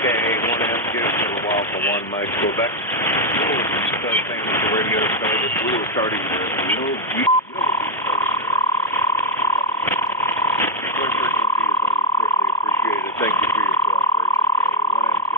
1MQ, Silver Alpha 1, Mike, Quebec. Just saying that the radio service, we were starting to frequency is always greatly appreciated. Thank you for your cooperation, K1MQ.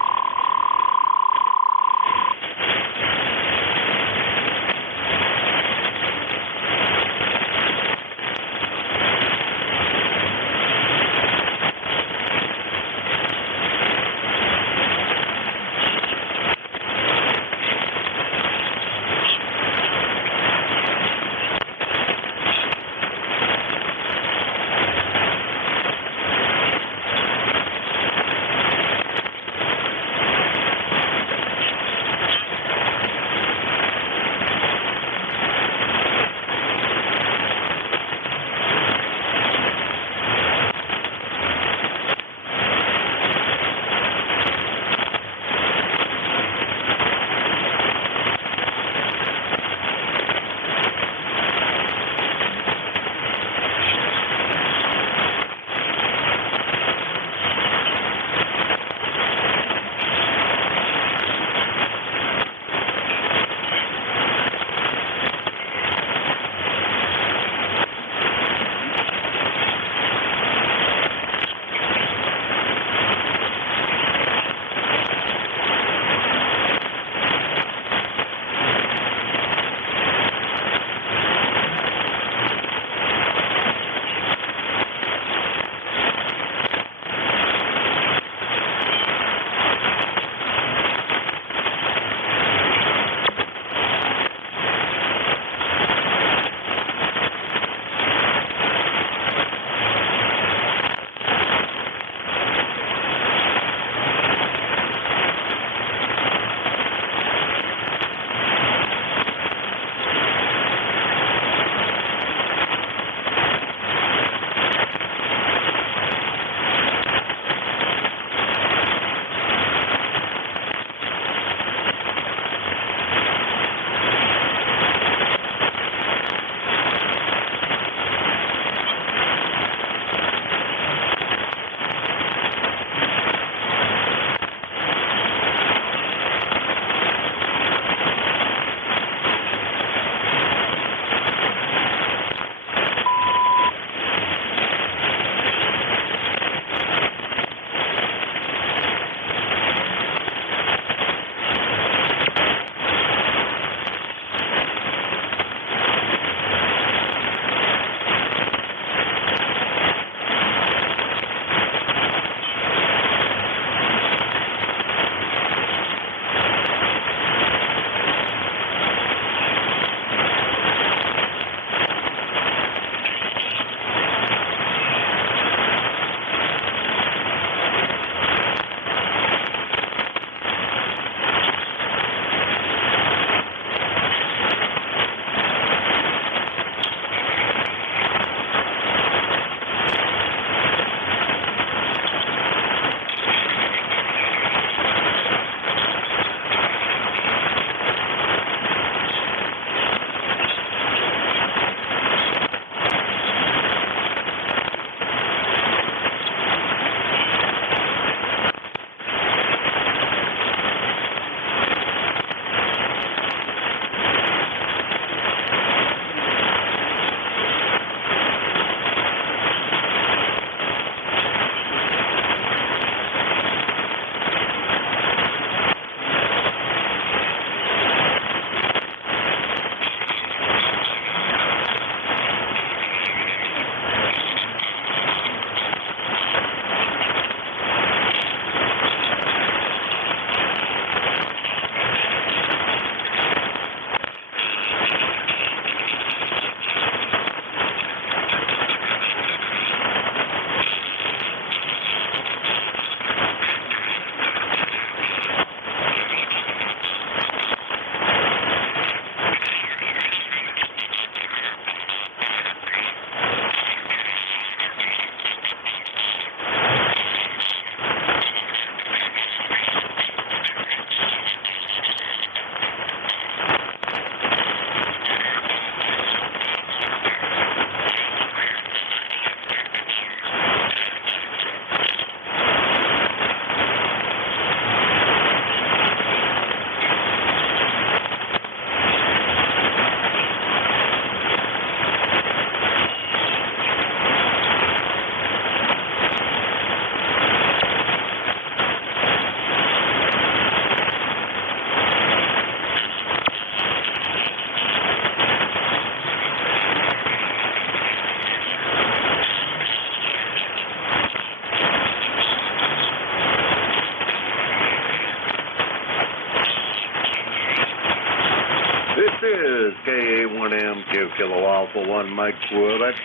is KA1M, Kilo Alpha 1, Mike Quebec,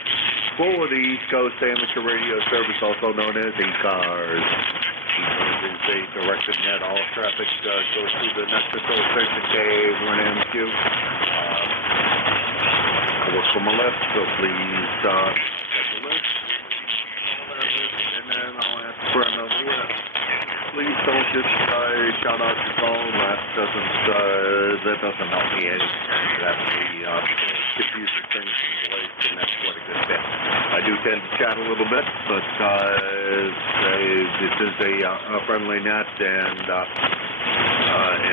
for the East Coast Amateur Radio Service, also known as ECARS. It is a directed net. All traffic goes through the net control station, KA1MQ. I work from my left, so please check the list. And then I'll ask for another. Please don't just shout out your phone. That doesn't help me any. That's the diffuser things and delays, and that's what a good bit. I do tend to chat a little bit, but this is a friendly net, and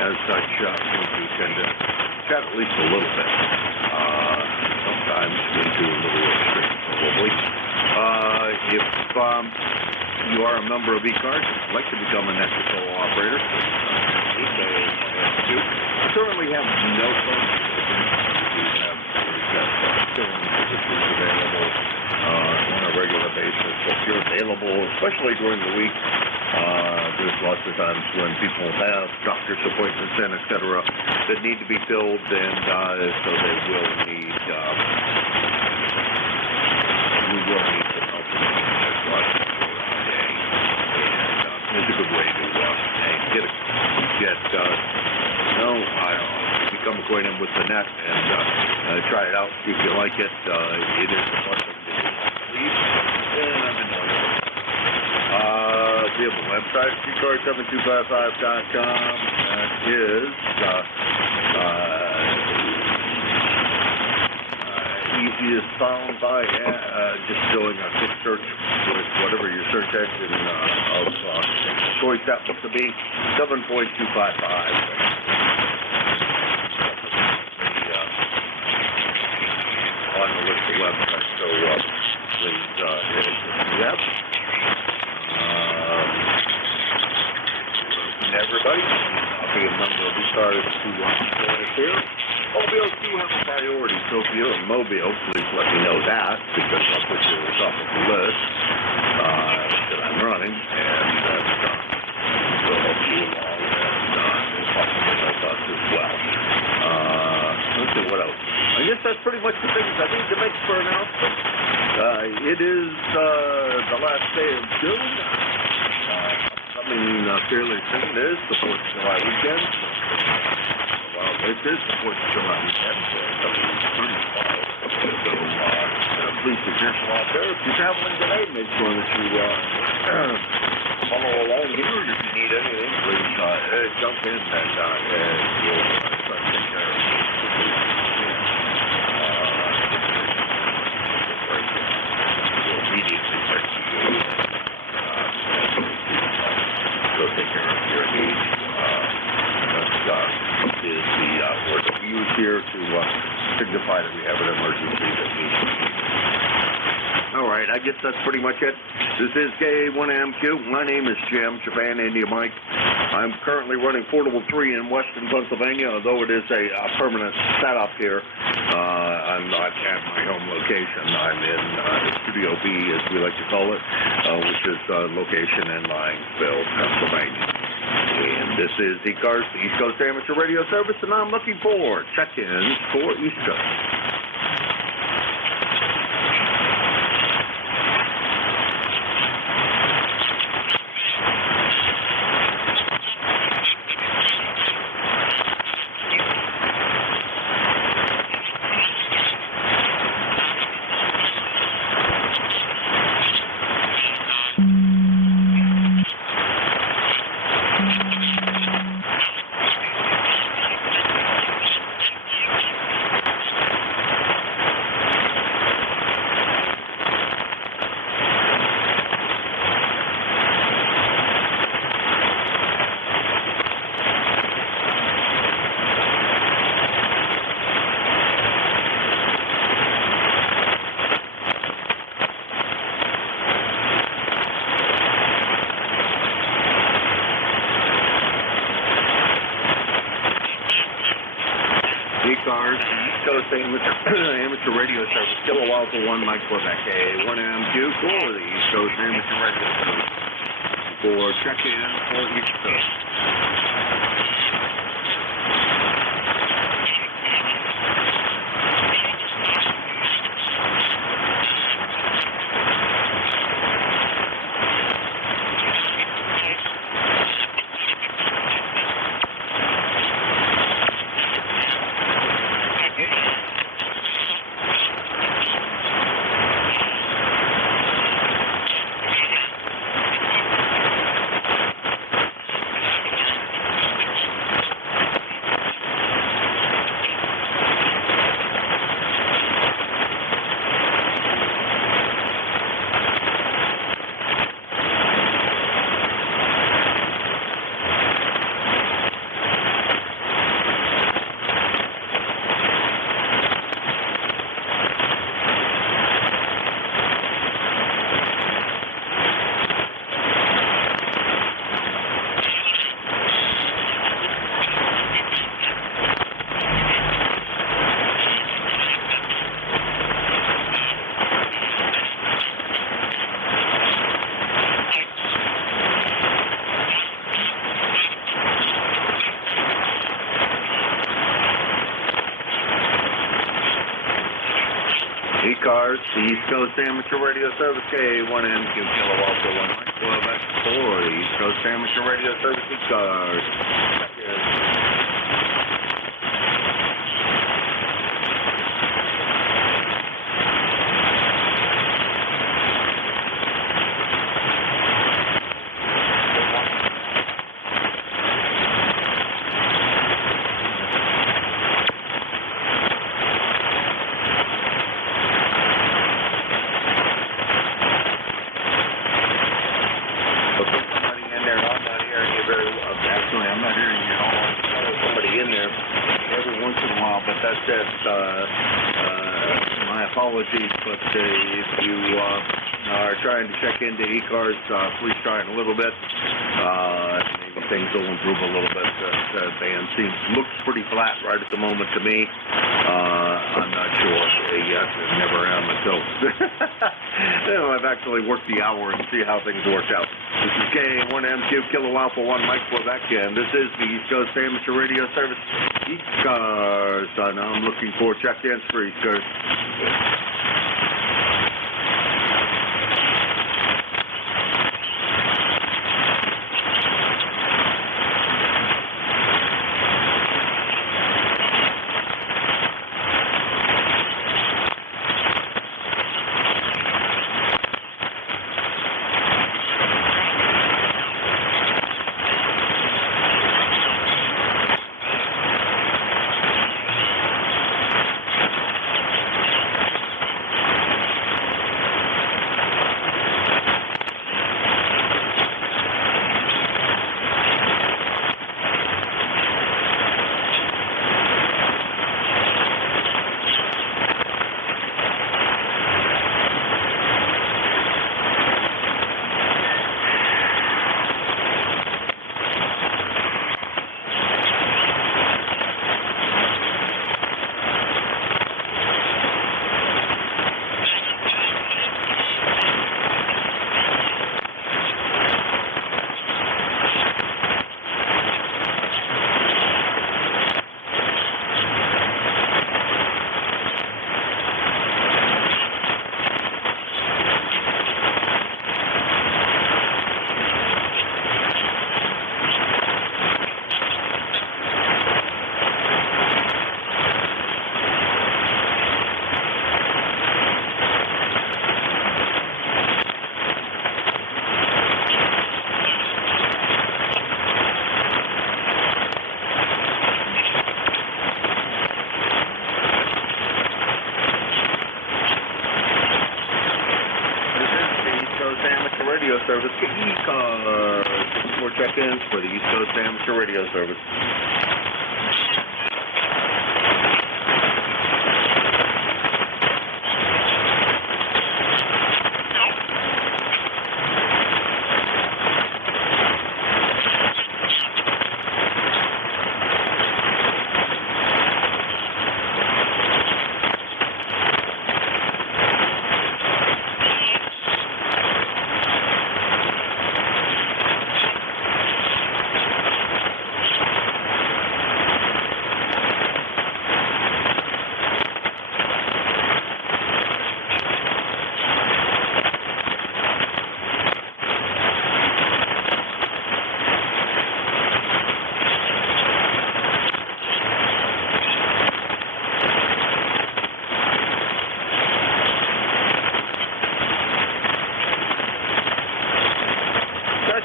as such, we do tend to chat at least a little bit. Sometimes into a little extreme, probably. If you are a member of ECARS and would like to become a net control operator, I currently have no phone. We have filling positions available on a regular basis. So if you're available, especially during the week, there's lots of times when people have doctor's appointments and et cetera that need to be filled, and so they will need, we will need some help in it's a good way to become acquainted with the net and try it out, see if you like it. It is a blessing to leave, and I'm enjoying it. We have a website, ECARS7255.com. That is easiest found by just doing a quick search with whatever your search engine of choice happens to be, 7.255. On the list of websites, so please do that. Everybody, I'll be a member of ECARS to join us here. Mobiles do have a priority, so if you're a mobile, please let me know that, because I'll put you at the top of the list that I'm running, and will help you along, and possibly help us as well. Let's see, what else? I guess that's pretty much the things I need to make for announcement. It is the last day of June. Coming fairly soon is the 4th of July weekend. Well, this is the 4th of July weekend, so please be careful out there. If you're traveling today, make sure that you follow along here. If you need anything, please jump in and you'll take care of it. We'll immediately fix you. So take care of your needs. That is the word that we use here to signify that we have an emergency that needs to be. All right, I guess that's pretty much it. This is KA1MQ. My name is Jim, Japan India Mike. I'm currently running Portable 3 in Western Pennsylvania, although it is a permanent setup here. I'm not at my home location. I'm in Studio B, as we like to call it, which is location in Linesville, Pennsylvania. And this is ECARS, the East Coast Amateur Radio Service, and I'm looking for check-ins for East Coast. ECARS, the East Coast Amateur Radio Service, Kilo Alpha 1, Mike Quebec, KA1MQ for the East Coast Amateur Radio Service for check-in for East Coast. ECARS, the East Coast Amateur Radio Service, K1MQ Kilo Alpha 1 Mike 12X4, the East Coast Amateur Radio Service, ECARS. Actually, I'm not hearing you at all. There's somebody in there every once in a while, but that's it. My apologies, but if you are trying to check into ECARS, please try it a little bit. Maybe things will improve a little bit. The band looks pretty flat right at the moment to me. I'm not sure yet. I never am until I've actually worked the hour and see how things work out. This is K1MQ Kilo Alpha 1 Mike Quebec, and this is the East Coast Amateur Radio Service, ECARS. Now I'm looking for check-ins for ECARS. Radio Service to ECARS for check-ins for the East Coast Amateur Radio Service.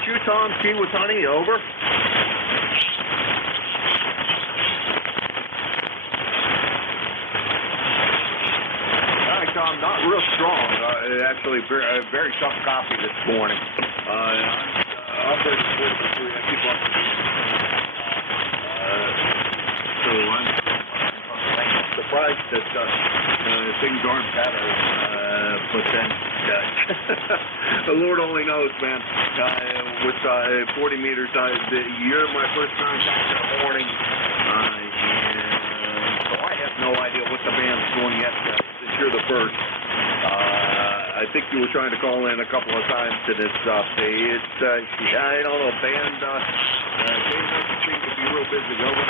You, Tom Kiwatani, over. All right, Tom, not real strong. Actually, very tough copy this morning. Operator 43, I keep on. So I'm surprised that things aren't better, but then the Lord only knows, man. With 40 meters, you're my first contact in the morning, and so I have no idea what the band's doing yet, since you're the first. I think you were trying to call in a couple of times, and it's I don't know, band doesn't seem to be real busy, over.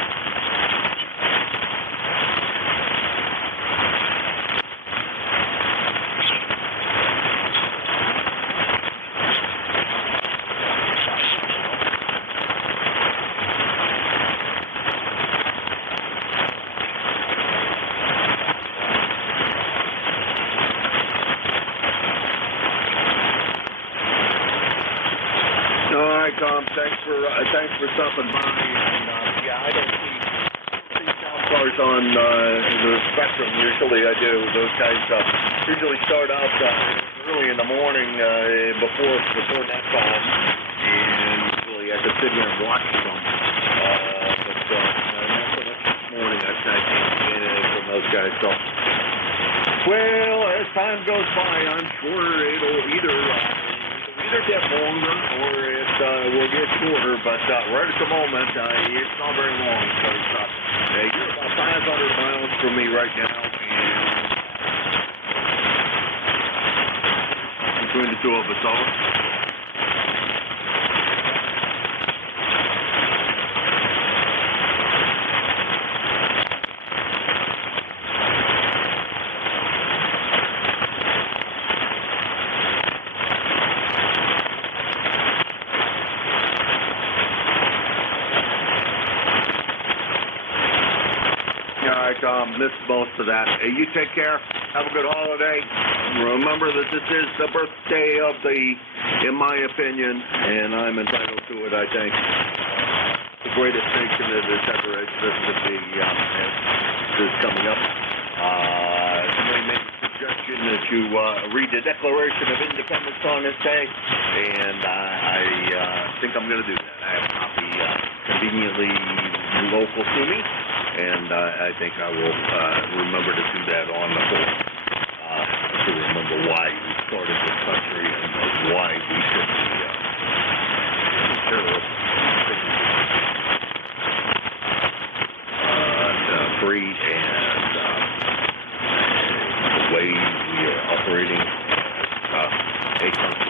And, yeah, I don't see sound cars on the spectrum. Usually I do. Those guys usually start out early in the morning before that time. And usually I could sit here and watch them. But not so much this morning. I can't get it from those guys. So, well, as time goes by, I'm sure it'll either get longer or it will get shorter. But right at the moment, it's not very long. Because you're about 500 miles from me right now, and between the two of us all. Missed most of that. Hey, you take care. Have a good holiday. Remember that this is the birthday of in my opinion, and I'm entitled to it, I think, the greatest nation that has ever existed is coming up. Somebody made a suggestion that you read the Declaration of Independence on this day, and I think I'm going to do that. I have a copy conveniently local to me. And I think I will remember to do that on the whole, to remember why we started this country and why we should be free and the way we are operating as a country.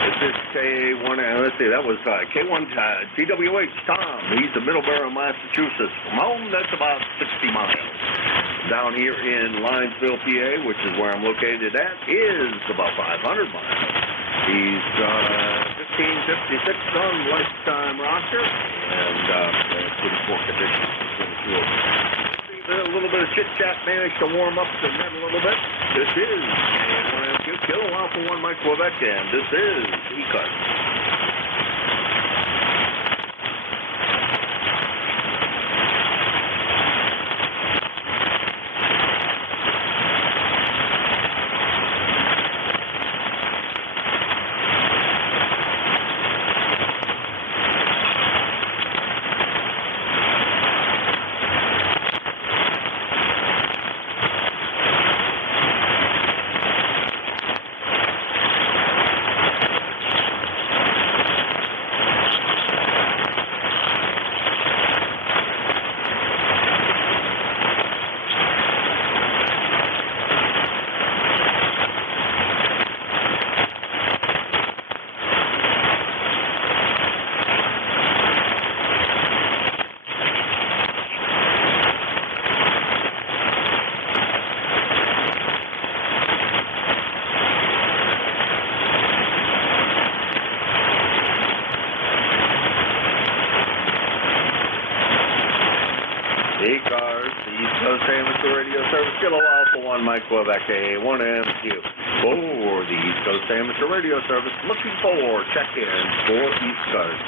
This is K1, let's see, that was K1 TWH Tom. He's in Middleborough, Massachusetts. From home, that's about 60 miles. Down here in Linesville, PA, which is where I'm located at, is about 500 miles. He's 1556 on lifetime roster, and pretty poor condition between the two of them. A little bit of chit-chat managed to warm up the net a little bit. This is Kilo Alpha 1 Mike Quebec, and this is ECARS. ECARS, the East Coast Amateur Radio Service, Kilo Alpha 1 Mike Quebec, A1MQ. For the East Coast Amateur Radio Service, looking for check-ins for ECARS.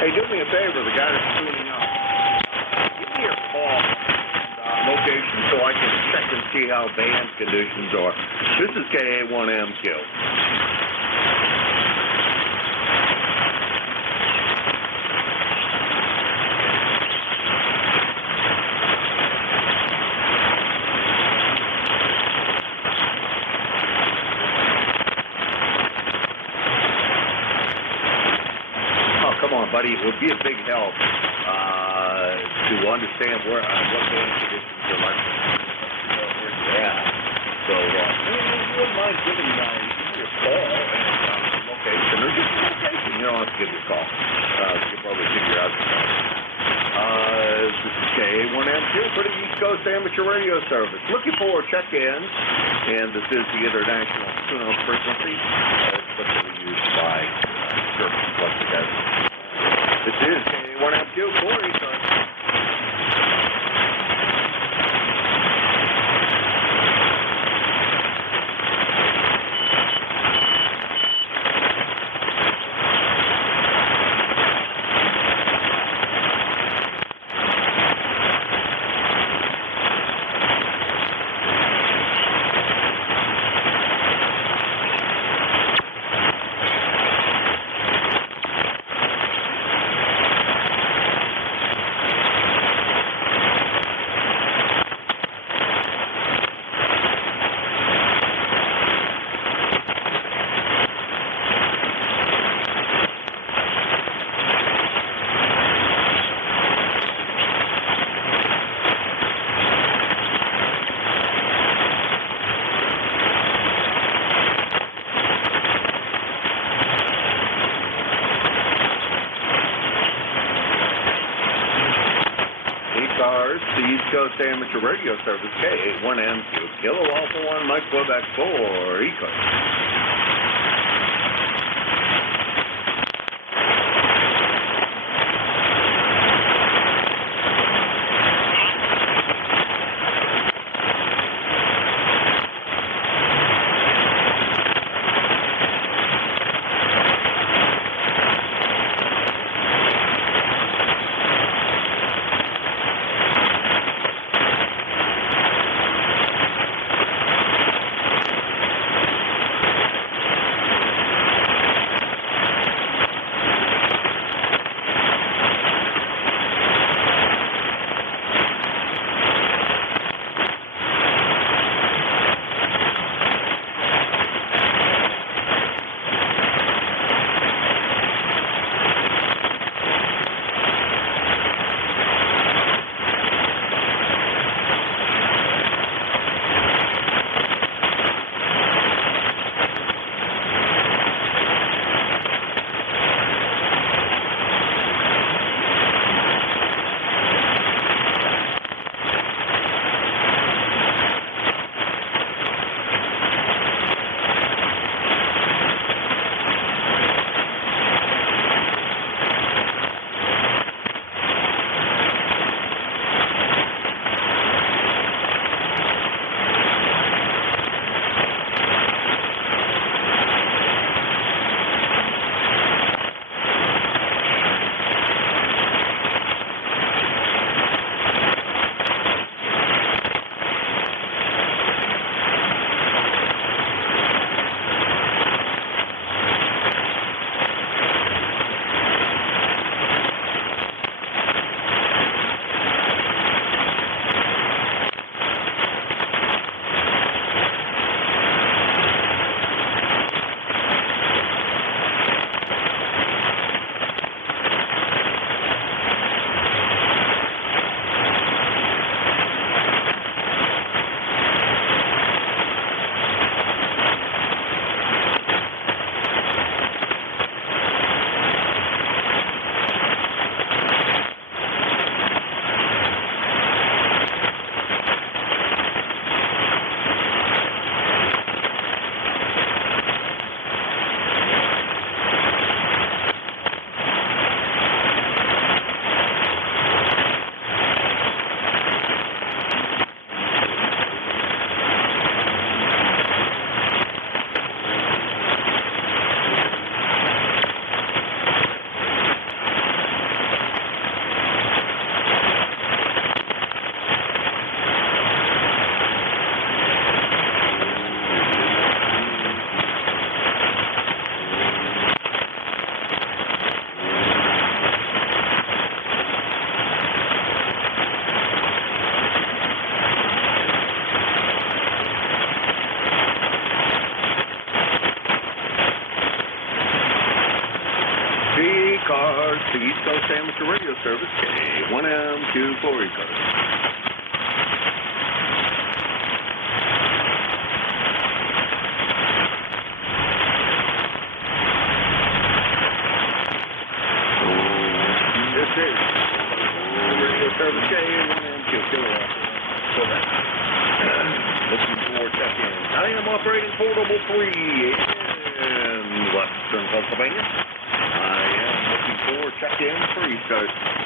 Hey, do me a favor, the guy that's tuning up. Give me a call, location, so I can check and see how band conditions are. This is KA1MQ. Come on, buddy. It would be a big help to understand what band conditions are like. Where you're at. So, you wouldn't mind giving me a call and location, or just a location. You don't have to give me a call. You can probably figure out the time. This is K1MQ, pretty Coast Amateur Radio Service. Looking for check-ins, and this is the international tune-up frequency, especially used by services like the guys. This is K1MQ for ECARS. ECARS, the East Coast Amateur Radio Service, K1MQ, Kilo Alpha 1, Mike Quebec for ECARS. ECARS, the East Coast Amateur Radio Service, K1MQ for ECARS. This is Radio Service, K1MQ, in Western Pennsylvania. I am looking for check-in for East Coast.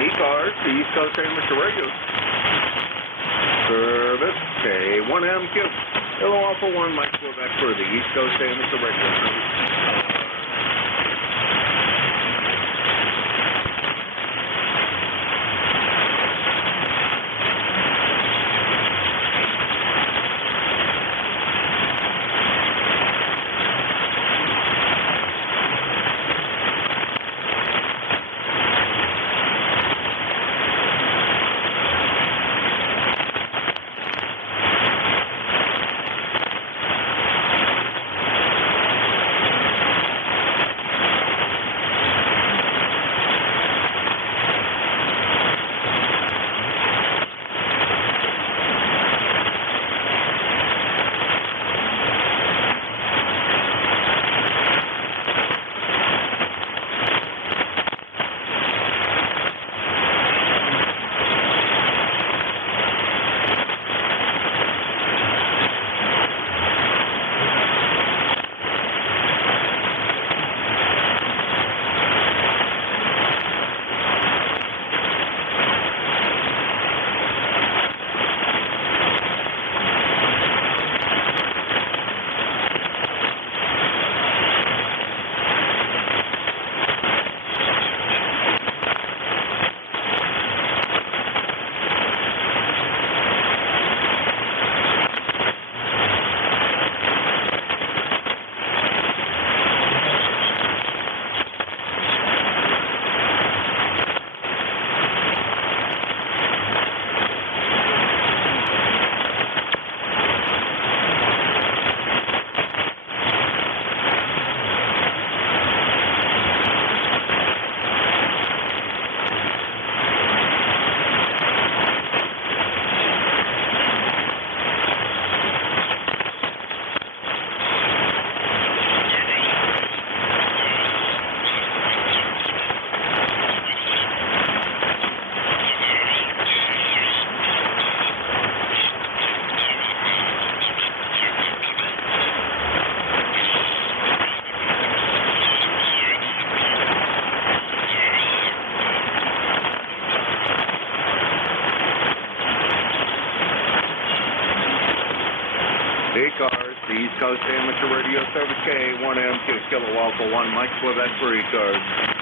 ECARS, the East Coast Amateur Radio Service, K1MQ. Hello, Alpha 1, Mike Quebec for the East Coast Amateur Radio Service. ECARS, the East Coast Amateur Radio Service, K1MQ, Kilo Alpha 1, Mike Quebec for ECARS.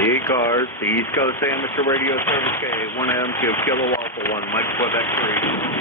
ECARS, the East Coast Amateur Radio Service, K1MQ, Kilo Alpha 1, Mike Quebec 3.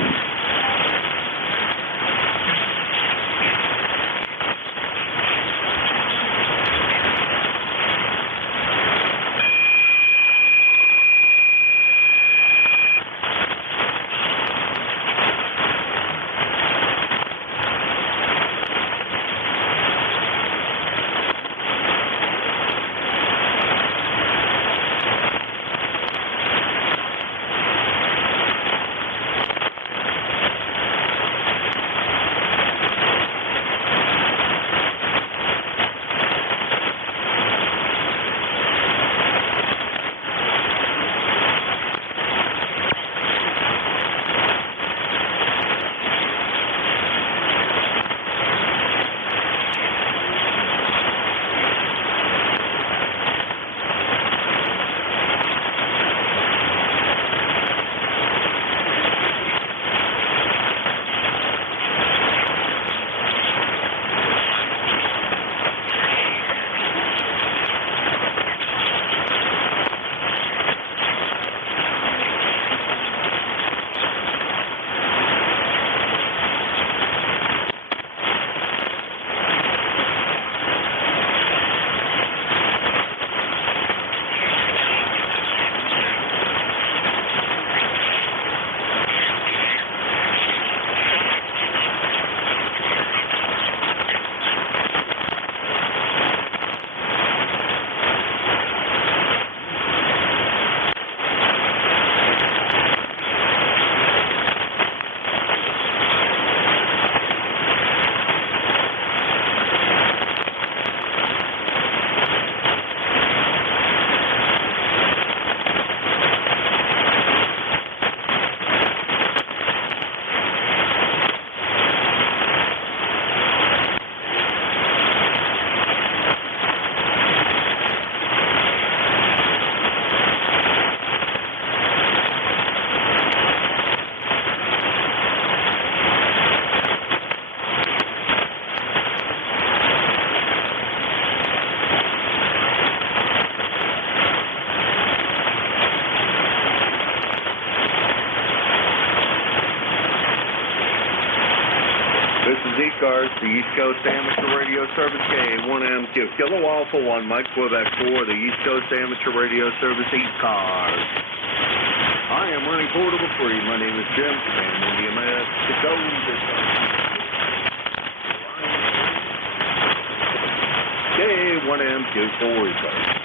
This is ECARS, the East Coast Amateur Radio Service, K1MQ, Kilo Alpha 1, Mike Quebec 4, the East Coast Amateur Radio Service, ECARS. I am running portable free. My name is Jim, Command India Mexico. K1MQ 4 ECARS.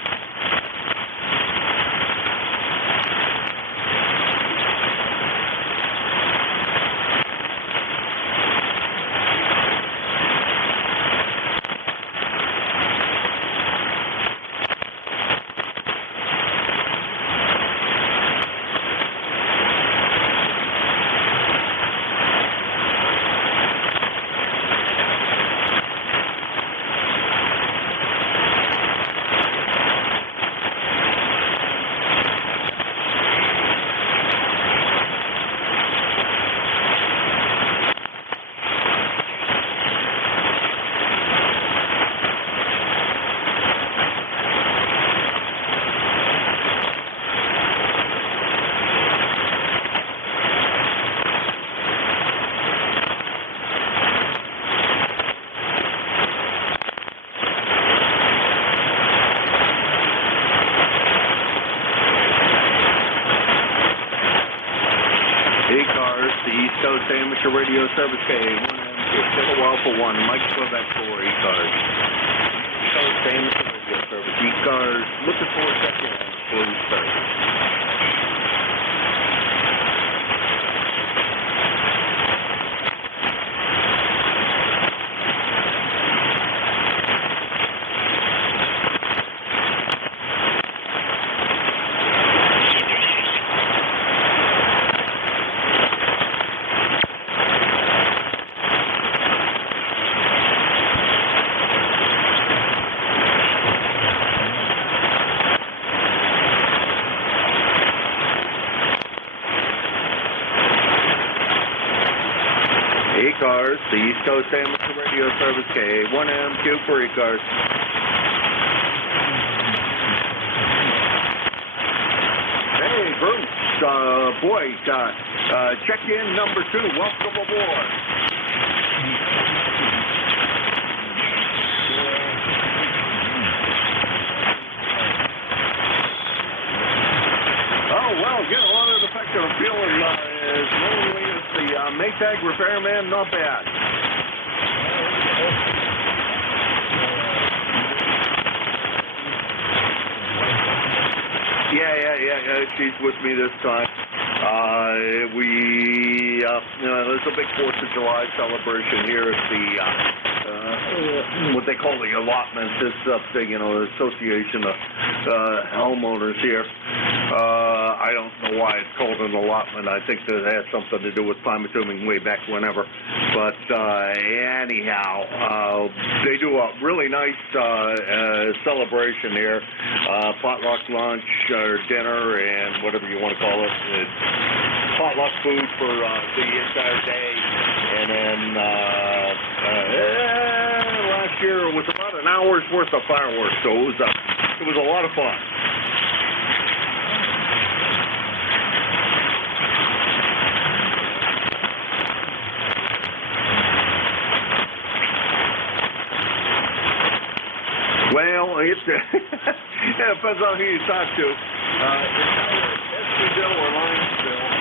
Coast Amateur Radio Service K1MQ. Kilo Alpha 1, Mike Quebec 4, ECARS. East Coast Amateur Radio Service, ECARS. Looking for a second, please, sir. ECARS, the East Coast Amateur Radio Service, K1MQ for ECARS. Hey, Bruce, boy, check-in number 2, welcome aboard. Oh, well, get a lot of the fact that I'm feeling as lonely as the Maytag repairman, not bad. Yeah, she's with me this time. There's a big 4th of July celebration here at the, what they call the allotment, this association of homeowners here. I don't know why it's called an allotment. I think that it has something to do with, I'm assuming, way back whenever. But anyhow, they do a really nice celebration here. Potluck lunch or dinner and whatever you want to call it. It's potluck food for the entire day. And then last year it was about an hour's worth of fireworks, so it was a lot of fun. Well, it depends on who you talk to. Estieville or Linesville.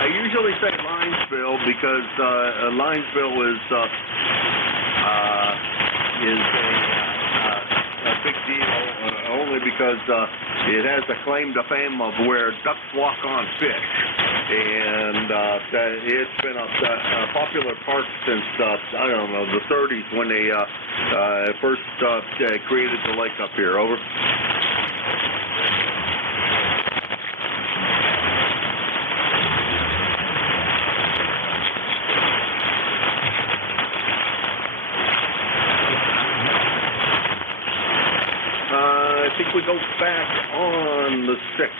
I usually say Linesville because Linesville is a big deal only because it has the claim to fame of where ducks walk on fish. And it's been a popular park since, I don't know, the 30s when they first created the lake up here. Over. I think we go back on the 6th.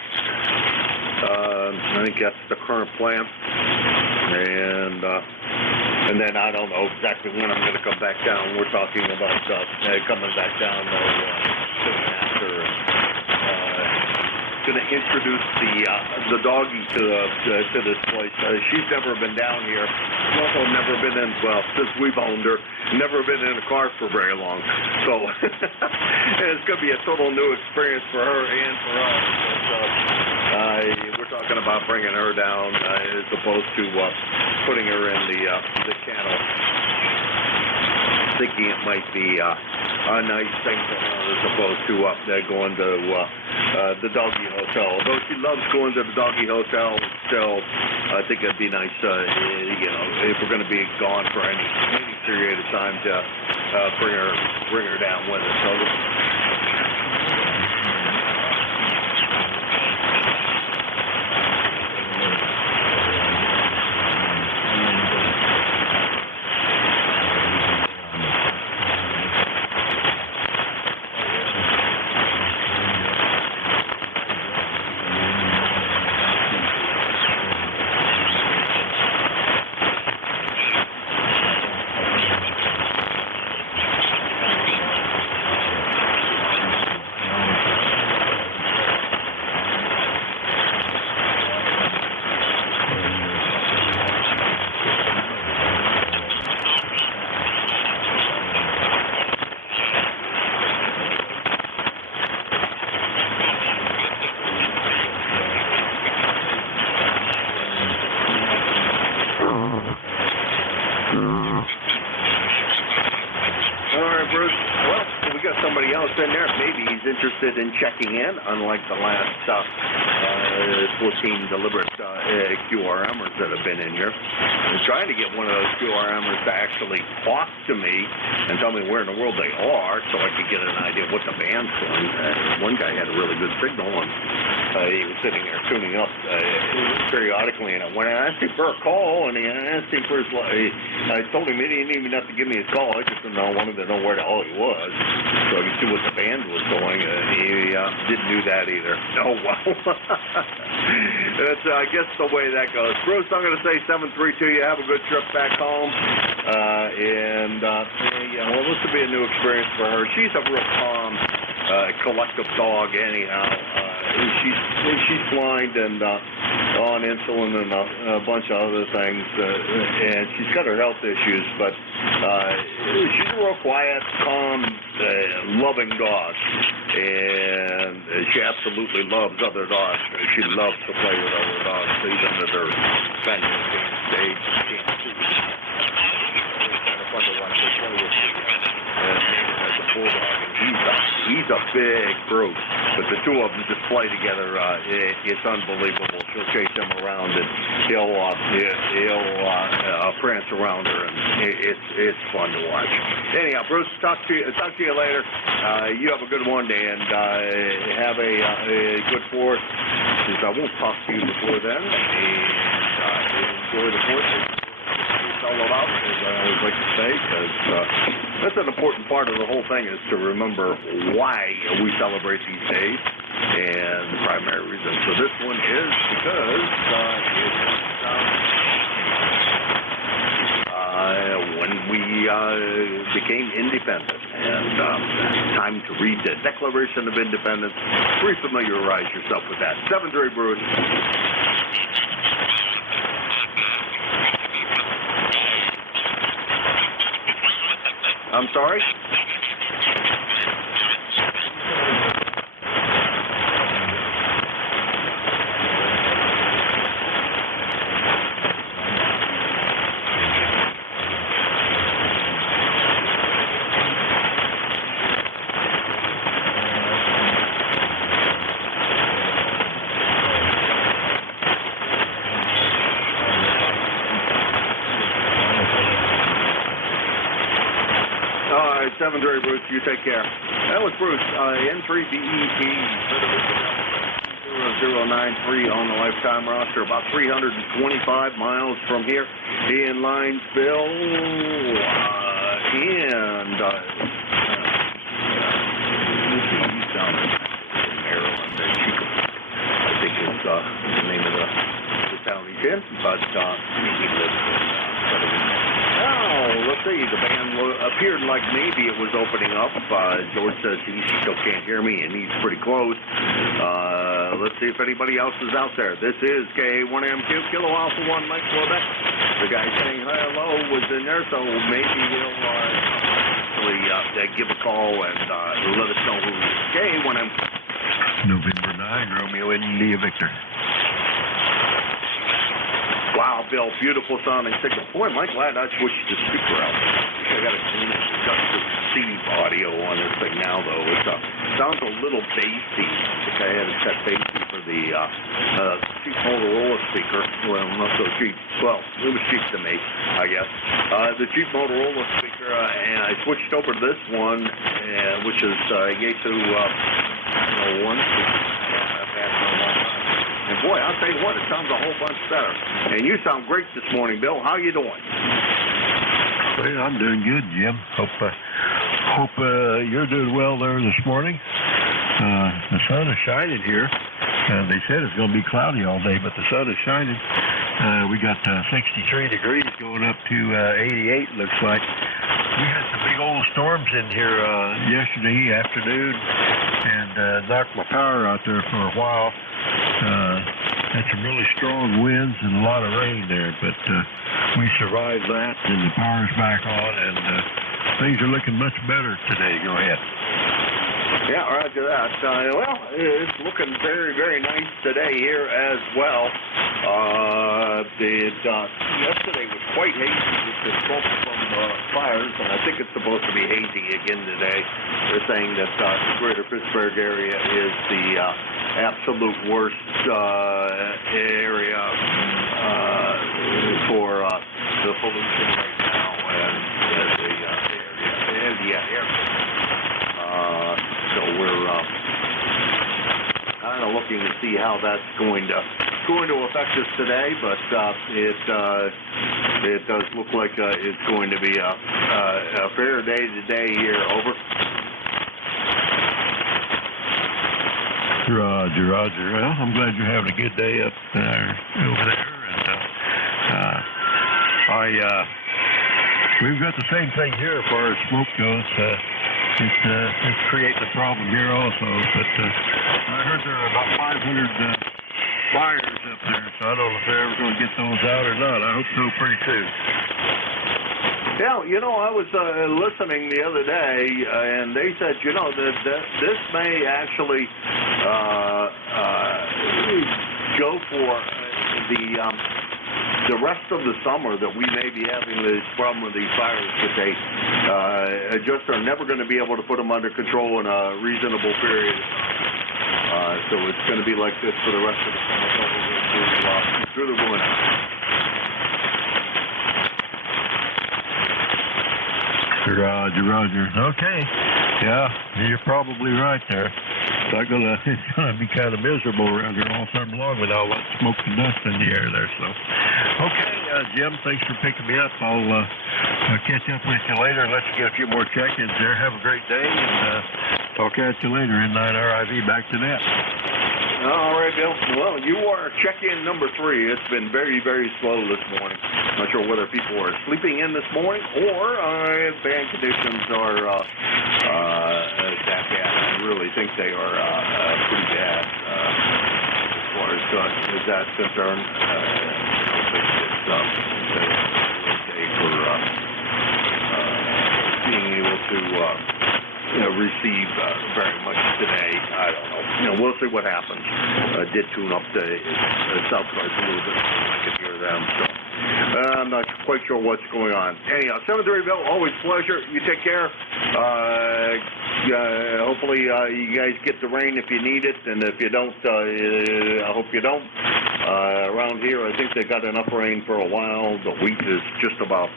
I think that's the current plan. And then I don't know exactly when I'm going to come back down. We're talking about coming back down soon after. Going to introduce the doggie to this place. She's never been down here. She's also never been in, well, since we've owned her, never been in a car for very long. So it's going to be a total new experience for her and for us. We're talking about bringing her down as opposed to putting her in the kennel. Thinking it might be a nice thing for her as opposed to going to the doggy hotel. Although she loves going to the doggy hotel, still I think it'd be nice, if we're going to be gone for any period of time to bring her down with us. So interested in checking in, unlike the last 14 deliberate QRMers that have been in here. I'm trying to get one of those QRMers to actually talk to me and tell me where in the world they are so I could get an idea of what the band's doing. One guy had a really good signal, and he was sitting there tuning up periodically, and when I asked him for a call, and I asked him for his, I told him he didn't even have to give me his call. I just wanted to know where the hell he was so I could see what the band was doing, and he didn't do that either. Oh, well. That's, I guess, the way that goes. Bruce, I'm going to say 732. You have a good trip back home. Well, this will be a new experience for her. She's a real calm, collective dog anyhow. She's blind and on insulin and a bunch of other things, and she's got her health issues, but she's a real quiet, calm, loving dog, and she absolutely loves other dogs. She loves to play with other dogs, even at her kind of stage. Fun to watch her play with as a bulldog. He's a big brute, but the two of them just play together. It's unbelievable. She'll chase him around, and he'll prance around her, and it's fun to watch. Anyhow, Bruce, talk to you later. You have a good one, and have a good Fourth, since I won't talk to you before then. And enjoy the Fourth. All about, as I always like to say, because that's an important part of the whole thing, is to remember why we celebrate these days, and the primary reason for this one is because when we became independent, and time to read the Declaration of Independence. Refamiliarize yourself with that. 7-3, Bruce. I'm sorry? right, 7-3, Bruce. You take care. That was Bruce, N3DEP 0093 on the lifetime roster, about 325 miles from here in Linesville, and he's down in Maryland. I think is the name of the town he's in, but he lives in let's see, the band appeared like maybe it was opening up. George says he still can't hear me, and he's pretty close. Let's see if anybody else is out there. This is K1MQ, Kilo Alpha 1, Mike Quebec. The guy saying hello was in there, so maybe he'll give a call and let us know who he is. K1MQ. November 9, Romeo India Victor. Wow, Bill, beautiful sounding signal. Boy, am I glad I switched the speaker out. I got to clean it. Got the Steve audio on this thing now, though. It sounds a little bassy. I think I had it set bassy for the cheap Motorola speaker. Well, not so cheap. Well, it was cheap to me, I guess. The cheap Motorola speaker, and I switched over to this one, which is Yaesu 1. And boy, I'll tell you what, it sounds a whole bunch better. And you sound great this morning, Bill. How you doing? Well, I'm doing good, Jim. Hope you're doing well there this morning. The sun is shining here. They said it's going to be cloudy all day, but the sun is shining. We got 63 degrees going up to 88, looks like. We had some big old storms in here yesterday afternoon and knocked my power out there for a while. Had some really strong winds and a lot of rain there, but we survived that, and the power's back on, and things are looking much better today. Go ahead. Yeah, roger that. Well, it's looking very, very nice today here as well. Yesterday was quite hazy with the smoke from fires, and I think it's supposed to be hazy again today. They're saying that the greater Pittsburgh area is the absolute worst area for the pollution right now, and the air. So we're kind of looking to see how that's going to affect us today, but it does look like it's going to be a fair day today here. Over. Roger. Well, I'm glad you're having a good day up over there, and we've got the same thing here as far as smoke goes. It's creating a problem here also, but I heard there are about 500 fires up there, so I don't know if they're ever going to get those out or not. I hope so pretty soon. Yeah, I was listening the other day, and they said, that this may actually go for the rest of the summer, that we may be having this problem with these fires, that they just are never going to be able to put them under control in a reasonable period. So it's going to be like this for the rest of the summer, probably through the winter. Roger. Okay. Yeah, you're probably right there. It's gonna be kind of miserable around here all summer long with all that smoke and dust in the air there. So, okay, Jim, thanks for picking me up. I'll catch up with you later and let you get a few more check-ins there. Have a great day, and talk at you later. N9RIV, back to net. All right, Bill. Well, you are check-in number 3. It's been very, very slow this morning. Not sure whether people are sleeping in this morning or if bad conditions are that bad. I really think they are pretty bad as far as that's concerned. I think it's okay for being able to receive very much today. I don't know. We'll see what happens. Did tune up the Southwest a little bit. I could hear them. So I'm not quite sure what's going on. Anyhow, 7-3 Bill, always pleasure. You take care. Hopefully you guys get the rain if you need it, and if you don't, I hope you don't. Around here, I think they got enough rain for a while. The wheat is just about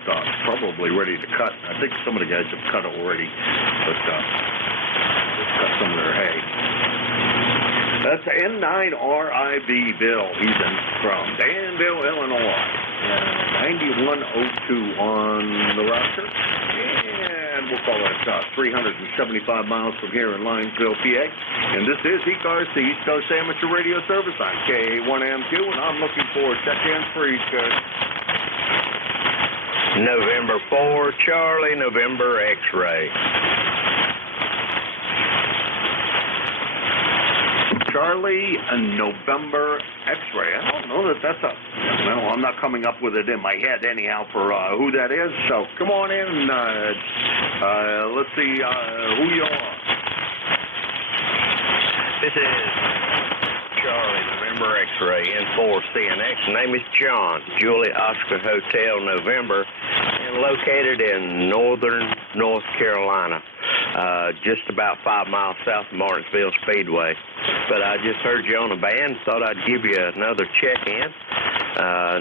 probably ready to cut. I think some of the guys have cut already, but just cut some of their hay. That's N9RIV Bill. He's in from Danville, Illinois. 9102 on the roster. And we'll call it 375 miles from here in Linesville, PA. And this is ECARS, the East Coast Amateur Radio Service on K1MQ, and I'm looking for check-ins for ECARS. November 4, Charlie, November X-ray. Charlie and November X-ray. I don't know that's I'm not coming up with it in my head anyhow for who that is. So come on in. Let's see who you are. This is Charlie, November X-ray, N4CNX. Name is John. Julie Oscar Hotel, November, and located in northern North Carolina. Just about 5 miles south of Martinsville Speedway. But I just heard you on a band, thought I'd give you another check-in.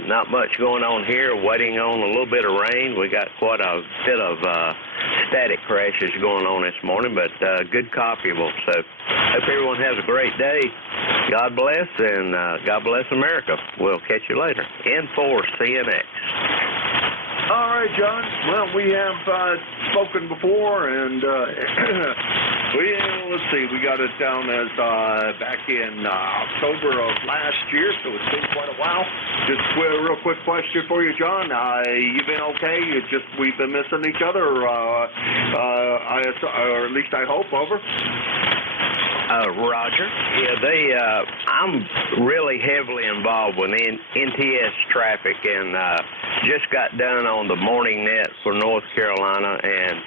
Not much going on here, waiting on a little bit of rain. We got quite a bit of static crashes going on this morning, but good copyable. So hope everyone has a great day. God bless, and God bless America. We'll catch you later. N4CNX. All right, John. Well, we have spoken before, and let's see, we got it down as back in October of last year, so it's been quite a while. Just a real quick question for you, John. You been okay? We've been missing each other, or at least I hope. Over. Roger. Yeah, I'm really heavily involved with NTS traffic, and just got done on the morning net for North Carolina, and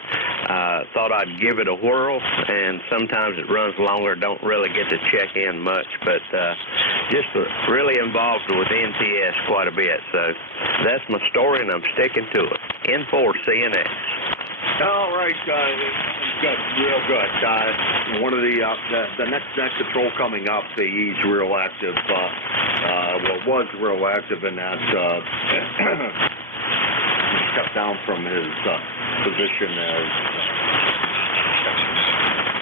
thought I'd give it a whirl. And sometimes it runs longer, don't really get to check in much, but just really involved with NTS quite a bit. So that's my story, and I'm sticking to it. N4CNX. All right, good, real good. One of the next patrol coming up, he's real active. Was real active in that. He stepped down from his position as.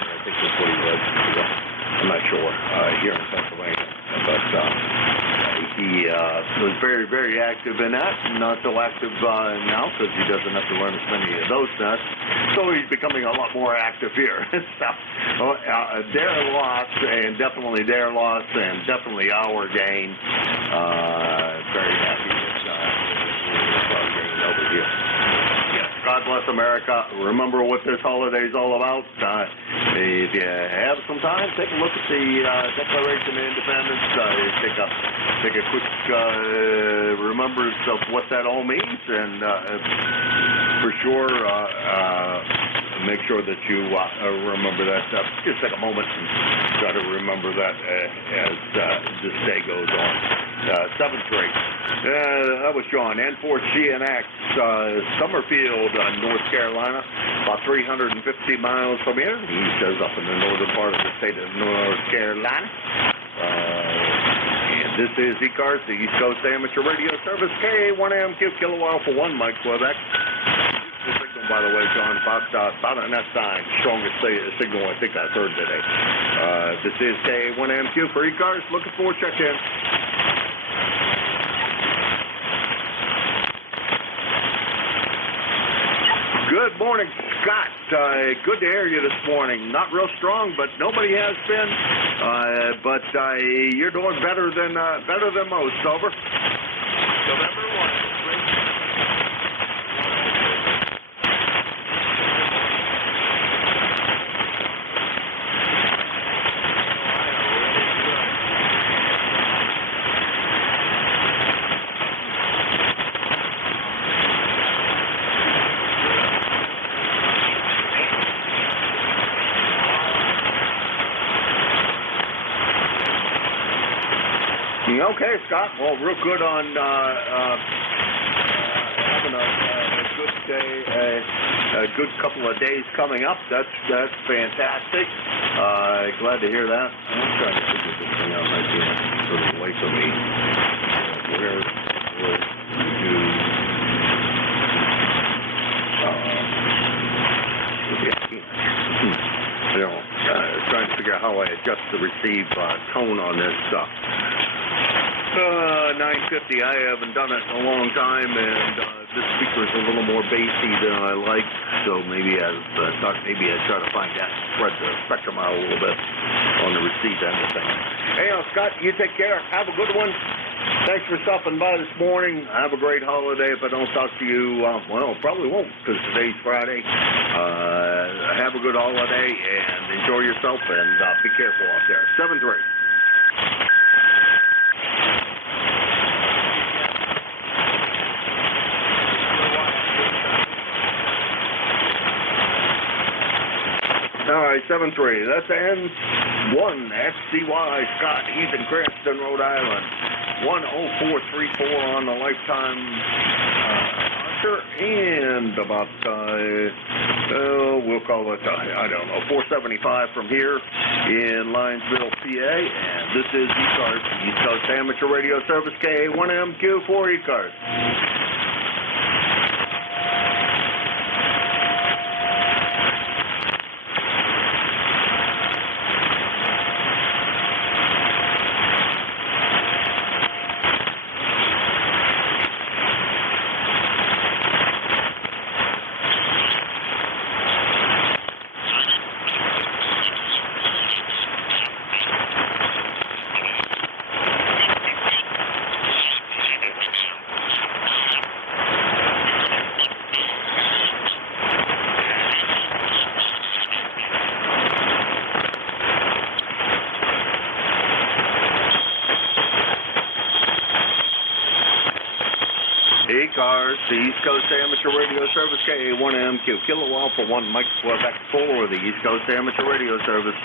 I think that's what he was. I'm not sure. Here in Pennsylvania, but. He was very, very active in that. Not so active now because he doesn't have to run as many of those nests. So he's becoming a lot more active here. So their loss, and definitely their loss, and definitely our gain. Very happy with our gain over here. Yes, God bless America. Remember what this holiday is all about. If you have some time, take a look at the Declaration of Independence. Take a quick remembrance of what that all means, and for sure, make sure that you remember that. Just take a moment and try to remember that as this day goes on. 7th grade. That was John. N4CNX, Summerfield, North Carolina, about 350 miles from here. He says up in the northern part of the state of North Carolina. This is ECARS, the East Coast Amateur Radio Service, K1MQ, Kilo Alpha 1, Mike Quebec. The signal, by the way, John, about an S9, strongest signal I think I've heard today. This is K1MQ for ECARS. Looking for a check-in. Good morning, Scott. Good to hear you this morning. Not real strong, but nobody has been. But you're doing better than most. Over. November 1. Okay, Scott. Well, real good on having a good day, a good couple of days coming up. That's fantastic. Glad to hear that. I'm trying to figure this thing out. Might be sort of away from me. Where would you? Trying to figure out how I adjust the receive tone on this stuff. 950, I haven't done it in a long time, and this speaker is a little more bassy than I like, so maybe I try to find that, spread the spectrum out a little bit on the receive end of things. Hey, Scott, you take care. Have a good one. Thanks for stopping by this morning. Have a great holiday. If I don't talk to you, well, probably won't, because today's Friday. Have a good holiday, and enjoy yourself, and be careful out there. 7-3. All right, 7-3. That's N1XCY Scott. He's in Cranston, Rhode Island. 10434 on the lifetime and about we'll call it I don't know 475 from here in Linesville, PA. And this is ECARS, East Coast Amateur Radio Service, K1MQ for ECARS. ECARS, the East Coast Amateur Radio Service, KA1MQ, Kilo Alpha 1, Mike Quebec 4, the East Coast Amateur Radio Service.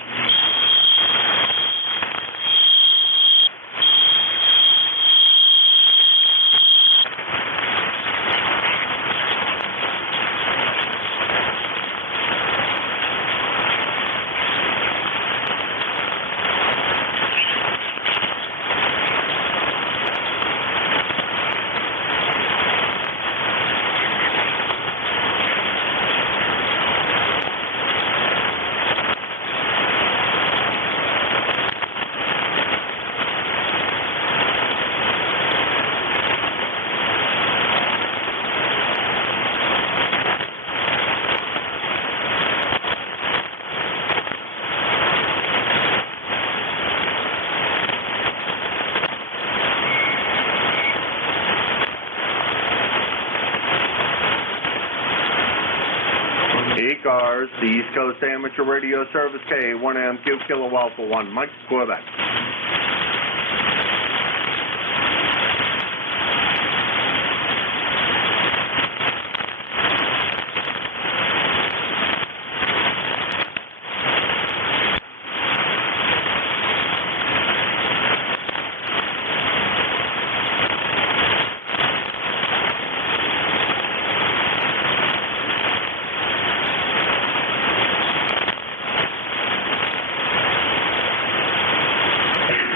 ECARS, the East Coast Amateur Radio Service, KA1MQ, Kilo Alpha 1, Mike Quebec.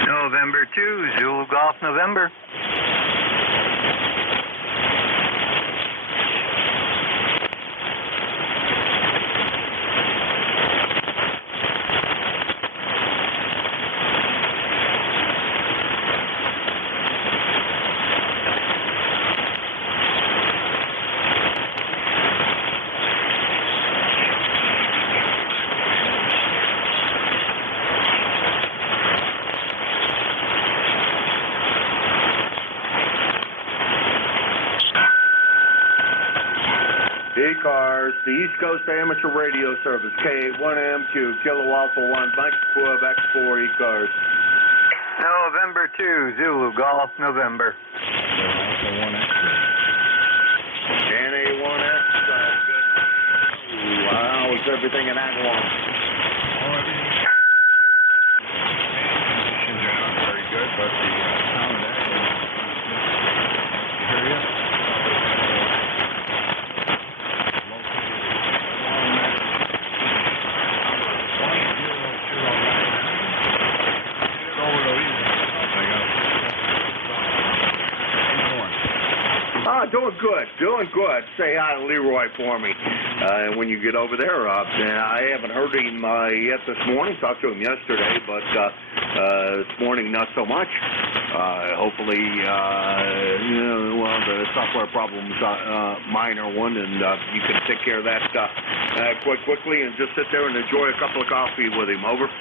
November 2, Zulu Golf November. ECARS, the East Coast Amateur Radio Service, KA1MQ, Kilo Alpha 1, Mike Quebec 4, ECARS. November 2, Zulu Golf November. NA1X, good. Wow, is everything in Agawam? Conditions are not very good, but the town of area. Doing good. Say hi to Leroy for me when you get over there. I haven't heard him yet this morning. Talked to him yesterday, but this morning not so much. Hopefully, the software problem's minor one, and you can take care of that quite quickly and just sit there and enjoy a cup of coffee with him. Over. Oh,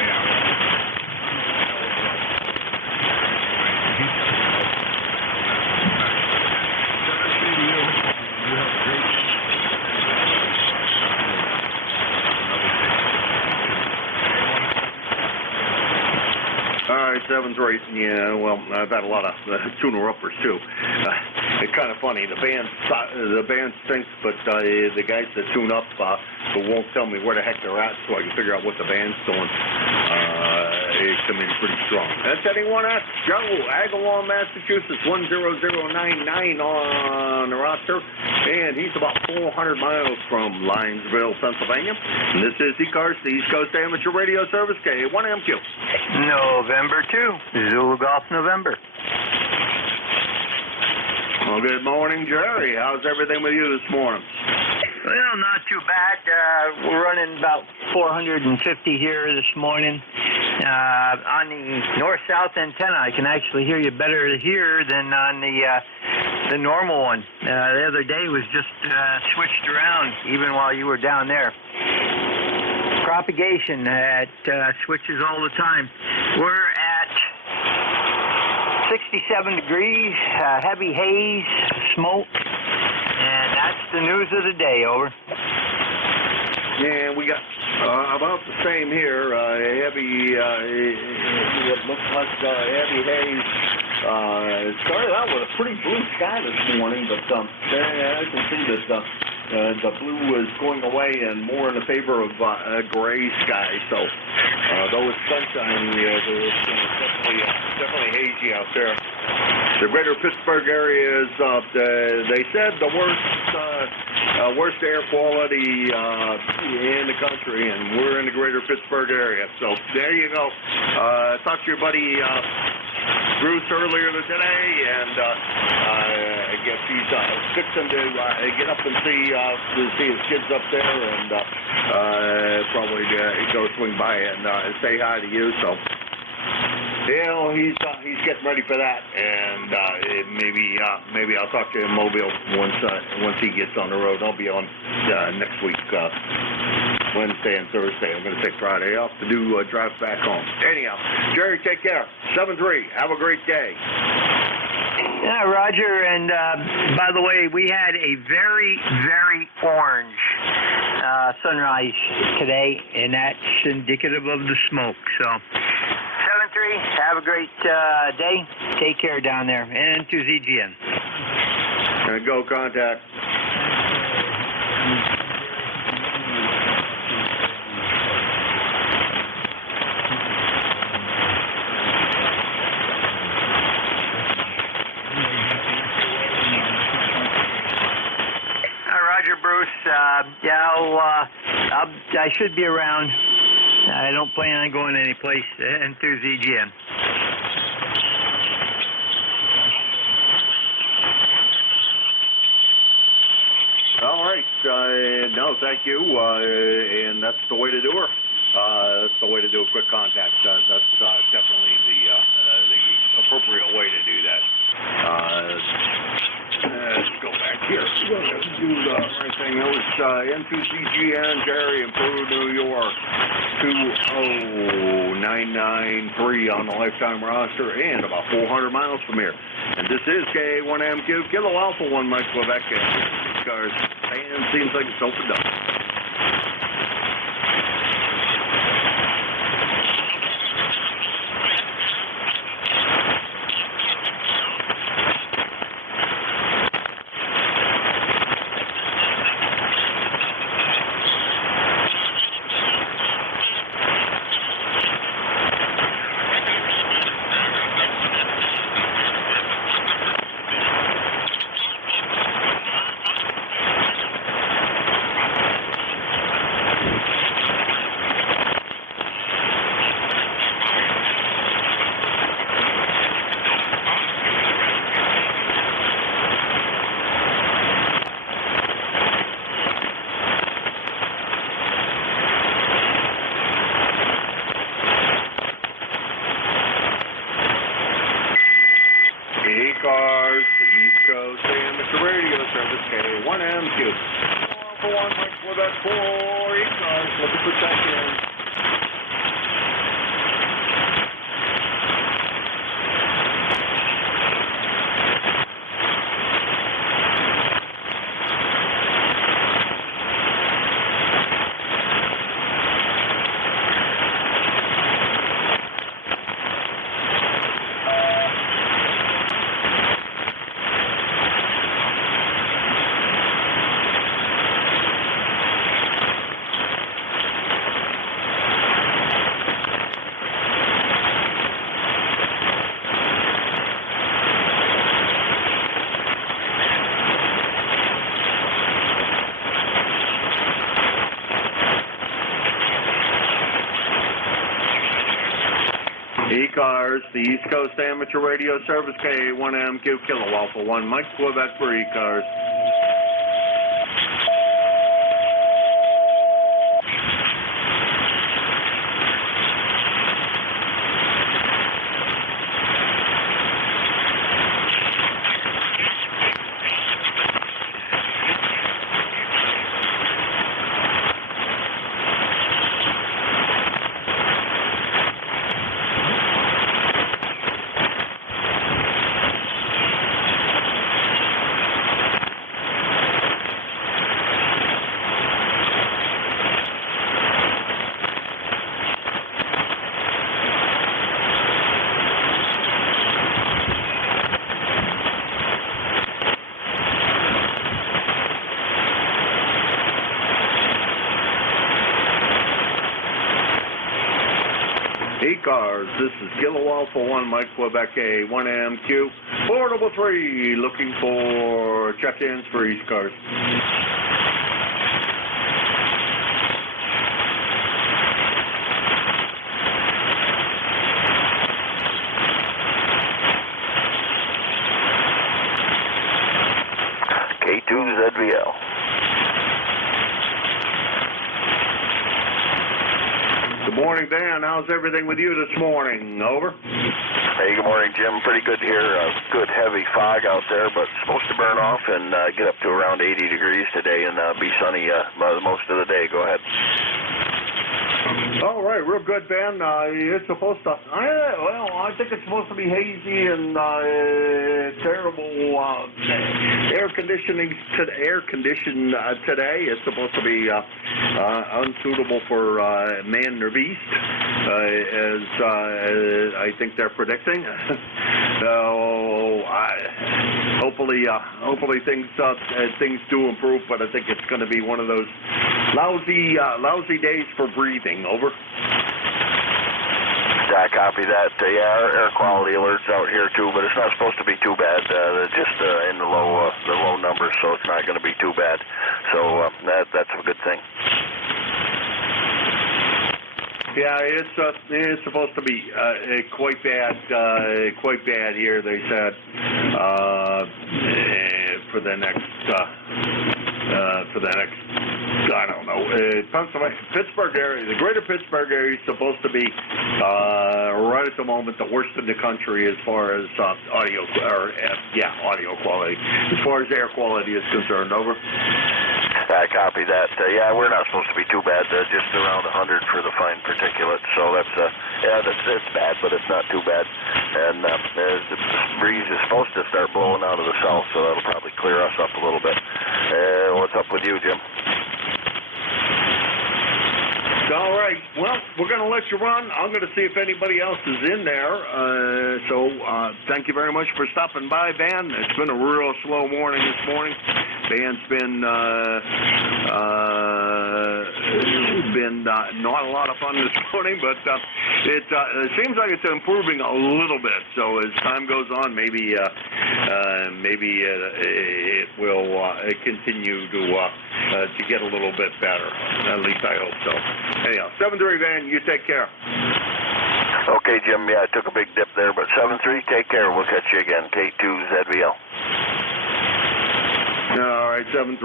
yeah. All right, Seven's racing. Yeah, well, I've had a lot of tuner-uppers too. It's kind of funny. The band stinks, but the guys that tune up won't tell me where the heck they're at, so I can figure out what the band's doing. It's coming pretty strong. That's anyone at Joe, Agawam, Massachusetts, 10099 on the roster, and he's about 400 miles from Linesville, Pennsylvania. And this is ECARS, the East Coast Amateur Radio Service, KA1MQ. November 2, Zulu Golf November. Well, good morning, Jerry. How's everything with you this morning? Well, not too bad. We're running about 450 here this morning. On the north-south antenna, I can actually hear you better here than on the normal one. The other day was just switched around, even while you were down there. Propagation switches all the time. We're at 67 degrees, heavy haze, smoke, and that's the news of the day. Over. Yeah, we got About the same here. Heavy, it looks like heavy haze. It started out with a pretty blue sky this morning, but I can see that the blue is going away and more in the favor of gray sky. So, though it's sunshiny, it's definitely hazy out there. The greater Pittsburgh area is, they said, the worst air quality in the country, and we're in the greater Pittsburgh area. So there you go. Talked to your buddy Bruce earlier today, and I guess he's fixing to get up and see his kids up there, and probably go swing by and say hi to you. So. He's getting ready for that, and maybe I'll talk to him Mobile once he gets on the road. I'll be on next week, Wednesday and Thursday. I'm going to take Friday off to do drive back home. Anyhow, Jerry, take care. 7-3. Have a great day. Yeah, Roger. And by the way, we had a very, very orange sunrise today, and that's indicative of the smoke. So. 7-3, have a great day. Take care down there. And to ZGN. And go contact. Roger, Bruce. I should be around. I don't plan on going any place into ZGN. All right. No, thank you. And that's the way to do her. That's the way to do a quick contact. That's definitely the appropriate way to do that. Let's go back here. We're going to do the right thing. That was N2CGN, Jerry in Peru, New York. 20993 on the lifetime roster and about 400 miles from here. And this is K1MQ, Kilo Alpha 1 Mike Quebec, and ECARS. And seems like it's opened up. ECARS, the East Coast Amateur Radio Service, K1MQ. For 1 Mike Quebec 4, ECARS, looking for check-in. ECARS, the East Coast Amateur Radio Service, K1MQ, Kilo Alpha 1, Mike Quebec for ECARS. ECARS. This is Kilo Alpha 1, Mike Quebec A, 1AMQ, 433, looking for check-ins for ECARS. K2ZVL. Good morning, Dan. How's everything with you this morning? Over. Hey, good morning, Jim. Pretty good here. Good heavy fog out there, but it's supposed to burn off and get up to around 80 degrees today and be sunny most of the day. Go ahead. All right, real good, Ben. It's supposed to. I think it's supposed to be hazy and terrible air conditioning. Air conditioned today. It's supposed to be unsuitable for man or beast, as I think they're predicting. So hopefully things do improve, but I think it's going to be one of those lousy days for breathing. Over. I copy that. Our air quality alerts out here too, but it's not supposed to be too bad. Just in the low numbers, so it's not going to be too bad. So that's a good thing. Yeah, it's supposed to be quite bad here. They said for the next I don't know, Pennsylvania, Pittsburgh area, the greater Pittsburgh area is supposed to be right at the moment the worst in the country as far as audio quality, as far as air quality is concerned. Over. I copy that. We're not supposed to be too bad. Just around 100 for the fine particulate. So it's bad, but it's not too bad. And the breeze is supposed to start blowing out of the south, so that'll probably clear us up a little bit. What's up with you, Jim? All right. Well, we're going to let you run. I'm going to see if anybody else is in there. So thank you very much for stopping by, Van. It's been a real slow morning this morning. Van's been not a lot of fun this morning, but it seems like it's improving a little bit. So as time goes on, maybe it will continue to get a little bit better. At least I hope so. Anyhow, 7-3, Van, you take care. Okay, Jim. Yeah, I took a big dip there, but 7-3, take care. We'll catch you again. K2ZVL. All right, 7-3.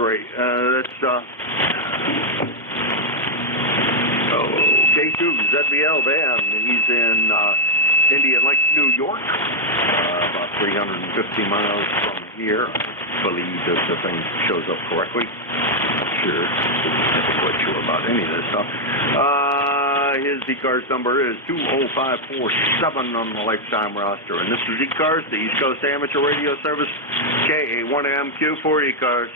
K2ZVL Van. He's in Indian Lake, New York, about 350 miles from here. I believe that the thing shows up correctly. Sure, not quite sure about any of this stuff. His ECARS number is 20547 on the lifetime roster, and this is ECARS, the East Coast Amateur Radio Service, KA1MQ for ECARS.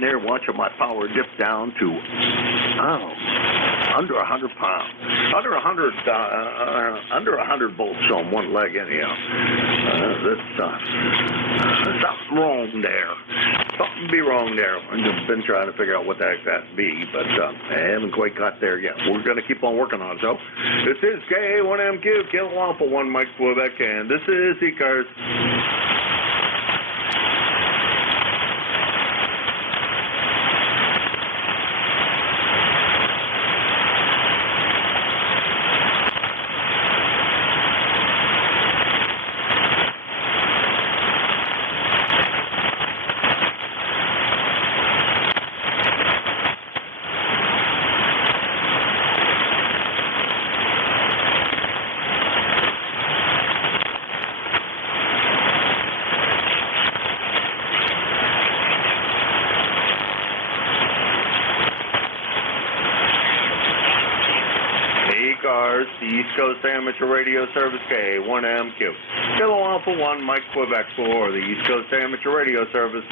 There, watching my power dip down to under 100 pounds, under 100 volts on one leg. Anyhow, that's something wrong there. Something be wrong there. I've been trying to figure out what the heck that be, but I haven't quite got there yet. We're going to keep on working on it. So, this is KA1MQ, Kilo Alpha 1, Mike Quebec, and this is ECARS. ECARS, the East Coast Amateur Radio Service, KA1MQ. Kilo Alpha 1, Mike Quebec 4, the East Coast Amateur Radio Service.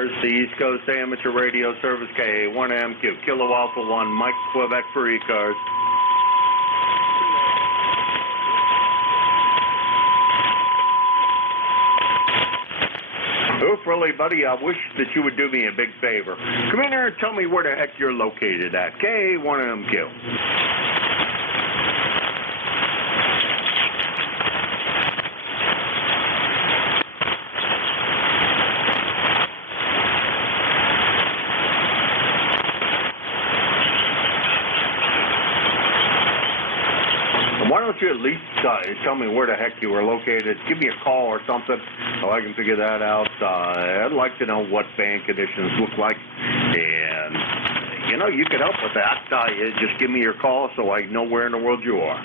ECARS, the East Coast Amateur Radio Service, K1MQ, Kilo Alpha 1, Mike Quebec for ECARS. Oof, really, buddy, I wish that you would do me a big favor. Come in here and tell me where the heck you're located at. K1MQ. Why don't you at least tell me where the heck you were located? Give me a call or something so I can figure that out. I'd like to know what band conditions look like. And, you know, you could help with that. Just give me your call so I know where in the world you are.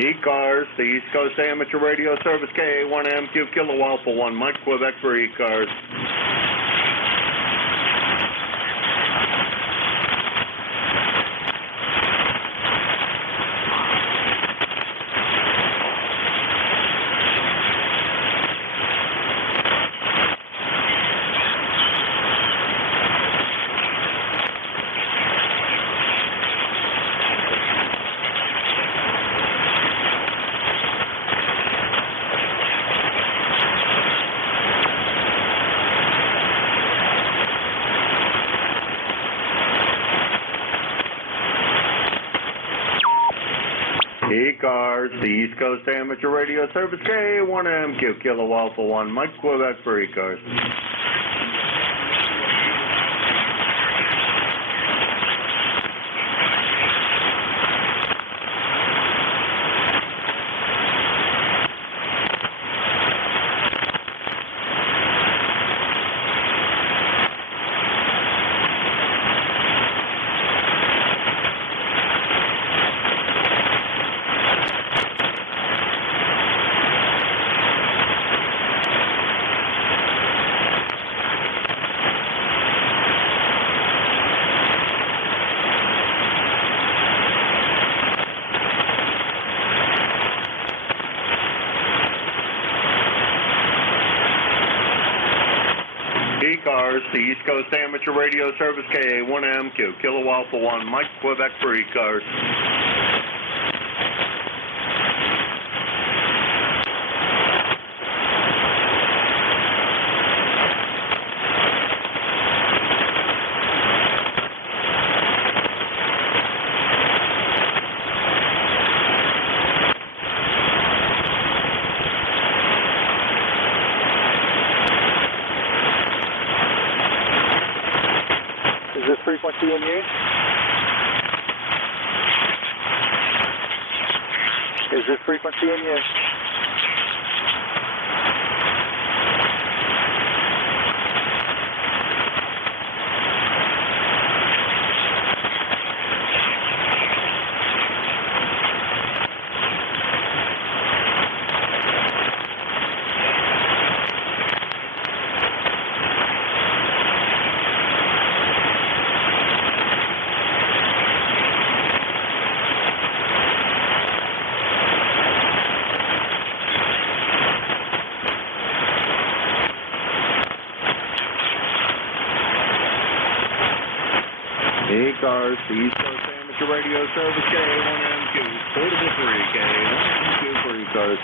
ECARS, the East Coast Amateur Radio Service, K1MQ, Kilo Alpha 1, Mike Quebec for ECARS. ECARS, the East Coast Amateur Radio Service, K1MQ, Kilo Alpha 1, Mike Quebec for ECARS. ECARS, the East Coast Amateur Radio Service, K1MQ, Kilo Alpha 1, Mike Quebec for ECARS. Is this frequency in use? Is this frequency in use? ECARS, the East Coast Amateur Radio Service, K1MQ, portable 3, K1MQ for ECARS.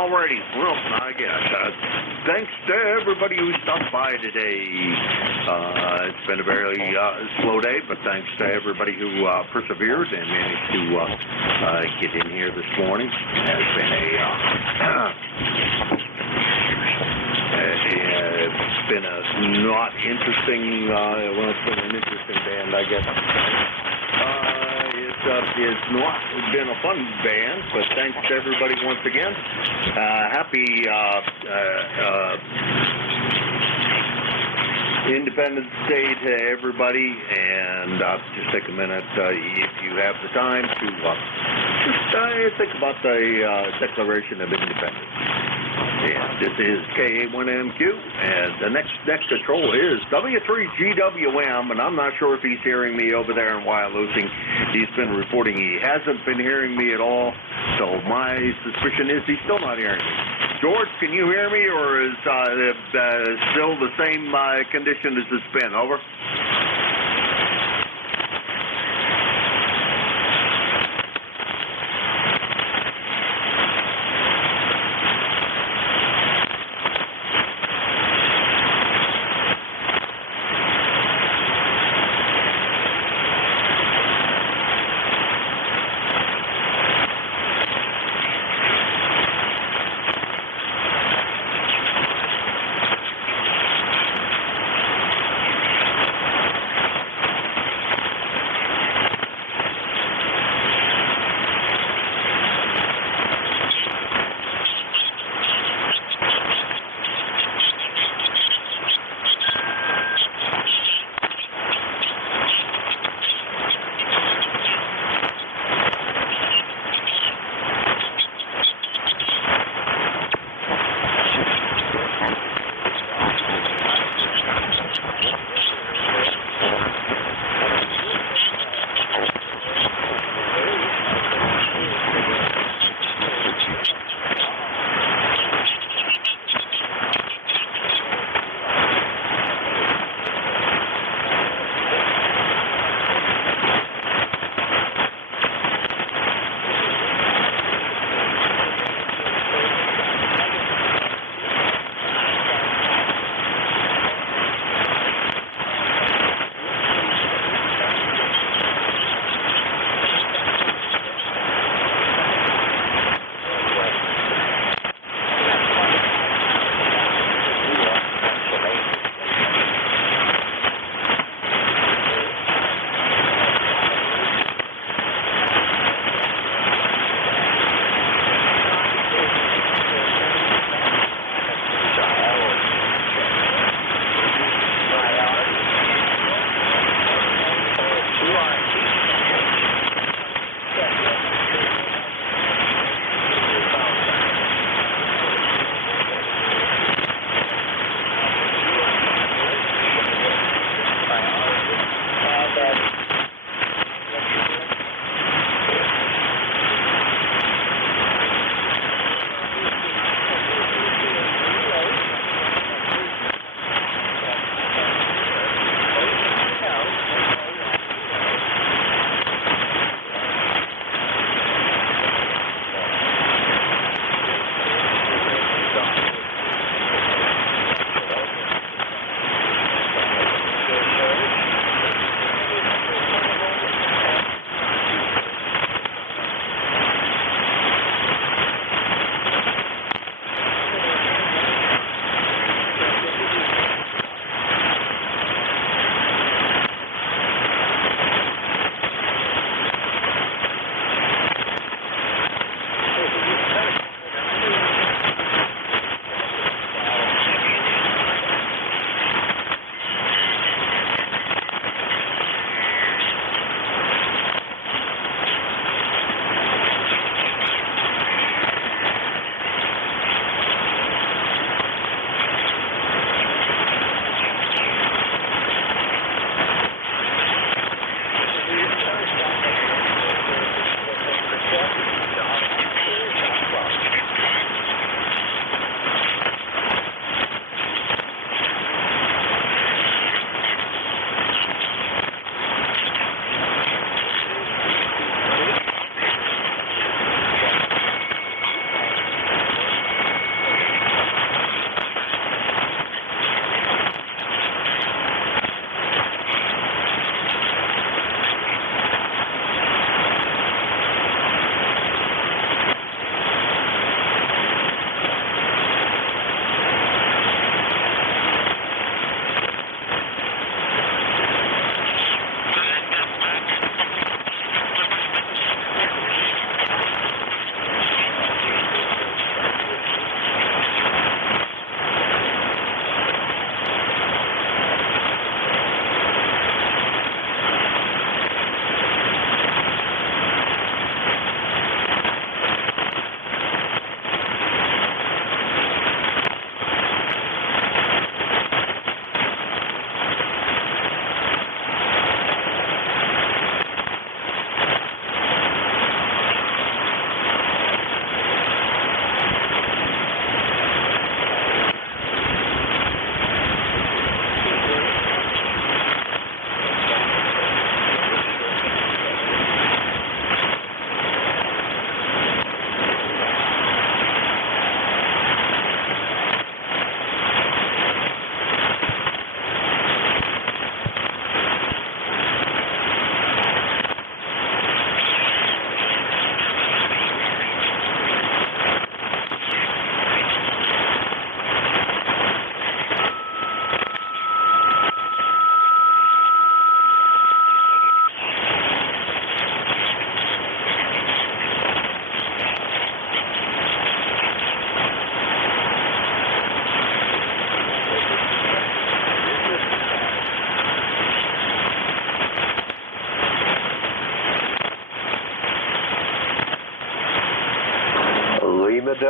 Alrighty, well, I guess. Thanks to everybody who stopped by today. It's been a very slow day, but thanks to everybody who persevered and managed to get in here this morning. It's been it's been a not interesting, well, it's been an interesting band, I guess. It's not been a fun band, but thanks to everybody once again. Happy Independence Day to everybody, and just take a minute, if you have the time, to just think about the Declaration of Independence. And this is KA1MQ, and the next control is W3GWM, and I'm not sure if he's hearing me over there in Wyalusing. He's been reporting he hasn't been hearing me at all, so my suspicion is he's still not hearing me. George, can you hear me, or is still the same condition as it's been? Over.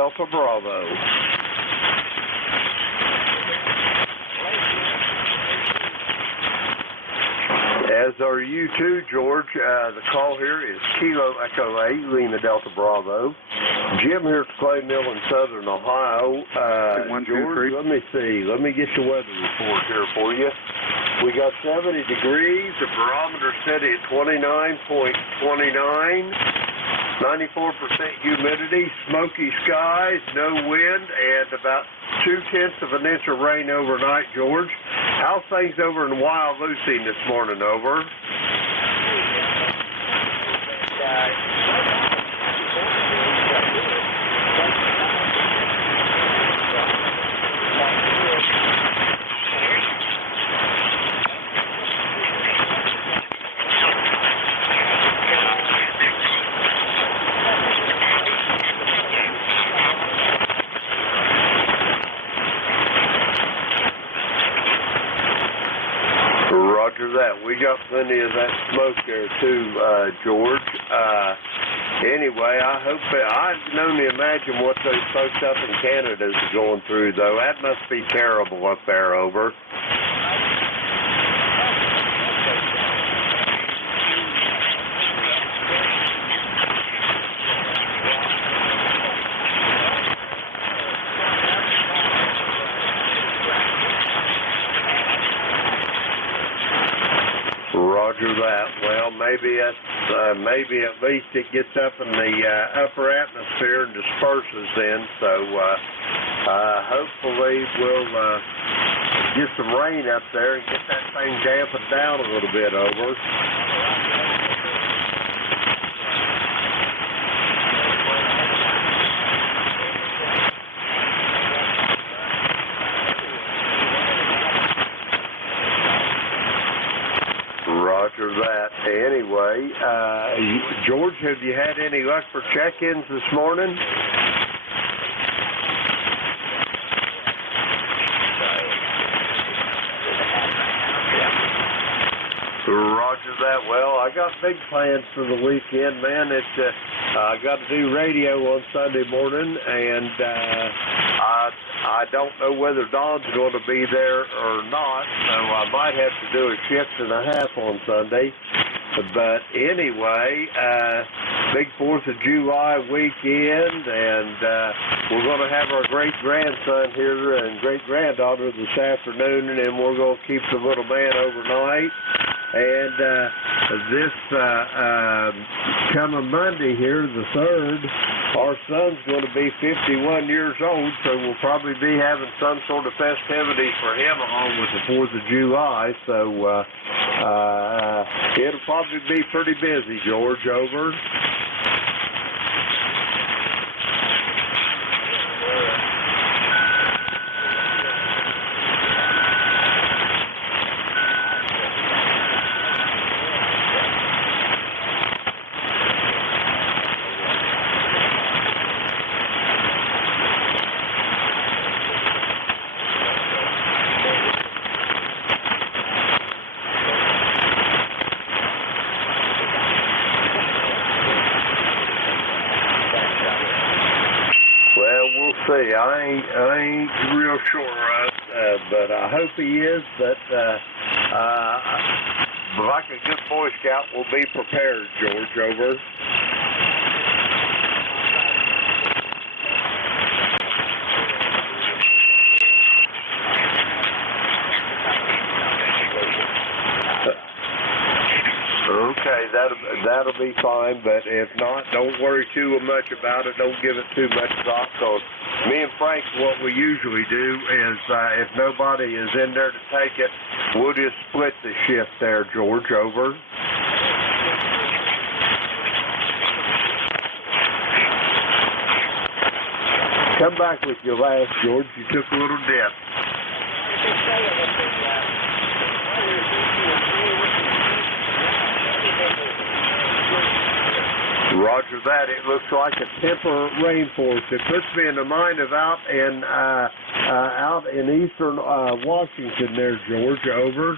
Delta Bravo. As are you too, George. The call here is Kilo Echo 8, Lima Delta Bravo. Jim here at Clay Mill in Southern Ohio. George, let me see. Let me get the weather report here for you. We got 70 degrees. The barometer set at 29.29. 94% humidity, smoky skies, no wind, and about 0.2 of an inch of rain overnight, George. How's things over in Wild Lucy this morning, over? Roger that. We got plenty of that smoke there too, George. Anyway, I can only imagine what those folks up in Canada is going through, though. That must be terrible up there, over. Roger that. Well, maybe at least it gets up in the upper atmosphere and disperses then. So hopefully we'll get some rain up there and get that thing dampened down a little bit, over. Roger that. Anyway, George, have you had any luck for check-ins this morning? Roger that. Well, I got big plans for the weekend, man. I got to do radio on Sunday morning, and I don't know whether Don's going to be there or not, so I might have to do a shift and a half on Sunday. But anyway, big 4th of July weekend, and we're going to have our great-grandson here and great-granddaughter this afternoon, and then we're going to keep the little man overnight. And this coming Monday here, the 3rd, our son's going to be 51 years old, so we'll probably be having some sort of festivity for him along with the 4th of July. So it'll probably be pretty busy, George, over. See, I ain't real sure, but I hope he is. But like a good Boy Scout, we'll be prepared, George, over. Okay, that'll be fine, but if not, don't worry too much about it. Don't give it too much thought, because me and Frank, what we usually do is if nobody is in there to take it, we'll just split the shift there, George, over. Come back with your last, George. You took a little dip. Roger that. It looks like a temperate rainforest. It puts me in the mind of out in eastern Washington there, George, over.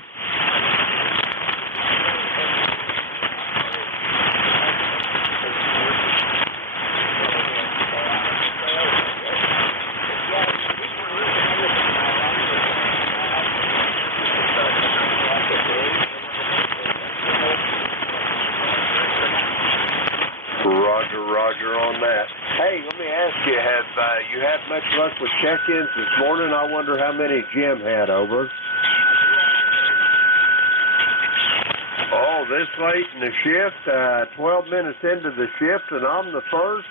had much luck with check-ins this morning. I wonder how many Jim had over. Oh, this late in the shift, 12 minutes into the shift, and I'm the first.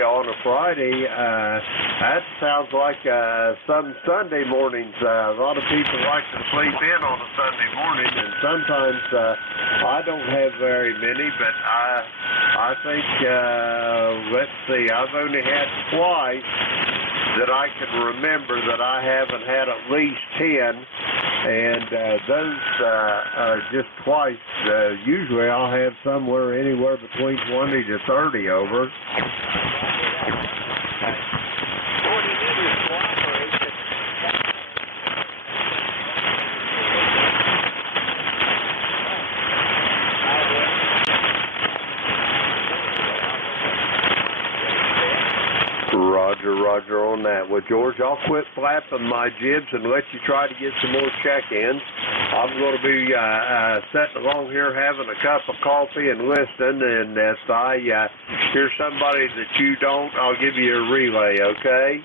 On a Friday, that sounds like some Sunday mornings. A lot of people like to sleep in on a Sunday morning, and sometimes I don't have very many, but I think, let's see, I've only had twice that I can remember that I haven't had at least 10, and those are just twice. Usually I'll have somewhere anywhere between 20 to 30 over. Roger on that. Well, George, I'll quit flapping my jibs and let you try to get some more check-ins. I'm going to be sitting along here having a cup of coffee and listening, and if I hear somebody that you don't, I'll give you a relay, okay?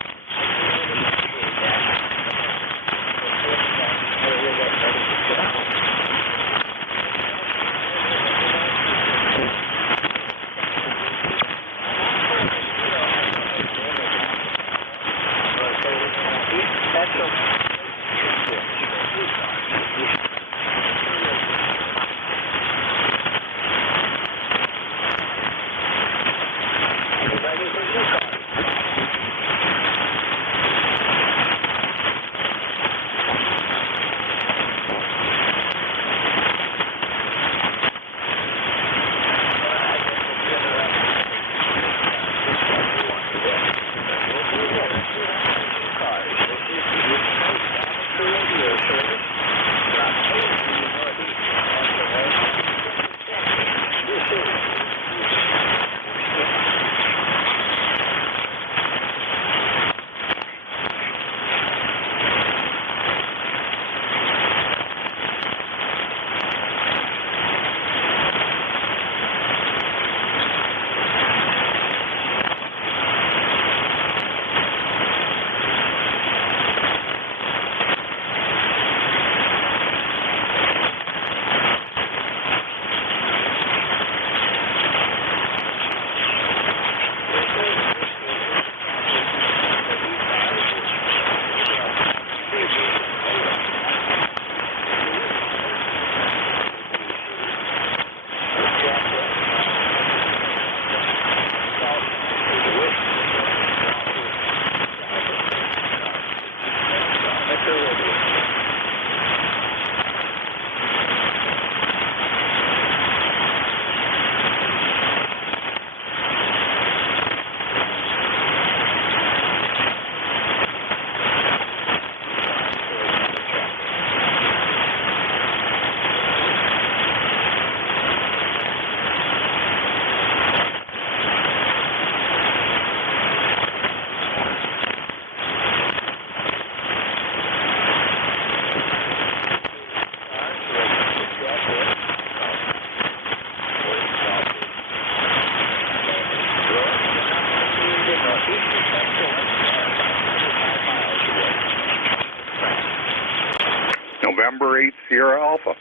November 8 Sierra Alpha.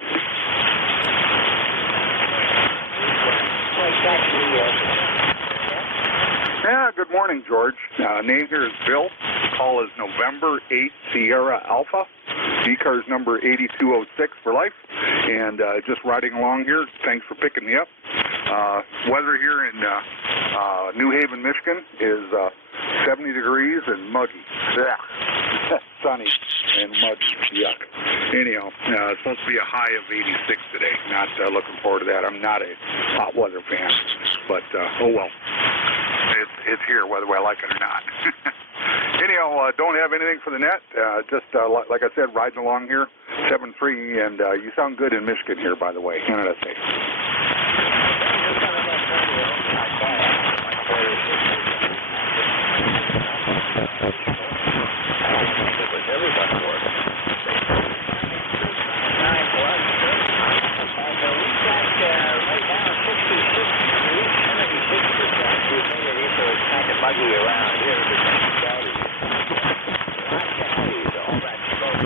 Yeah, good morning, George. Name here is Bill. Call is November 8 Sierra Alpha. ECARS number 8206 for life. And just riding along here. Thanks for picking me up. Weather here in New Haven, Michigan is 70 degrees and muggy. Sunny and muggy. Yuck. Anyhow, it's supposed to be a high of 86 today. Not looking forward to that. I'm not a hot weather fan, but oh well. It's here whether I like it or not. Anyhow, don't have anything for the net. Just like I said, riding along here, 7.3, and you sound good in Michigan here, by the way. Canada State. hazy around here between the counties. Lots of haze, all that smoke.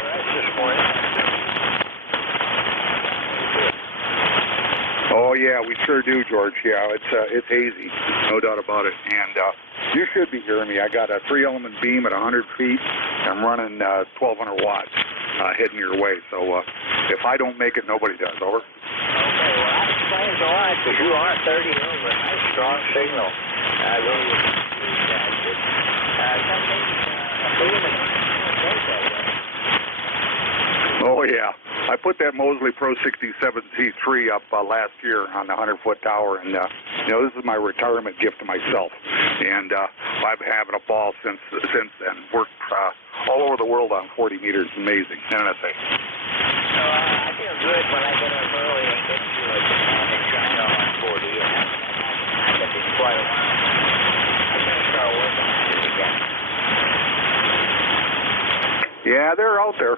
That's this morning. Oh yeah, we sure do, George. Yeah, it's hazy, no doubt about it. And you should be hearing me. I got a 3-element beam at 100 feet. I'm running 1,200 watts heading your way. So if I don't make it, nobody does. Over. Okay, well that explains a lot because you are 30 over. Nice strong signal. I really appreciate that. Something a beam and Oh yeah, I put that Mosley Pro 67C3 up last year on the 100-foot tower, and this is my retirement gift to myself. And I've been having a ball since then. Worked all over the world on 40 meters. Amazing, NSA. So I feel good when I get up early and get to a Japan and China on 40, and I get this quite a while. I'm going to start working on it again. Yeah, they're out there.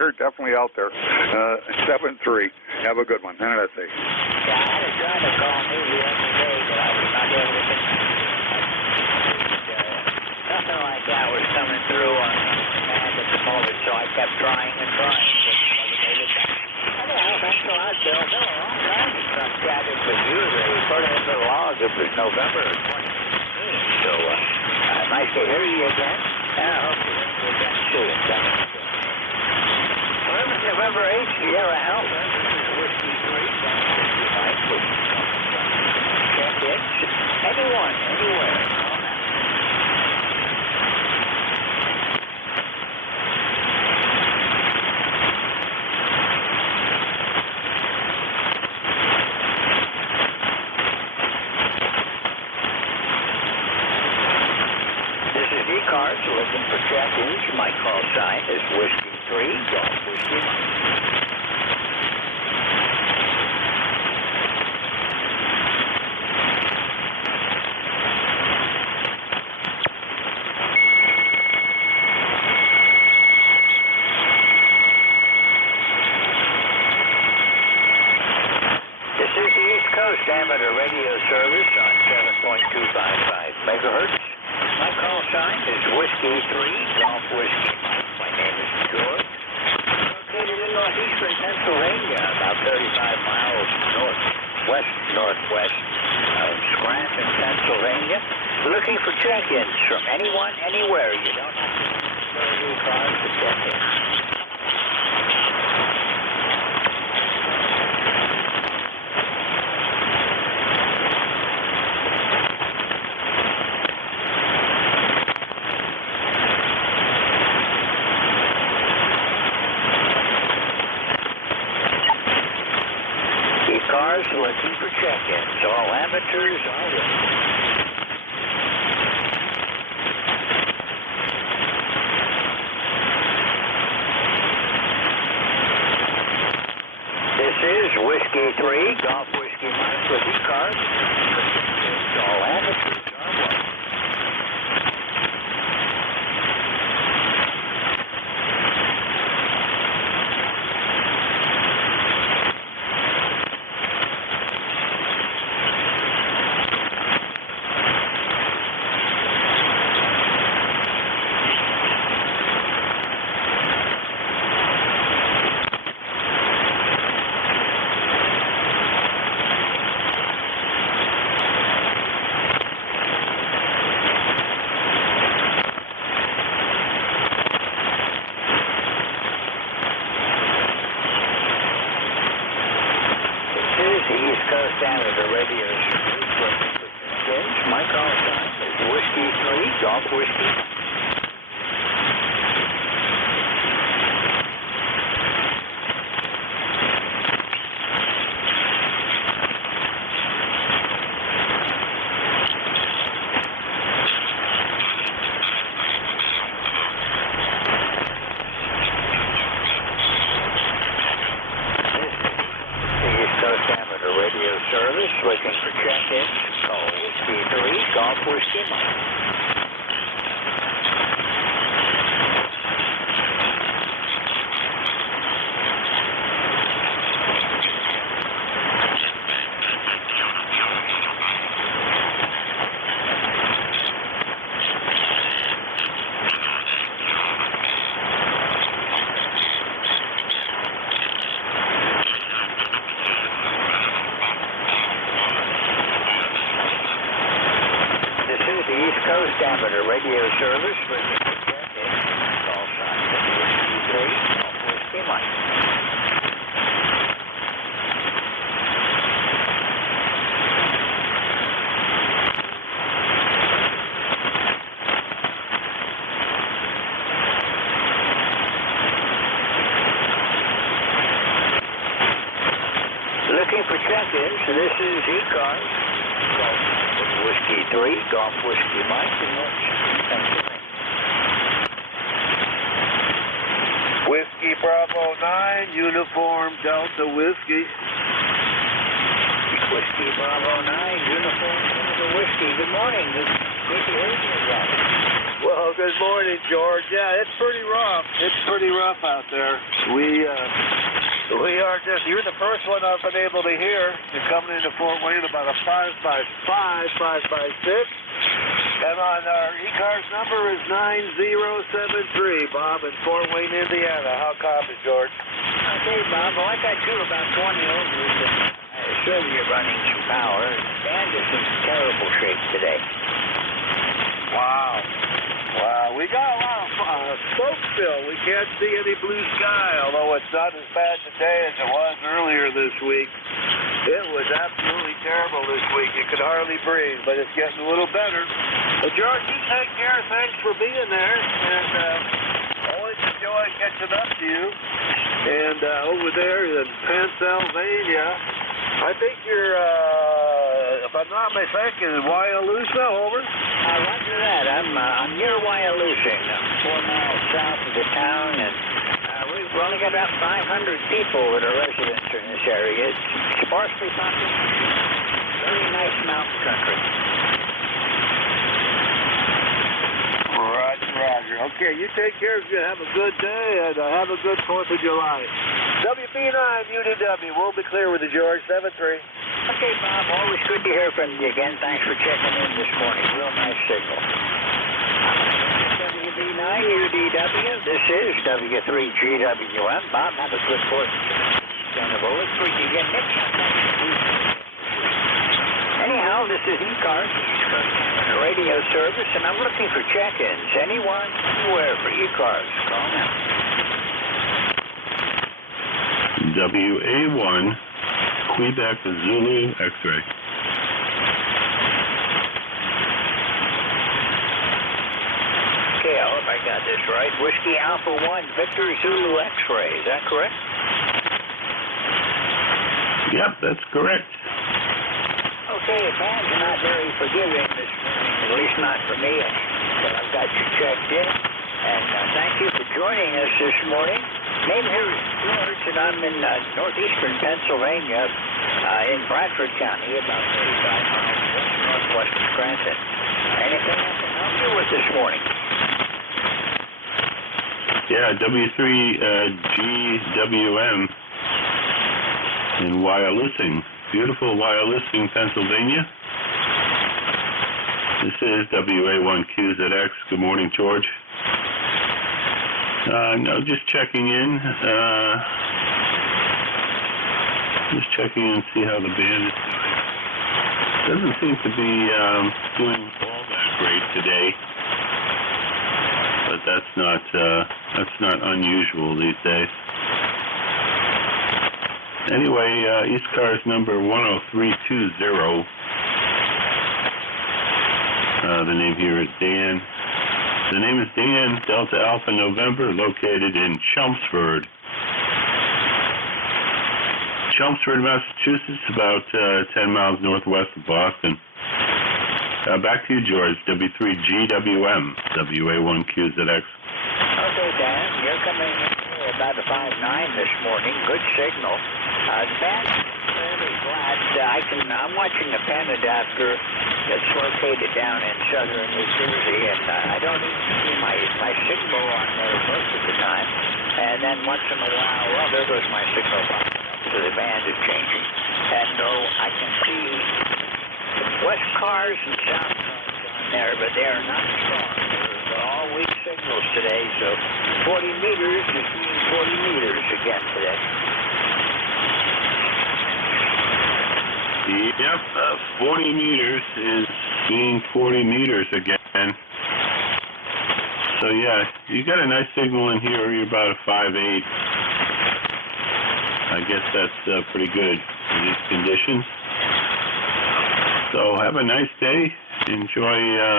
They're definitely out there. 7-3. Have a good one. NSA. Yeah, I had a trying to call me the other day, but I was not able to get nothing like that was coming through on command at the moment, so I kept trying and trying, but never made it back. Anyhow, thanks a lot, Bill. Been a long time since I've chatted with you. According to the log, it was November of 2016, so nice to hear you again. I hope to hear you again soon. Well, it was November 8th, Sierra Alpha. This is Whiskey 3, Mike. Check it. Anyone, anywhere. ECARS looking for check-ins. My call sign is Whiskey 3, Golf Whiskey Mike. This is the East Coast amateur radio service on 7.255 megahertz. My call sign is Whiskey 3, Golf Whiskey Mike. My name is George. Located in northeastern Pennsylvania, about 35 miles northwest of Scranton, Pennsylvania. Looking for check-ins from anyone, anywhere. You don't have to go to cars to check in. ECARS looking for check-ins. All amateurs are ready. This is Whiskey 3, Golf Whiskey Mike with ECARS. All amateurs are ready. East Coast Amateur Radio Service. My call sign is Whiskey 3, Golf Whiskey. Radio service, looking for check-ins. Call Whiskey 3, Golf Whiskey Mike. radio service with the call sign Whiskey Mike. Looking for check-ins, so this is ECARS, Whiskey 3, Golf Whiskey Mike, and Whiskey Bravo 9, Uniform Delta Whiskey. Whiskey Bravo 9, Uniform Delta Whiskey. Good morning. Good to hear you again. Well, good morning, George. Yeah, it's pretty rough. It's pretty rough out there. You're the first one I've been able to hear. You're coming into Fort Wayne about a 5x5, 5x6. And on our ECARS number is 9073, Bob, in Fort Wayne, Indiana. How copy, George? Okay, Bob. Well, I got you about 20 over. I assume you're running some power. Dan is in terrible shape today. Wow. We got a lot of smoke still. We can't see any blue sky, although it's not as bad today as it was earlier this week. It was absolutely terrible this week. You could hardly breathe, but it's getting a little better. But George, you take care. Thanks for being there, and always enjoy catching up to you. And over there in Pennsylvania, I think you're, if I'm not mistaken, Waialusa, over? Roger that. I'm near Waialusa, 4 miles south of the town, and we've only got about 500 people that are residents in this area. It's sparsely populated. Very nice mountain country. Roger. Okay, you take care of you. Have a good day, and have a good 4th of July. WB9 UDW. We'll be clear with you, George. 7-3. Okay, Bob. Always good to hear from you again. Thanks for checking in this morning. Real nice signal. WB9 UDW. This is W3GWM. Bob, have a good 4th. Look for you again next time. Anyhow, this is ECARS, radio service, and I'm looking for check-ins. Anyone, anywhere for ECARS. Call now. WA1, Quebec Zulu X-ray. Okay, I hope I got this right. Whiskey Alpha 1, Victor Zulu X-ray. Is that correct? Yep, that's correct. Okay, fans are not very forgiving this morning, at least not for me. But I've got you checked in, and thank you for joining us this morning. Name here is George, and I'm in northeastern Pennsylvania, in Bradford County, about 35 miles northwest of Scranton. Anything I can help you with this morning? Yeah, W3GWM in Wyalusing. Beautiful Wyalusing, Pennsylvania. This is WA1QZX. Good morning, George. No, just checking in. Just checking in and see how the band is doing. Doesn't seem to be doing all that great today, but that's not unusual these days. Anyway, ECARS number 10320. The name here is Dan. The name is Dan, Delta Alpha November, located in Chelmsford. Chelmsford, Massachusetts, about 10 miles northwest of Boston. Back to you, George. W3GWM, WA1QZX. Okay, Dan, you're coming in about a 5.9 this morning. Good signal. The band's fairly flat. I'm watching a pen adapter that's located down in southern New Jersey, and I don't even see my signal on there most of the time. And then once in a while, well, there goes my signal popping up, so the band is changing. And though I can see west cars and south cars on there, but they are not strong. They're all weak signals today, so 40 meters is being 40 meters again today. Yep, 40 meters is being 40 meters again. So yeah, you got a nice signal in here. You're about a 5.8. I guess that's pretty good in these conditions. So have a nice day. Enjoy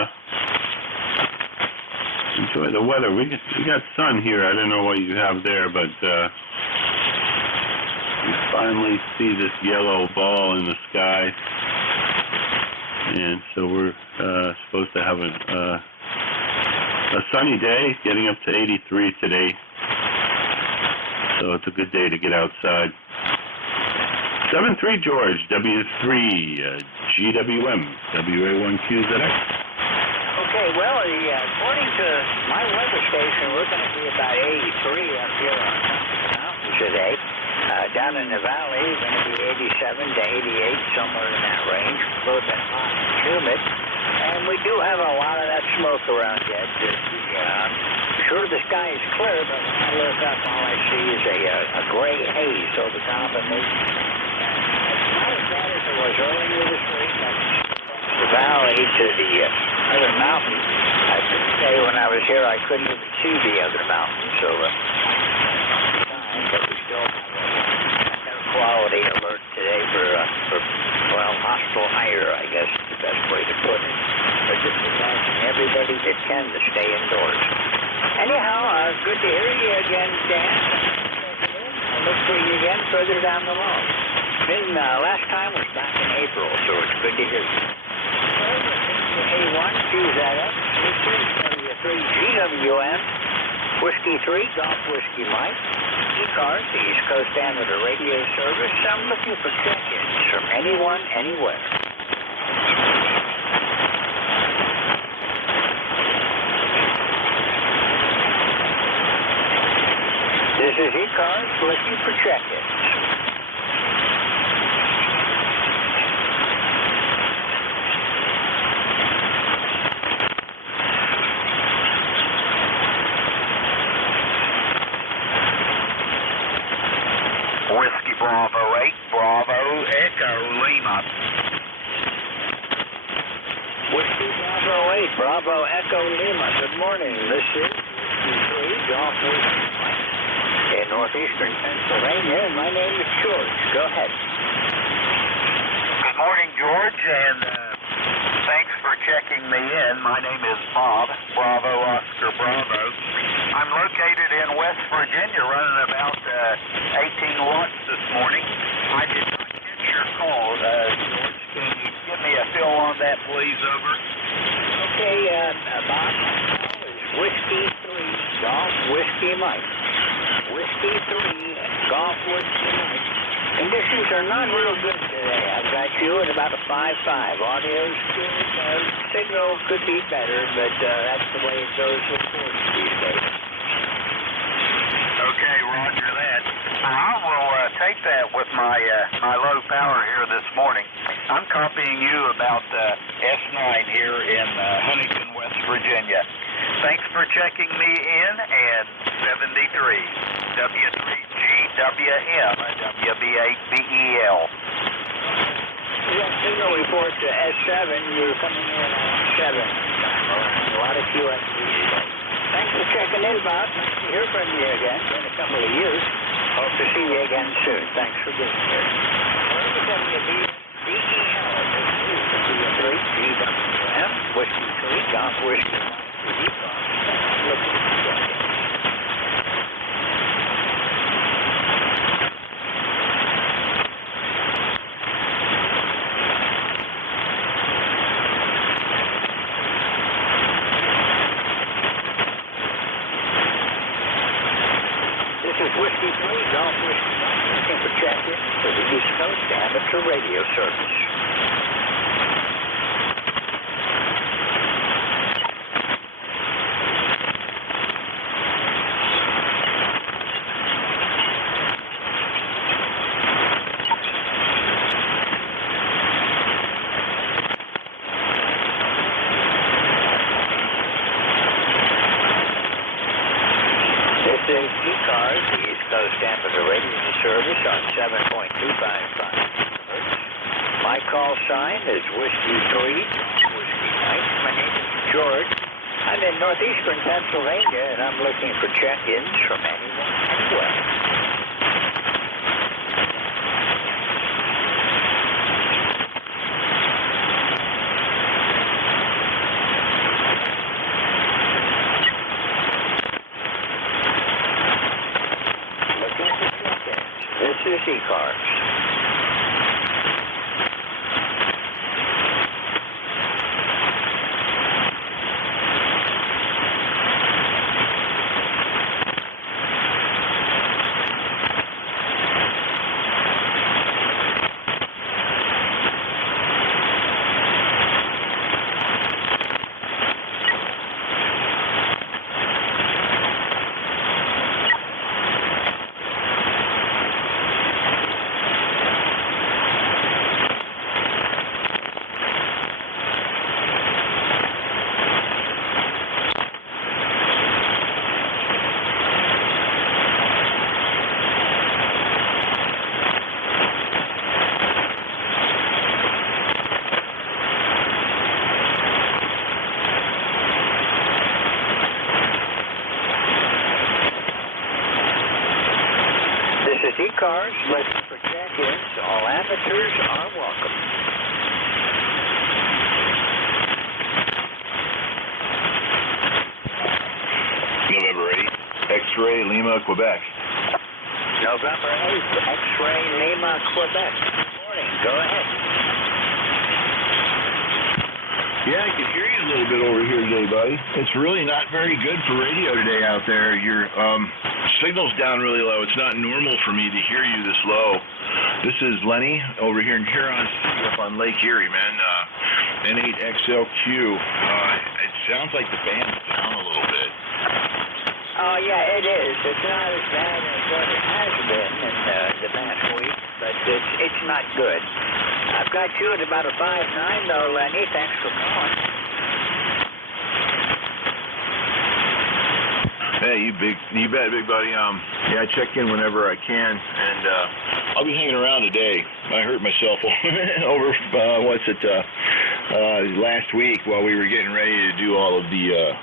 the weather. We got sun here. I don't know what you have there, but you finally see this yellow ball in the sky, and so we're supposed to have a sunny day, getting up to 83 today. So it's a good day to get outside. 7-3 George, W3 GWM, WA1QZX. Okay, well, according to my weather station, we're going to be about 83 up here on the mountains today. Down in the valley, we're going to be 87 to 88, somewhere in that range. A little bit hot and humid. And we do have a lot of that smoke around yet. Sure, the sky is clear, but when I look up, all I see is a gray haze over top of me. It's not as bad as it was earlier this week. The valley to the other mountain. I should say when I was here, I couldn't even see the other mountain, so but we still have a quality alert today for hostile hire, I guess is the best way to put it. They're just advising everybody that can to stay indoors. Anyhow, good to hear you again, Dan. I'll look for you again further down the road. Last time was back in April, so it's good to hear you. A1, QZX, W3 GWM, Whiskey 3, Golf Whiskey Mike, ECARS, the East Coast Amateur Radio Service. I'm looking for check-ins from anyone, anywhere. This is ECARS looking for check-ins. Whiskey Bravo 8, Bravo Echo Lima. Whiskey Bravo 8, Bravo Echo Lima. Good morning. This is Whiskey 3, Golf Whiskey Mike in northeastern Pennsylvania, and my name is George. Go ahead. Good morning, George, and thanks for checking me in. My name is Bob, Bravo Oscar Bravo. I'm located in West Virginia, running about 18 watts this morning. I did not get your call, George. Can you give me a fill on that, please? Over. Okay, Bob, my call is Whiskey 3, Golf Whiskey Mike. Whiskey 3, Golf Whiskey Mike. Conditions are not real good today. I've got you at about a 5.5. Audio's good. Signal could be better, but that's the way it goes with force these days. Okay, roger that. I will take that with my low power here this morning. I'm copying you about S9 here in Huntington, West Virginia. Thanks for checking me in, and 73 W3 GWM WB8BEL. Signal report to S7. You're coming in on 7 time around. A lot of QSB today. Thanks for checking in, Bob. Nice to hear from you again. Been a couple of years. Hope to see you again soon. Thanks for being here. WB8BEL. W3 GWM Whiskey 3 Golf Whiskey. This is Whiskey 3, Golf Whiskey, looking for check-in for the East Coast Amateur Radio Service. This is ECARS, the East Coast Amateur Radio Service on 7.255 megahertz. My call sign is Whiskey 3, Whiskey Mike. My name is George. I I'm in northeastern Pennsylvania, and I'm looking for check-ins from anyone anywhere. Looking for check-ins. This is ECARS. This is ECARS, looking for check-ins. All amateurs are welcome. November 8th, X-Ray, Lima, Quebec. November 8th, X-Ray, Lima, Quebec. Good morning. Go ahead. Yeah, I can hear you a little bit over here today, buddy. It's really not very good for radio today out there. Your signal's down really low. It's not normal for me to hear you this low. This is Lenny over here in Huron City up on Lake Erie, man. N8XLQ. It sounds like the band's down a little bit. Oh, yeah, it is. It's not as bad as what it has been in the past week, but it's not good. I've got you at about a 5.9, though, Lenny. Thanks for calling. Hey, you bet, big buddy. Yeah, I check in whenever I can, and I'll be hanging around today. I hurt myself over last week while we were getting ready to do all of the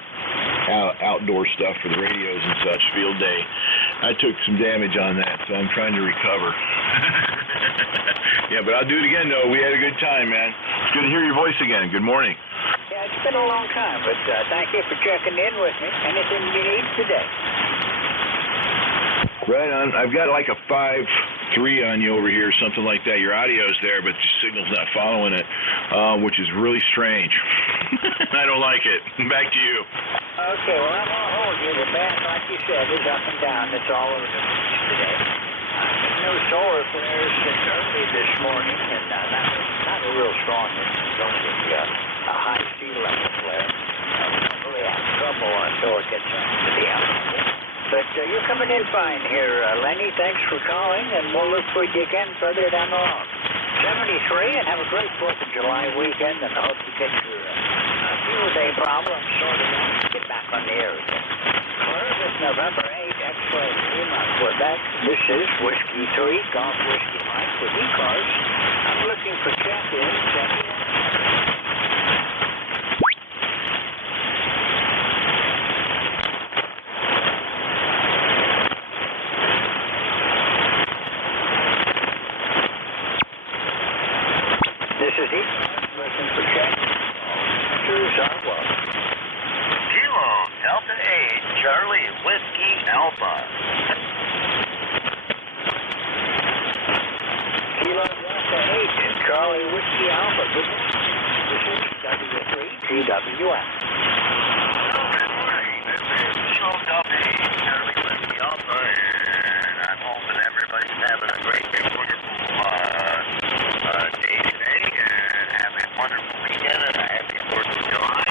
outdoor stuff for the radios and such, field day. I took some damage on that, so I'm trying to recover. Yeah, but I'll do it again, though. We had a good time, man. It's good to hear your voice again. Good morning. Yeah, it's been a long time, but thank you for checking in with me. Anything you need today? Right on. I've got like a 5.3 on you over here, something like that. Your audio's there, but your signal's not following it, which is really strange. I don't like it. Back to you. Okay, well, I'm going to hold you. The band, like you said, is up and down. It's all over the place today. No solar flares since early this morning, and not a real strong one. It's only a high sea level flare. Really have trouble until it gets up to the outlet. But you're coming in fine here, Lenny. Thanks for calling, and we'll look for you again further down the line. 73, and have a great 4th of July weekend, and I hope you get your fuel day problem sorted out and get back on the air again. For this November 8th, X-Ray Lima, Quebec, this is Whiskey 3, Golf Whiskey Mike with ECARS. I'm looking for check-ins. This is ECARS, looking for check-ins. Kilo Delta 8, Charlie Whiskey Alpha. Kilo Delta 8, Charlie Whiskey Alpha. Good morning. This is W3GWS. Good morning. This is Kilo Delta 8, Charlie Whiskey Alpha, and I'm hoping everybody's having a great and wonderful day today, and having a wonderful weekend, and a happy 4th of July.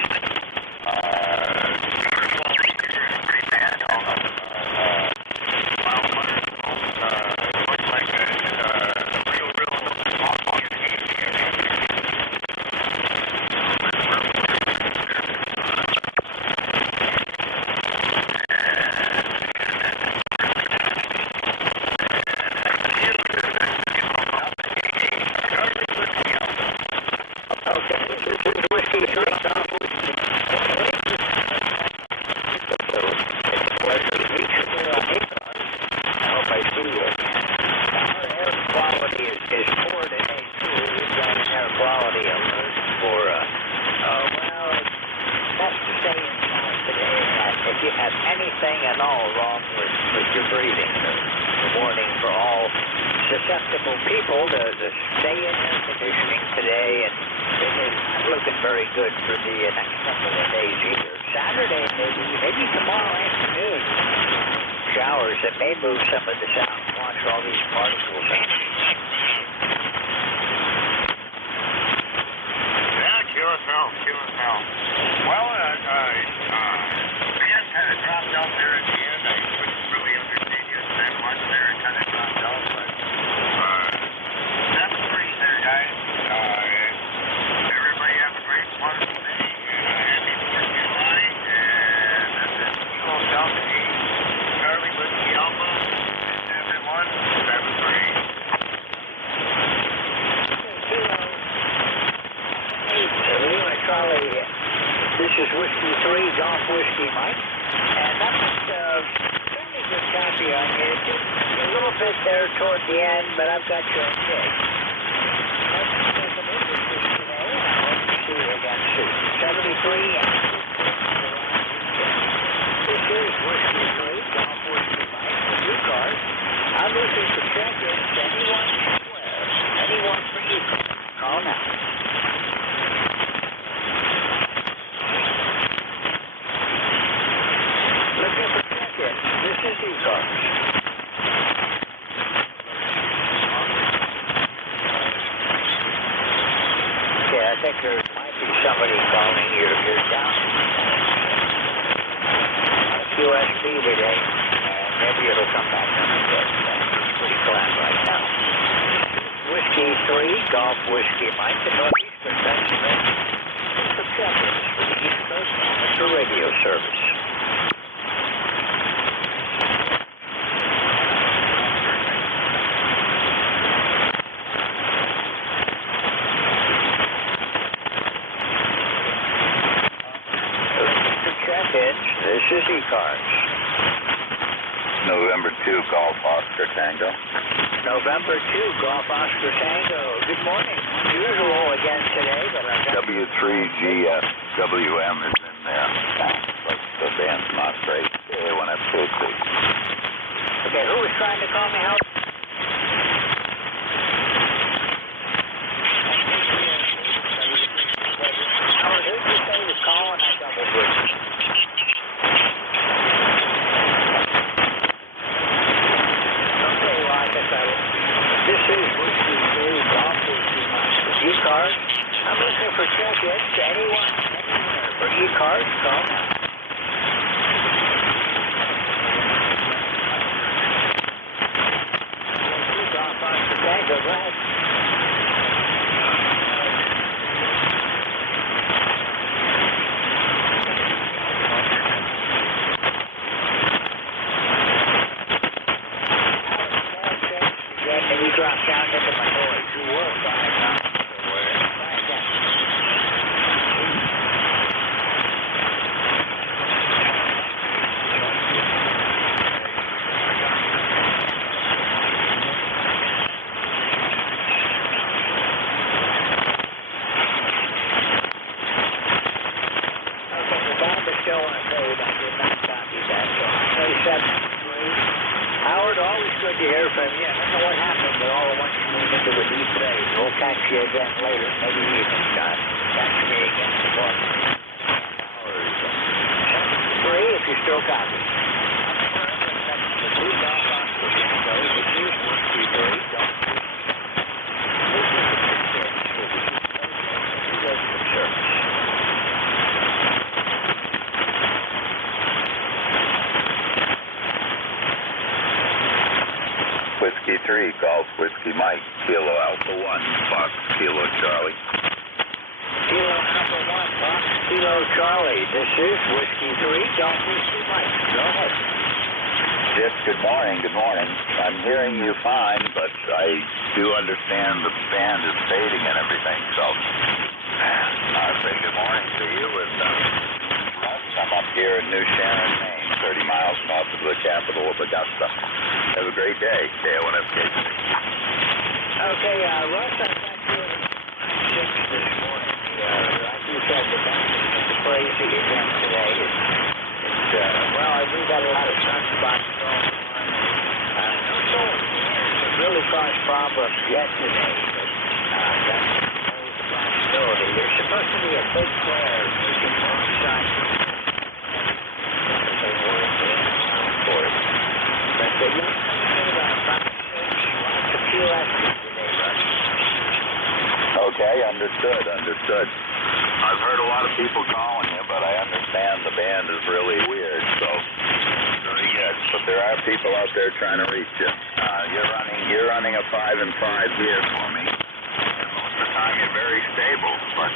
Pretty bad. Looks like a real awful game here. susceptible people to stay in air conditioning today, and it is not looking very good for the next couple of days either. Saturday, maybe tomorrow afternoon, showers that may move some of this out and wash all these particles in. Yeah, QSL. Well, Ben kind of dropped out there at the end. I couldn't really understand you that much there. It kind of dropped out, but 7-3 there, guys. Everybody have a great, wonderful day. Happy 4th of July. And this is Kilo Delta 8, Charlie Whiskey Alpha. And everyone, 7-3. Charlie, this is Whiskey 3, Golf Whiskey Mike, and I'm just fairly good copy on you. Just a little bit there toward the end, but I've got you okay. Let's take an interest today, and I hope to see you again soon. 73 and this is Whiskey 3, Golf Whiskey Mike, with ECARS. I'm looking to check in to anyone anywhere, anyone for you. Call now. This is ECARS. Okay, I think there might be somebody calling you. You're down QSB today, and maybe it'll come back on the good. It's pretty flat right now. Whiskey 3, Golf Whiskey Mike, the Northeastern Pennsylvania. Subscribers for the East Coast Amateur Radio Service. This is ECARS. November 2, Golf Oscar Tango. November 2, Golf Oscar Tango. Good morning. Usual again today, but I got W3GS WM is in there. But the band's not great. A1FKC. Okay, who was trying to call me? Howard, who did you say was calling? I double booked. This is Whiskey 3, Golf Whiskey Mike for ECARS. I'm looking for check-ins to anyone, anywhere for ECARS. Call now. Golf Oscar Tango, go ahead. And you drop down into my noise. You were fine, huh? Try again. Okay, the bomb is still on fade. I did not copy that. So I say 7-3. Howard, always good to hear from you. I don't know what happened, but all at once you moved into a deep phase. We'll catch you again later, maybe even catch me again tomorrow. Howard, 3 if you still copy. Whiskey 3, Golf Whiskey Mike, Kilo Alpha 1, Fox Kilo Charlie. Kilo Alpha 1, Fox Kilo Charlie. This is Whiskey 3, Golf Whiskey Mike. Go ahead. Yes, good morning, good morning. I'm hearing you fine, but I do understand the band is fading and everything, so I'll say good morning to you. And Russ, I'm up here in New Sharon, Maine, 30 miles north of the capital of Augusta. Have a great day, K1FKC. Okay, Russ, I got you at 6 this morning. Like you said, the band is crazy again today. We've got a lot of sunspots going on. No solar. It really caused problems. yesterday, but that's a possibility. There's supposed to be a big flare moving alongside. They were for it. But the young about 5, 6, lots of fuel activity today, Russ. Okay, understood. I've heard a lot of people calling you, but I understand the band is really weird, so very good. But there are people out there trying to reach you. You're running a 5 and 5 here for me. And most of the time you're very stable, but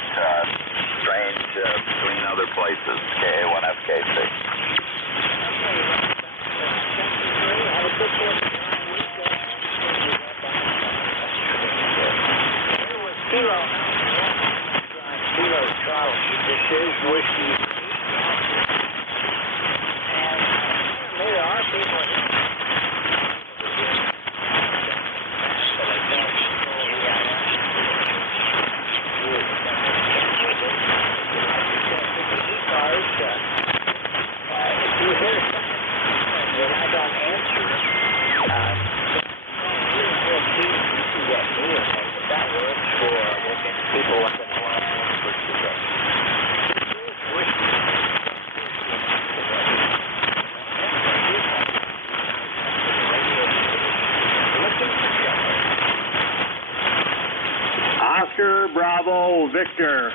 strange between other places. KA1FKC. Kilo Charlie, this is whiskey. And there are people here. ECARS, if you hear something that I don't answer, you can get me a thing, but that works for looking at people like a lot for today. Oscar Bravo Victor.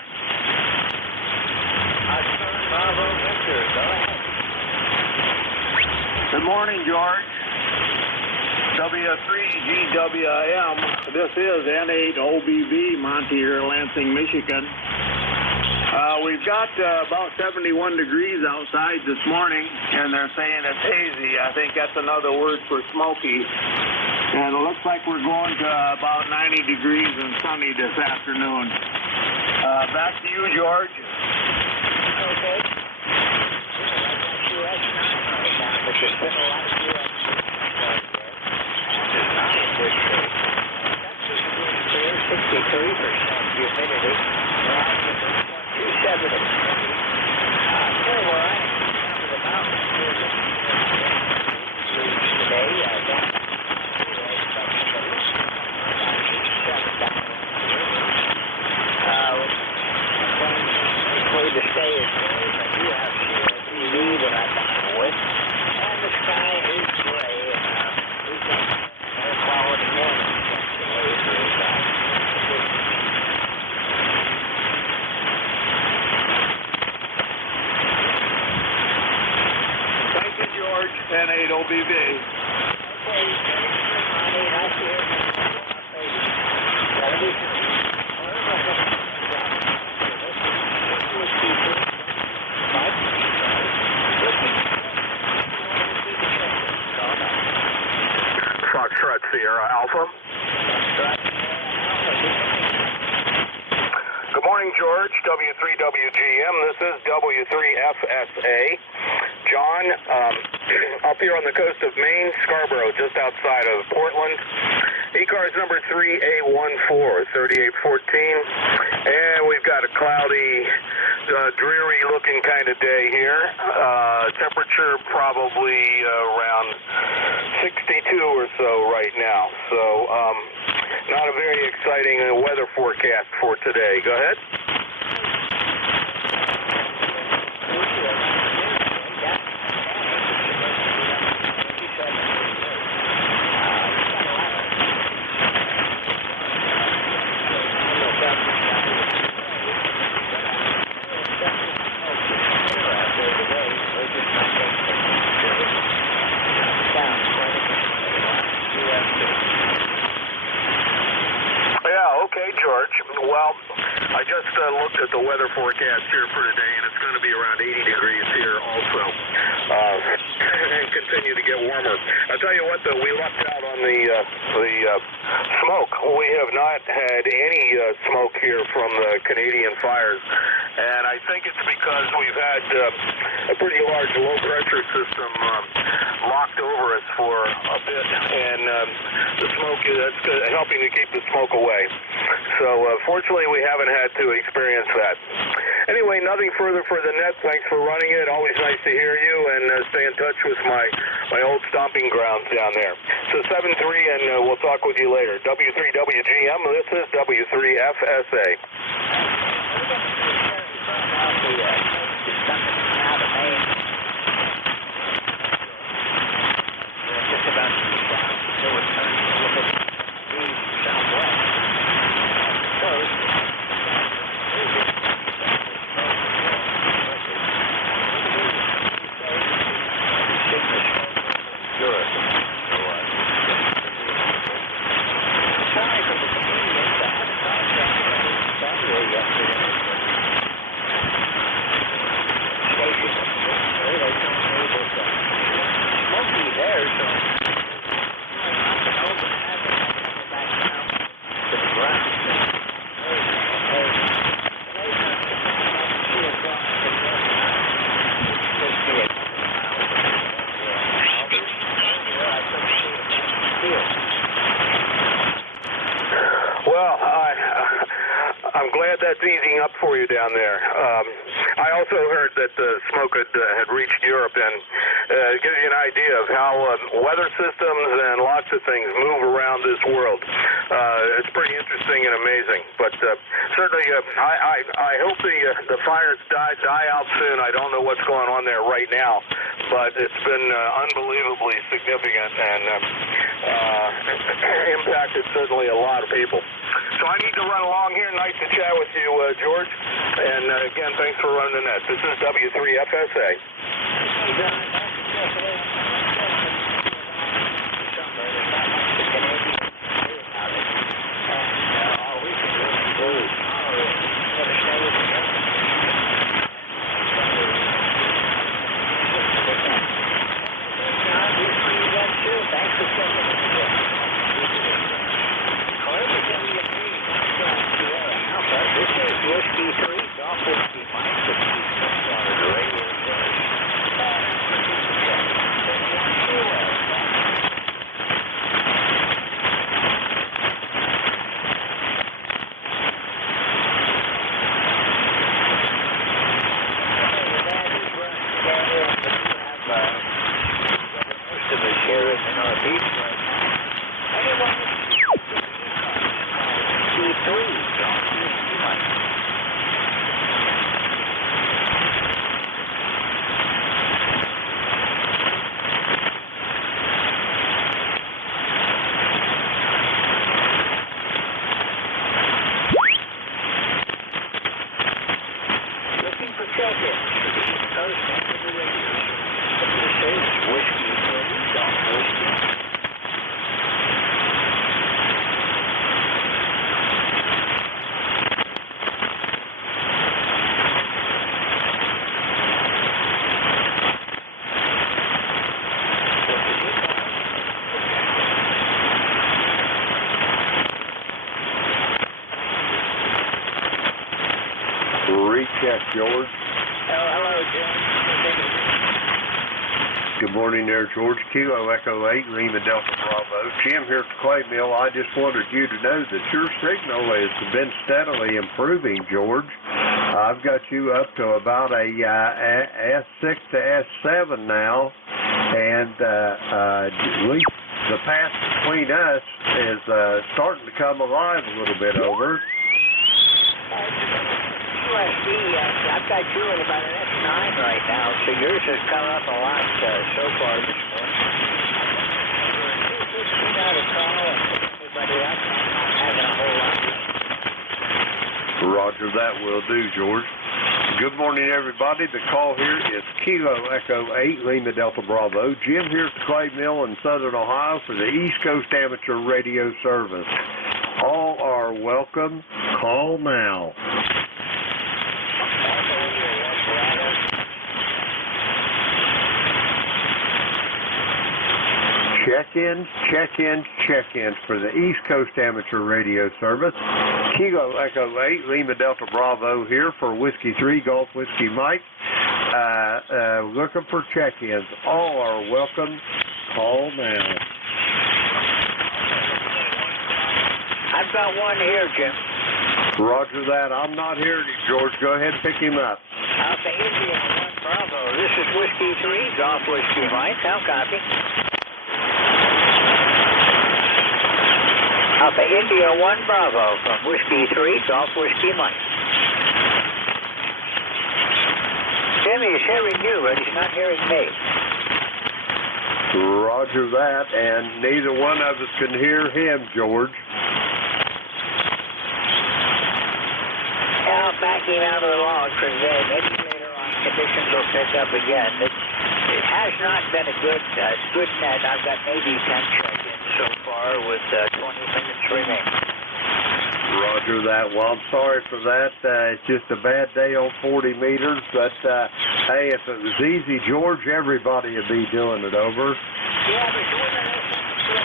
Oscar Bravo Victor, go ahead. Good morning, George. W3GWM. This is N8OBV, Montier, Lansing, Michigan. We've got about 71 degrees outside this morning, and they're saying it's hazy. I think that's another word for smoky. And it looks like we're going to about 90 degrees and sunny this afternoon. Back to you, George. Okay. US 9 right now, but there's been a lot of US 9 not in good shape. That's being clear, 63% humidity. Around 27 today, where I am, top of the mountain here, today, down to stay as cold. I do have TV that I'm buying with, and the sky is gray, and we've got air quality warnings today for Thank you, George. N8OBV. Okay, nice to hear from you. Foxtrot Sierra Alpha. Good morning, George. W3WGM. This is W3FSA. John, up here on the coast of Maine, Scarborough, just outside of Portland. ECARS number 3A14, 3814. And we've got a cloudy, dreary-looking kind of day here. Temperature probably around 62 or so right now. So not a very exciting weather forecast for today. Go ahead. Okay, George. Well, I just looked at the weather forecast here for today, and it's going to be around 80 degrees here also, and continue to get warmer. I'll tell you what, though, we lucked out on the smoke. We have not had any smoke here from the Canadian fires, and I think it's because we've had a pretty large low-pressure system locked over us for a bit, and the smoke, that's helping to keep the smoke away. So, fortunately, we haven't had to experience that. Anyway, nothing further for the net. Thanks for running it. Always nice to hear you, and stay in touch with my old stomping grounds down there. So 7-3, and we'll talk with you later. W3WGM, this is W3FSA. I'm glad that's easing up for you down there. I also heard that the smoke had reached Europe, and it gives you an idea of how weather systems and lots of things move around this world. It's pretty interesting and amazing. But certainly, I hope the fires die out soon. I don't know what's going on there right now, but it's been unbelievably significant and impacted certainly a lot of people. So I need to run along here. Nice to chat with you, George. And again, thanks for running the net. This is W3FSA. Recheck, George. Hello, Jim. Good morning there, George. Kilo Echo 8, Lima Delta Bravo. Jim here at the Clay Mill. I just wanted you to know that your signal has been steadily improving, George. I've got you up to about a S6 to S7 now, and at least the path between us is starting to come alive a little bit over. I've got you at about an S9 right now, so yours has come up a lot so far this morning. Got a call, and everybody else, I'm not having a whole lot. Roger that, will do, George. Good morning, everybody. The call here is Kilo Echo 8, Lima Delta Bravo. Jim here at the Clay Mill in Southern Ohio for the East Coast Amateur Radio Service. All are welcome. Call now. Check-ins for the East Coast Amateur Radio Service. Kilo Echo 8, Lima Delta Bravo here for Whiskey 3, Golf Whiskey Mike. Looking for check-ins. All are welcome. Call now. I've got one here, Jim. Roger that. I'm not hearing you, George. Go ahead and pick him up. Alpha India 1 Bravo. This is Whiskey 3, Golf Whiskey Mike. How copy? Alpha India 1 Bravo from Whiskey 3, Golf Whiskey Mike. Jimmy is hearing you, but he's not hearing me. Roger that, and neither one of us can hear him, George. I'll back him out of the log for today. Maybe later on conditions will pick up again. It has not been a good net. I've got maybe 10 check-ins so far with 20 minutes remaining. Roger that. Well, I'm sorry for that. It's just a bad day on 40 meters, but hey, if it was easy, George, everybody would be doing it over. Yeah, but doing it is a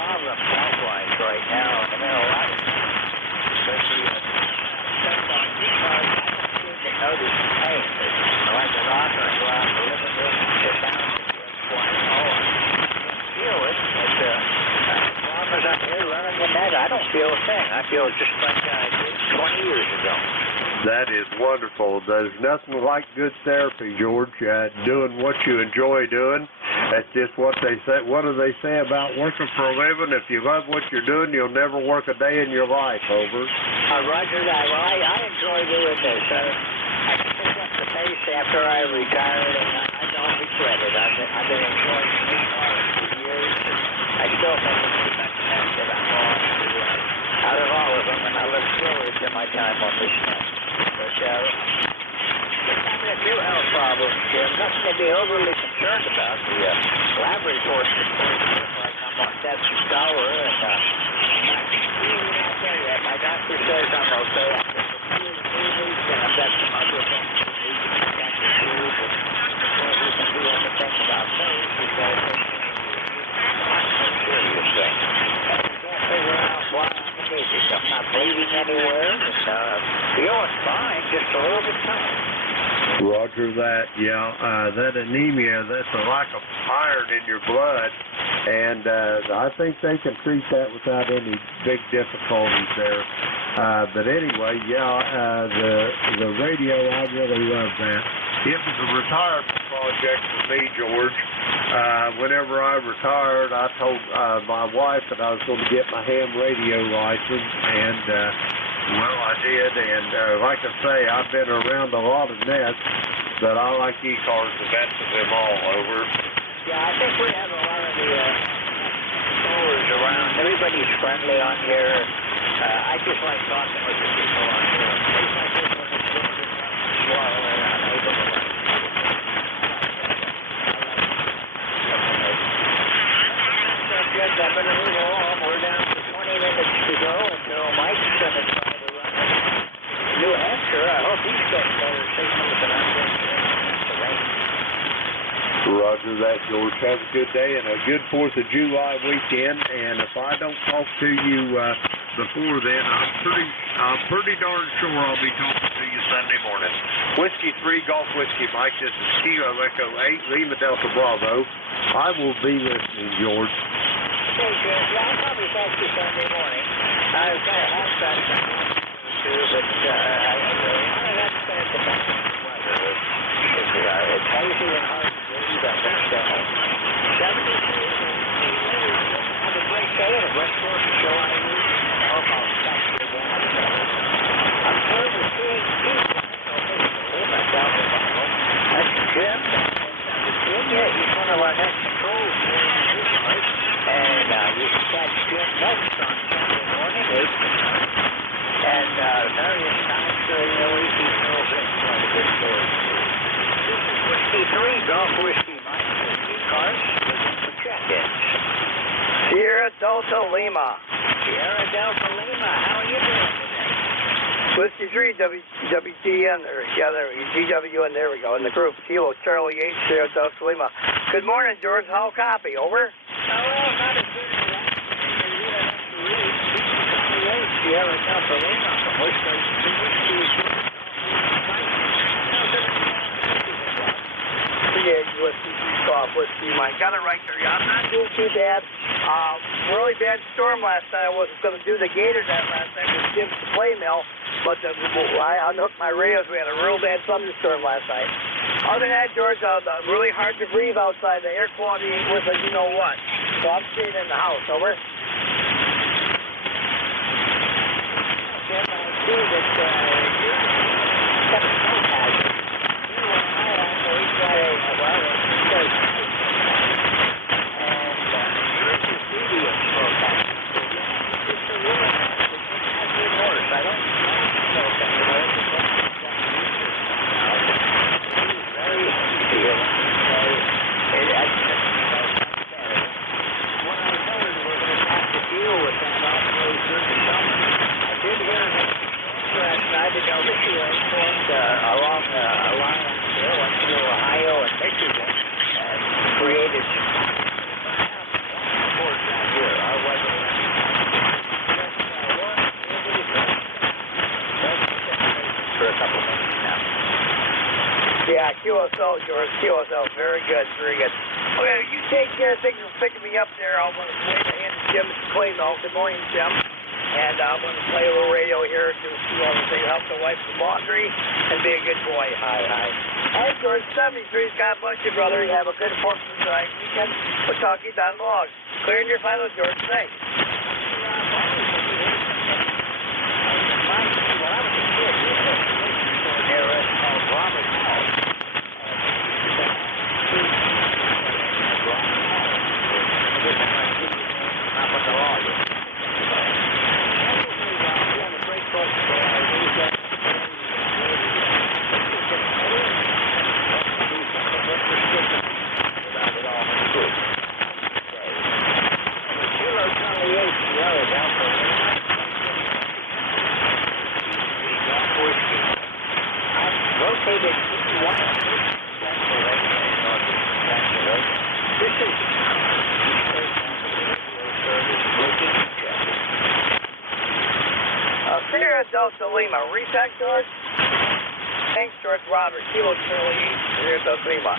problem health-wise right now. I mean, a lot of especially stuff on ECARS, I don't seem to notice the pain. Like an author, I go out in the living room and sit down and feel it, but as long as I'm here running the net, I don't feel a thing. I feel just like I did 20 years ago. That is wonderful. There's nothing like good therapy, George. Doing what you enjoy doing. That's just what they say. What do they say about working for a living? If you love what you're doing, you'll never work a day in your life. Over. Roger that. Well, I enjoy doing this. I picked up the pace after I retired, and I don't regret it. I've been enjoying these cars for years. I still think it's the best net that I'm on out of all of them, and I look forward to my time on this net. But just having a few health problems, nothing to be overly concerned about. The lab reports report like I'm on Deb's Tower, and I'm not even out there yet. My doctor says I'm okay. And I've got some other things that need to be checked into, but before we can do anything about those, we've got to take some serious things. And we can't figure out why I'm not bleeding anywhere, and feeling fine, just a little bit tired. Roger that. Yeah, that anemia, that's a lack of iron in your blood, and I think they can treat that without any big difficulties there. But anyway, yeah, the radio, I really love that. It was a retirement project for me, George. Whenever I retired, I told my wife that I was going to get my ham radio license, and well, I did, and like I say, I've been around a lot of nets, but I like ECARS the best of them all. Over. Yeah, I think we have a lot of the controllers around. Everybody's friendly on here. I just like talking with the people on here. It's like this one is good to swallow and I'm able to run. I've been a little long. We're down to 20 minutes to go until Mike's going to try to run New Hampshire. I hope he's getting better signals than I'm getting. Roger that, George. Have a good day and a good 4th of July weekend. And if I don't talk to you before then, I'm pretty darn sure I'll be talking to you Sunday morning. Whiskey 3, Golf Whiskey Mike. This is Kilo Echo 8, Lima Delta Bravo. I will be listening, George. Okay, George. Yeah, I'll probably talk to you Sunday morning. I've got a house out too, but I have to spend the time with the weather. It's hazy and hard to breathe up there. 72. Have a great day and a great 4th of July week. I hope I'll catch you again. I'm thrilled to see you. Myself and Bible. That's Jim. Jim, yeah, he's one of our net controls here in Detroit. And you can catch Jim next on Sunday morning, 8 to 9. And various times during the week, he fills in quite a bit for us. This is Whiskey 3, Golf Whiskey Mike, with ECARS, looking for check-ins. Sierra Delta Lima. Sierra Delta Lima, how are you doing today? Whiskey 3, WTN there. Yeah, there, GWN, there we go, in the group. Kilo Charlie 8, Sierra Delta Lima. Good morning, George. How copy? Over? Oh, well, not as good as that. Sierra Delta Lima from Whiskey 3. Yeah, Whiskey 3, Golf Whiskey Lima. Got it right there. Yeah, I'm not doing too bad. Really bad storm last night. I was going to do the gator net last night with Jim's play mill, but I unhooked my radios. We had a real bad thunderstorm last night. Other than that, George, really hard to breathe outside. The air quality ain't worth you know what. So I'm staying in the house. Over. Jim, I see that you're got a snow hazard. You know, I also got a, well, it's yours is medium snow hazard. It's a little it's good horse. I don't know if that horse is very easy. When I heard we're going to have to deal with that all-way through the summer, I did hear that last night that they'll issue a formed along a line here, went through Ohio and Michigan, and created some force down here. Our weather for a couple minutes now. Yeah, QSL, George. QSL, very good, very good. Okay, you take care. Thanks for picking me up there. I'm going to play the hand to Jim Claymore. Good morning, Jim. And I'm going to play a little radio here to help the wife with laundry and be a good boy. Hi, hi. All right, George, 73. God bless you, brother. You have a good 4th of July weekend. We'll talk to you down the log. Clearing your final, George. Thanks. Delta Lima, reset, George. Thanks, George Robert. Kilo Charlie 8, Delta Lima.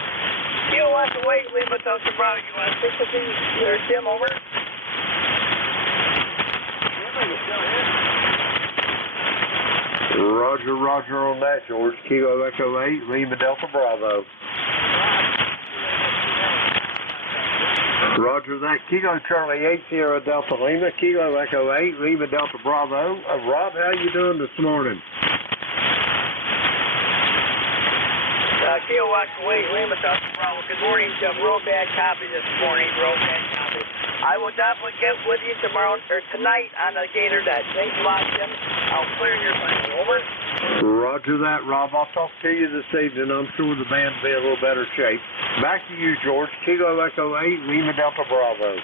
Kilo left away, Lima, Delta Bravo. You want to take the thing? There's Tim, over. Tim, are you still here? Roger, roger on that, George. Kilo Echo 8, Lima Delta Bravo. Roger that. Kilo Charlie 8, Sierra Delta Lima. Kilo Echo 8, Lima Delta Bravo. Rob, how you doing this morning? Kilo Echo 8, Lima Delta Bravo. Good morning, Jim. Real bad copy this morning. Real bad copy. I will definitely get with you tomorrow or tonight on the Gator Net. Thanks a lot, Jim. I'll clear your final. Over. Roger that, Rob. I'll talk to you this evening. I'm sure the band will be in a little better shape. Back to you, George. Kilo Echo 8, Lima Delta Bravo.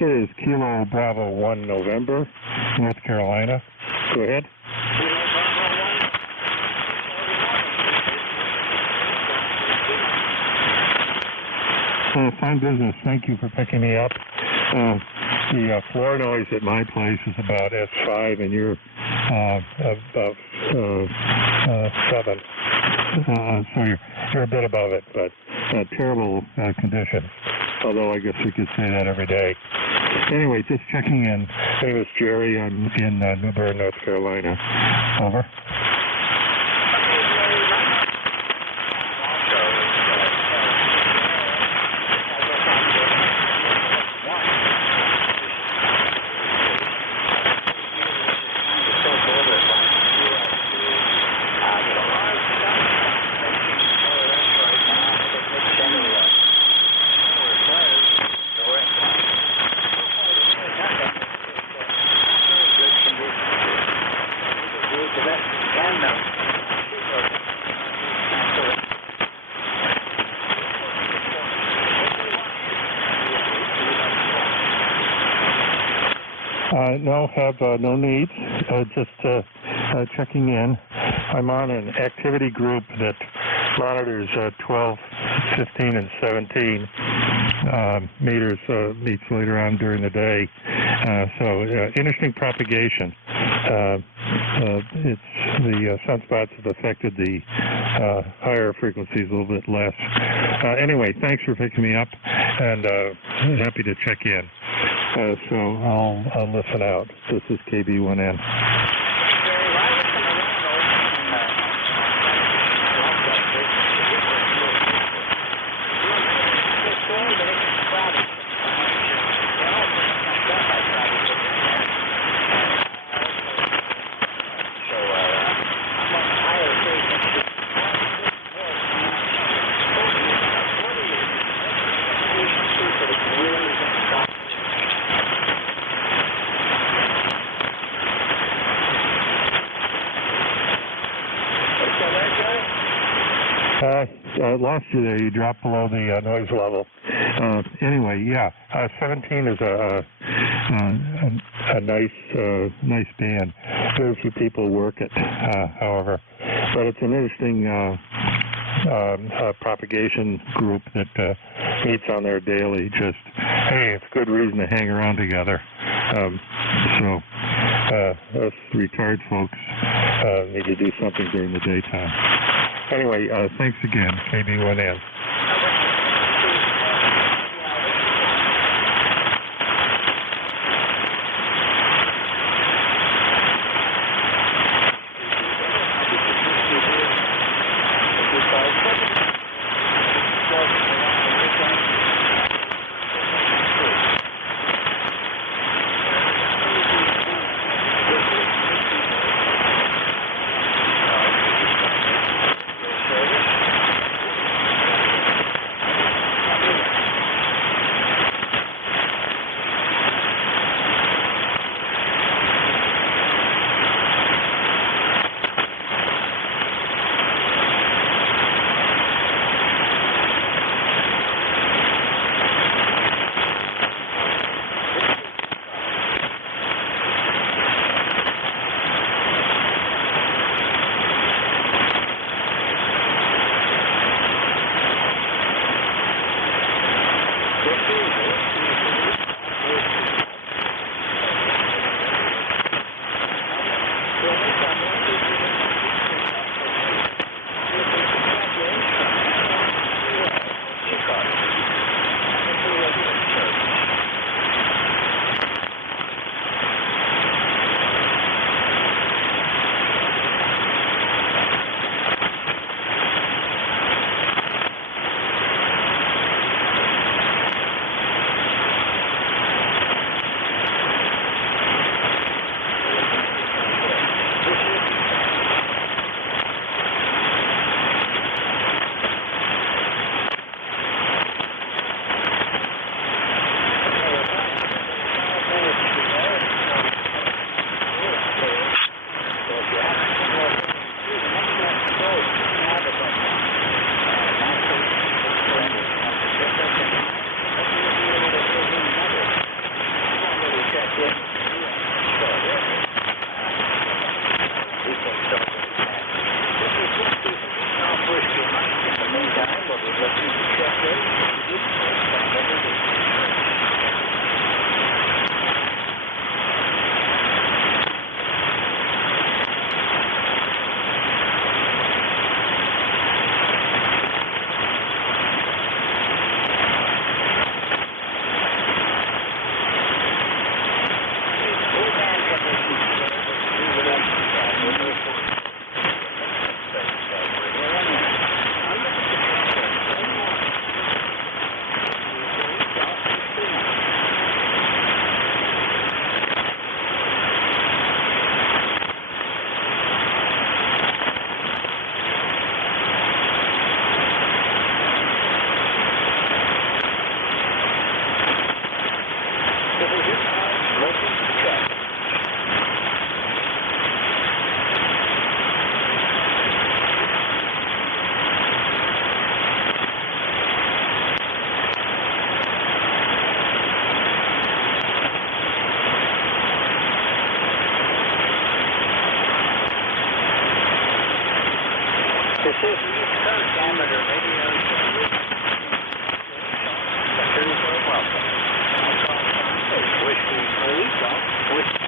is Kilo Bravo 1 November, North Carolina. Go ahead. Fine business. Thank you for picking me up. The floor noise at my place is about S5, and you're about 7. So you're a bit above it, but terrible conditions. Although I guess we could say that every day. Anyway, just checking in. My name is Jerry. I'm in New Bern, North Carolina. Over. No, have no needs. Just checking in. I'm on an activity group that monitors 12, 15, and 17 meters. Meets later on during the day. So interesting propagation. It's the sunspots have affected the higher frequencies a little bit less. Anyway, thanks for picking me up, and happy to check in. So I'll listen out. This is KB1N. I lost you there. You dropped below the noise level. Anyway, yeah, 17 is a nice band. Very few people work it, however, but it's an interesting propagation group that meets on there daily. Just hey, it's a good reason to hang around together. So us retired folks need to do something during the daytime. Anyway, thanks again, KB1N. This is East Coast Amateur Radio Service. You're very welcome. I'll call Tom. Whiskey 3, Golf, Whiskey.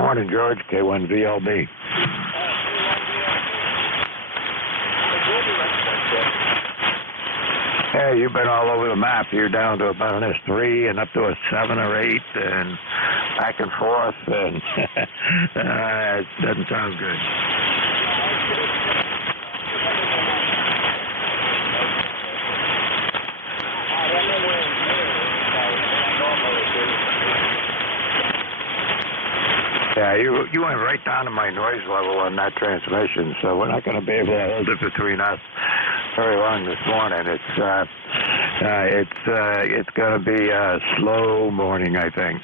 Morning, George. K1VLB. Hey, you've been all over the map. You're down to about an S3 and up to a 7 or 8 and back and forth, and it doesn't sound good. Yeah, you went right down to my noise level on that transmission, so we're not going to be able to hold it between us very long this morning. It's going to be a slow morning, I think.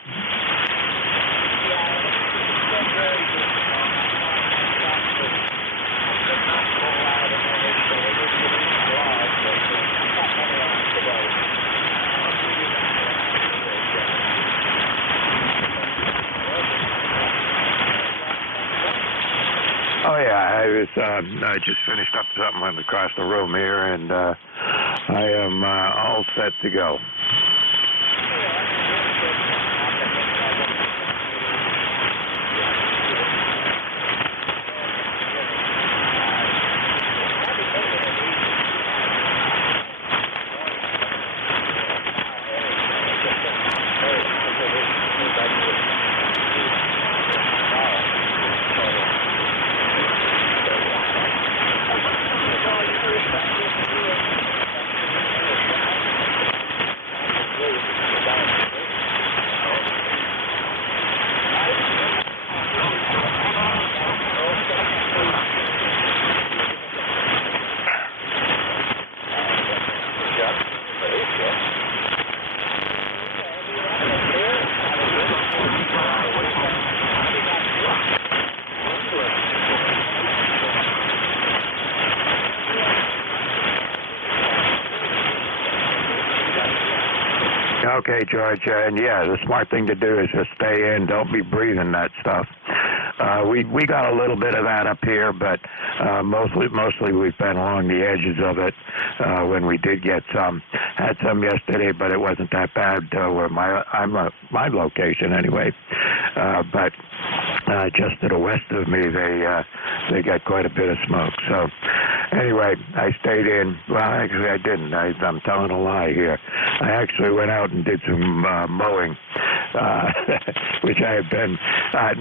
Oh yeah, I just finished up something across the room here, and I am all set to go. Okay, George, and yeah, the smart thing to do is just stay in. Don't be breathing that stuff. We got a little bit of that up here, but mostly we've been along the edges of it when we did get some. Had some yesterday, but it wasn't that bad where my location anyway. But just to the west of me, they got quite a bit of smoke. So anyway, I stayed in. Well, actually, I didn't. I'm telling a lie here. I actually went out and did some mowing, which I have been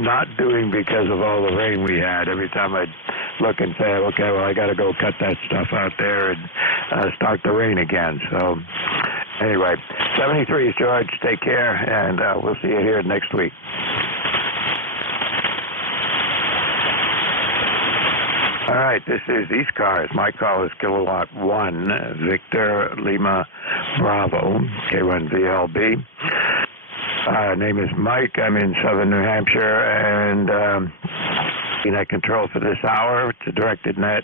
not doing because of all the rain we had. Every time I'd look and say, okay, well, I got to go cut that stuff out there and start the rain again. So anyway, 73s, George. Take care, and we'll see you here next week. All right, this is ECARS. My call is Kilowatt 1, Victor Lima Bravo, K1VLB. Name is Mike. I'm in southern New Hampshire, and net control for this hour. It's a directed net.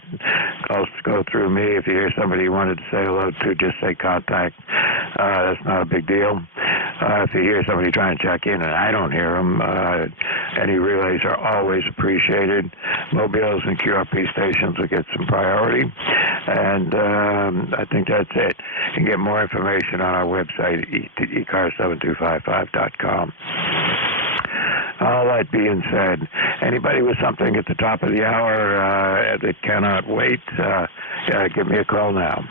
Calls go through me. If you hear somebody you wanted to say hello to, just say contact. That's not a big deal. If you hear somebody trying to check in and I don't hear them, any relays are always appreciated. Mobiles and QRP stations will get some priority. And I think that's it. You can get more information on our website, ECARS7255.com. All that being said, anybody with something at the top of the hour that cannot wait, give me a call now.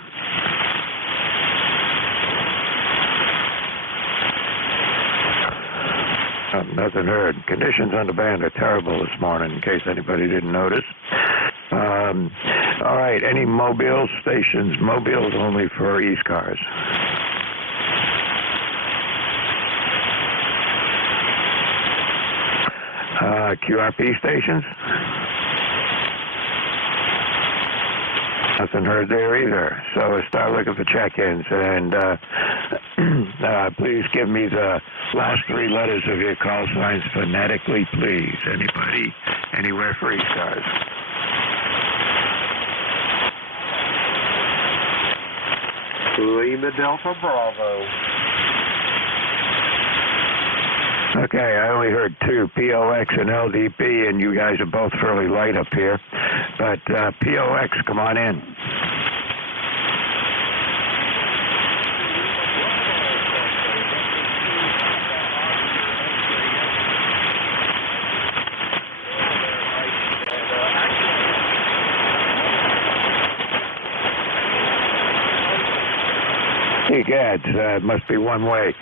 Nothing heard. Conditions on the band are terrible this morning, in case anybody didn't notice. All right, any mobile stations? Mobiles only for ECARS. QRP stations? Nothing heard there either. So start looking for check-ins, and please give me the last three letters of your call signs phonetically, please. Anybody, anywhere for ECARS. Lima Delta Bravo. Okay, I only heard two, POX and LDP, and you guys are both fairly light up here. But POX, come on in. Yeah, it must be one way.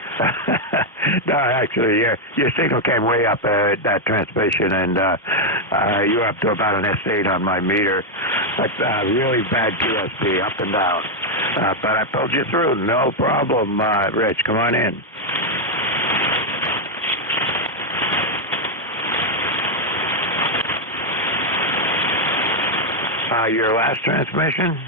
No, actually, your signal came way up that transmission, and you're up to about an S8 on my meter. That's really bad QSP, up and down. But I pulled you through, no problem. Rich, come on in. Your last transmission?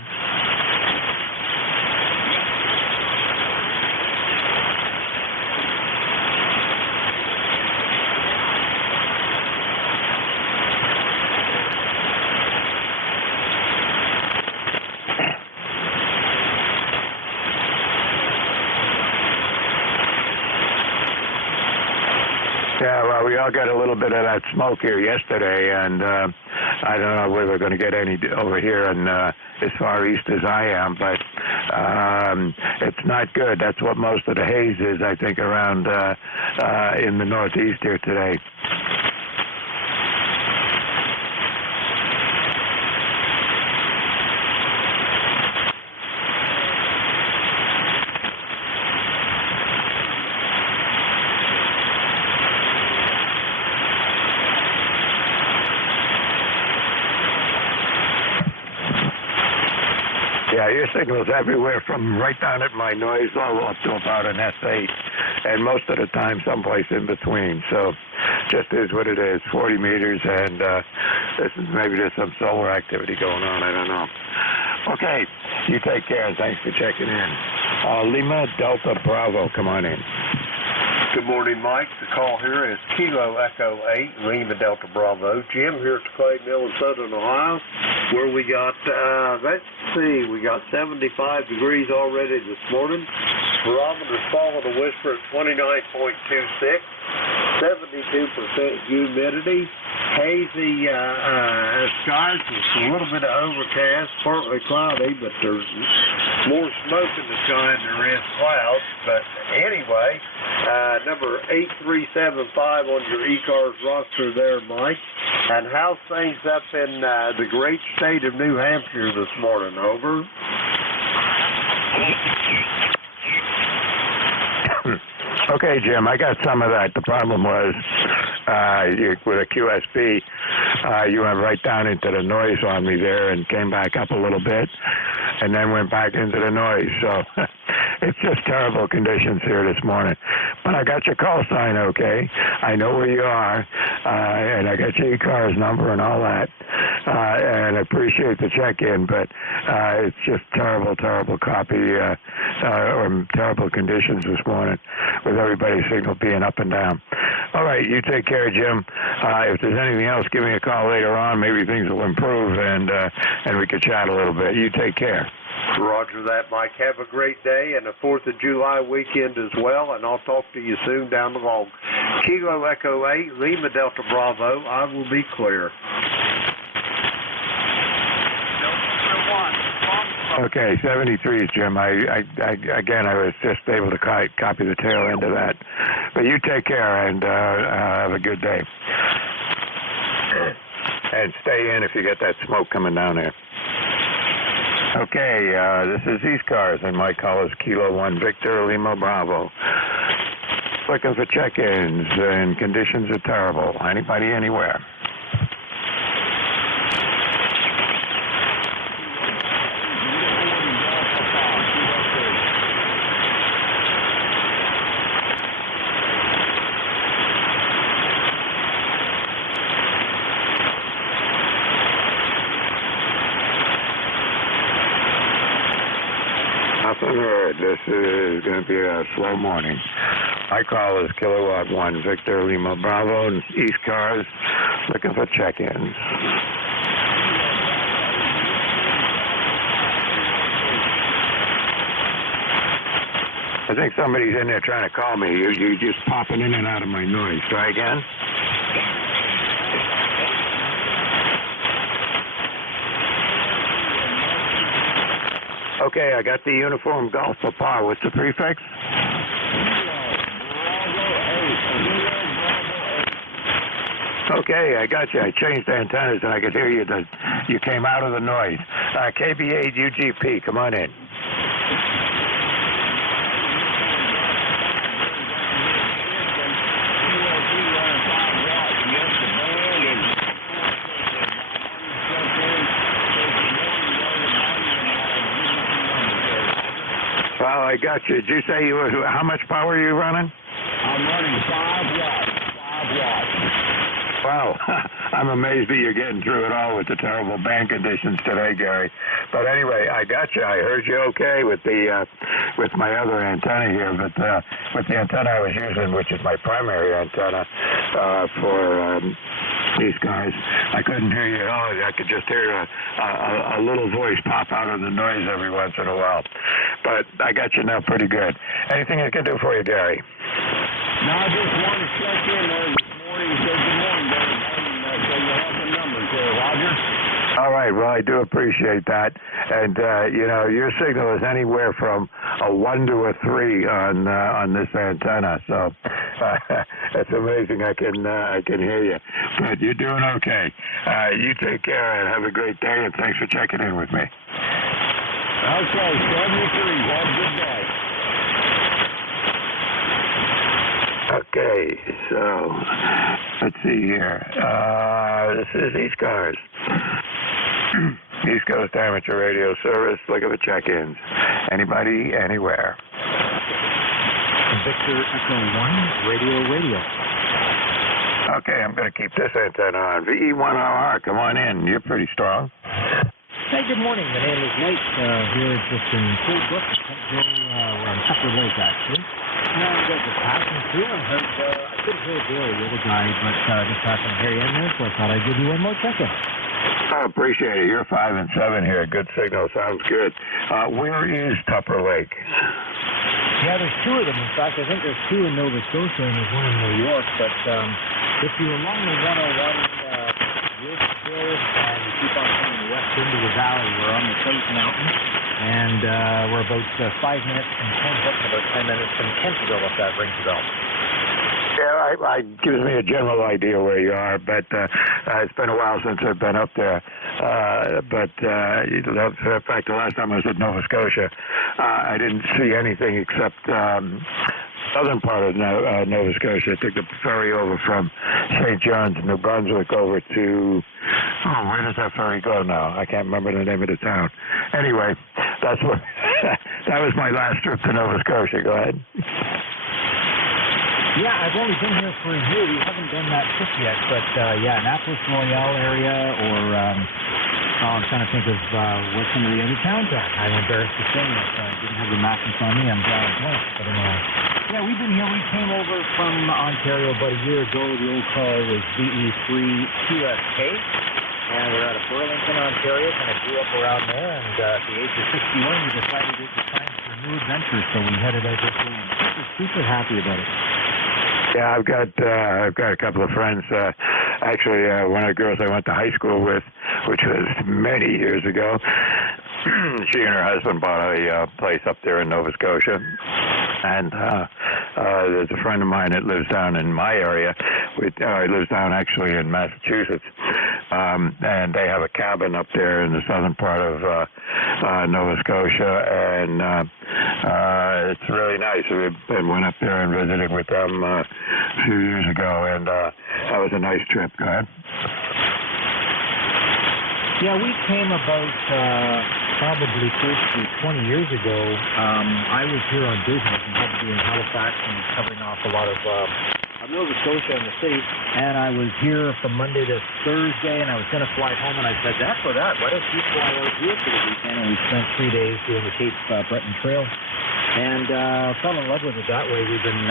Yeah, well, we all got a little bit of that smoke here yesterday, and I don't know whether we're going to get any over here and as far east as I am, but it's not good. That's what most of the haze is, I think, around in the northeast here today. Yeah, your signal's everywhere from right down at my noise level up to about an S8, and most of the time someplace in between. So just is what it is, 40 meters, and maybe there's some solar activity going on, I don't know. Okay, you take care, and thanks for checking in. Lima Delta Bravo, come on in. Good morning, Mike. The call here is Kilo Echo 8, Lima Delta Bravo. Jim here at the Clay Mill in Southern Ohio, where we got, let's see, we got 75 degrees already this morning. Barometer's falling a whisper at 29.26. 72% humidity. Hazy skies. It's a little bit of overcast, partly cloudy, but there's more smoke in the sky than there is clouds. But anyway, number 8375 on your ECARS roster there, Mike. And how's things up in the great state of New Hampshire this morning? Over. Okay, Jim, I got some of that. The problem was with a QSB, you went right down into the noise on me there and came back up a little bit and then went back into the noise. So it's just terrible conditions here this morning. But I got your call sign okay. I know where you are, and I got your ECARS number and all that. And I appreciate the check-in, but it's just terrible copy or terrible conditions this morning with everybody's signal being up and down. All right, you take care, Jim. If there's anything else, give me a call later on. Maybe things will improve, and we could chat a little bit. You take care. Roger that, Mike. Have a great day and a 4th of July weekend as well, and I'll talk to you soon down the road. Kilo Echo 8, Lima Delta Bravo, I will be clear. Okay, 73, Jim. I was just able to copy the tail end of that. But you take care and have a good day. And stay in if you get that smoke coming down there. Okay, this is ECARS, and my call is Kilo 1 Victor Lima Bravo. Looking for check-ins, and conditions are terrible. Anybody, anywhere? Nothing heard. This is going to be a slow morning. My call is Kilowatt 1 Victor Lima Bravo, ECARS, looking for check-ins. I think somebody's in there trying to call me. You're just popping in and out of my noise. Try again. Okay, I got the uniform Golf Papa. What's the prefix? Okay, I got you. I changed antennas and I could hear you. You came out of the noise. KB8 UGP, come on in. Well, I got you. Did you say you were, how much power are you running? I'm running 5 watts. 5 watts. Wow, I'm amazed that you're getting through it all with the terrible band conditions today, Gary. But anyway, I got you. I heard you okay with my other antenna here, but with the antenna I was using, which is my primary antenna for these guys, I couldn't hear you at all. I could just hear a little voice pop out of the noise every once in a while. But I got you now pretty good. Anything I can do for you, Gary? No, I just wanted to check in there this morning and say good morning, Gary. So you have the numbers there, Roger. All right, well, I do appreciate that. And, your signal is anywhere from a 1 to a 3 on this antenna. So it's amazing I can hear you. But you're doing okay. You take care and have a great day, and thanks for checking in with me. Okay, 73. Have a good day. Okay, so let's see here. This is ECARS. East Coast Amateur Radio Service, looking for check-ins. Anybody, anywhere. Victor Echo 1, Radio. Okay, I'm going to keep this antenna on. VE1RR, come on in. You're pretty strong. Hey, good morning. My name is Nate. Here just in Cold Brook. We're on Tupper Lake, actually. And just passing through. I couldn't hear Gary, the other guy, but just happened to hear you in there, so I thought I'd give you one more check-in. I appreciate it. You're 5 and 7 here. Good signal. Sounds good. Where is Tupper Lake? Yeah, there's two of them. In fact, I think there's two in Nova Scotia and there's one in New York. But if you're along the 101 Wilkesville and you keep on coming west into the valley, we're on the South Mountain. And we're about 5 minutes from Kenhook and about 10 minutes from Kentville, if that rings a bell. Yeah, it gives me a general idea where you are, but it's been a while since I've been up there. In fact, the last time I was at Nova Scotia, I didn't see anything except southern part of Nova Scotia. I took the ferry over from St. John's, New Brunswick, over to, where does that ferry go now? I can't remember the name of the town. Anyway, that's what that was my last trip to Nova Scotia. Go ahead. Yeah, I've only been here for a year. We haven't done that trip yet, but Annapolis Royale area, or I'm trying to think of what some of the other towns are. I'm embarrassed to say that I didn't have the map in front of me. I'm drawing a blank, but yeah, we've been here. We came over from Ontario about a year ago. The old call was NJ2US, and we're out of Burlington, Ontario. Kind of grew up around there, and at the age of 61, we decided it was time for a new adventure, so we headed out this way, and super happy about it. Yeah, I've got a couple of friends. Actually, one of the girls I went to high school with, which was many years ago, she and her husband bought a place up there in Nova Scotia. And there's a friend of mine that lives down in my area. He lives down actually in Massachusetts. And they have a cabin up there in the southern part of Nova Scotia. And it's really nice. We went up there and visited with them a few years ago. And that was a nice trip. Go ahead. Yeah, we came about probably close to 20 years ago. I was here on business and had to be in Halifax and covering off a lot of Nova Scotia and the city. And I was here from Monday to Thursday, and I was going to fly home. And I said, "That's for that. Why don't you fly out here for the weekend?" And we spent 3 days doing the Cape Breton Trail. And fell in love with it that way. We've been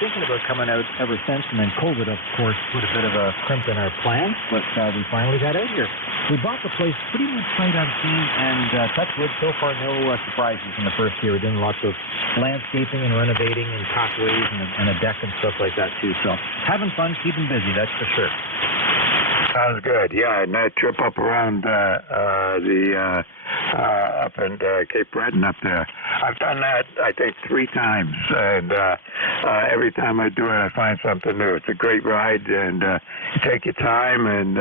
thinking about coming out ever since, and then COVID, of course, put a bit of a crimp in our plans, but we finally got out here. We bought the place pretty much sight unseen, and touch wood, so far no surprises in the first year. We're doing lots of landscaping and renovating and pathways and a deck and stuff like that too. So having fun, keeping busy, that's for sure. Sounds good. Yeah, and that trip up around up in Cape Breton up there, I've done that I think 3 times, and every time I do it, I find something new. It's a great ride, and you take your time, and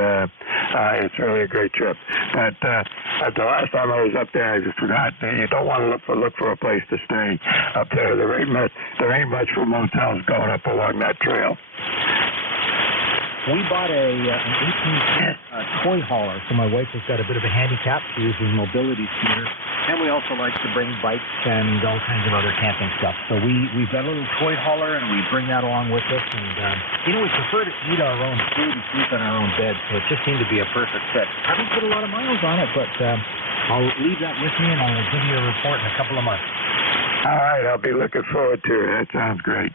it's really a great trip. But the last time I was up there, I just forgot that you don't want to look for a place to stay up there. There ain't much for motels going up along that trail. We bought an 18-foot toy hauler, so my wife has got a bit of a handicap. She uses a mobility scooter, and we also like to bring bikes and all kinds of other camping stuff. So we've got a little toy hauler, and we bring that along with us. And, we prefer to eat our own food and sleep in our own bed, so it just seemed to be a perfect fit. Haven't put a lot of miles on it, but I'll leave that with me, and I will give you a report in a couple of months. All right, I'll be looking forward to it. That sounds great.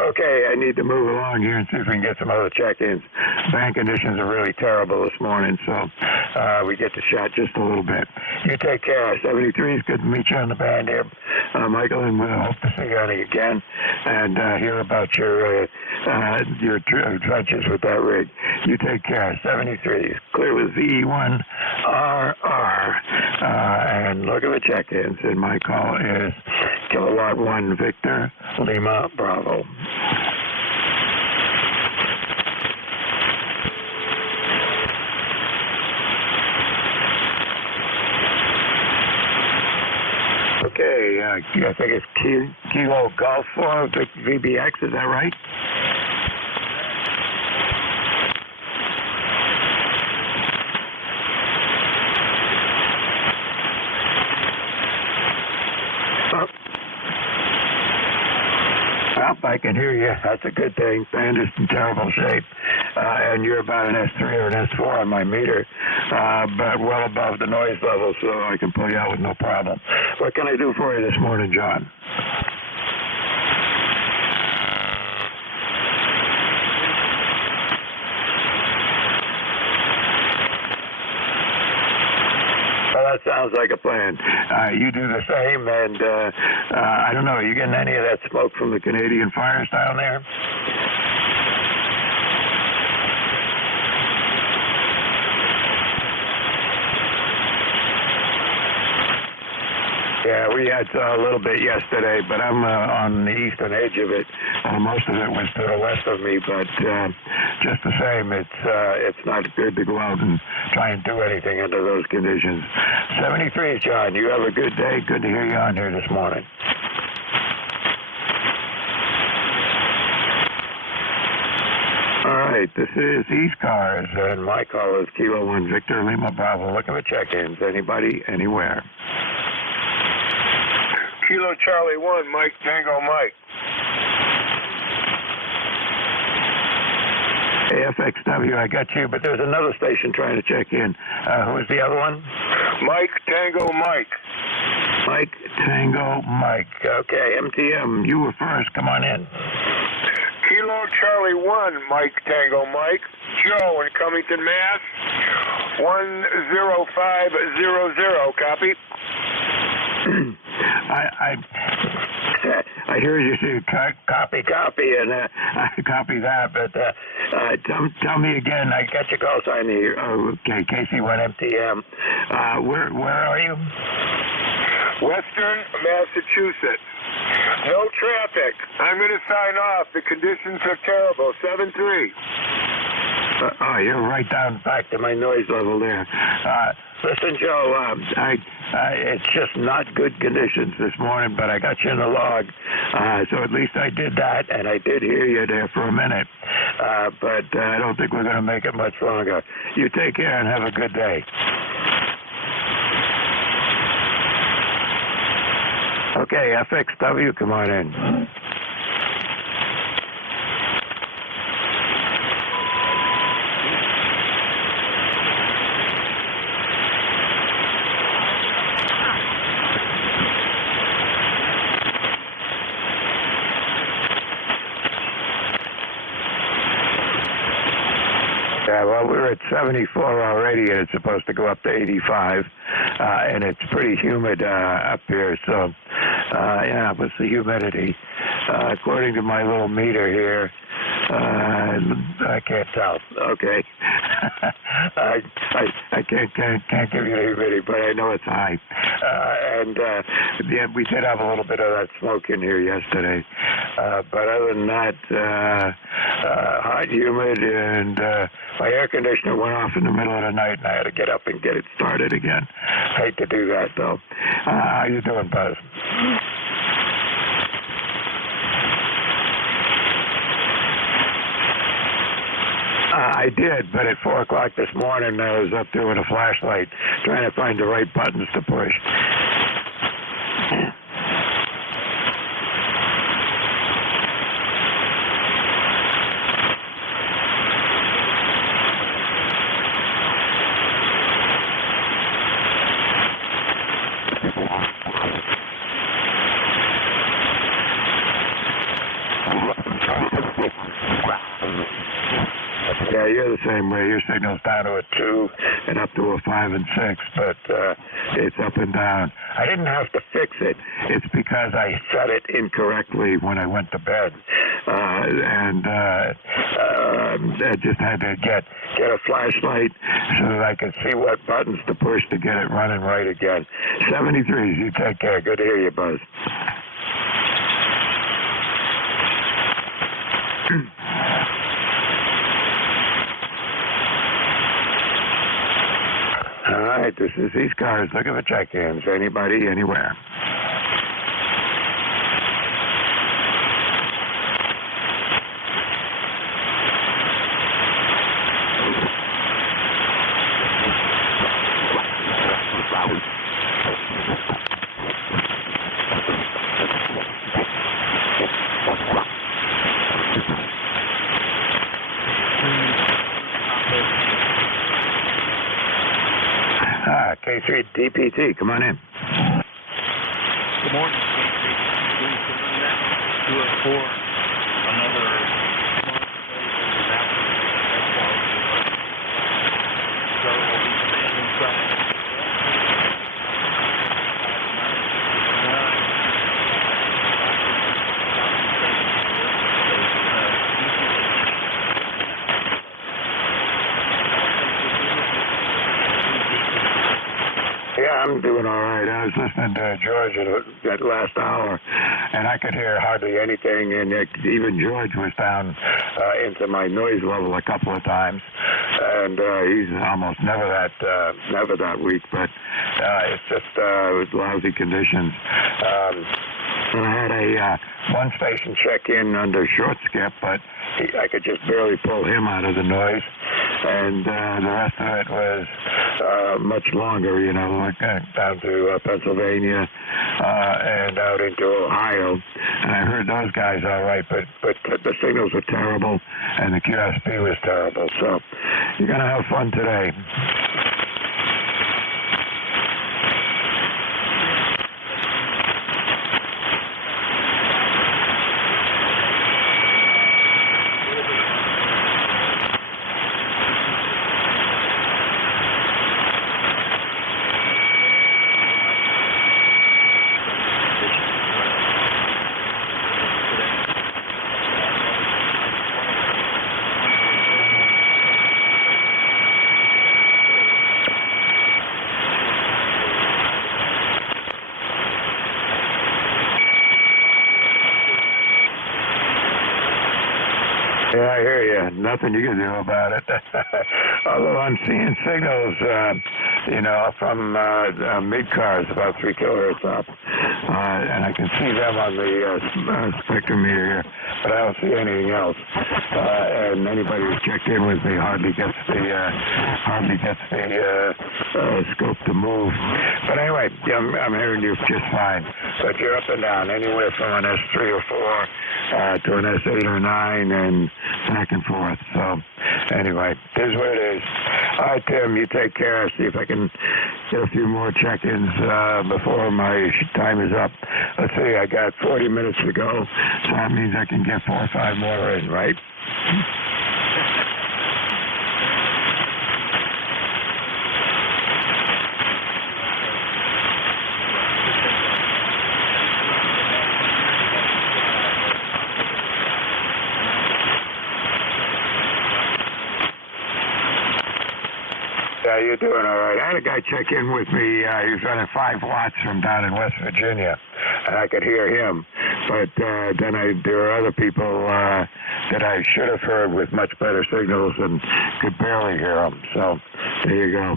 Okay, I need to move along here and see if we can get some other check-ins. Band conditions are really terrible this morning, so we get to chat just a little bit. You take care. 73 is good to meet you on the band here, Michael, and we'll hope to see you on it again and hear about your adventures with that rig. You take care. 73 is clear with Z1RR. And look at the check-ins, and my call is Kilowatt 1 Victor Lima Bravo. Okay, I think it's Kilo Golf 4 VBX, is that right? I can hear you. That's a good thing. Band is in terrible shape. And you're about an S3 or an S4 on my meter, but well above the noise level, so I can pull you out with no problem. What can I do for you this morning, John? Well, that sounds like a plan. You do the same, and I don't know, are you getting any of that smoke from the Canadian fires down there? Yeah, we had a little bit yesterday, but I'm on the eastern edge of it. Most of it was to the west of me, but just the same, it's not good to go out and try and do anything under those conditions. 73, John, you have a good day. Good to hear you on here this morning. All right, this is ECARS, and my call is Kilo 1 Victor Lima Bravo. Looking for check-ins. Anybody, anywhere. Kilo Charlie 1, Mike Tango Mike. AFXW, I got you, but there's another station trying to check in. Who is the other one? Mike Tango Mike. Mike Tango Mike. Okay, MTM, you were first. Come on in. Kilo Charlie 1, Mike Tango Mike. Joe in Cummington, Mass. 10500. Copy. I hear you say copy, and I copy that, but tell me again. I got your call sign here. Okay, KC1MTM. Where are you? Western Massachusetts. No traffic. I'm going to sign off. The conditions are terrible. 7-3. You're right down back to my noise level there. Listen, Joe, it's just not good conditions this morning, but I got you in the log, so at least I did that, and I did hear you there for a minute, but I don't think we're going to make it much longer. You take care and have a good day. Okay, FXW, come on in. Yeah, well, we're at 74 already, and it's supposed to go up to 85, and it's pretty humid up here, so, yeah, what's the humidity? According to my little meter here, I can't tell. Okay. I can't give you the humidity, but I know it's high. And yeah, we did have a little bit of that smoke in here yesterday. But other than that, hot, humid, and my air conditioner went off in the middle of the night, and I had to get up and get it started again. Hate to do that, though. How you doing, Buzz? I did, but at 4 o'clock this morning, I was up there with a flashlight trying to find the right buttons to push. Yeah, you're the same way. Your signal's down to a 2 and up to a 5 and 6, but it's up and down. I didn't have to fix it. It's because I set it incorrectly when I went to bed, and I just had to get a flashlight so that I could see what buttons to push to get it running right again. 73s, you take care. Good to hear you, Buzz. All right, this is ECARS. Looking for check-ins. Anybody, anywhere. K3 DPT, come on in. Good morning, K3 204. Another so we'll be staying inside. I'm doing all right. I was listening to George that last hour, and I could hear hardly anything, and even George was down into my noise level a couple of times, and he's almost never that weak, but it's just with lousy conditions. And I had a one station check in under short skip, but I could just barely pull him out of the noise, and the rest of it was much longer, like down to Pennsylvania and out into Ohio, and I heard those guys all right, but the signals were terrible, and the QSP was terrible, so you're going to have fun today. Yeah, I hear you. Nothing you can do about it. Although I'm seeing signals, from mid-cars about 3 kilohertz up, and I can see them on the spectrometer here, but I don't see anything else. And anybody who's checked in with me hardly gets the scope to move. But anyway, I'm hearing you just fine. But you're up and down, anywhere from an S3 or 4 to an S8 or 9, and back and forth. So anyway, here's what it is. All right, Tim, you take care. See if I can get a few more check-ins before my time is up. Let's see, I got 40 minutes to go, so that means I can get 4 or 5 more in, right? Yeah, you're doing all right. I had a guy check in with me. He was running 5 watts from down in West Virginia, and I could hear him. But then there were other people that I should have heard with much better signals and could barely hear them. So there you go.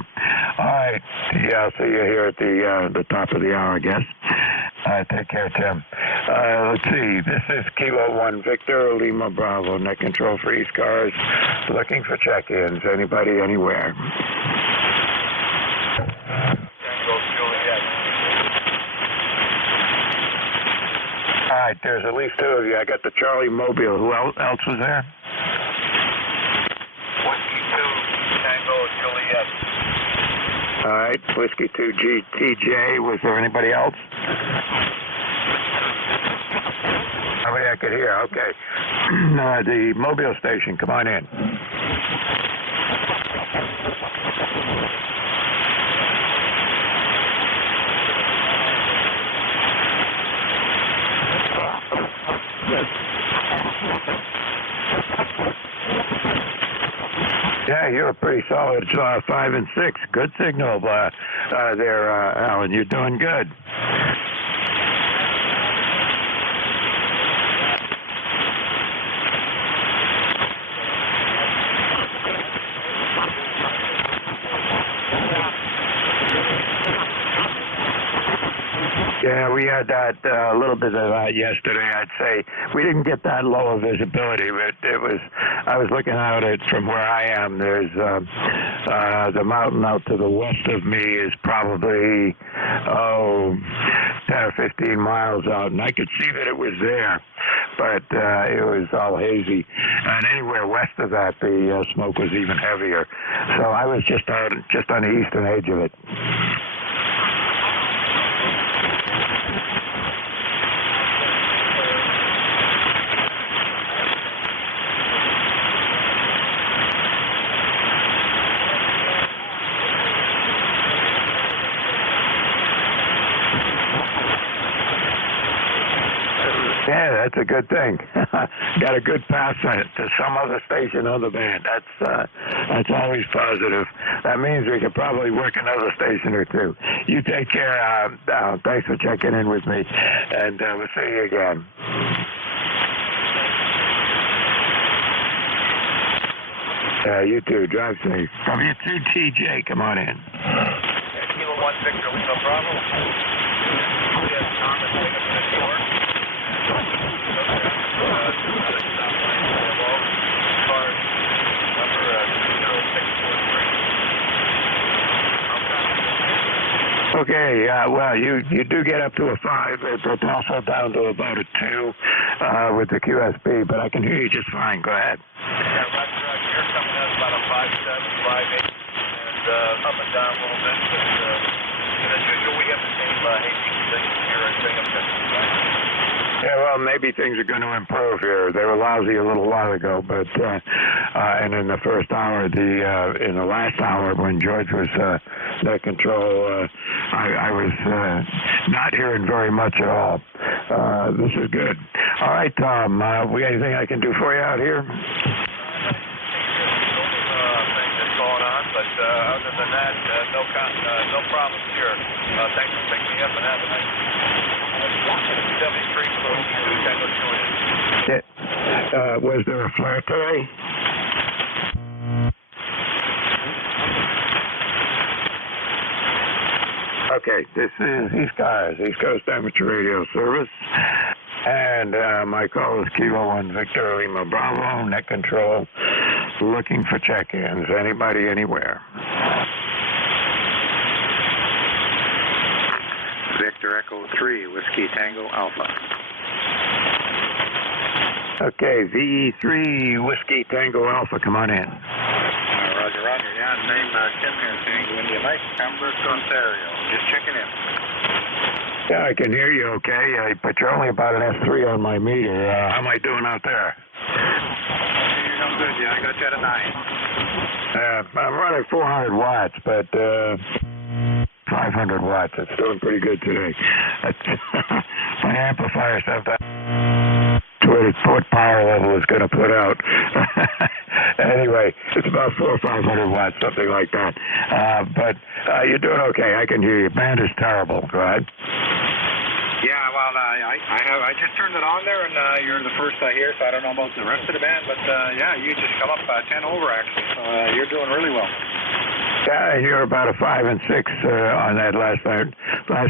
All right. Yeah, I'll see you here at the top of the hour, I guess. Take care, Tim. Let's see. This is Kilo 1 Victor, Lima Bravo, net control for ECARS. Looking for check-ins. Anybody, anywhere. All right, there's at least 2 of you. I got the Charlie Mobile. Who else was there? Whiskey 2, Tango, Juliet. All right, Whiskey 2 TJ. Was there anybody else? Nobody I could hear. Okay. The Mobile station, come on in. Yeah, you're a pretty solid 5 and 6. Good signal there, Alan. You're doing good. Yeah, we had that a little bit of that yesterday. I'd say we didn't get that low of visibility, but I was looking out at from where I am. There's the mountain out to the west of me is probably 10 or 15 miles out, and I could see that it was there, but it was all hazy. And anywhere west of that, the smoke was even heavier. So I was just on the eastern edge of it. Yeah, that's a good thing. Got a good pass on it to some other station on the band. That's always positive. That means we could probably work another station or two. You take care. Thanks for checking in with me, and we'll see you again. You too. Drive safe. W2TJ, come on in. Kilo 1 Victor, Lima Bravo. Yes, Thomas, pick up the door. Okay, well, you do get up to a 5. It's also down to about a 2 with the QSB, but I can hear you just fine. Go ahead. Yeah, Roger, you're coming out about a 5.7, 5.8, and up and down a little bit, but as usual, we have the same hazy conditions here at Binghamton, right? Yeah, well, maybe things are going to improve here. They were lousy a little while ago, but and in the first hour, in the last hour when George was net control, I was not hearing very much at all. This is good. All right, Tom, we got anything I can do for you out here? Thing that's going on, but other than that, no problems here. Thanks for picking me up and have a nice W3 for Was there a flare today? Okay, this is ECARS, East Coast Amateur Radio Service, and my call is Kilo 1 Victor Lima Bravo, net control, looking for check-ins. Anybody, anywhere? Victor Echo 3, Whiskey Tango Alpha. Okay, VE3, Whiskey Tango Alpha, come on in. Roger, Roger. Yeah, name Tim here, Tango India Mike, Pembroke, Ontario. Just checking in. Yeah, I can hear you okay, but you're only about an S3 on my meter. How am I doing out there? You're doing good, yeah. I got you at a 9. I'm running 400 watts, but 500 watts. It's doing pretty good today. My amplifier sometimes what power level is going to put out. Anyway, it's about 400 or 500 watts, something like that. But you're doing okay. I can hear you. Band is terrible. Go ahead. Yeah, well, I just turned it on there, and you're the first I hear, so I don't know about the rest of the band, but yeah, you just come up 10 over, actually. So you're doing really well. Yeah, you're about a 5 and 6 on that last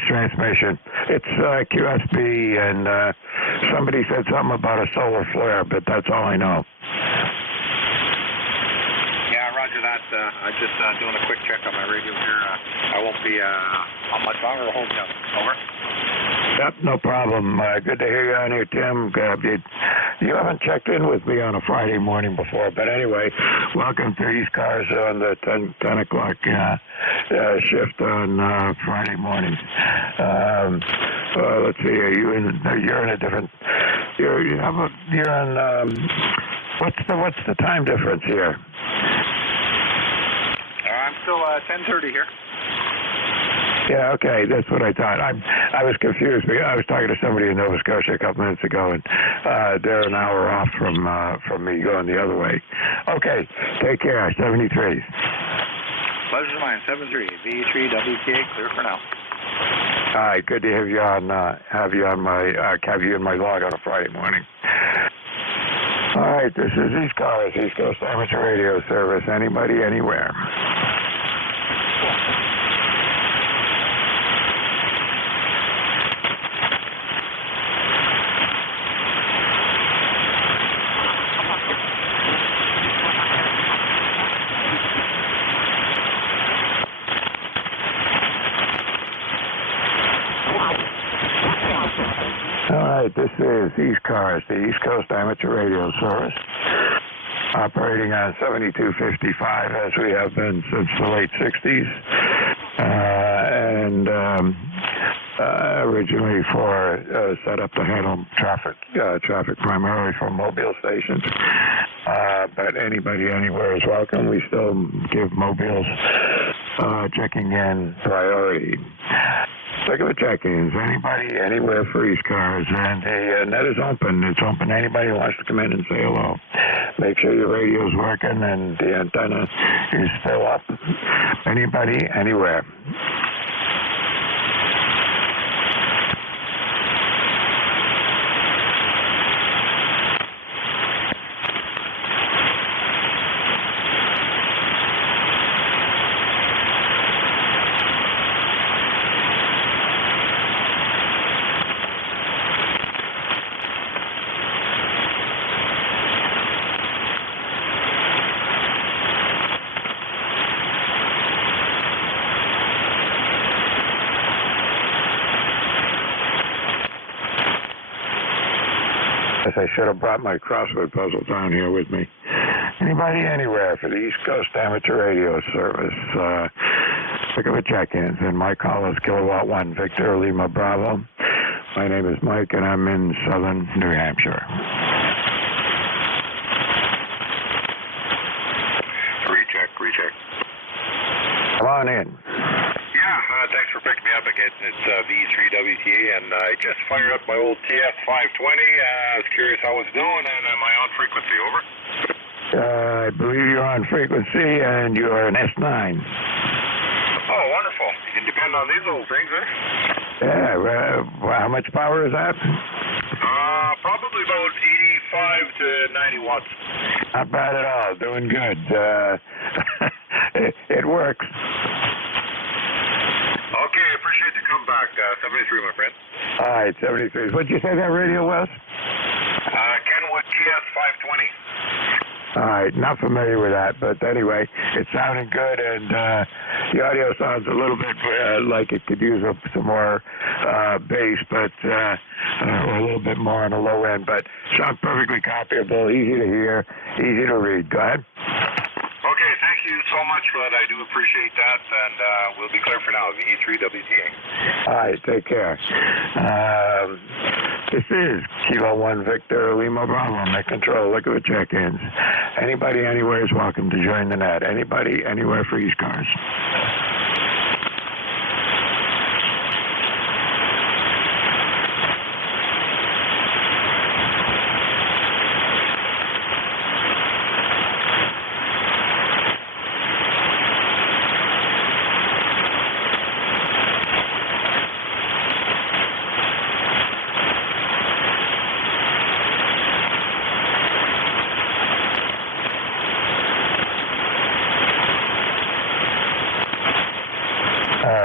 transmission. It's QSB, and somebody said something about a solar flare, but that's all I know. Yeah, roger that. I'm just doing a quick check on my radio here. I won't be on much longer. Hold down. Over. Yep, no problem. Good to hear you on here, Tim. You haven't checked in with me on a Friday morning before, but anyway, welcome to ECARS on the 10 o'clock shift on Friday mornings. Let's see, you're in a different. You're on. What's the time difference here? I'm still 10:30 here. Yeah, okay, that's what I thought. I was confused because I was talking to somebody in Nova Scotia a couple minutes ago, and they're an hour off from me going the other way. Okay, take care. 73. Pleasure's mine. 73. V3 WTA clear for now. All right, good to have you in my log on a Friday morning. All right, this is ECARS, East Coast Amateur Radio Service. Anybody, anywhere. This is ECARS, the East Coast Amateur Radio Service, operating on 7255 as we have been since the late 60s, and originally set up to handle traffic primarily from mobile stations. But anybody anywhere is welcome. We still give mobiles checking in priority. Regular check-ins. Anybody, anywhere for ECARS. And the net is open. It's open to anybody who wants to come in and say hello. Make sure your radio's working and the antenna is still up. Anybody, anywhere. I should have brought my crossword puzzle down here with me. Anybody, anywhere for the East Coast Amateur Radio Service. Regular check-ins. And my call is Kilowatt 1 Victor Lima Bravo. My name is Mike, and I'm in southern New Hampshire. Recheck. Come on in. Yeah, thanks for picking me up again. It's V3WTA, and I just fired up my old TS520. I was curious how it's doing, and am I on frequency? Over. I believe you're on frequency, and you're an S9. Oh, wonderful. You can depend on these little things, eh? Yeah, how much power is that? Probably about 85 to 90 watts. Not bad at all. Doing good. It works. Okay, I appreciate the comeback. 73, my friend. All right, 73. What'd you say that radio was? Kenwood TS520. All right, not familiar with that, but anyway, it sounded good, and the audio sounds a little bit like it could use some more bass, but or a little bit more on the low end, but sounds perfectly copyable, easy to hear, easy to read. Go ahead. Okay, thank you so much for that. I do appreciate that, and we'll be clear for now. V3WTA. All right, take care. This is Kilo 1 Victor Lima Bravo. Net control. Look at the check-ins. Anybody, anywhere is welcome to join the net. Anybody, anywhere for ECARS.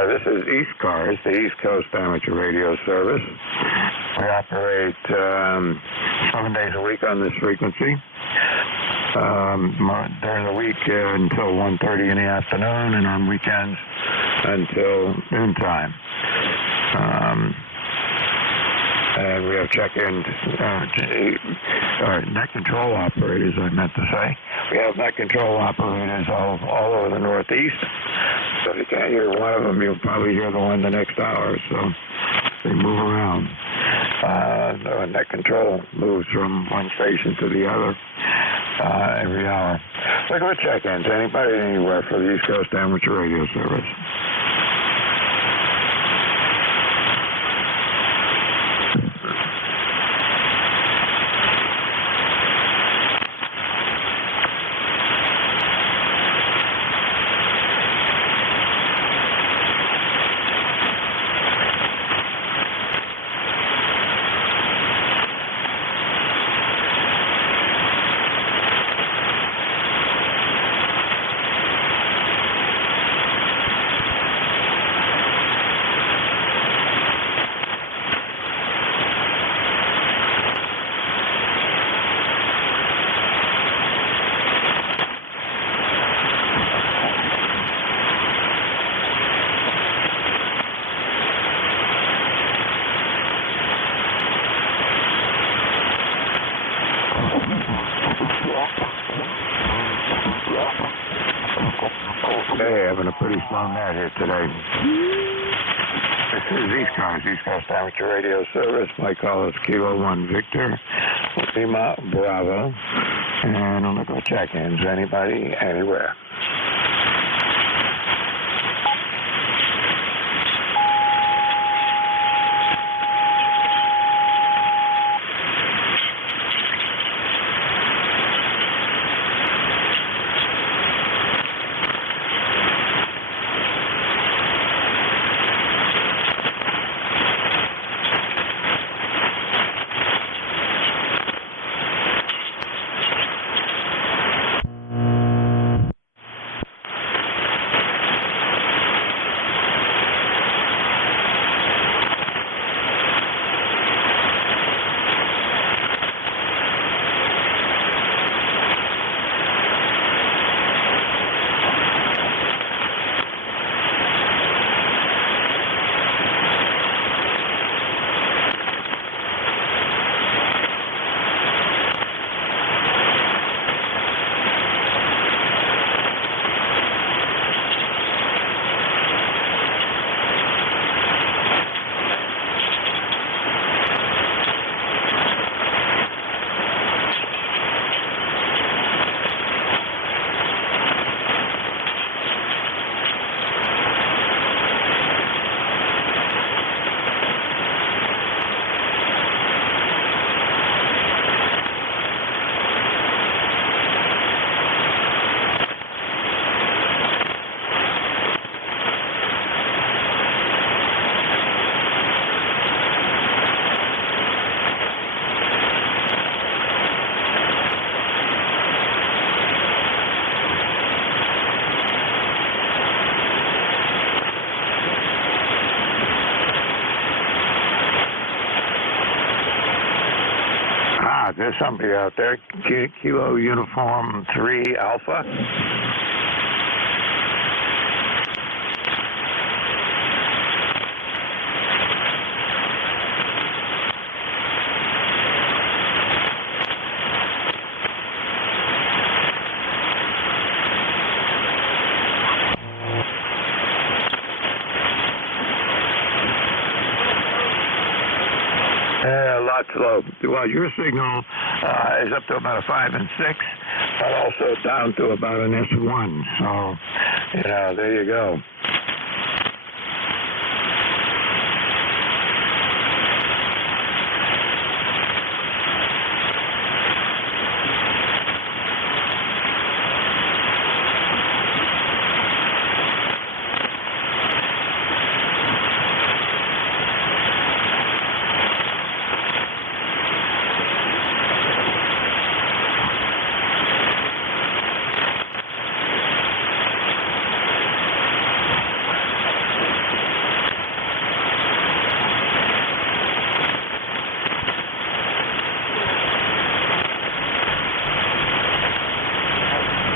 This is ECARS, the East Coast Amateur Radio Service. We operate 7 days a week on this frequency. During the week until 1:30 in the afternoon, and on weekends until noontime. And we have check-in, net control operators, I meant to say. We have net control operators all over the Northeast. So if you can't hear one of them, you'll probably hear the one the next hour. So they move around. Net control moves from one station to the other every hour. Look at the check-ins. Anybody, anywhere for the East Coast Amateur Radio Service. Hey, having a pretty slow net here today. This is ECARS, East Coast Amateur Radio Service. My call is Kilo 1 Victor Lima Bravo. And I'm going to go check-ins. Anybody, anywhere. is there somebody out there? Kilo Uniform 3 Alpha? Lots low. Well, your signal is up to about a 5 and 6, but also down to about an S1. So, there you go.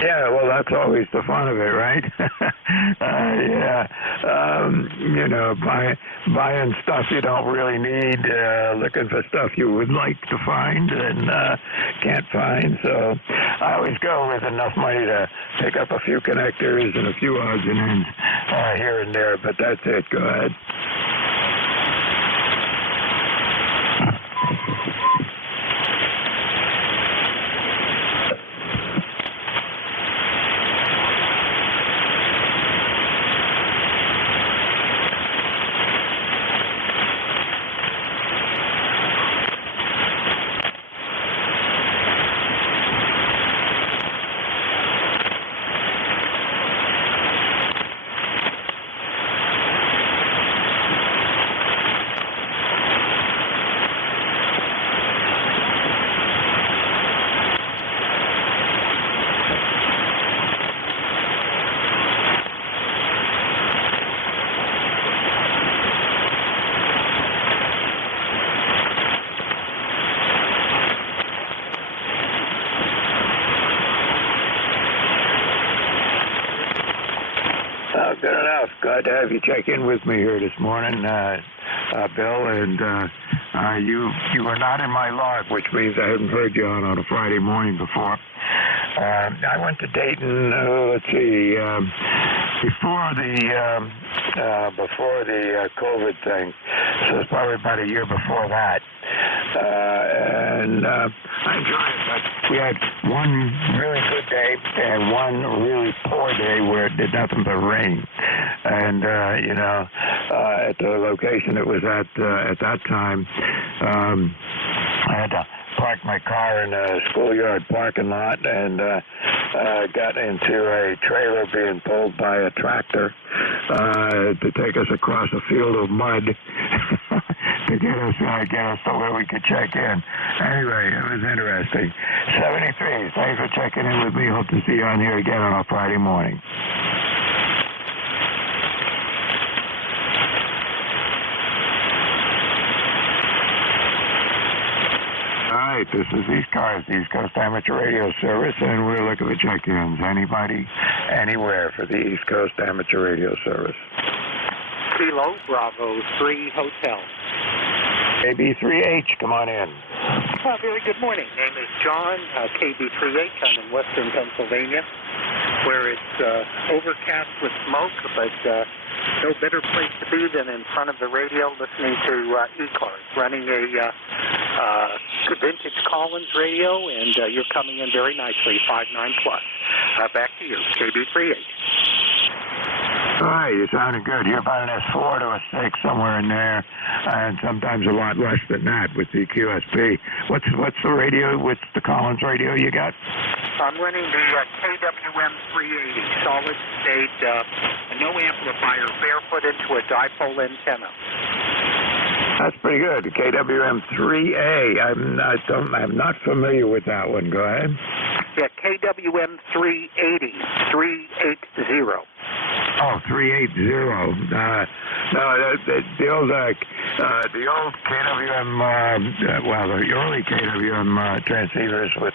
Yeah, well, that's always the fun of it, right? Buying stuff you don't really need, looking for stuff you would like to find and can't find. So I always go with enough money to pick up a few connectors and a few odds and ends here and there, but that's it. Go ahead. Good enough. Glad to have you check in with me here this morning, Bill. And you were not in my log, which means I haven't heard you on a Friday morning before. I went to Dayton. Let's see, before the COVID thing. So it's probably about a year before that. And I enjoyed it, but we had one really good day and one really poor day where it did nothing but rain. And, at the location it was at that time, I had to park my car in a schoolyard parking lot and got into a trailer being pulled by a tractor to take us across a field of mud to get us to where we could check in. Anyway, it was interesting. 73, thanks for checking in with me. Hope to see you on here again on a Friday morning. All right, this is ECARS, the East Coast Amateur Radio Service, and we're looking for check-ins. Anybody, anywhere for the East Coast Amateur Radio Service. Kilo Bravo 3 Hotel. KB3H, come on in. Very good morning. Name is John, KB3H. I'm in western Pennsylvania, where it's overcast with smoke, but no better place to be than in front of the radio listening to ECARS, running a vintage Collins radio, and you're coming in very nicely, 5.9 plus. Back to you, KB3H. All right, you're sounding good. You're about an S4 to a 6, somewhere in there, and sometimes a lot less than that with the QSP. What's the radio? What's the Collins radio you got? I'm running the KWM 380, solid state, no amplifier, barefoot into a dipole antenna. That's pretty good. The KWM 3A. I'm not familiar with that one. Go ahead. Yeah, KWM 380, 380. Oh, 380. No, the old KWM, the early KWM transceivers with,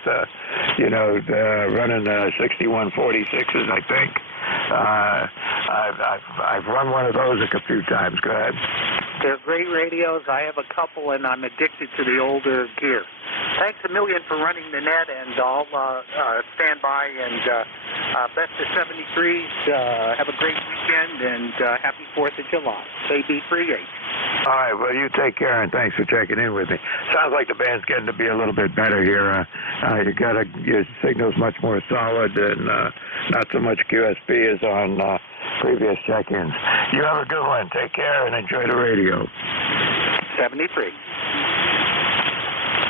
running 6146s, I think. I've run one of those a few times. Go ahead. They're great radios. I have a couple, and I'm addicted to the older gear. Thanks a million for running the net, and I'll stand by, and best of 73s. Have a great weekend, and happy 4th of July. KB38. All right, well, you take care, and thanks for checking in with me. Sounds like the band's getting to be a little bit better here. Your signal's much more solid, and not so much QSB as on previous check-ins. You have a good one. Take care and enjoy the radio. 73.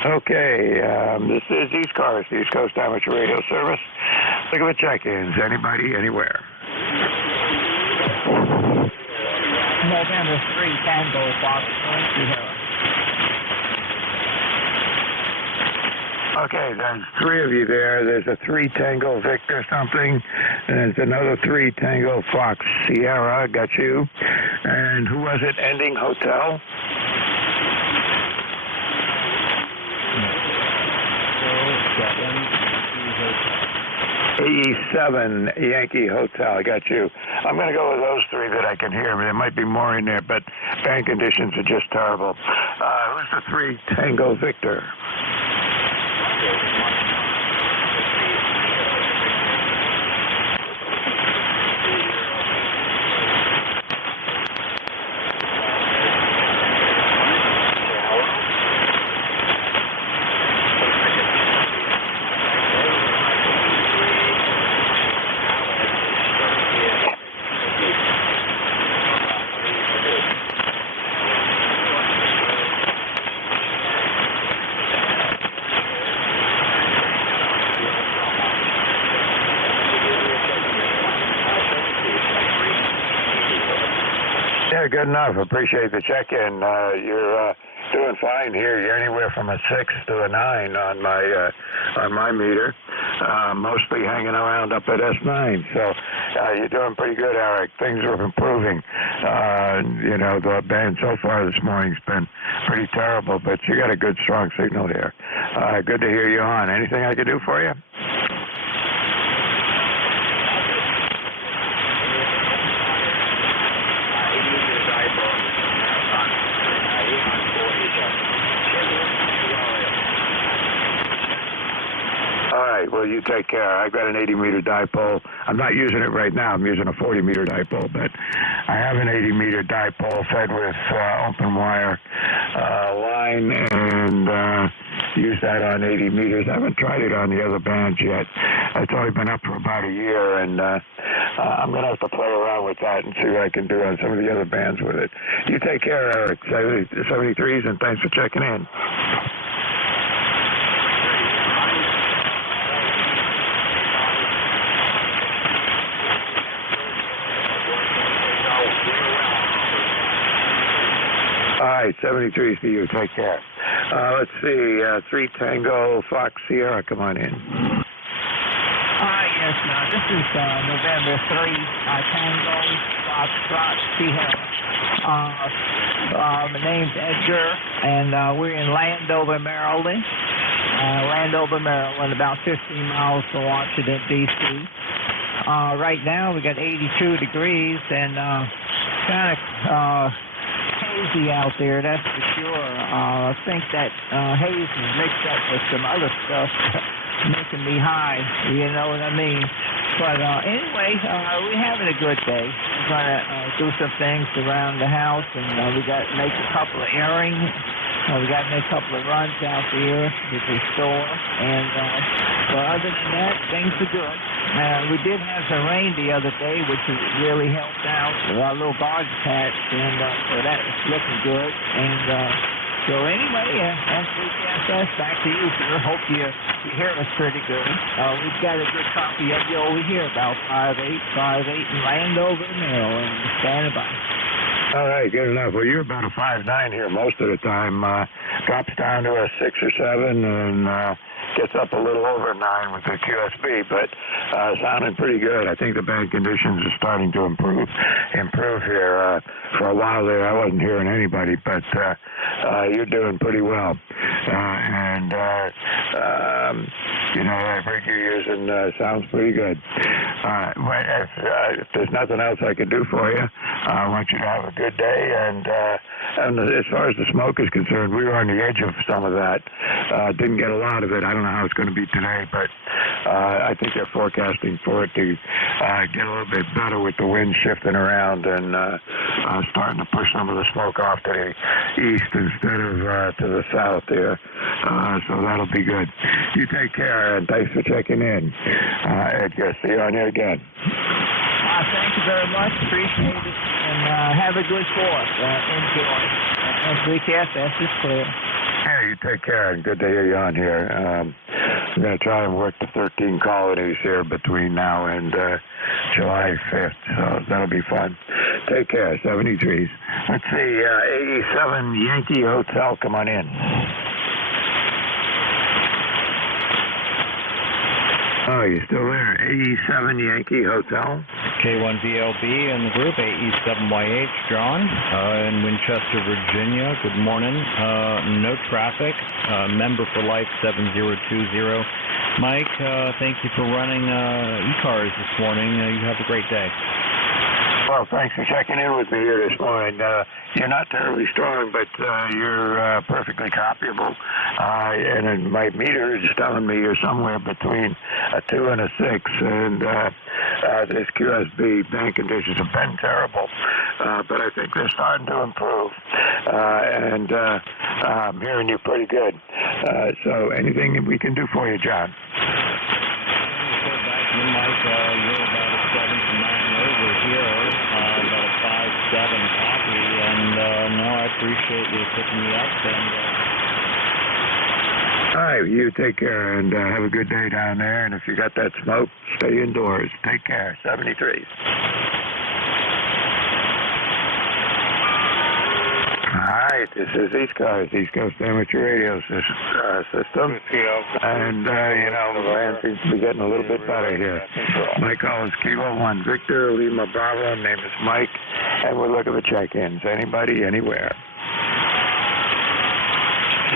Okay, this is ECARS, the East Coast Amateur Radio Service. Look at the check-ins. Anybody, anywhere. November 3, Tango, Foxtrot, Sierra. Okay, there's 3 of you there. There's a 3 Tango Victor something, and there's another 3 Tango Fox Sierra. Got you. And who was it? Ending Hotel? 87 Yankee Hotel. I got you. I'm going to go with those 3 that I can hear. There might be more in there, but band conditions are just terrible. Who's the 3 Tango Victor? Yeah, good enough. Appreciate the check-in. You're doing fine here. You're anywhere from a 6 to a 9 on my meter. Mostly hanging around up at S9. So you're doing pretty good, Eric. Things are improving. The band so far this morning's been pretty terrible, but you got a good, strong signal here. Good to hear you on. Anything I could do for you? Well, you take care. I've got an 80-meter dipole. I'm not using it right now. I'm using a 40-meter dipole, but I have an 80-meter dipole fed with open wire line, and use that on 80 meters. I haven't tried it on the other bands yet. It's only been up for about a year, and I'm going to have to play around with that and see what I can do on some of the other bands with it. You take care, Eric. 73s, and thanks for checking in. All right, 73 to you. Take care. Let's see. 3 Tango Fox Sierra. Come on in. Yes, this is November 3, Tango Foxtrot Sierra. My name's Edgar, and we're in Landover, Maryland. About 15 miles from Washington, D.C. Right now we got 82 degrees and kind of hazy out there, that's for sure. I think that haze is mixed up with some other stuff making me high, you know what I mean? But anyway, we're having a good day. We're going to do some things around the house, and we got to make a couple of airings. We got to make a couple of runs out there to the store, and but other than that, things are good. We did have some rain the other day, which has really helped out our little garden patch, and so that is looking good. And so anyway, MCSS, back to you, sir. Hope you hear us pretty good. We've got a good copy of you over here, about 5858 in Landover, Maryland. Standing by. All right, good enough. Well, you're about a 5'9" here most of the time. Drops down to a 6 or 7, and gets up a little over 9 with the QSB, but sounding pretty good. I think the band conditions are starting to improve here. For a while there, I wasn't hearing anybody, but you're doing pretty well. I think you're using sounds pretty good. If there's nothing else I could do for you, I want you to have a good day. And as far as the smoke is concerned, we were on the edge of some of that. Didn't get a lot of it. I don't know how it's going to be today, but I think they're forecasting for it to get a little bit better with the wind shifting around and starting to push some of the smoke off to the east instead of to the south there. So that'll be good. You take care, and thanks for checking in. Edgar, see you on here again. Thank you very much. Appreciate it. And have a good 4th. Enjoy. And 3KFS is clear. Yeah, you take care, and good to hear you on here. I'm going to try and work the 13 colonies here between now and July 5th, so that'll be fun. Take care, 73s. Let's see, 87 Yankee Hotel, come on in. Oh, you still there? 87 Yankee Hotel. K1VLB in the group, AE7YH, John, in Winchester, Virginia. Good morning. No traffic. Member for life 7020. Mike, thank you for running ECARS this morning. You have a great day. Well, thanks for checking in with me here this morning. You're not terribly strong, but you're perfectly copyable. And my meter is telling me you're somewhere between a 2 and a 6. And this QSB band conditions have been terrible, but I think they're starting to improve. And I'm hearing you pretty good. So anything we can do for you, John? Mike, you're about a 7 to 9 over here, about a 5-7 copy, and no, I appreciate you picking me up. And all right, you take care and have a good day down there. And if you got that smoke, stay indoors. Take care. 73s. All right, this is ECARS, East Coast Amateur Radio System. And, man seems to be getting a little bit better here. My call is Kilo 1 Victor, Lima Bravo. Name is Mike, and we're looking for check-ins. Anybody, anywhere.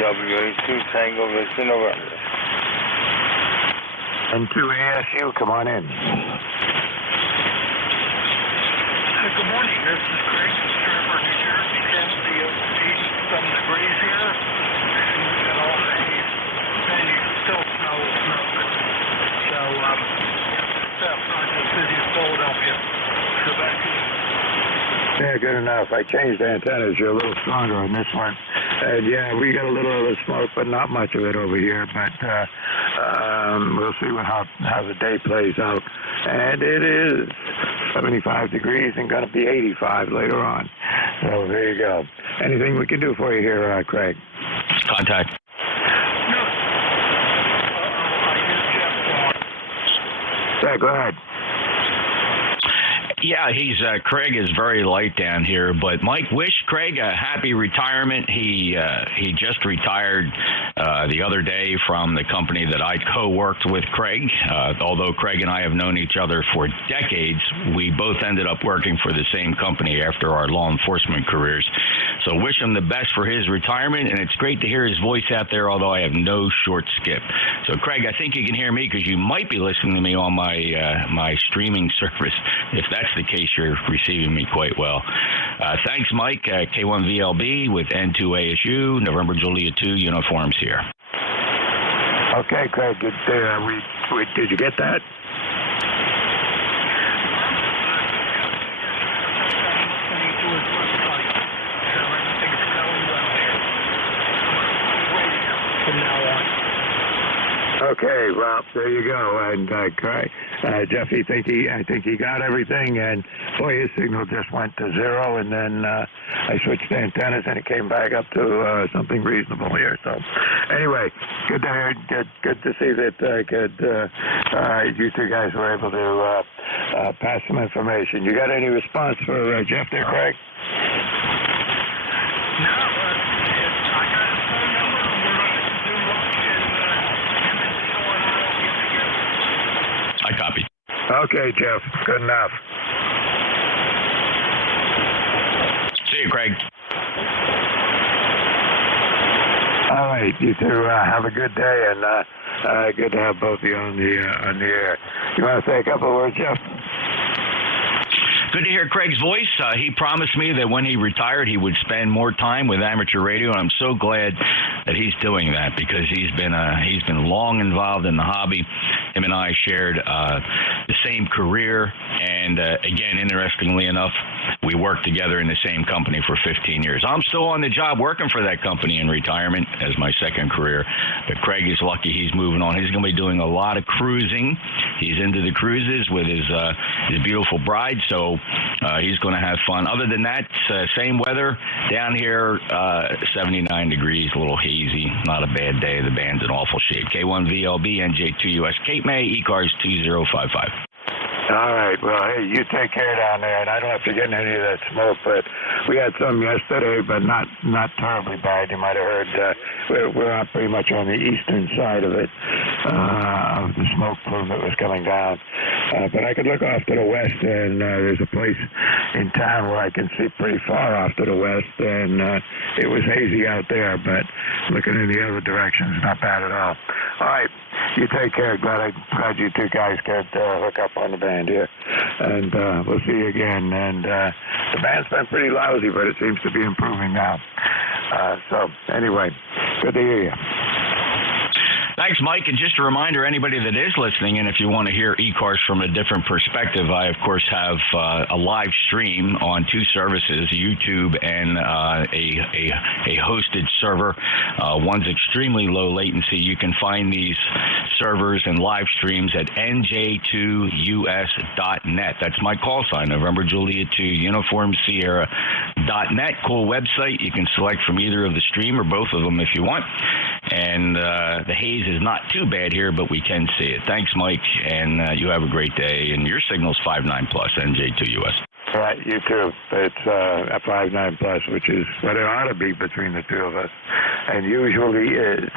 WA2 Tango Victor November. And 2 ASU, come on in. Good morning, this is Greg from Stratford, New Jersey. It's 87 degrees here, and we got all the haze, and you can still smell the smoke. So, it's outside the city of Philadelphia. So back to you. Yeah, good enough. I changed antennas. You're a little stronger on this one. And yeah, we got a little of the smoke, but not much of it over here. But we'll see how the day plays out. And it is 75 degrees and going to be 85 later on. So there you go. Anything we can do for you here, Craig? Contact. Yeah, go ahead. Yeah, Craig is very light down here, but Mike, wish Craig a happy retirement. He just retired the other day from the company that I co-worked with Craig. Although Craig and I have known each other for decades, we both ended up working for the same company after our law enforcement careers. So wish him the best for his retirement, and it's great to hear his voice out there, although I have no short skip. So Craig, I think you can hear me because you might be listening to me on my streaming service. If that's the case, you're receiving me quite well. Thanks, Mike. K1VLB with N2ASU, November Juliet 2 uniforms here. Okay, Craig, did you get that? Okay, well, there you go. And Jeff, I think he got everything. And boy, his signal just went to 0. And then I switched antennas, and it came back up to something reasonable here. So, anyway, good to hear. Good to see that you two guys were able to pass some information. You got any response for Jeff there, Craig? No, I got his phone number. We're going to do lunch in I copy. Okay, Jeff. Good enough. See you, Craig. All right, you two have a good day, and good to have both of you on the air. You want to say a couple of words, Jeff? Good to hear Craig's voice. He promised me that when he retired, he would spend more time with amateur radio, and I'm so glad that he's doing that because he's been long involved in the hobby. Him and I shared the same career, and again, interestingly enough, we worked together in the same company for 15 years. I'm still on the job working for that company in retirement as my second career, but Craig is lucky he's moving on. He's going to be doing a lot of cruising. He's into the cruises with his beautiful bride, so he's going to have fun. Other than that, same weather down here, 79 degrees, a little hazy, not a bad day. The band's in awful shape. K1VLB, NJ2US, Cape May, ECARS 2055. All right. Well, hey, you take care down there, and I don't know if you're getting any of that smoke, but we had some yesterday, but not terribly bad. You might have heard we're out pretty much on the eastern side of it, of the smoke plume that was coming down. But I could look off to the west, and there's a place in town where I can see pretty far off to the west, and it was hazy out there, but looking in the other direction is not bad at all. All right. You take care. Glad you two guys could hook up on the band here. And we'll see you again. And the band's been pretty lousy, but it seems to be improving now. So, anyway, good to hear you. Thanks, Mike. And just a reminder, anybody that is listening, and if you want to hear ECARS from a different perspective, I, of course, have a live stream on two services, YouTube and a hosted server. One's extremely low latency. You can find these servers and live streams at NJ2US.net. That's my call sign, November Juliet 2, Uniform Sierra.net. Cool website. You can select from either of the stream or both of them if you want. And the haze is not too bad here, but we can see it. Thanks, Mike, and you have a great day. And your signal's 59+, NJ2US. All right, you too. It's a 59+, which is what it ought to be between the two of us, and usually is.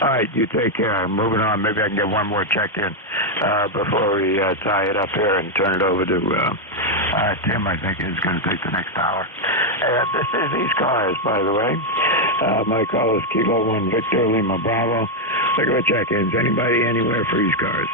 All right, you take care. I'm moving on. Maybe I can get one more check-in before we tie it up here and turn it over to Tim, I think, is going to take the next hour. This is ECARS, by the way. My call is Kilo 1 Victor Lima Bravo. Look at the check-ins. Anybody anywhere for ECARS?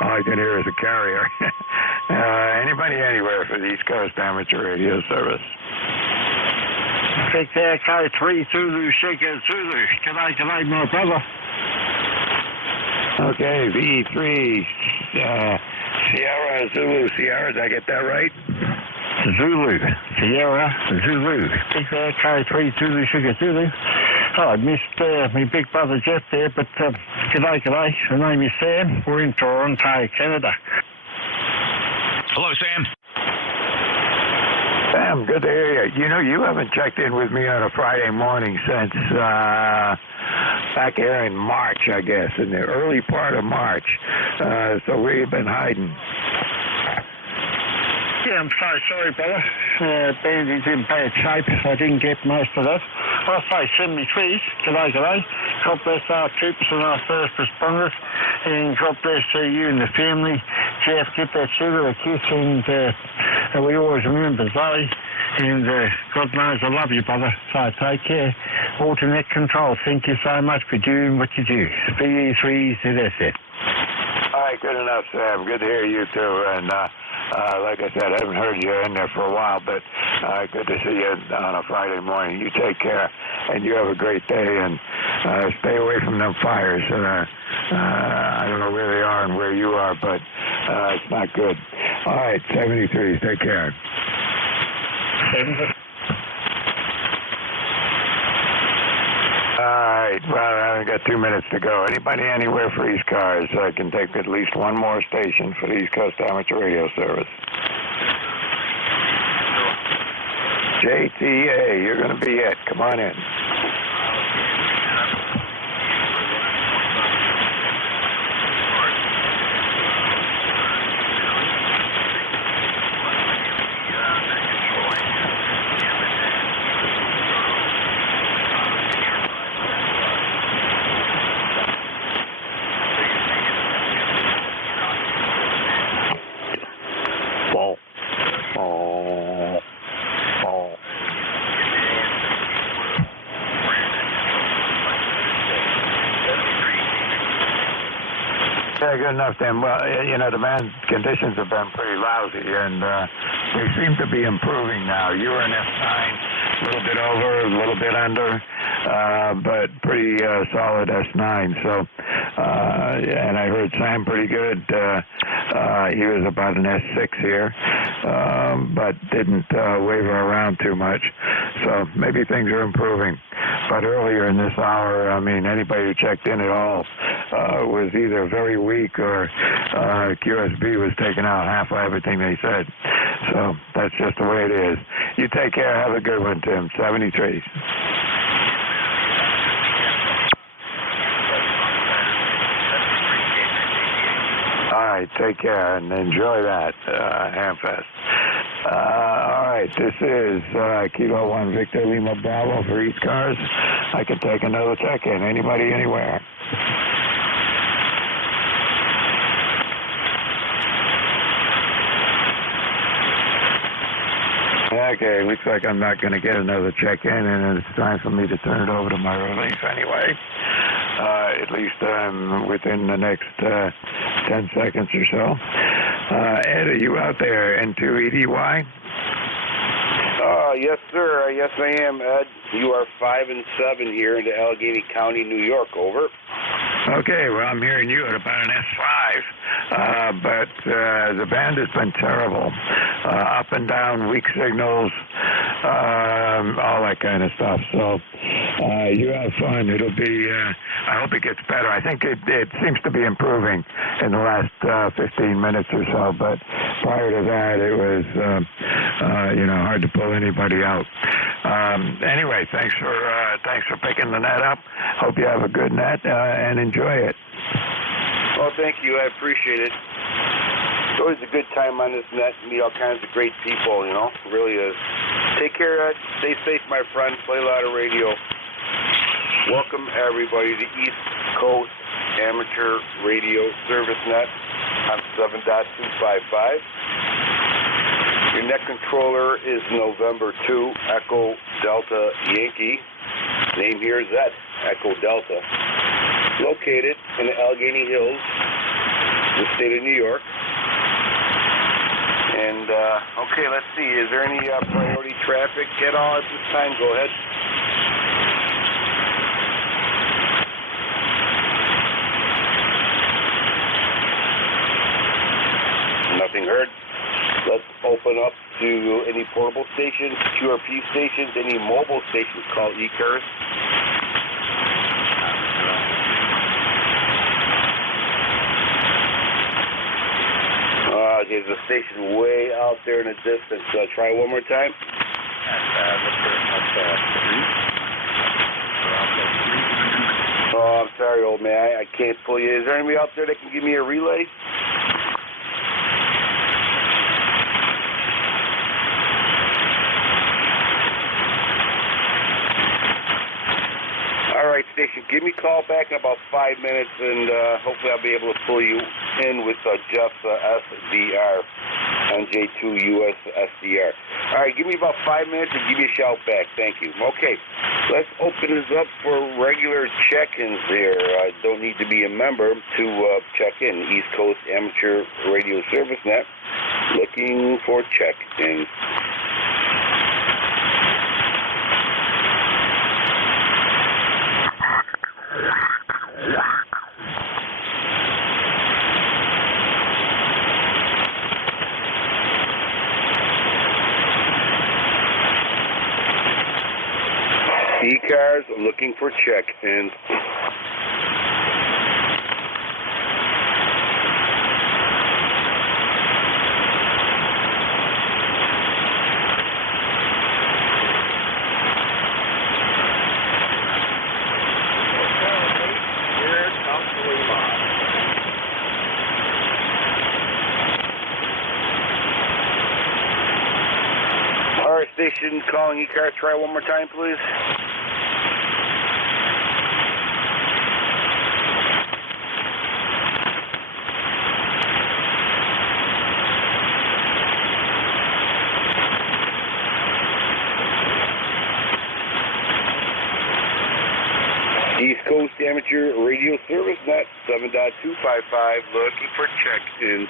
All I can hear is a carrier. Anybody anywhere for the East Coast Amateur Radio Service? Take that, Kai 3 Zulu, Shaker Zulu. Good night, my brother. Okay, V3, Sierra Zulu. Sierra, did I get that right? Zulu, Sierra Zulu. Take that, Kai 3 Zulu, Shaker Zulu. Oh, I missed my big brother Jeff there, but g'day. My name is Sam. We're in Toronto, Canada. Hello, Sam. Sam, good to hear you. You know, you haven't checked in with me on a Friday morning since back here in March, I guess, in the early part of March. So where you been hiding? Yeah, I'm so sorry, brother. Band is in bad shape. I didn't get most of that. I say 73s. G'day. God bless our troops and our first responders. And God bless you and the family. Jeff, give that sugar a kiss, and we always remember Zoe. And God knows I love you, brother. So take care. Alternate control, thank you so much for doing what you do. VE3ZSF. All right, good enough, Sam. Good to hear you, too. And like I said, I haven't heard you in there for a while, but good to see you on a Friday morning. You take care, and you have a great day, and stay away from them fires. I don't know where they are and where you are, but it's not good. All right, 73, take care. All right, well, I only got 2 minutes to go. Anybody anywhere for ECARS? I can take at least one more station for the East Coast Amateur Radio Service. JTA, you're going to be it. Come on in. Yeah, good enough then. Well, the man conditions have been pretty lousy, and they seem to be improving now. You were an F9, a little bit over, a little bit under, but pretty solid S9. So, and I heard Sam pretty good. He was about an S6 here, but didn't waver around too much. So maybe things are improving. But earlier in this hour, I mean, anybody who checked in at all was either very weak or QSB was taking out half of everything they said. So that's just the way it is. You take care. Have a good one, Tim. 73. All right, take care and enjoy that Hamfest. All right, this is Kilo 1 Victor Lima Bravo for ECARS. I can take another check-in. Anybody, anywhere? Okay, looks like I'm not going to get another check-in, and it's time for me to turn it over to my relief anyway. At least within the next 10 seconds or so. Ed, are you out there, N2EDY? Yes, sir. Yes, I am, Ed. You are 5 and 7 here into Allegheny County, New York. Over. Okay, well, I'm hearing you at about an S5, but the band has been terrible. Up and down, weak signals, all that kind of stuff. So you have fun. It'll be, I hope it gets better. I think it seems to be improving in the last 15 minutes or so, but prior to that, it was, hard to pull anybody out. Anyway, thanks for picking the net up. Hope you have a good net and enjoy it. Well, thank you. I appreciate it. It's always a good time on this net. Meet all kinds of great people, really is. Take care, Ed. Stay safe, my friend. Play a lot of radio. Welcome, everybody, to East Coast Amateur Radio Service Net on 7.255. Your net controller is November 2, Echo Delta Yankee. Name here is Ed, Echo Delta. Located in the Allegheny Hills, the state of New York. And, okay, let's see. Is there any priority traffic at all at this time? Go ahead. Nothing heard. Let's open up to any portable stations, QRP stations, any mobile stations called ECARS. There's a station way out there in the distance. Try one more time. Oh, I'm sorry, old man. I can't pull you. Is there anybody out there that can give me a relay? All right, station. Give me a call back in about 5 minutes, and hopefully I'll be able to pull you in with Jeff's SDR, NJ2US SDR. All right, give me about 5 minutes and give me a shout back. Thank you. Okay, let's open this up for regular check-ins here. Don't need to be a member to check in. East Coast Amateur Radio Service Net. Looking for check-ins. ECARS looking for check-ins. All right, station calling ECARS. Try one more time, please. East Coast Amateur Amateur Radio Service Net 7.255, looking for check-in.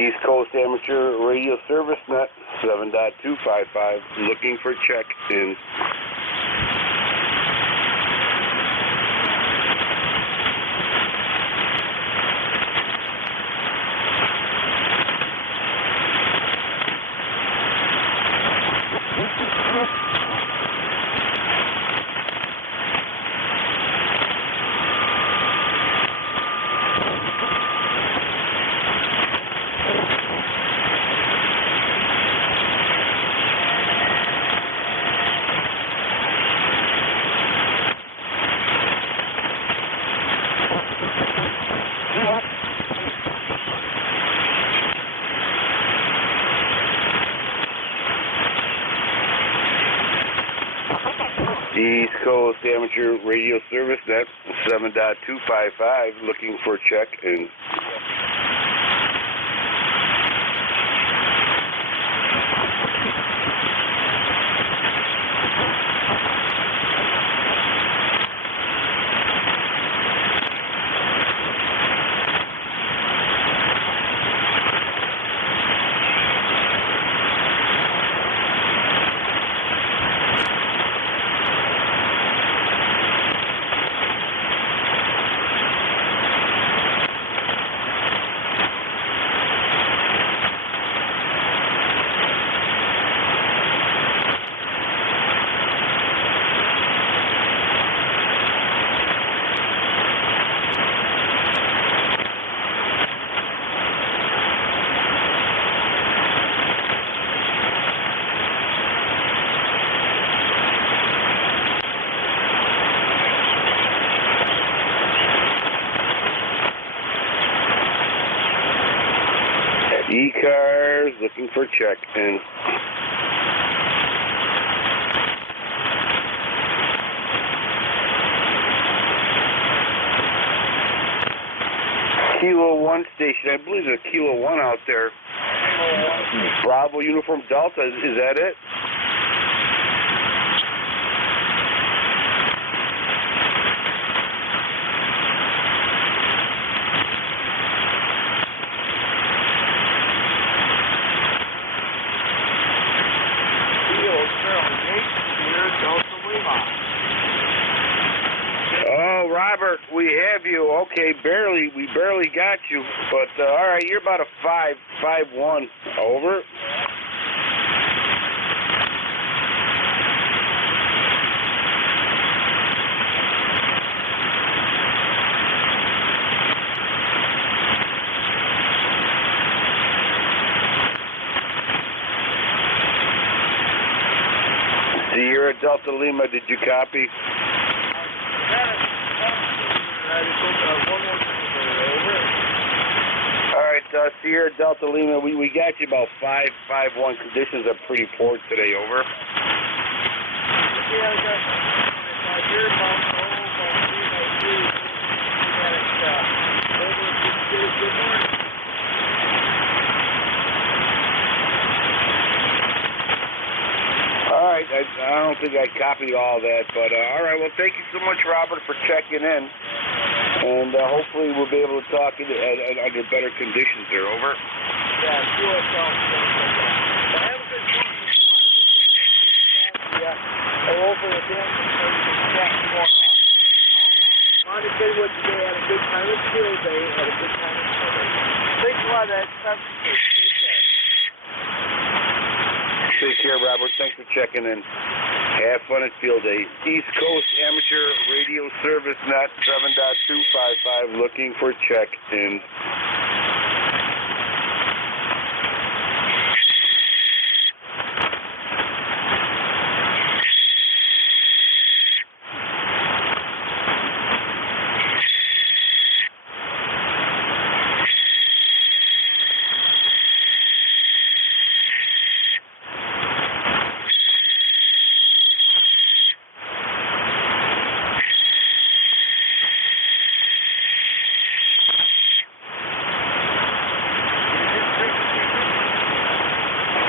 East Coast Amateur Radio Service Net 7.255, looking for check-in. East Coast Amateur Radio Service Net 7.255, looking for check-in. ECARS, looking for check-in. Kilo 1 station, I believe there's a Kilo 1 out there. Bravo Uniform Delta, is that it? Oh, Robert, we have you. Okay, we barely got you. But, all right, you're about a 5.1. Over. Sierra Delta Lima, did you copy? All right, Sierra Delta Lima, we got you about 5.1. Conditions are pretty poor today, over. Yeah, I got your mom. Good morning. All right, I don't think I copied all that, but all right. Well, thank you so much, Robert, for checking in, and hopefully we'll be able to talk under better conditions there. Over. Yeah, sure. Have a good morning. Yeah, go over with them and chat tomorrow. Want to say what today had a good time at field day, had a good time at field day. Thanks a lot, Ed. Take care. Take care, Robert. Thanks for checking in. Have fun at field day. East Coast Amateur Radio Service Net 7.255 looking for check-ins.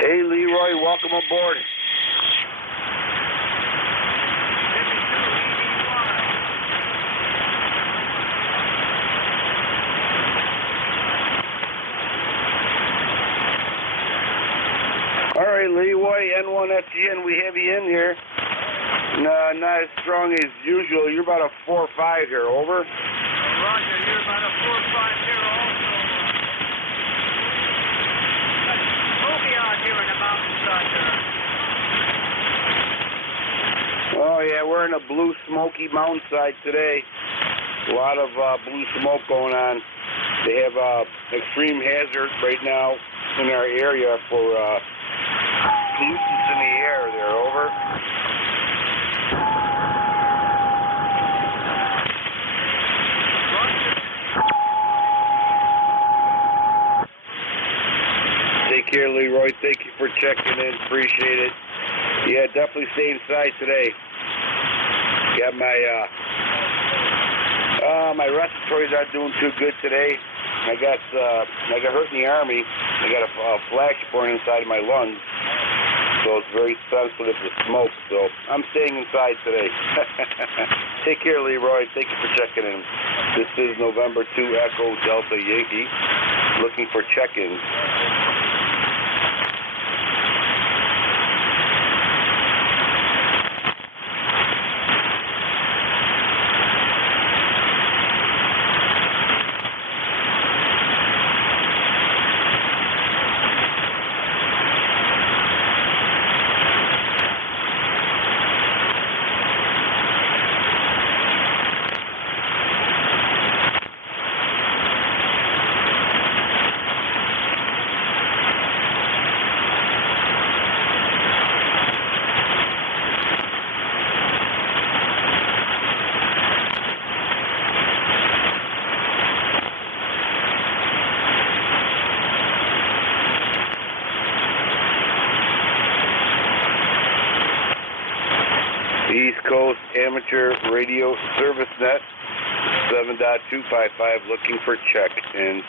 Hey, Leroy, welcome aboard. All right, Leroy, N1FGN, we have you in here. No, not as strong as usual. You're about a 4 or 5 here, over. Roger, you're about a 4 or 5 here also. Smoky out here in the mountainside there. Oh, yeah, we're in a blue smoky mountainside today. A lot of blue smoke going on. They have extreme hazard right now in our area for pollutants in the air there, over. Take care, Leroy. Thank you for checking in. Appreciate it. Yeah, definitely stay inside today. Got my respiratory's not doing too good today. I got hurt in the Army. I got a flash burn inside my lungs, so it's very sensitive to smoke. So I'm staying inside today. Take care, Leroy. Thank you for checking in. This is November 2 Echo Delta Yankee, looking for check-ins. East Coast Amateur Radio Service Net 7.255 looking for check-ins.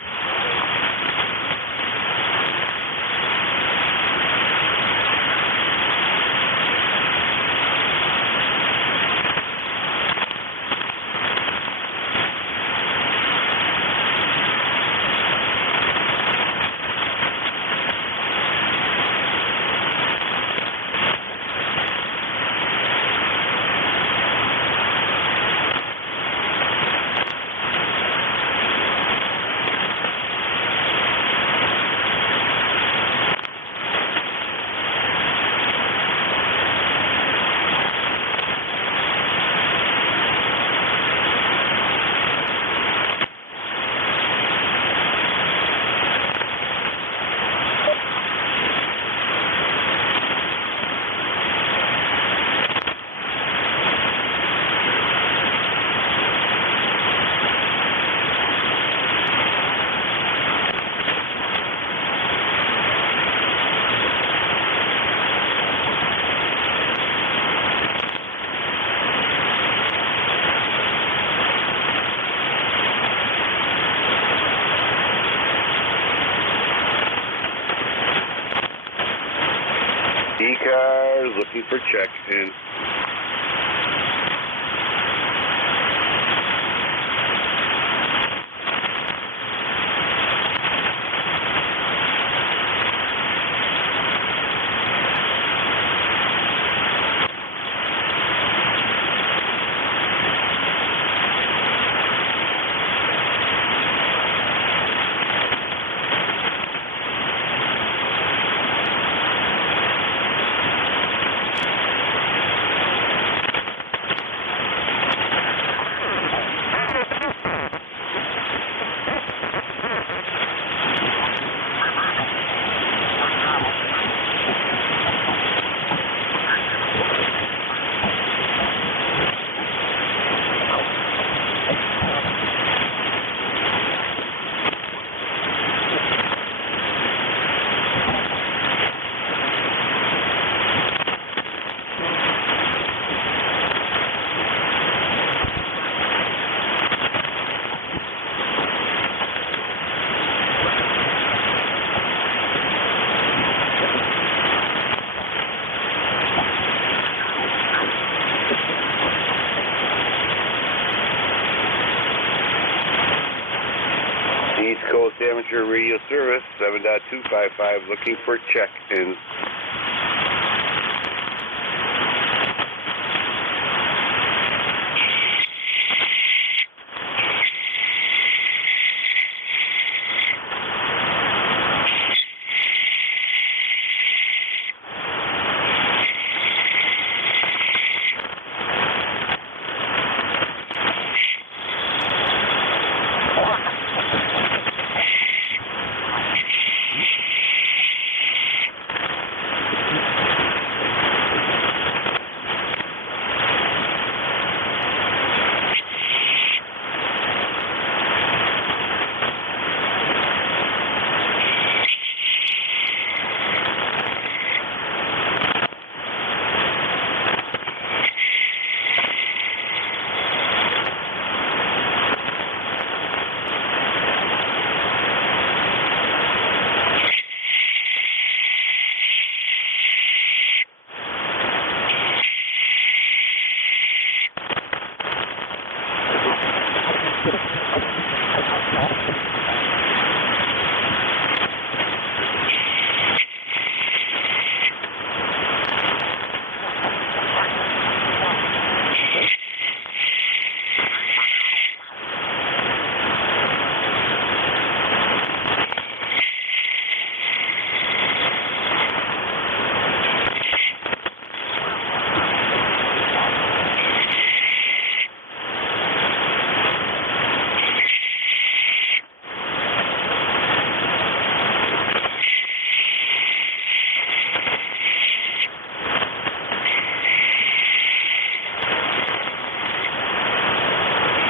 looking for check in. East Coast Amateur Radio Service, 7.255, looking for check-in.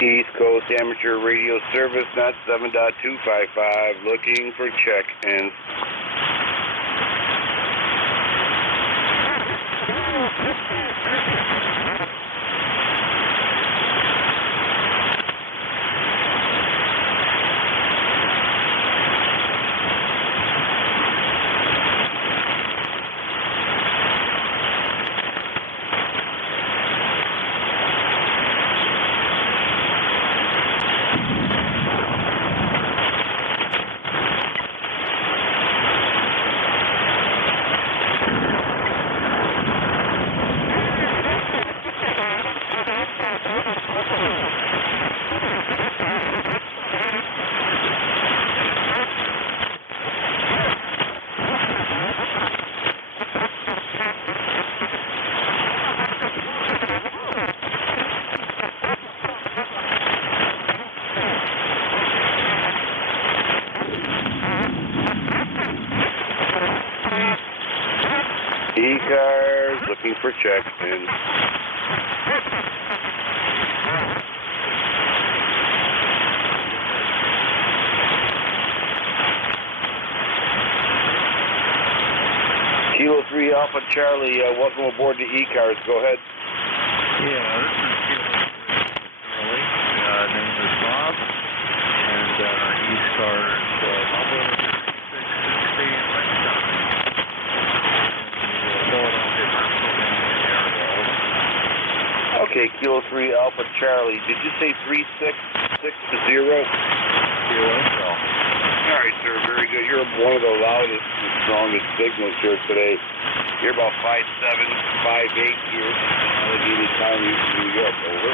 East Coast Amateur Radio Service, not 7.255, looking for check-in. ECARS, looking for check-in. Kilo 3 Alpha Charlie, welcome aboard to ECARS. Go ahead. Yeah, this is Kilo 3 Charlie. Name is Bob, and ECARS number 616 Lexington. Philadelphia, Pennsylvania. Okay, Kilo 3 Alpha Charlie. Did you say 3660? All right, sir. Very good. You're one of the loudest and strongest signals here today. You're about 5'7", 5'8" here in Allegheny County, New York. Over.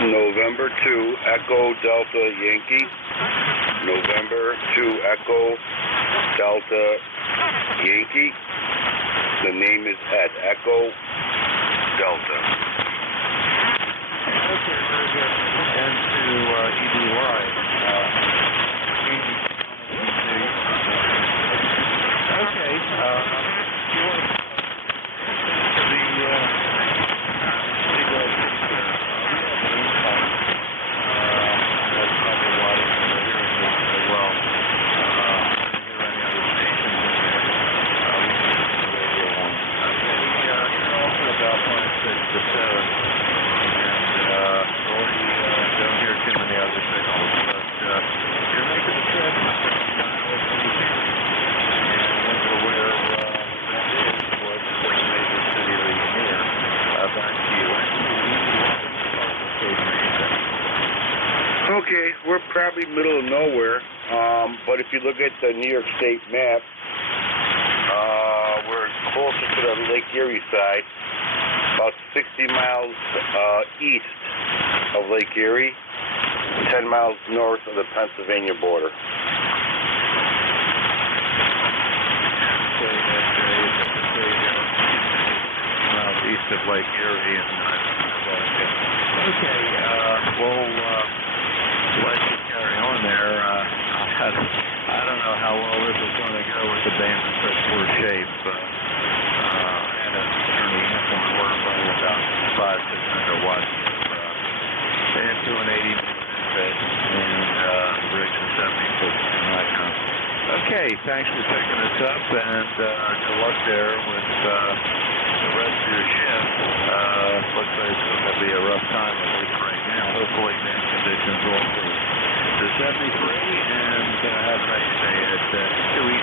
November 2, Echo Delta Yankee. November 2, Echo Delta Yankee. The name is Ed. Echo Delta. Okay, very good. And to EDY. Okay. Okay, we're probably middle of nowhere, but if you look at the New York State map, we're closer to the Lake Erie side, about 60 miles east of Lake Erie, 10 miles north of the Pennsylvania border. East of Lake Erie, and okay, let's just carry on there. I don't know how well this is going to go with the band in such poor shape. I had an attorney on work running about 500-600 watts into an 80 and rigs a 70-foot micron. Okay, thanks for picking us up, and good luck there with the rest of your shift. Looks like it's going to be a rough time, at least right now. Hopefully, band conditions will improve to 73, and have a nice day at 280.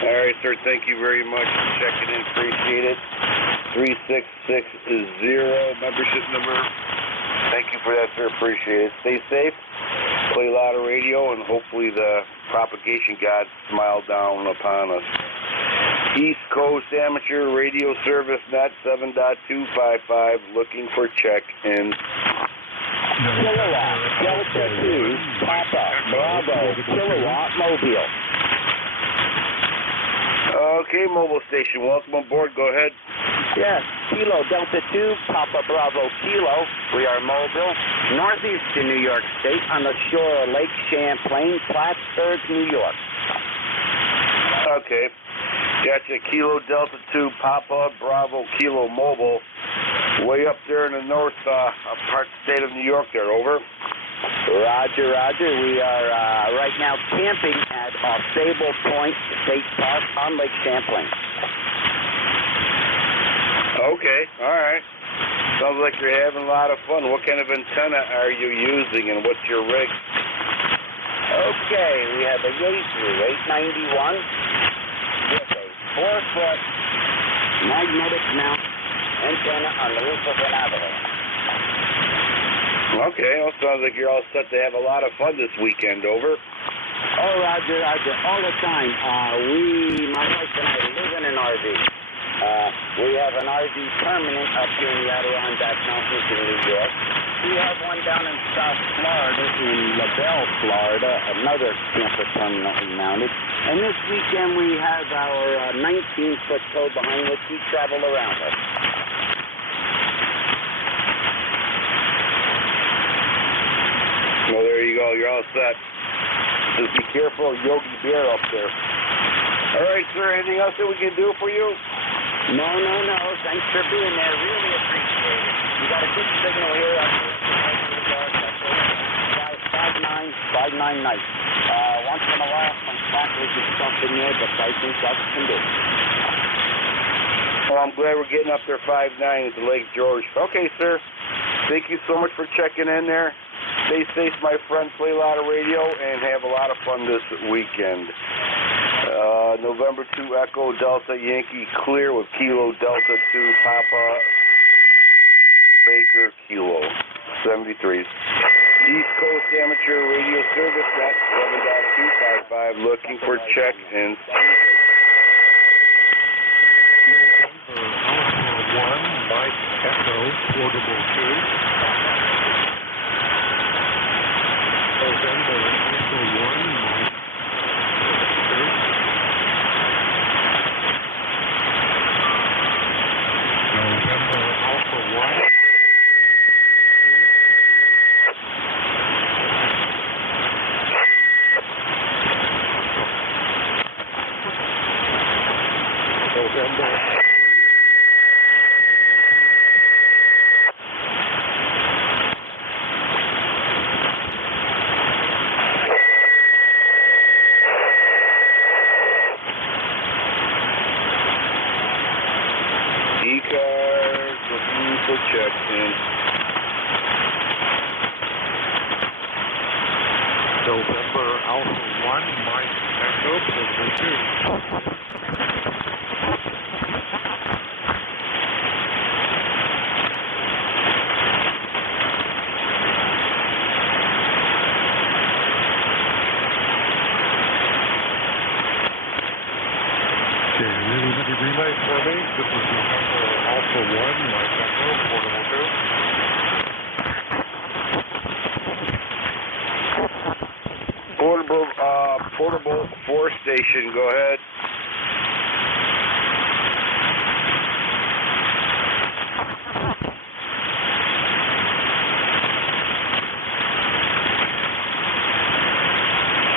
All right, sir. Thank you very much for checking in. Appreciate it. 3660 membership number. Thank you for that, sir. Appreciate it. Stay safe. Play a lot of radio, and hopefully the propagation gods smile down upon us. East Coast Amateur Radio Service Net 7.255, looking for check-in. Kilowatt, Delta 2, Papa, Bravo, Kilowatt, Mobile. Okay, mobile station, welcome aboard. Go ahead. Yes, Kilo Delta 2, Papa Bravo Kilo. We are mobile, northeastern New York State, on the shore of Lake Champlain, Plattsburgh, New York. Okay. Gotcha. Kilo Delta 2, Papa Bravo Kilo mobile. Way up there in the north part of the state of New York there, over. Roger, roger. We are right now camping at Sable Point State Park on Lake Champlain. Okay, all right. Sounds like you're having a lot of fun. What kind of antenna are you using, and what's your rig? Okay, we have a Yaesu 891 with a 4-foot magnetic mount antenna on the roof of an avalanche. Okay, well, sounds like you're all set to have a lot of fun this weekend, over. Oh, roger, roger. All the time. My wife and I live in an RV. We have an RV permanent up here in the Adirondack Mountains in New York. We have one down in South Florida, in LaBelle, Florida, another camper permanently mounted. And this weekend we have our 19-foot tow behind which we travel around with. Well, there you go. You're all set. Just be careful of Yogi Bear up there. All right, sir. Anything else that we can do for you? No. Thanks for being there. Really appreciate it. You got a good signal here up here in New York. That's 59 nights. Once in a while, some crackers and stuff in there, but I think that can do. Well, I'm glad we're getting up there 5'9" at the Lake George. Okay, sir. Thank you so much for checking in there. Stay safe, my friend. Play a lot of radio and have a lot of fun this weekend. November 2 Echo Delta Yankee clear with Kilo Delta 2 Papa Baker Kilo 73. East Coast Amateur Radio Service at 7.255 looking for check-ins. Alpha 1, Mike Echo, portable 2. November Alpha 1, Mike 2. November Alpha 1, November ECARS looking for check-in. November Alpha 1, Mike Echo, portable 2. Relay for me. This is November Alpha 1, Mike Echo, portable 2. Portable 4 station, go ahead.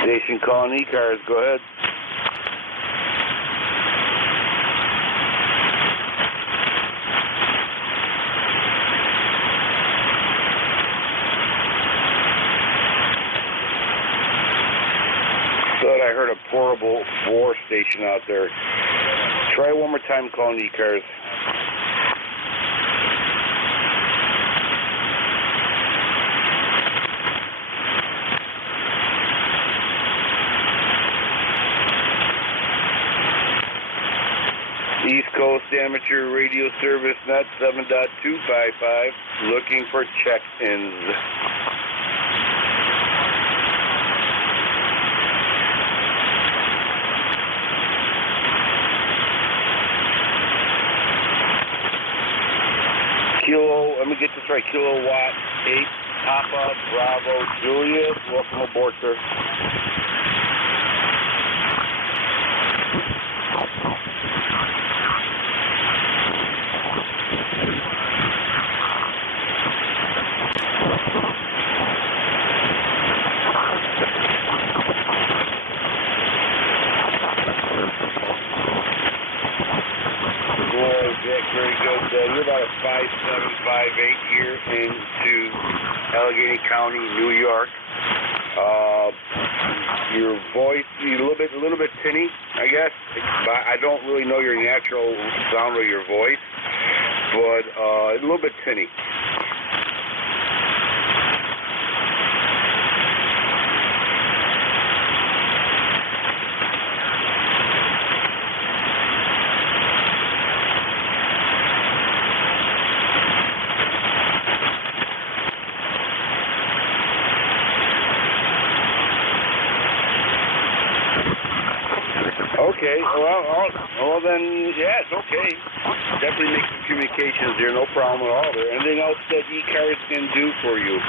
Station calling ECARS, go ahead. Thought I heard a portable 4 station out there. Try one more time calling ECARS. East Coast Amateur Radio Service Net 7.255 looking for check-ins. Kilo, let me get this right, Kilowatt 8 Papa Bravo Juliet. Welcome aboard, sir. Very good. You're about a 5758 here into Allegheny County, New York. Your voice, a little bit tinny, I guess. I don't really know your natural sound of your voice, but a little bit tinny. Okay, well then, yeah, it's okay. Definitely make some communications there, no problem at all there. Anything else that ECARS can do for you?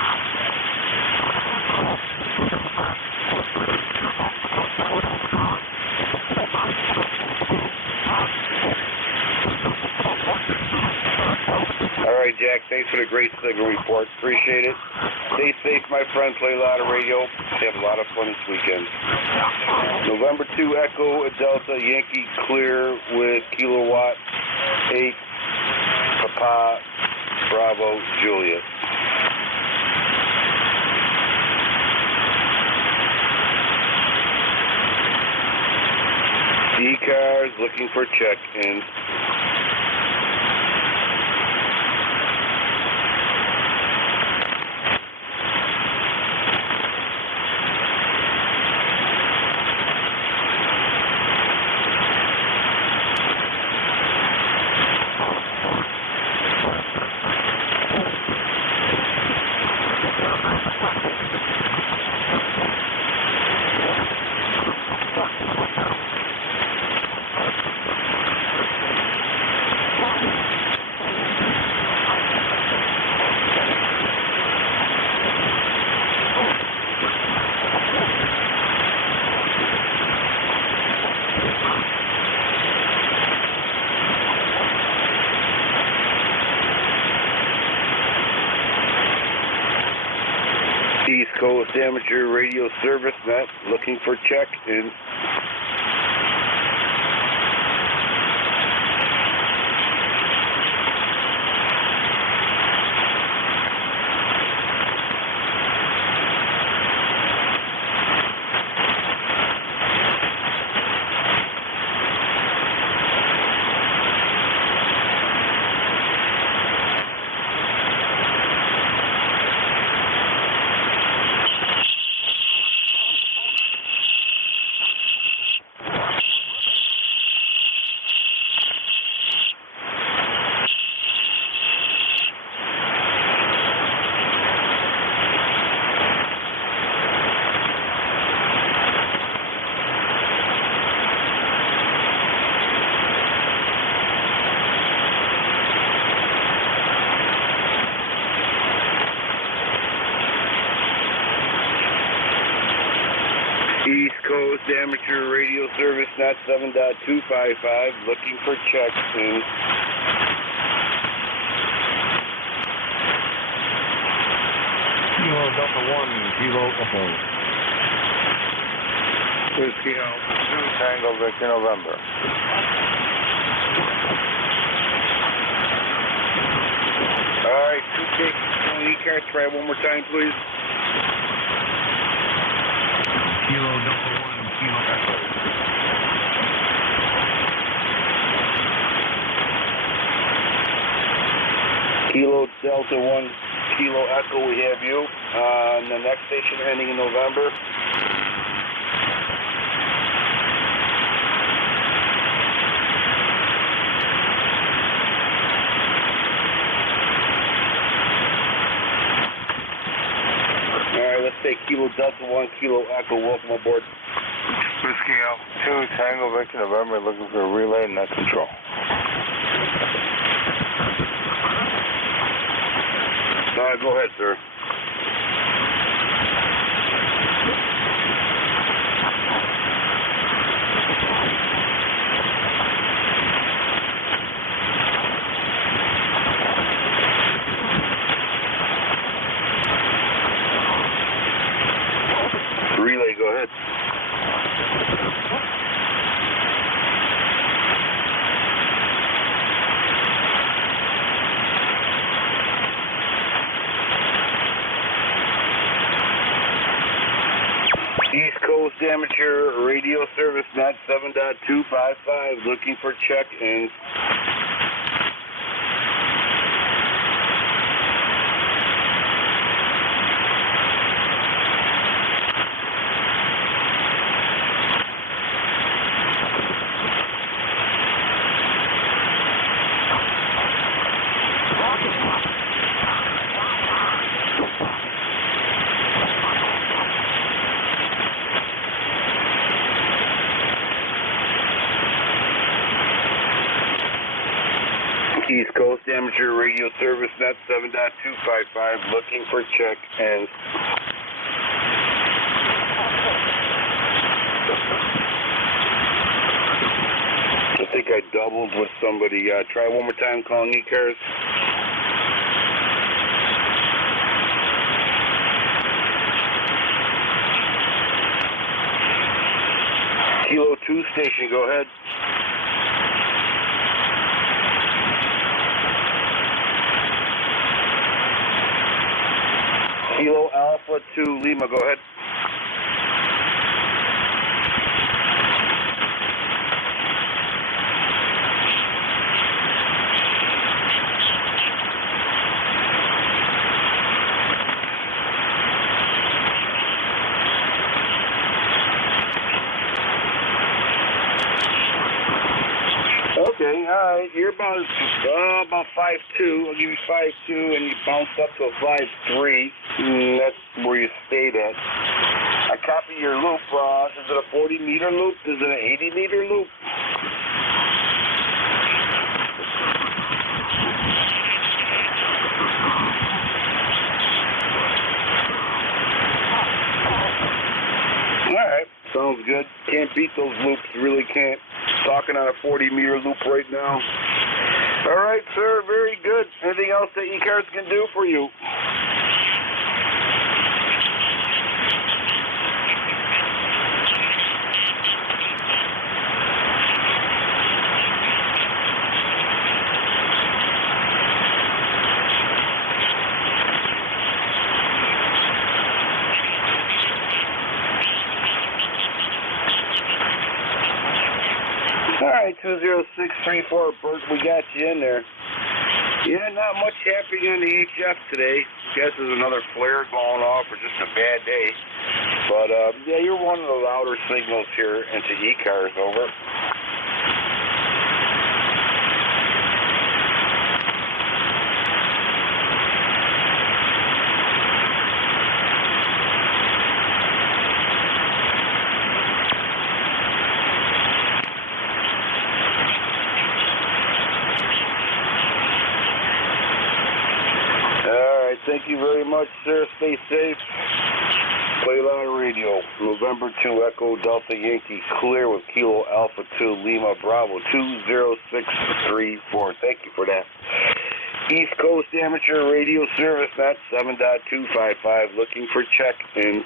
All right, Jack, thanks for the great signal report. Appreciate it. Stay safe, my friend. Play a lot of radio. Have a lot of fun this weekend. November 2 Echo Delta Yankee clear with Kilowatt 8 Papa Bravo Juliet. ECARS looking for check-in. Coast Amateur Radio Service Net, looking for check-in. East Coast Amateur Radio Service, not 7.255, looking for check-in. Kilo Delta 1, Kilo Echo. Whiskey Alpha 2, Tango Victor November. All right, 2 takes on ECARS. Try one more time, please. Kilo Delta 1, Kilo Echo. Kilo Delta 1, Kilo Echo, we have you. And the next station ending in November. Let's take Kilo Delta 1, Kilo Echo. Welcome aboard. Whiskey Alpha 2, Tango Victor November, looking for a relay net control. Go ahead, sir. Relay, go ahead. East Coast Amateur Radio Service, net 7.255, looking for check-in. East Coast Amateur Radio Service, net 7.255, looking for check-in. I think I doubled with somebody. Try one more time calling ECARS. Kilo 2 station, go ahead. Kilo Alpha 2 Lima, go ahead. Okay, all right. You're about 5'2". I'll give you 5'2", and you bounced up to a 5'3". And that's where you stayed at. I copy your loop. Is it a 40-meter loop? Is it an 80-meter loop? All right, sounds good. Can't beat those loops. Really can't. Talking on a 40-meter loop right now. All right, sir. Very good. Anything else that ECARS can do for you? 0634, Bert, we got you in there. Yeah, not much happening on the HF today. Guess there's another flare going off or just a bad day. But, yeah, you're one of the louder signals here into ECARS, over. Thank you very much, sir. Stay safe. Play Loud Radio. November 2 Echo Delta Yankee clear with Kilo Alpha 2 Lima Bravo 20634. Thank you for that. East Coast Amateur Radio Service, net 7.255. Looking for check-ins.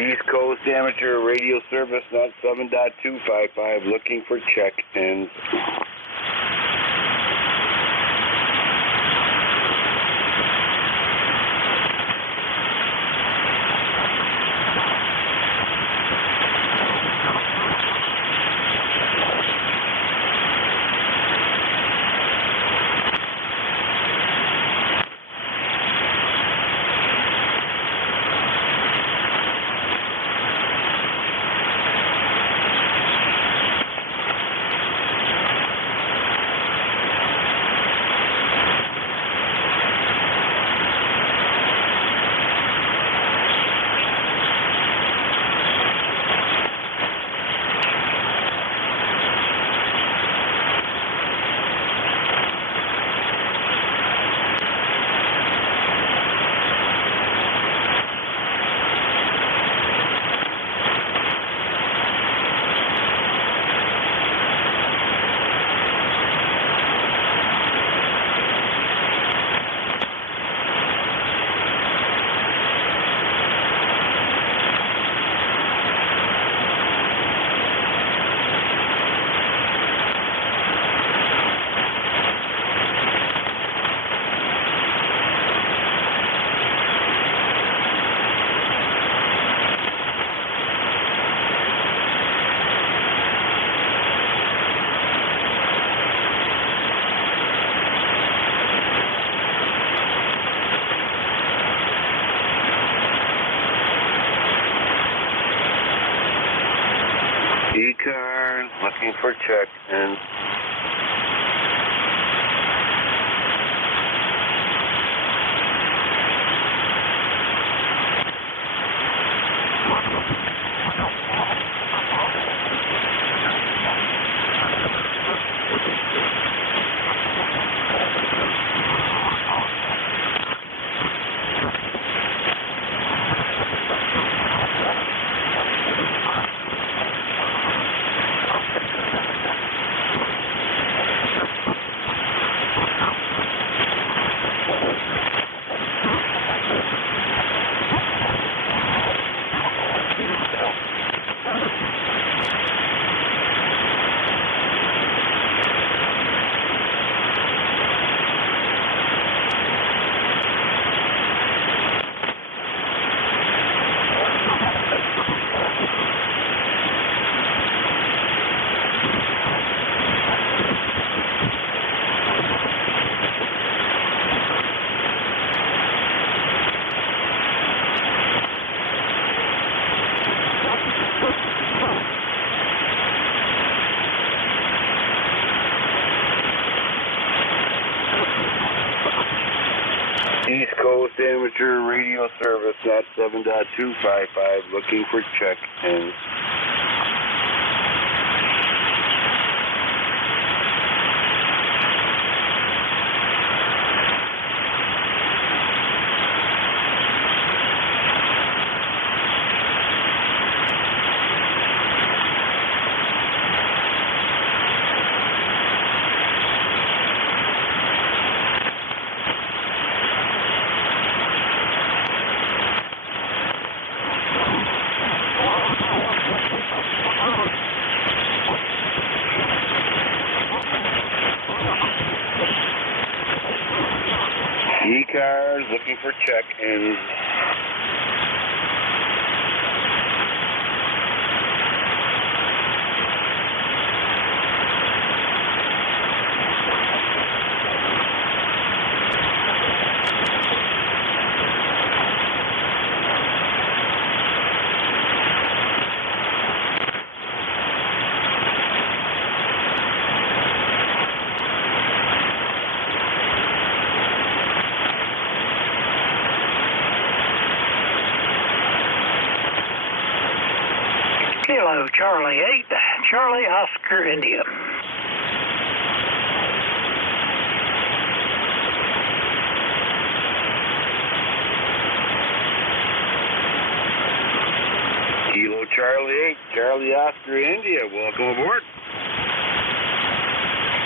East Coast Amateur Radio Service, net 7.255, looking for check-ins. ECARS, looking for check-ins. East Coast Amateur Radio Service, net 7.255, looking for check-ins. ECARS looking for check-ins. Kilo Charlie 8, Charlie Oscar India. Kilo Charlie 8, Charlie Oscar India, welcome aboard.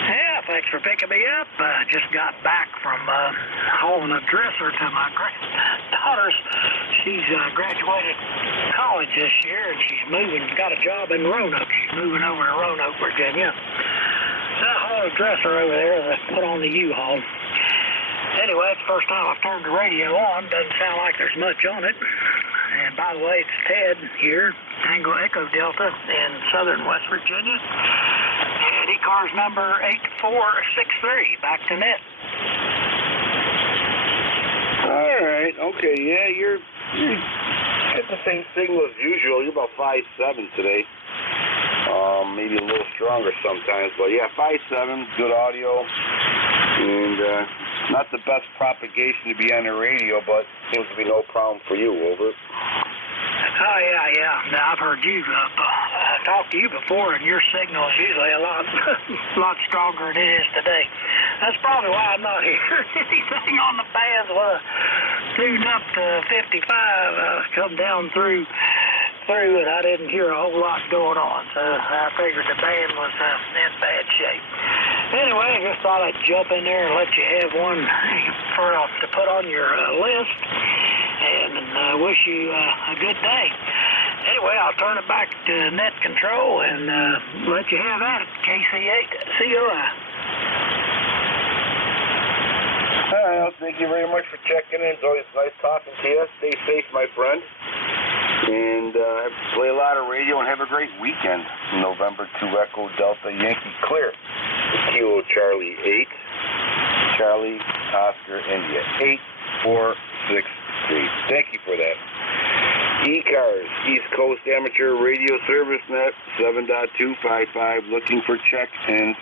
Yeah, thanks for picking me up. Just got back from hauling a dresser to my daughter's. She's graduated college this year, and she's got a job in Roanoke. She's moving over to Roanoke, Virginia. So I hauled a dresser over there that I put on the U-Haul. Anyway, it's the first time I've turned the radio on. Doesn't sound like there's much on it. And by the way, it's Ted here, Tango Echo Delta in southern West Virginia. And ECARS number 8463, back to net. All right, okay, yeah, you're get the same signal as usual. You're about 5.7 today. Maybe a little stronger sometimes, but yeah, 5.7, good audio, and not the best propagation to be on the radio, but seems to be no problem for you. Over. Oh, yeah. Now, I've heard you talk to you before, and your signal is usually a lot stronger than it is today. That's probably why I'm not hearing anything on the bands. Well, tune up to 55, come down through, and I didn't hear a whole lot going on, so I figured the band was in bad shape. Anyway, I just thought I'd jump in there and let you have one to put on your list, and wish you a good day. Anyway, I'll turn it back to net control and let you have at it, KC8 COI. Well, thank you very much for checking in. It's always nice talking to you. Stay safe, my friend. And play a lot of radio and have a great weekend. November 2 Echo Delta Yankee Clear. Kilo Charlie 8, Charlie Oscar India 8463. Thank you for that. ECARS, East Coast Amateur Radio Service Net 7.255, looking for check-ins.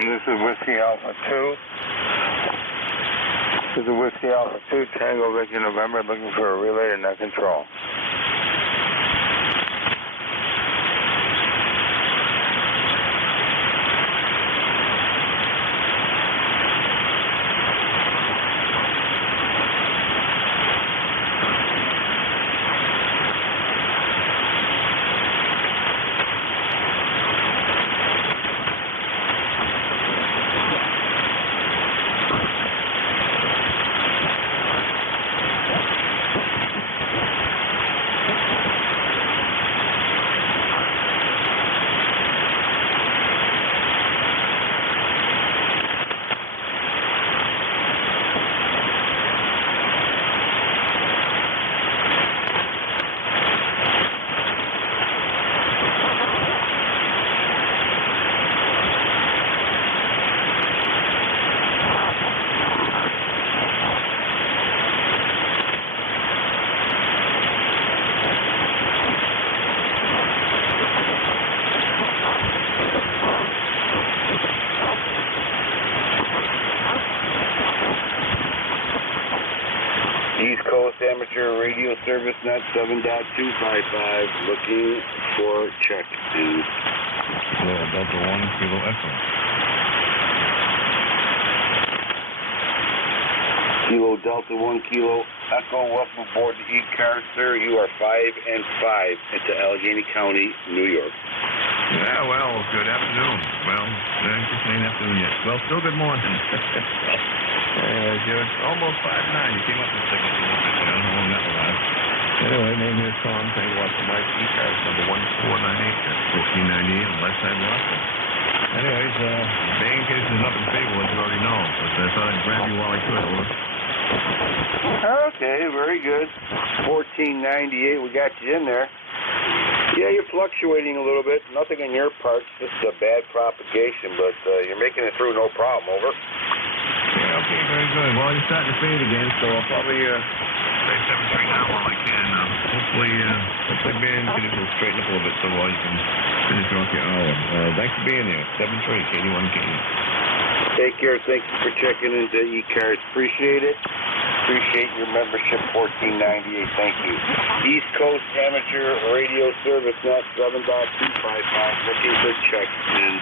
This is Whiskey Alpha 2. This is Whiskey Alpha 2, Tango Victor November, looking for a relay and net control. Amateur Radio Service Net 7.255, looking for check-in. Delta 1 Kilo Echo. Kilo Delta 1 Kilo Echo, welcome aboard the ECARS, sir. You are 5 and 5 into Allegheny County, New York. Yeah, well, good afternoon. Well, I just ain't afternoon yet. Well, still good morning. You're almost 5-9. You came up with a second a little bit. I don't know how long that will last. Anyway, name here is Tom. Thank you for watching my ECARS number 1498. That's 1598 on lifetime Boston. Anyways, in case there's nothing favorable, as you already know. But I thought I'd grab you while I could, over. Okay, very good. 1498, we got you in there. Yeah, you're fluctuating a little bit. Nothing on your part, just a bad propagation, but you're making it through no problem, over. Yeah, okay, very good. Well, you're starting to fade again, so I'll probably say 7-3 now while I can. Hopefully, Ben can just straighten up a little bit so you can finish off your hour. Thanks for being here. 7-3, KD1K. Take care. Thank you for checking into ECARS. Appreciate it. Appreciate your membership, 1498. Thank you. East Coast Amateur Radio Service Net 7.255. Looking for check-in.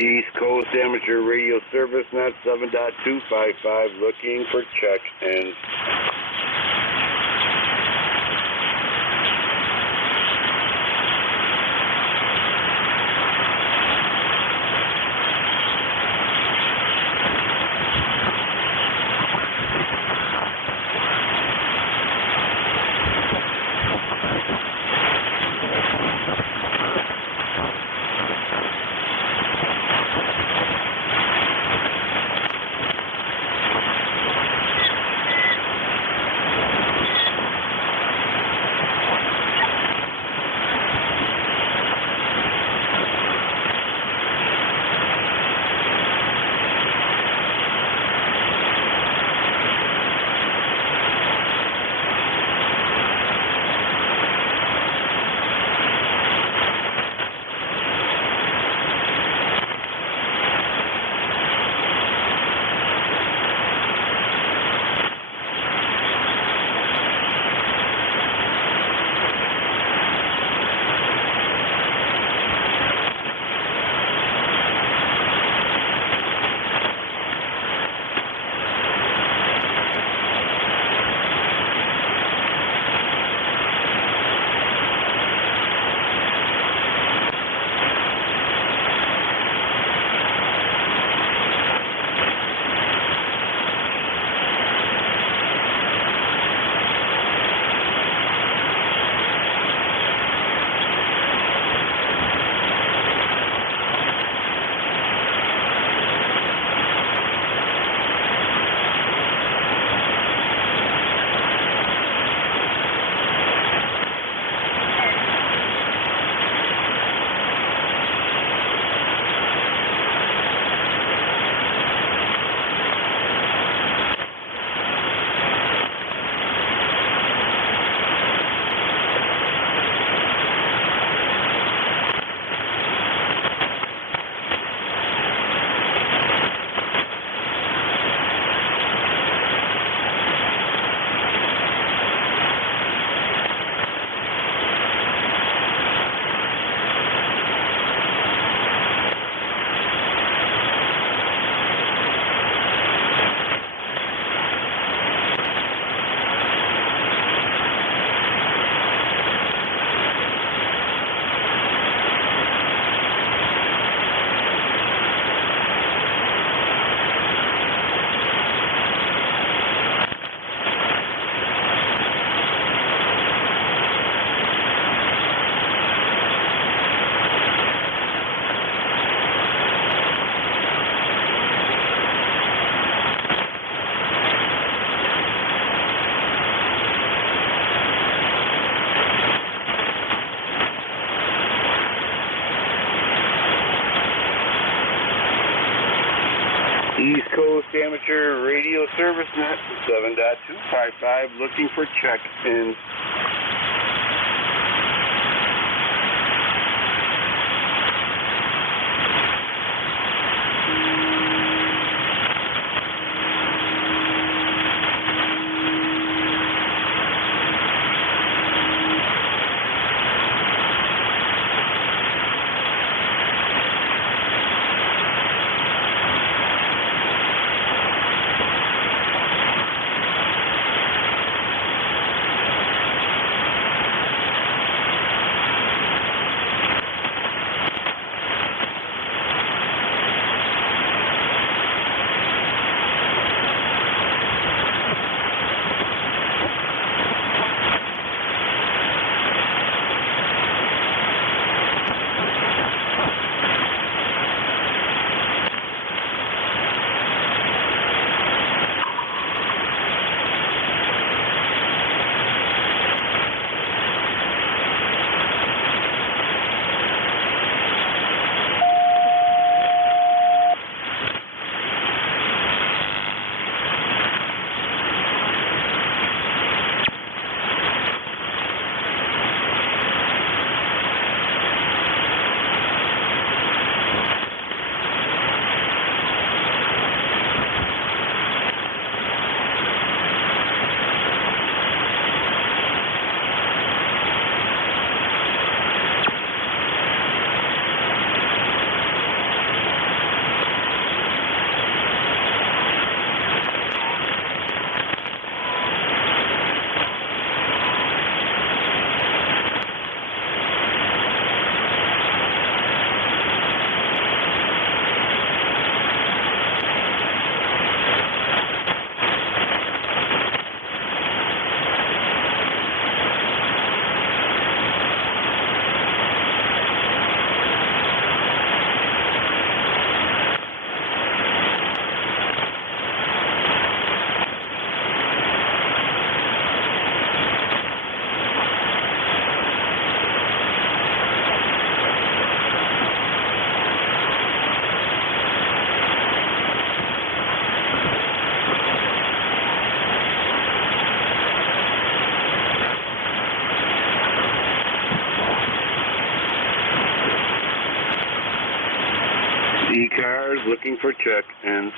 East Coast Amateur Radio Service Net 7.255, looking for check-in. Service Net 7.255, looking for check-ins. ECARS looking for check-ins.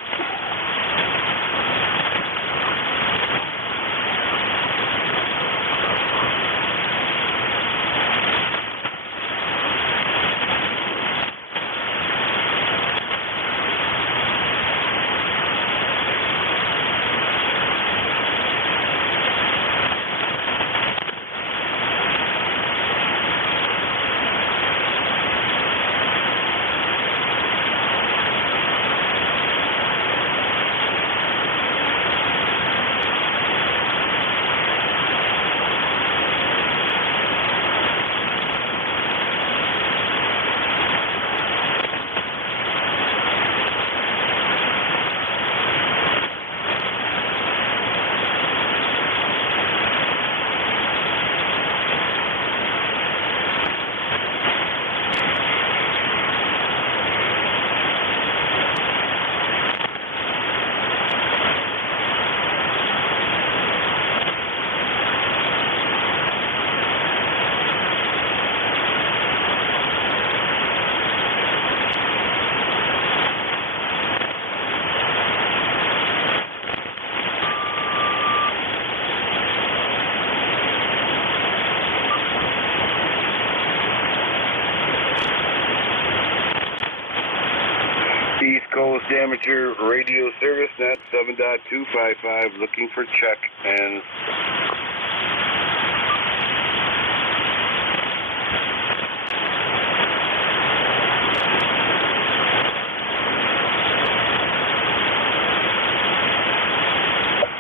East Coast Amateur Radio Service Net 7.255, looking for check-ins.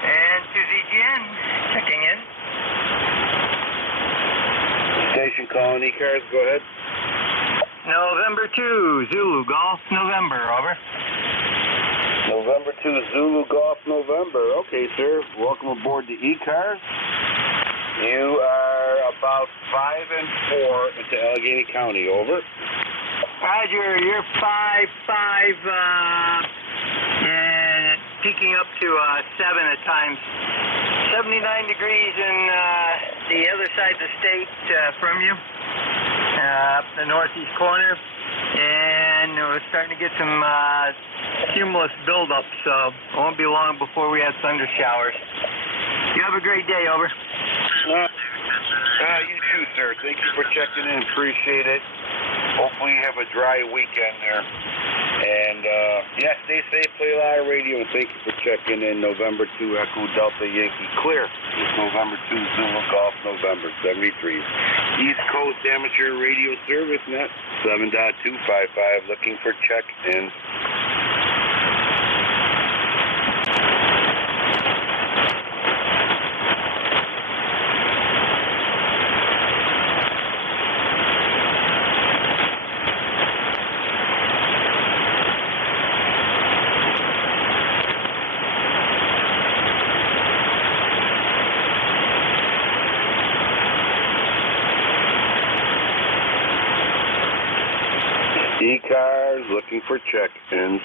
And Susie Jen, checking in. Station calling ECARS, go ahead. November 2, Zulu Golf, November, over. November 2, Zulu Golf, November. Okay, sir. Welcome aboard the ECARS. You are about 5 and 4 into Allegheny County, over. Roger, you're 5-5, peaking up to 7 at times. 79 degrees in the other side of the state from you, up the northeast corner, and we're starting to get some cumulus buildup, so it won't be long before we have thunder showers. You have a great day, over. You too, sir. Thank you for checking in. Appreciate it. Hopefully you have a dry weekend there. And, yeah, stay safe, play a lot of radio, and thank you for checking in. November 2, Echo Delta Yankee Clear. It's November 2, Zulu Golf, November 73. East Coast Amateur Radio Service Net, 7.255, looking for check-ins. ECARS looking for check-ins.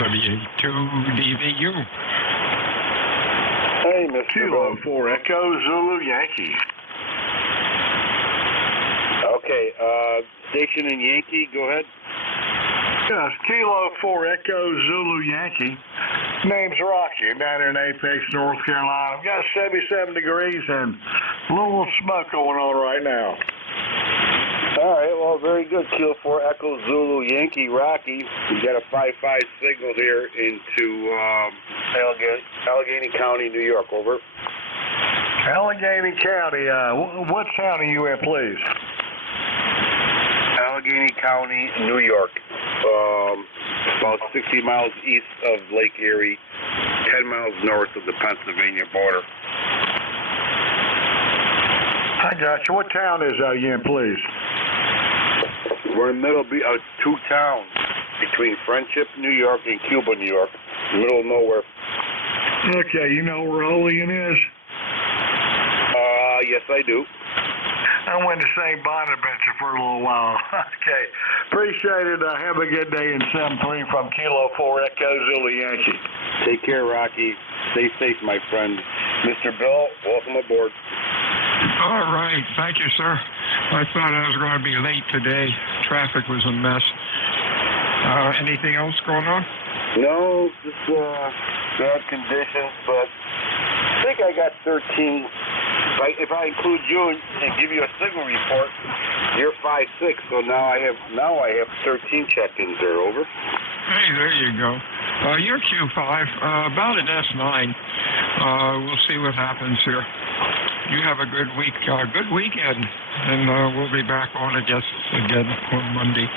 W2DVU. Hey, Mr. Kilo 4 Echo Zulu Yankee. Okay, station in Yankee, go ahead. Yes, Kilo 4 Echo Zulu Yankee. Name's Rocky, down here in Apex, North Carolina. I've got 77 degrees and a little smoke going on right now. All right, well, very good. Kilo 4 Echo Zulu Yankee Rocky. We got a 5-5 signal here into Allegheny County, New York. Over. Allegheny County. What town are you in, please? Allegheny County, New York. About 60 miles east of Lake Erie, 10 miles north of the Pennsylvania border. I got you. What town is you in, please? We're in the middle of two towns between Friendship, New York, and Cuba, New York. Middle of nowhere. Okay, you know where Olean is? Yes, I do. I went to St. Bonaventure for a little while. Okay. Appreciate it. Have a good day in 7-3 from Kilo 4 Echo Zulu Yankee. Take care, Rocky. Stay safe, my friend. Mr. Bill, welcome aboard. All right. Thank you, sir. I thought I was going to be late today. Traffic was a mess. Anything else going on? No, just bad conditions, but I think I got 13. If I include you and give you a signal report, you're 5-6. So now I have 13 check-ins there. Over. Hey, there you go. You're Q5, about an S9. We'll see what happens here. You have a good week, good weekend, and we'll be back on, I guess, again on Monday.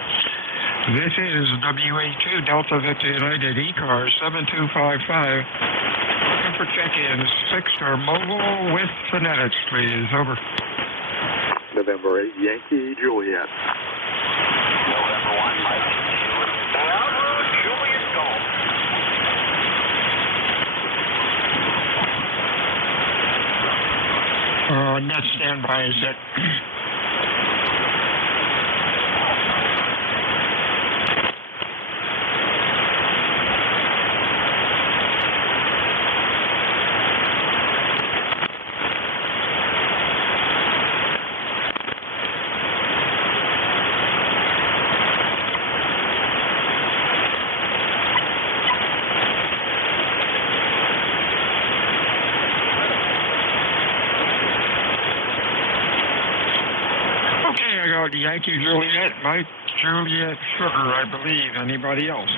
This is WA2 Delta Vector United ECARS 7255. Looking for check-ins. 6-star mobile with phonetics, please. Over. November 8 Yankee Juliet. November 1 Mike Juliet Golf. Net standby is it. Yankee Juliet, Mike Juliet Sugar, I believe. Anybody else?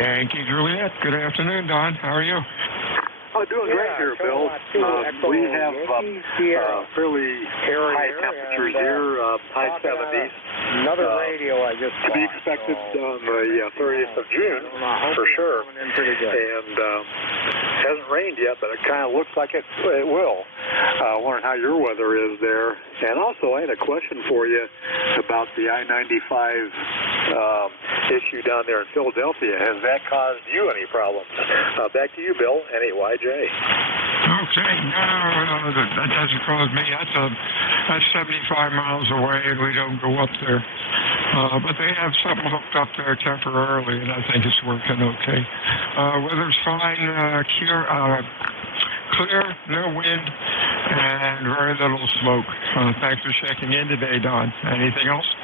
Yankee Juliet, good afternoon, Don. How are you? Oh, doing great here, Bill. We have fairly high temperatures here, high 70s. Another radio I just to be expected on the 30th of June, for sure. And hasn't rained yet, but it kind of looks like it will. Wondering how your weather is there. And also, I had a question for you about the I-95 issue down there in Philadelphia. Has that caused you any problems? Back to you, Bill, NAYJ. Okay, no, that doesn't cause me. That's 75 miles away, and we don't go up there. But they have something hooked up there temporarily, and I think it's working okay. Weather's fine, clear, no wind, and very little smoke. Thanks for checking in today, Don. Anything else?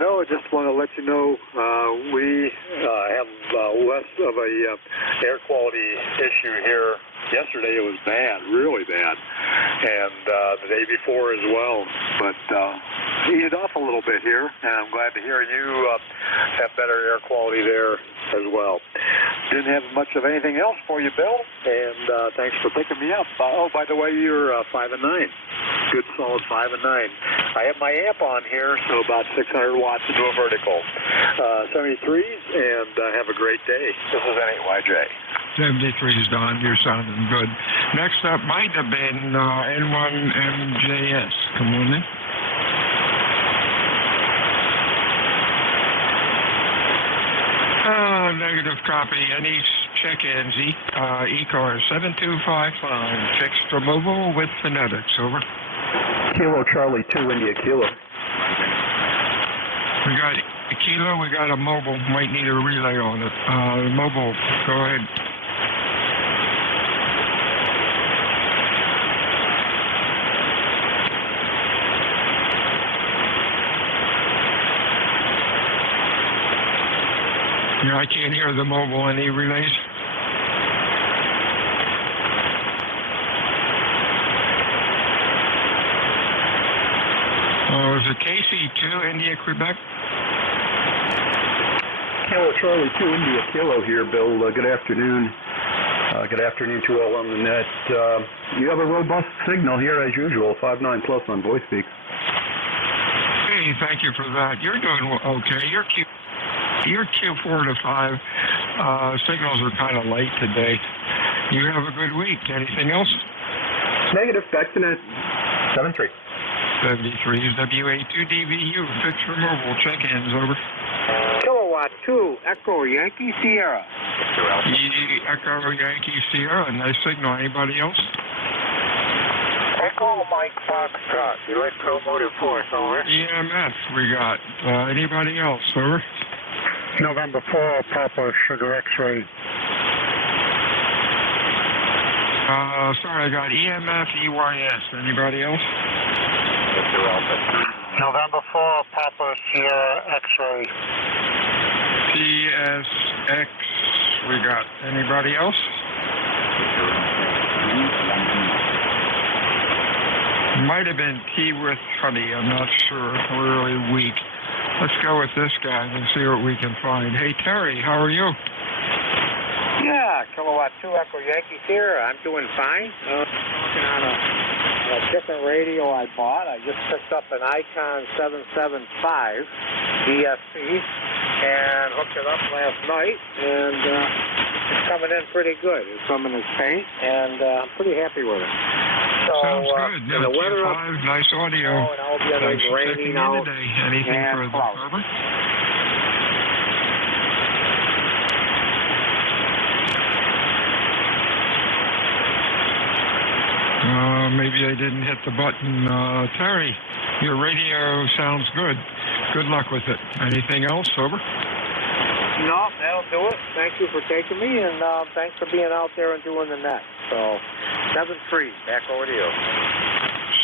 No, I just want to let you know we have less of a air quality issue here. Yesterday it was bad, really bad, and the day before as well. But eased off a little bit here, and I'm glad to hear you have better air quality there as well. Didn't have much of anything else for you, Bill, and thanks for picking me up. Oh, by the way, you're 5 and 9. Good solid 5 and 9. I have my amp on here, so about 600 watts into a vertical. 73s, and have a great day. This is NAYJ. 73s, Don. You're sounding good. Next up might have been N1MJS. Come on in. Negative copy. Any check-ins? ECARS 7255. Fixed removal with phonetics. Over. Kilo Charlie 2 India Kilo. We got a kilo. We got a mobile. Might need a relay on it. Mobile. Go ahead. Yeah, I can't hear the mobile. Any relays? Is it KC2, India, Quebec? Kilo Charlie 2 India Kilo here, Bill. Good afternoon. Good afternoon to all on the net. You have a robust signal here as usual, 5.9 plus on VoiceSpeak. Hey, thank you for that. You're doing okay. Your Q4 to 5 signals are kind of light today. You have a good week. Anything else? Negative. Back to net. 7-3. 73s, WA2DVU, fixed removal, check-ins, over. Kilowatt 2, Echo Yankee Sierra. Echo Yankee Sierra, nice signal. Anybody else? Echo Mike Foxtrot, Electromotive Force, over. EMF we got. Anybody else, over? November 4, Papa Sugar X-ray. Sorry, I got EMF, EYS. Anybody else? November 4, Papa Sierra X-ray. PSX we got. Anybody else? Might have been tea with honey. I'm not sure. Really weak. Let's go with this guy and see what we can find. Hey, Terry, how are you? Yeah, Kilowatt 2 Echo Yankee Sierra. I'm doing fine. Working on a different radio I bought. I just picked up an Icon 775 DSC and hooked it up last night, and it's coming in pretty good. It's coming in paint, and I'm pretty happy with it. So, sounds good. The weather up, nice audio. And all the other Thanks for checking raining in out today. Anything and further, Barbara? Maybe I didn't hit the button. Terry, your radio sounds good. Good luck with it. Anything else? Over? No, that'll do it. Thank you for taking me, and thanks for being out there and doing the net. So, 7-3, back over to you.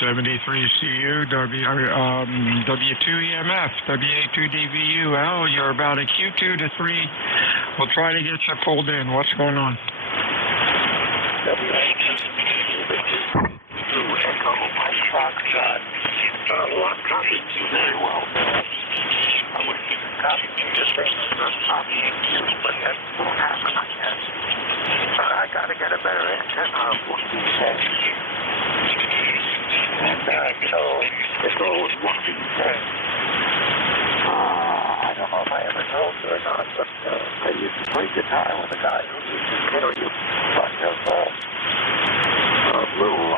73CU, W2EMF, WA2DVU. Al, you're about a Q2 to 3. We'll try to get you pulled in. What's going on? Echo, my truck's very well. I would keep a copy just for the first copy, but that's what happened, I guess. I gotta get it back. waste of time with a guy who can tell you a bunch of little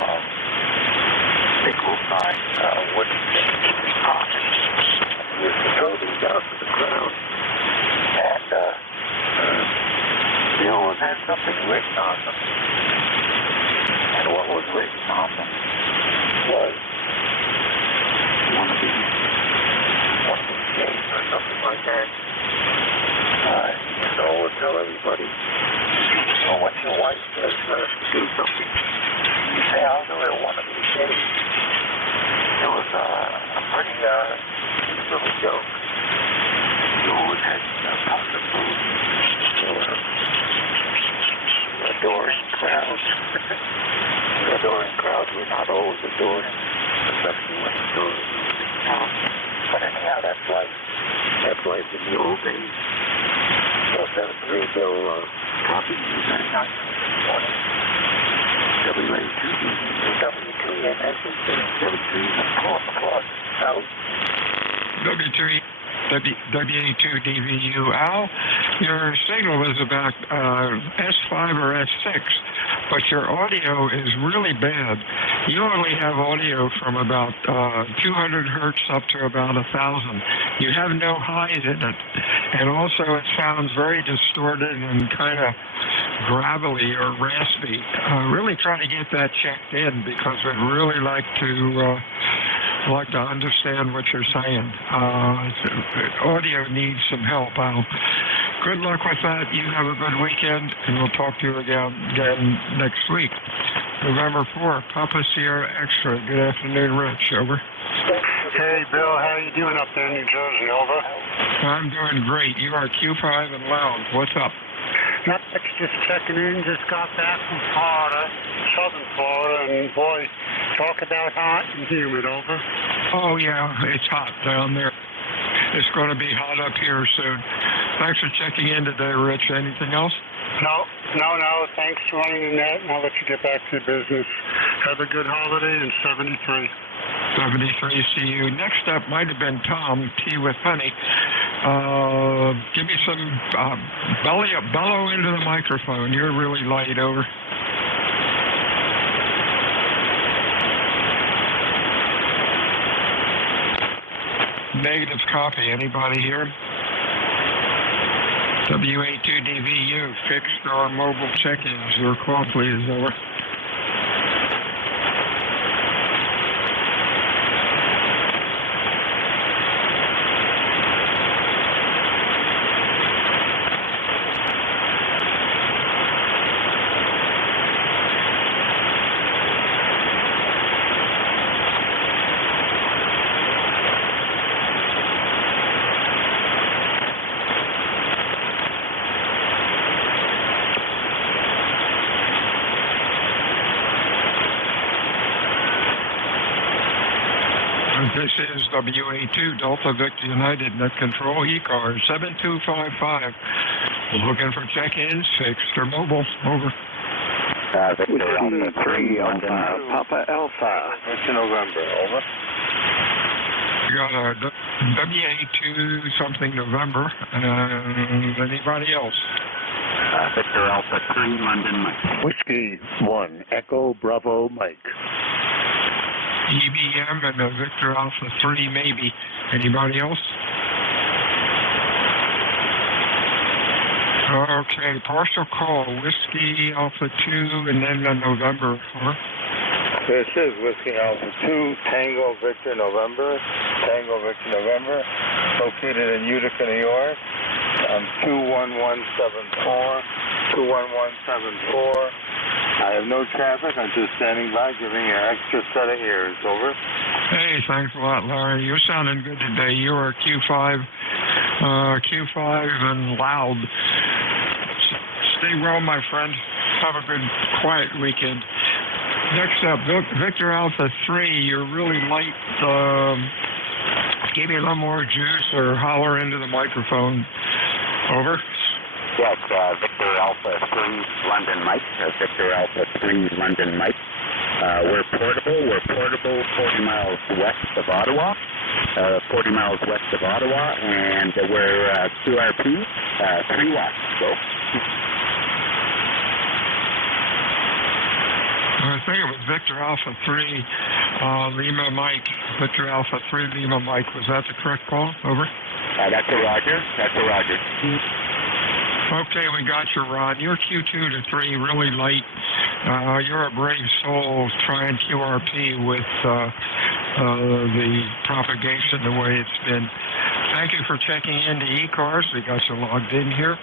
nickel-sized wooden things in his pocket. He used to throw these out to the crowd, and they always had something written on them. And what was written on them was one of these days or something like that. He used to always tell everybody, when your wife says to do something, you say, I'll do it one of these days. It was a pretty cute little joke. You always had pocket food or adoring crowds. Adoring crowds were not always adoring, especially when the story was in town. But anyhow, that's life. That's life in the old days. So 73 Bill copies you very nice this morning. W2US is 73 o'clock south. W2DVU. Al, your signal was about S5 or S6, but your audio is really bad. You only have audio from about 200 hertz up to about 1,000. You have no highs in it. And also it sounds very distorted and kind of gravelly or raspy. Really try to get that checked in because we'd really like to understand what you're saying. Audio needs some help, Al. Good luck with that. You have a good weekend, and we'll talk to you again next week. November 4th, Papa Sierra Extra. Good afternoon, Rich. Over. Hey, Bill. How you doing up there in New Jersey? Over. I'm doing great. You are Q5 and loud. What's up? Not much, just checking in. Just got back from Florida, southern Florida, and boy, talk about hot and humid. Over. Oh, yeah, it's hot down there. It's going to be hot up here soon. Thanks for checking in today, Rich. Anything else? No. Thanks for running the net, and I'll let you get back to your business. Have a good holiday in 73. 73, see you. Next up might have been Tom, Tea with Honey. Give me some bellow into the microphone. You're really light. Over. Negative copy. Anybody here? WA2DVU, fixed or mobile check-ins. Your call, please. Over. This is WA2 Delta Victor United Net Control ECARS 7255. Looking for check-ins, fixed or mobile. Over. Victor Alpha 3 on Papa Alpha. It's November. Over. You got a WA2 something November. Anybody else? Victor Alpha 3 London Mike. Whiskey 1 Echo Bravo Mike. EBM and a Victor Alpha 3 maybe. Anybody else? Okay, partial call. Whiskey Alpha 2 and then November. Huh? This is Whiskey Alpha 2, Tango Victor November. Tango Victor November, located in Utica, New York. 21174. 21174. I have no traffic. I'm just standing by, giving you an extra set of ears. Over. Hey, thanks a lot, Larry. You're sounding good today. You are Q5 and loud. Stay well, my friend. Have a good, quiet weekend. Next up, Victor Alpha 3. You're really light. Give me a little more juice or holler into the microphone. Over. Yes, Victor Alpha 3 London Mike. Victor Alpha 3 London Mike. We're portable. We're portable 40 miles west of Ottawa. 40 miles west of Ottawa, and we're QRP 3 watts. Go. think it was Victor Alpha 3 Lima Mike. Victor Alpha 3 Lima Mike. Was that the correct call? Over. That's a Roger. That's a Roger. Okay, we got you, Ron. You're Q2 to 3, really light. You're a brave soul trying QRP with the propagation the way it's been. Thank you for checking into ECARS. We got you logged in here.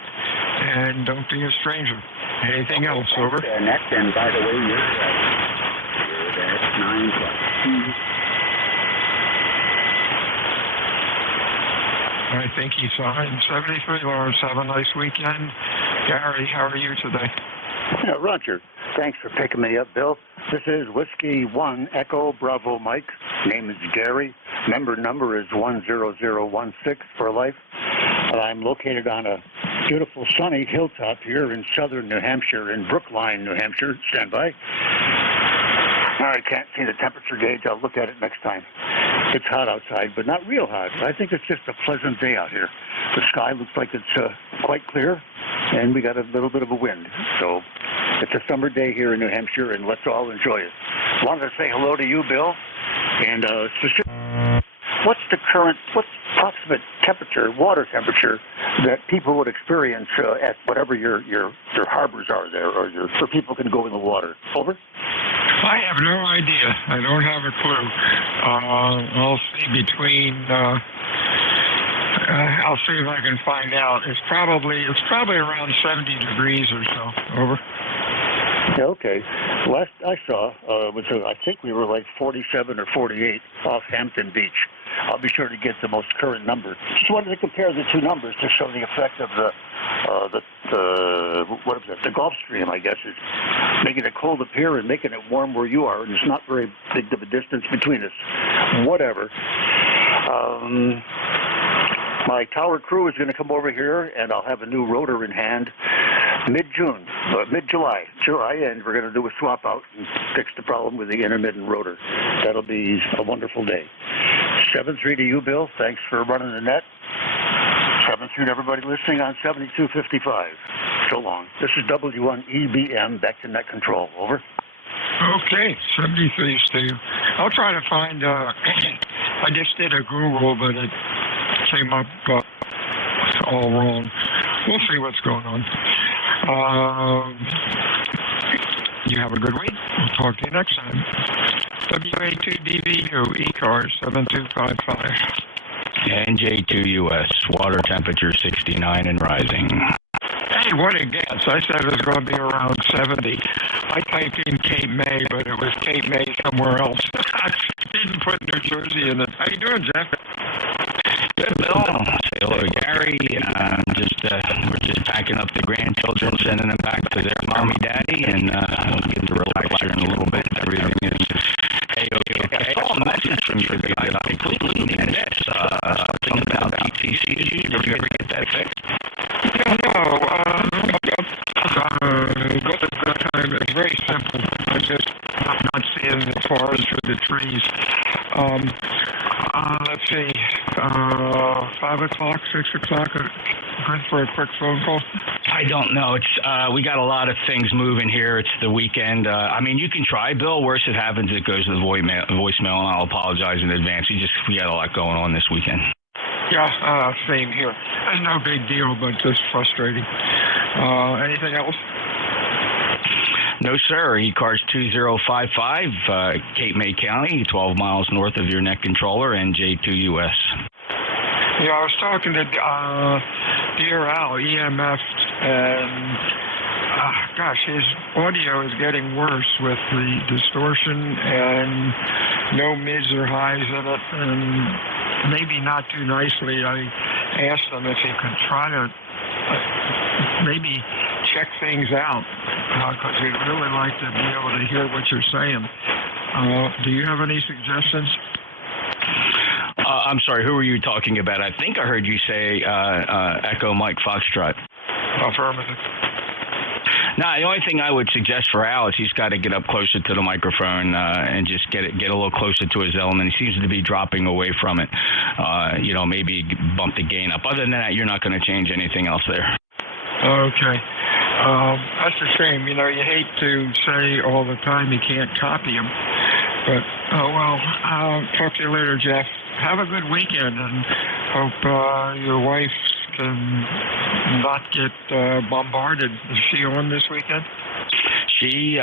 And don't be a stranger. Anything else? Over. Next, and by the way, you're at 9 plus. I think he signed 73, Lawrence. Have a nice weekend. Gary, how are you today? Yeah, Roger. Thanks for picking me up, Bill. This is Whiskey 1 Echo Bravo Mike. Name is Gary. Member number is 10016 for life. I'm located on a beautiful sunny hilltop here in southern New Hampshire, in Brookline, New Hampshire. Stand by. I can't see the temperature gauge. I'll look at it next time. It's hot outside, but not real hot. I think it's just a pleasant day out here. The sky looks like it's quite clear, and we got a little bit of a wind. So it's a summer day here in New Hampshire, and let's all enjoy it. Wanted to say hello to you, Bill, and what's the approximate temperature, water temperature, that people would experience at whatever your harbors are there, or so people can go in the water? Over. I have no idea. I don't have a clue. I'll see between. I'll see if I can find out. It's probably around 70 degrees or so. Over. Okay. Last I saw I think we were like 47 or 48 off Hampton Beach. I'll be sure to get the most current number. Just wanted to compare the two numbers to show the effect of the Gulf Stream, I guess, is making it cold up here and making it warm where you are, and it's not very big of a distance between us. Whatever. My tower crew is going to come over here, and I'll have a new rotor in hand mid-June, mid-July, and we're going to do a swap out and fix the problem with the intermittent rotor. That'll be a wonderful day. 7-3 to you, Bill. Thanks for running the net. 7-3 to everybody listening on 7255. So long. This is W1EBM, back to net control. Over. Okay, 73, Steve. I'll try to find, I just did a Google, but it came up all wrong. We'll see what's going on. You have a good week. We'll talk to you next time. WA2DVU, ECARS 7255. NJ2US, water temperature 69 and rising. Hey, what a guess. I said it was going to be around 70. I typed in Cape May, but it was Cape May somewhere else. I didn't put New Jersey in it. How you doing, Jeff? Good, Bill. Say hello to Gary. We're just packing up the grandchildren, sending them back to their mommy, daddy, and we'll get to relax here in a little bit. Everything is okay. I saw a message from you guys. I completely missed something about ETC issues. Did you ever get that fixed? No. It's very simple. I'm not seeing the forest for the trees. Let's see, 5 o'clock, 6 o'clock, good for a quick phone call? I don't know. It's we got a lot of things moving here. It's the weekend. I mean, you can try, Bill. Worst it happens, it goes to the voicemail, and I'll apologize in advance. We got a lot going on this weekend. Yeah, same here. It's no big deal, but just frustrating. Anything else? No, sir. ECARS 2055, Cape May County, 12 miles north of your net controller, NJ2US. Yeah, I was talking to Dear Al, EMF, and gosh, his audio is getting worse with the distortion and no mids or highs in it, and maybe not too nicely. I asked him if he could try to maybe check things out, because we'd really like to be able to hear what you're saying. Do you have any suggestions? I'm sorry, who were you talking about? I think I heard you say Echo Mike Foxtrot. Affirmative. No, the only thing I would suggest for Al is he's got to get up closer to the microphone and just get a little closer to his element. He seems to be dropping away from it. Maybe bump the gain up. Other than that, you're not going to change anything else there. Okay. That's a shame. You know, you hate to say all the time you can't copy them. But, oh, well, I'll talk to you later, Jeff. Have a good weekend, and hope your wife can not get bombarded. Is she on this weekend? She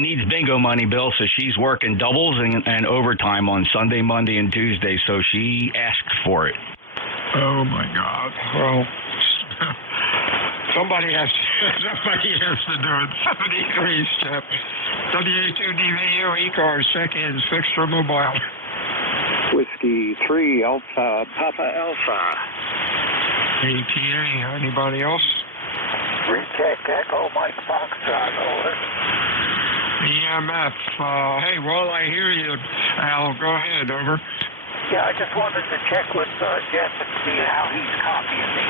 needs bingo money, Bill, so she's working doubles and overtime on Sunday, Monday, and Tuesday, so she asked for it. Oh, my God. Well, somebody has to do it. 73 step. WA2DVU, ECARS, check-ins, fixed or mobile. Whiskey 3 Alpha, Papa Alpha. ATA, anybody else? Recheck Echo Mike Foxtrot, over. EMF, hey, well, I hear you, Al. Go ahead, over. Yeah, I just wanted to check with Jeff and see how he's copying me.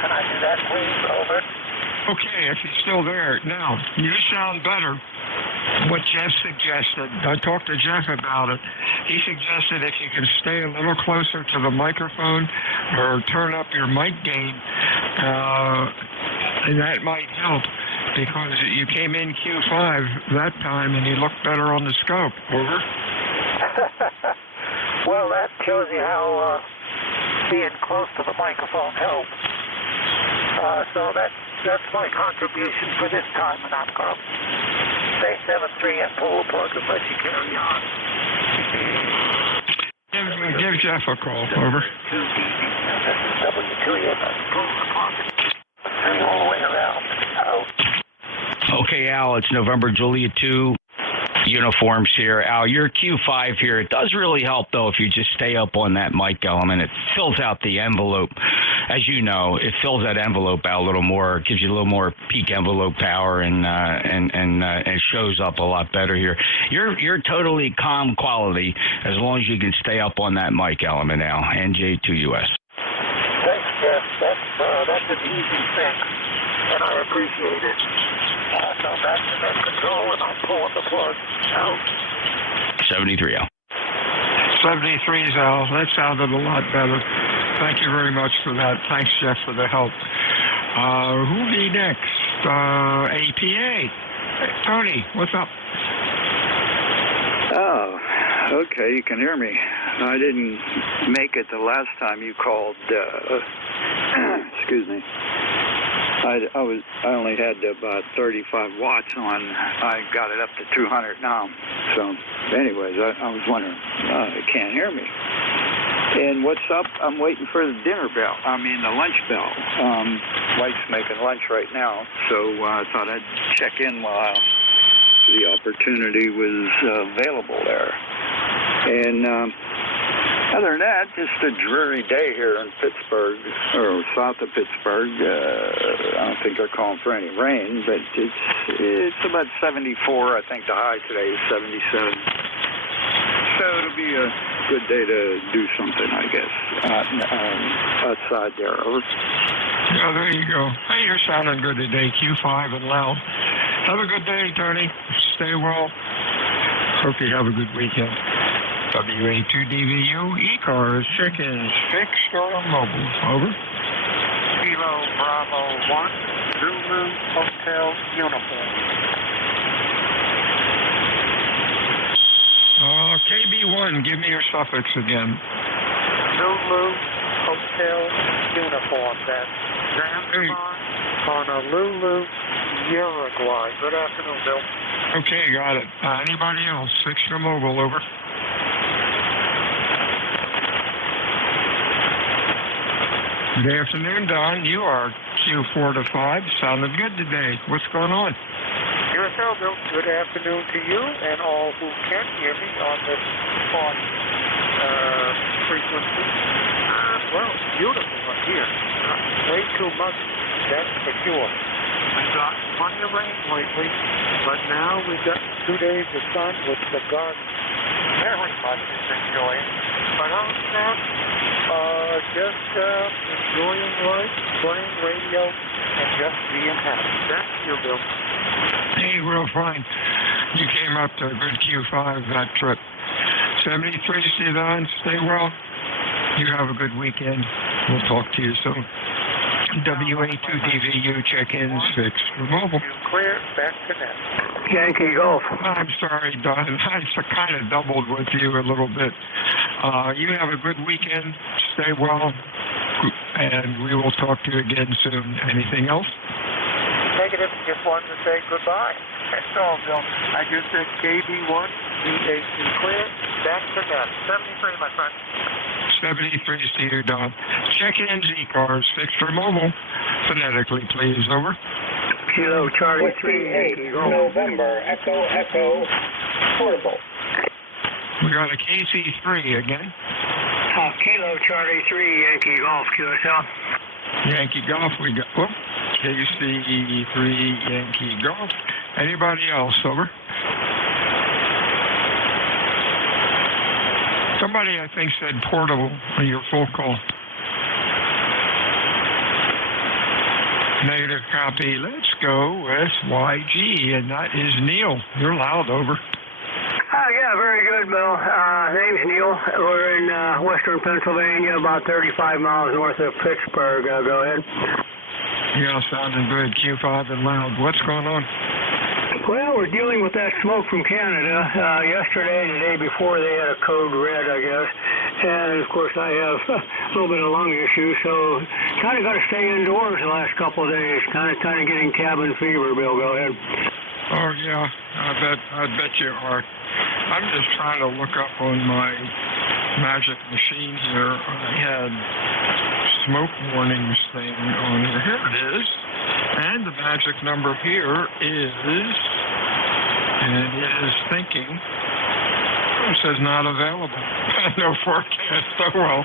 Can I do that, please, over? Okay, if he's still there. Now, you sound better. What Jeff suggested, I talked to Jeff about it. He suggested if you can stay a little closer to the microphone or turn up your mic gain, and that might help, because you came in Q5 that time and you looked better on the scope. Over. Well, that shows you how being close to the microphone helps. So that's my contribution for this time, and I'm going to stay 7-3 and pull the plug and let you carry on. Give Jeff a call. Over. W2US, pull the plug and all the way around. Out. Okay, Al, it's November Juliet 2. Uniforms here. Al, your Q5 here, it does really help, though, if you just stay up on that mic element. It fills out the envelope. As you know, it fills that envelope out a little more, gives you a little more peak envelope power, and it shows up a lot better here. You're totally calm quality as long as you can stay up on that mic element, Al. NJ2US. Thanks, Jeff. That's an easy fix, and I appreciate it. So back to that control, and I'm pulling the plug out. 73, Al. 73's, Al. That sounded a lot better. Thank you very much for that. Thanks, Jeff, for the help. Who'll be next? APA. Hey, Tony, what's up? Oh, okay, you can hear me. I didn't make it the last time you called. Excuse me. I only had about 35 watts on. I got it up to 200 now. So, anyways, I was wondering, they can't hear me. And what's up? I'm waiting for the dinner bell. I mean, the lunch bell. Mike's making lunch right now, so I thought I'd check in while the opportunity was available there. And other than that, just a dreary day here in Pittsburgh, or south of Pittsburgh. I don't think they're calling for any rain, but it's about 74. I think the high today is 77. So it'll be a good day to do something, I guess, outside there. Over. Yeah, there you go. Hey, you're sounding good today, Q5 and loud. Have a good day, Tony. Stay well. Hope you have a good weekend. WA2DVU, ECARS, chickens, fixed or mobile. Over. Kilo Bravo 1, Zulu Hotel Uniform. KB1, give me your suffix again. Zulu Hotel Uniform. That's Zanzibar, Honolulu, Uruguay. Good afternoon, Bill. Okay, got it. Anybody else? Fixed or mobile, over. Good afternoon, Don. You are Q4 to 5. Sounded good today. What's going on? Yourself, Bill. Good afternoon to you and all who can hear me on this spot frequency. Well, it's beautiful up here. Way too much, that's for sure. We've got plenty of rain lately, but now we've got 2 days of sun, which the garden very much is enjoying. But other than that, just enjoying life, playing radio, and just being happy. That's you, Bill. Hey, real fine. You came up to a good Q5 that trip. 73, stay on, stay well. You have a good weekend. We'll talk to you soon. WA2DVU check-ins fixed for mobile. Clear, back to net. Yankee Golf. I'm sorry, Don. I kind of doubled with you a little bit. You have a good weekend. Stay well. And we will talk to you again soon. Anything else? Negative. Just wanted to say goodbye. That's all, Bill. I just said KB1, VA2 clear, back to net. 73, my friend. 73 to you, Don. Check-ins, ECARS, fixed or mobile. Phonetically, please. Over. Kilo Charlie 3, Yankee Golf. November, Echo, portable. We got a KC3 again. Kilo Charlie 3, Yankee Golf, QSL. Yankee Golf, we got, KC3 Yankee Golf. Anybody else, over? Somebody, I think, said portable on your full call. Negative copy. Let's go with YG, and that is Neil. You're loud, over. Yeah, very good, Bill. Name's Neil. We're in western Pennsylvania, about 35 miles north of Pittsburgh. Go ahead. Yeah, sounding good. Q5 and loud. What's going on? Well, we're dealing with that smoke from Canada. Yesterday and the day before, they had a code red, I guess. And, of course, I have a little bit of lung issues, so kind of got to stay indoors the last couple of days. Kind of getting cabin fever, Bill. Go ahead. Oh, yeah. I bet you are. I'm just trying to look up on my magic machine here. I had smoke warnings thing on here. Here it is. And the magic number here is, and it is thinking, it says not available. No forecast. Oh, well.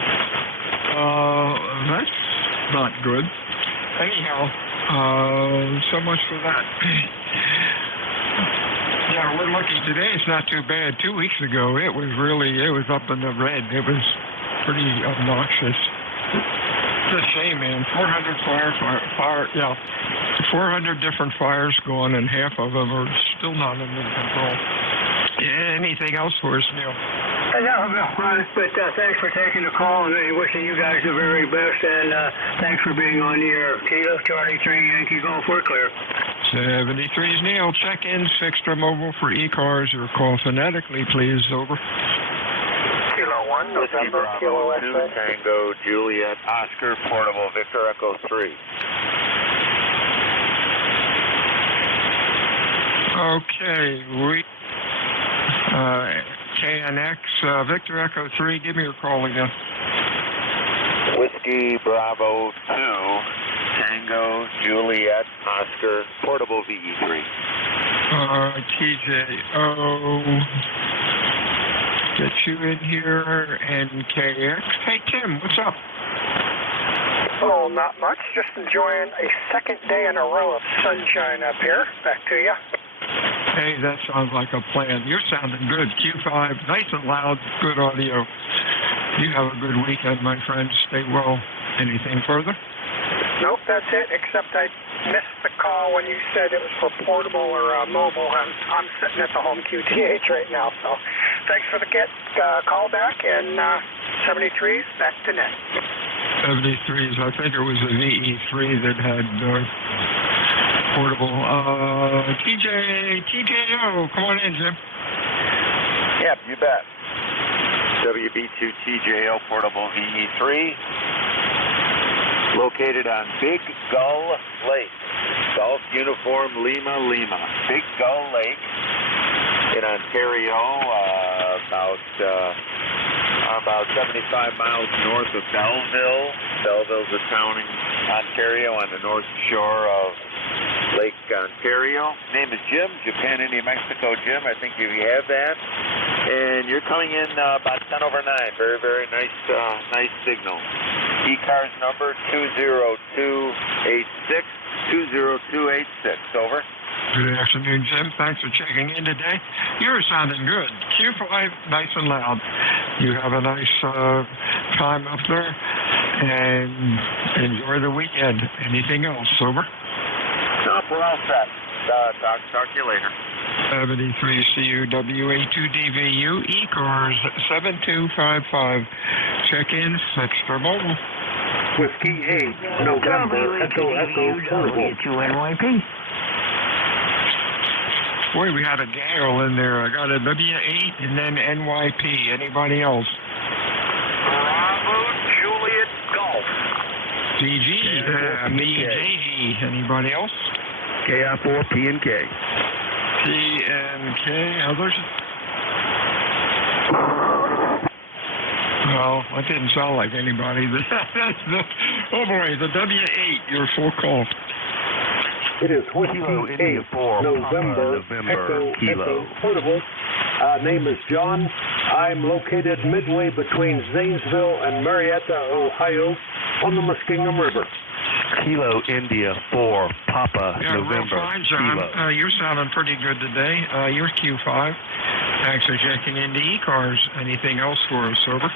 That's not good. Anyhow, so much for that. Yeah, we're lucky today. It's not too bad. 2 weeks ago, it was up in the red. It was pretty obnoxious. It's a shame, man. 400 400 different fires going, and half of them are still not under control. Yeah, anything else for us, Neil? No, but thanks for taking the call, and wishing you guys the very best, and thanks for being on the air. Kilo Charlie 3, Yankee Golf, we're clear. 73's Neil. Check-in, fixed or mobile for ECARS, or call phonetically, please. Over. Kilo 1, November, Kilo 2, Tango, Juliet, Oscar, portable, Victor, Echo 3. Okay, we KNX, Victor Echo 3, give me your call again. Whiskey Bravo 2, Tango, Juliet, Oscar, portable VE3. TJO, get you in here, NKX. Hey, Tim, what's up? Oh, not much. Just enjoying a second day in a row of sunshine up here. Back to you. Hey, that sounds like a plan. You're sounding good. Q5, nice and loud, good audio. You have a good weekend, my friend. Stay well. Anything further? Nope, that's it, except I missed the call when you said it was for portable or mobile. I'm sitting at the home QTH right now, so thanks for the call back, and 73's back to net. 73's, I think it was a VE3 that had portable. TJO, come on in, Jim. Yep, you bet. WB2TJO portable VE3, located on Big Gull Lake, Golf Uniform Lima, Big Gull Lake in Ontario, about 75 miles north of Belleville. Belleville's a town in Ontario on the north shore of Lake Ontario. Name is Jim, Japan, India, Mexico. Jim, I think you have that. And you're coming in about 10 over 9. Very, very nice signal. ECARS number 20286, 20286. Over. Good afternoon, Jim. Thanks for checking in today. You're sounding good. Q5, nice and loud. You have a nice time up there, and enjoy the weekend. Anything else, Sober? Nope, we're all set. Talk to you later. 73 CUWA2DVU, ECARS 7255. Check-in, fixed or mobile. Whiskey 8, November, Echo Portable. NYP. Boy, we had a gaggle in there. I got a W8 and then NYP. Anybody else? Bravo, Juliet, Golf. DG, BJG. Anybody else? KI4, P and K. P and K. Others? Well, that didn't sound like anybody. Oh boy, the W8, your full call. It is Whiskey 8, November, Echo Portable. Name is John. I'm located midway between Zanesville and Marietta, Ohio, on the Muskingum River. Kilo India 4, Papa, November, real fine, John. Kilo. You're sounding pretty good today. You're Q5. Thanks for checking into ECARS. Anything else for us, over?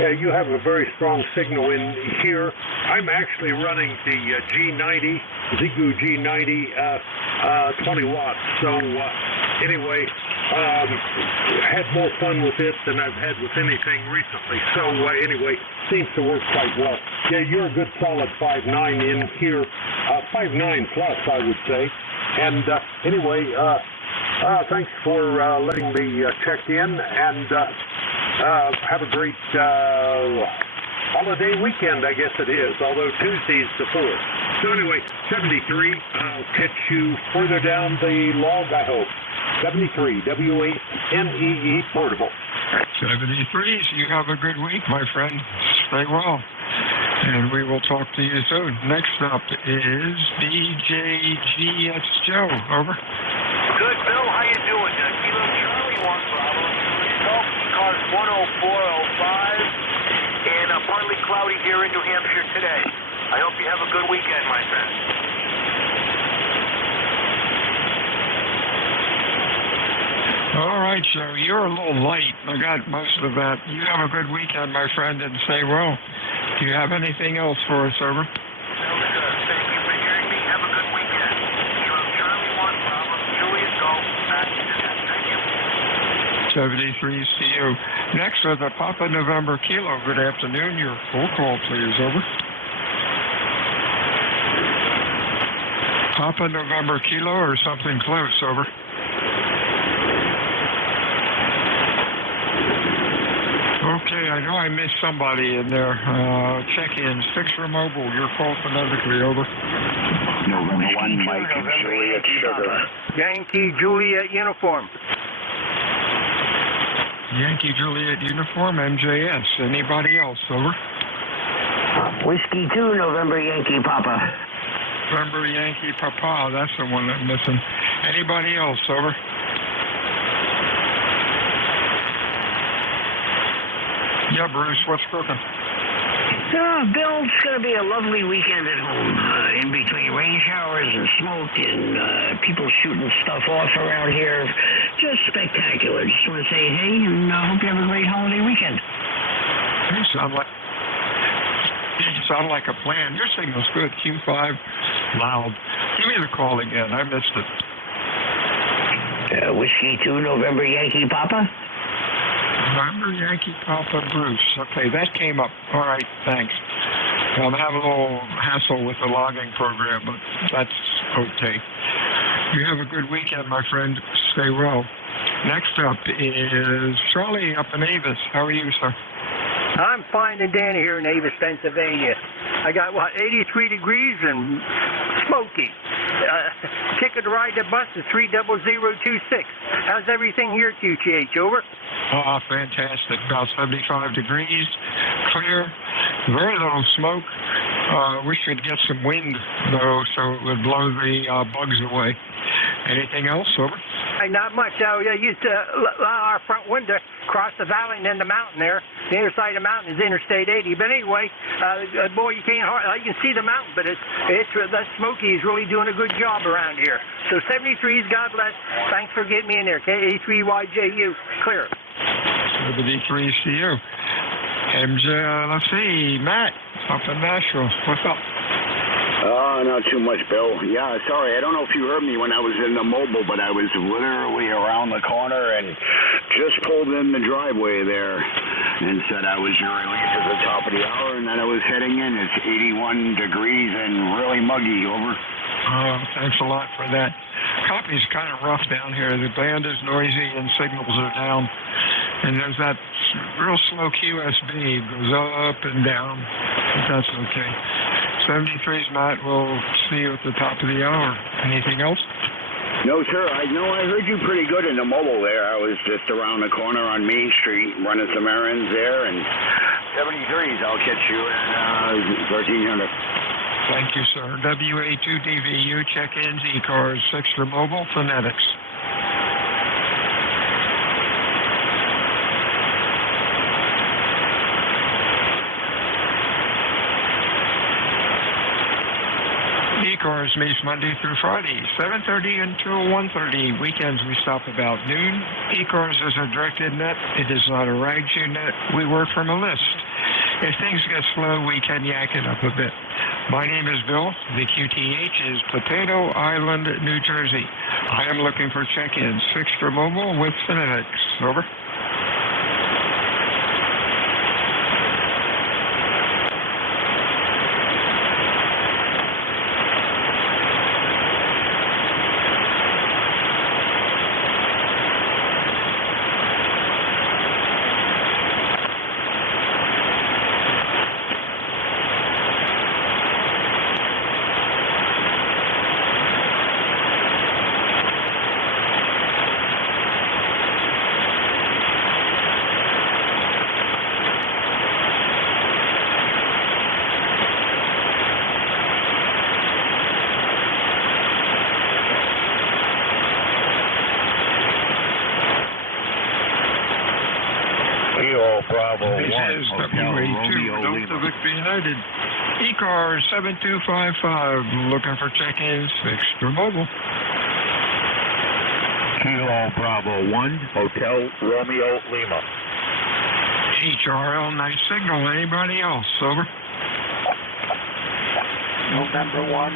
Yeah, you have a very strong signal in here. I'm actually running the G90, Zigu G90, 20 watts. So anyway, had more fun with it than I've had with anything recently. So anyway, seems to work quite well. Yeah, you're a good solid 5.9 in here, 5.9 plus, I would say. And anyway, thanks for letting me check in, and have a great holiday weekend, I guess it is, although Tuesday's the 4th. So anyway, 73, I'll catch you further down the log, I hope. 73, W8NEE Portable. 73, so you have a good week, my friend. Stay well. And we will talk to you soon. Next up is BJGS Joe. Over. Good, Bill. How you doing? Kilo Charlie 1 Bravo. ECARS 10405. And partly cloudy here in New Hampshire today. I hope you have a good weekend, my friend. All right, Joe. You're a little light. I got most of that. You have a good weekend, my friend, and stay well. Do you have anything else for us, over? No, sir. Thank you for hearing me. Have a good weekend. Kilo Charlie 1 Bravo. Juliet Golf. Back to the net. Thank you. 73 to you. Next is the Papa November Kilo. Good afternoon. Your full call, please. Over. Papa November Kilo or something close. Over. Okay, I know I missed somebody in there. Check in. 6 for mobile. Your call phonetically. Over. November 1, Mike, Juliet Sugar. Yankee Juliet Uniform. Yankee Juliet Uniform, MJS. Anybody else? Over. Whiskey 2, November Yankee Papa. November Yankee Papa. That's the one I'm missing. Anybody else? Over. Yeah, Bruce, what's cooking? Bill, it's going to be a lovely weekend at home. In between rain showers and smoke and people shooting stuff off around here. Just spectacular. Just want to say hey, and hope you have a great holiday weekend. You sound like a plan. Your signal's good. Q5, loud. Give me the call again. I missed it. Whiskey 2, November Yankee Papa. November Yankee Papa Bruce. Okay, that came up. All right, thanks. I'm having a little hassle with the logging program, but that's okay. You have a good weekend, my friend. Stay well. Next up is Charlie up in Avis. How are you, sir? I'm fine and dandy here in Avis, Pennsylvania. I got, 83 degrees and smoky. Ticket to ride the bus is 30026. How's everything here at QTH? Over? Oh, fantastic. About 75 degrees, clear, very little smoke. We should get some wind, though, so it would blow the bugs away. Anything else? Over? Not much. I used to allow our front window across the valley and then the mountain there. The other side of the mountain is Interstate 80. But anyway, boy, you can see the mountain, but that Smoky is really doing a good job around here. So 73s, God bless. Thanks for getting me in there. KA3YJU, clear. 73CU. MJ, let's see, Matt, up in Nashville. What's up? Not too much, Bill. Yeah, sorry, I don't know if you heard me when I was in the mobile, but I was literally around the corner and just pulled in the driveway there. and said I was your release at the top of the hour and that I was heading in. It's 81 degrees and really muggy. Over. Thanks a lot for that. Copy's kind of rough down here. The band is noisy and signals are down. And there's that real slow QSB. It goes up and down. But that's okay. 73's Matt. We'll see you at the top of the hour. Anything else? No, sir. I heard you pretty good in the mobile there. I was just around the corner on Main Street running some errands there. And 73's, I'll catch you at 1300. Thank you, sir. WA2DVU, check-ins, ECARS, 6 for mobile, phonetics. ECARS meets Monday through Friday, 7:30 until 1:30. Weekends we stop about noon. ECARS is a directed net. It is not a RAGU net. We work from a list. If things get slow, we can yak it up a bit. My name is Bill. The QTH is Potato Island, New Jersey. I am looking for check-ins, 6 for mobile with phonetics. Over. Delta Victor United. ECARS 7255, looking for check-ins, 6 for mobile. Kilo Bravo 1, Hotel Romeo Lima. HRL, nice signal. Anybody else? Over. November 1.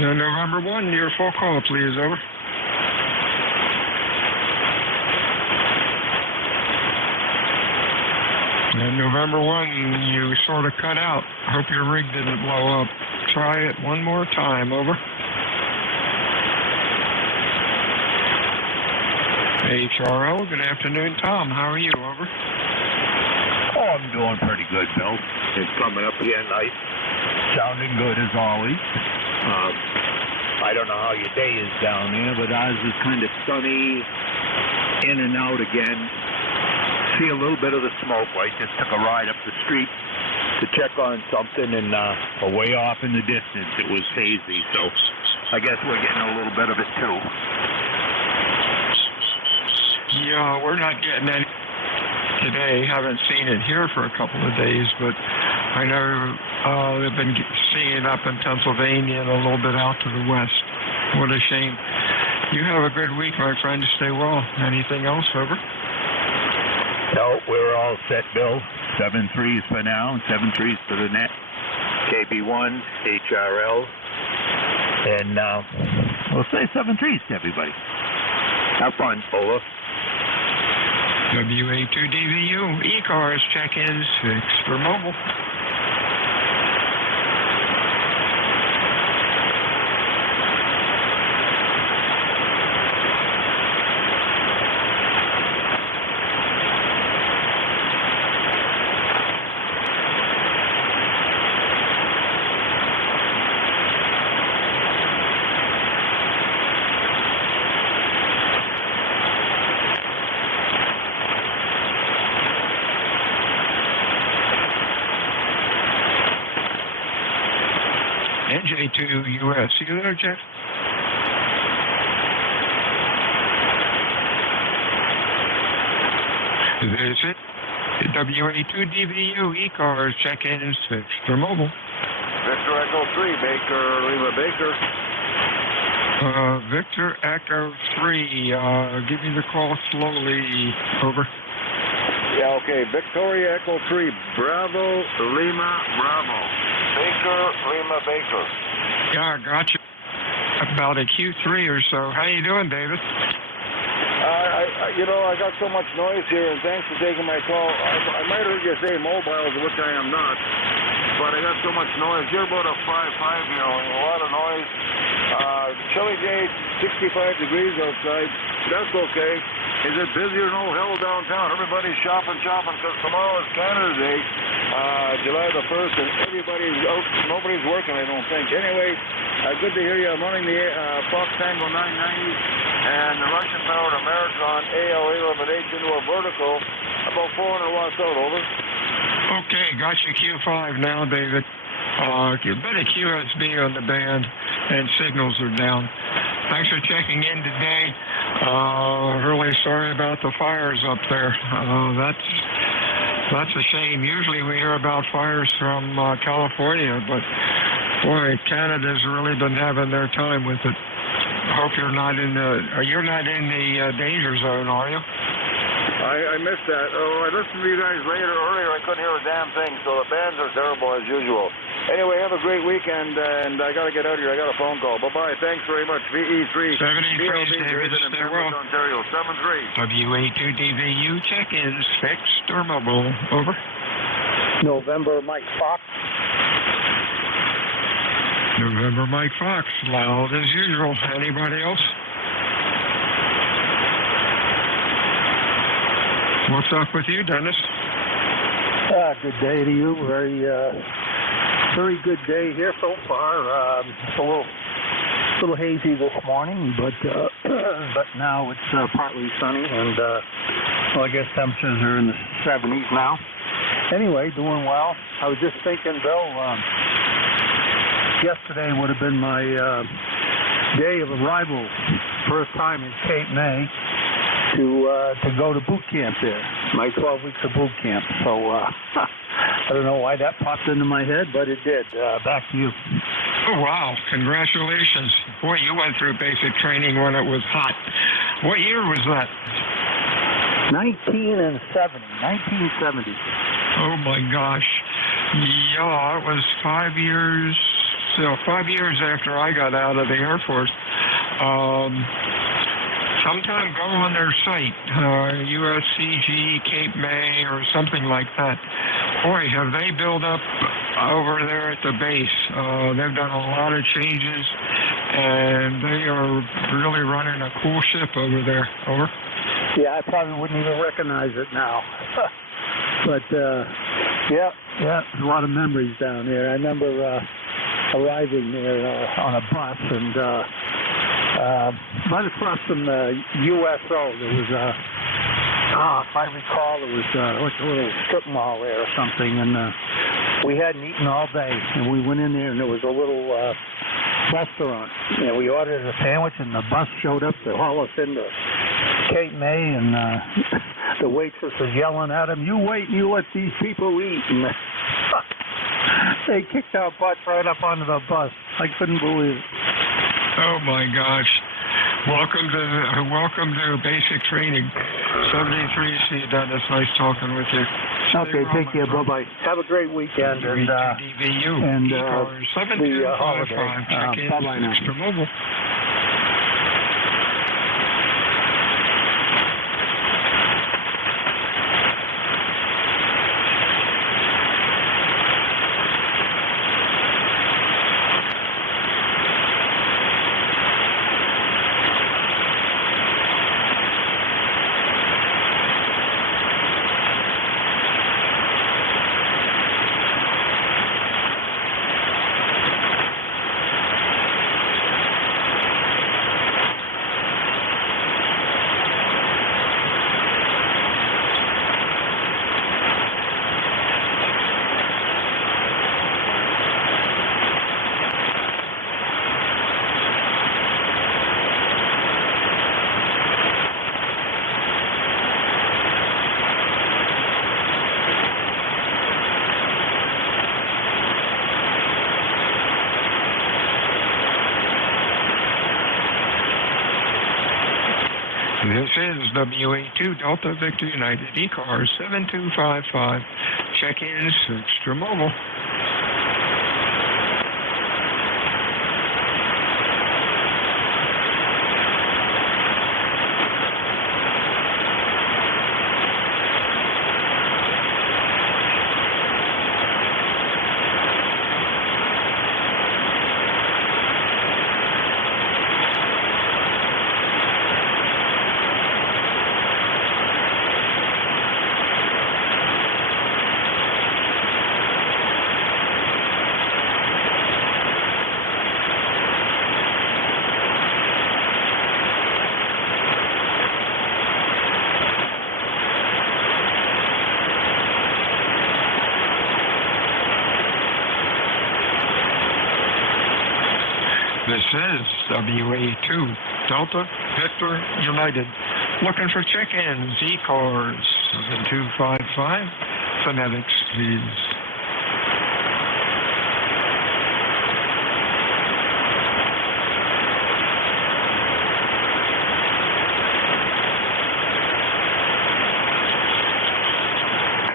No, November 1, your full call, please. Over. And November 1, you sort of cut out. Hope your rig didn't blow up. Try it one more time. Over. HRL, good afternoon. Tom, how are you? Over. Oh, I'm doing pretty good, Bill. It's coming up here nice. Sounding good as always. I don't know how your day is down there, but ours is kind of sunny, in and out again. See a little bit of the smoke. I just took a ride up the street to check on something, and way off in the distance it was hazy, so I guess we're getting a little bit of it too. Yeah, we're not getting any today. Haven't seen it here for a couple of days, but I know they've been seeing it up in Pennsylvania and a little bit out to the west. What a shame. You have a good week, my friend. Stay well. Anything else? Over. No, we're all set, Bill. 7-3s for now, and 7-3s for the net. KB1, HRL, and we'll say 7-3s to everybody. Have fun, Ola. WA2DVU, ECARS, check-ins, 6 for mobile. NJ2US. You there, Jeff? Is it? WA2DVU, ECARS, check-in, 6 for mobile. Victor Echo 3, Baker, Lima Baker. Victor Echo 3, give me the call slowly. Over. Yeah, okay. Victoria Echo 3, Bravo, Lima, Bravo. Baker, Lima, Baker. Yeah, I got you. About a Q3 or so. How you doing, David? I got so much noise here, and thanks for taking my call. I might have heard you say mobiles, which I am not, but I got so much noise. You're about a 5'5", a lot of noise. Chilly day, 65 degrees outside. That's okay. Is it busy or no hell downtown? Everybody's shopping, because tomorrow is Canada Day, July the 1st, and everybody's out. Nobody's working, I don't think. Anyway, good to hear you. I'm running the Fox Tango 990 and the Russian-powered Ameritron AL11H into a vertical, about 400 watts out, over. Okay, got your Q5 now, David. A bit of QSB on the band, and signals are down. Thanks for checking in today. Really sorry about the fires up there. That's a shame. Usually we hear about fires from California, but boy, Canada's really been having their time with it. I hope you're not in the danger zone, are you? I missed that. I listened to you guys earlier. I couldn't hear a damn thing, so the bands are terrible as usual. Anyway, have a great weekend, and I got to get out of here. I got a phone call. Bye-bye. Thanks very much. VE3. 73, David, stay well. Ontario, 73. WA2DVU, check-ins, fixed or mobile, over. November, Mike Fox. November, Mike Fox, loud as usual. Anybody else? What's up with you, Dennis? Good day to you. Very good day here so far. It's a little hazy this morning, but now it's partly sunny, and I guess temperatures are in the 70s now. Anyway, doing well. I was just thinking, Bill, yesterday would have been my day of arrival, first time in Cape May, to go to boot camp there, my 12 weeks of boot camp. So I don't know why that popped into my head, but it did. Back to you. Oh, wow. Congratulations. Boy, you went through basic training when it was hot. What year was that? 1970. Oh, my gosh. Yeah, it was 5 years. So 5 years after I got out of the Air Force. Sometime go on their site, USCG, Cape May, or something like that. Boy, have they built up over there at the base. They've done a lot of changes, and they are really running a cool ship over there. Over. Yeah, I probably wouldn't even recognize it now. But, yeah, a lot of memories down there. I remember arriving there on a bus, and right across from the USO, there was if I recall, there was like a little strip mall there or something, and we hadn't eaten all day, and we went in there, and there was a little restaurant, and we ordered a sandwich, and the bus showed up to haul us into Cape May, and the waitress was yelling at him, "You wait and you let these people eat," and they kicked our butts right up onto the bus. I couldn't believe it. Oh my gosh! Welcome to basic training. 73. See you, Dennis. Nice talking with you. Okay, take care. Bye bye. Have a great weekend and ECARS, the holiday. Check-in, Bye bye now. extra mobile. This is WA2 Delta Victor United ECARS 7255. Check-ins extra mobile. This is WA2 Delta Victor United. Looking for check-ins, ECARS 7255. Phonetics, please.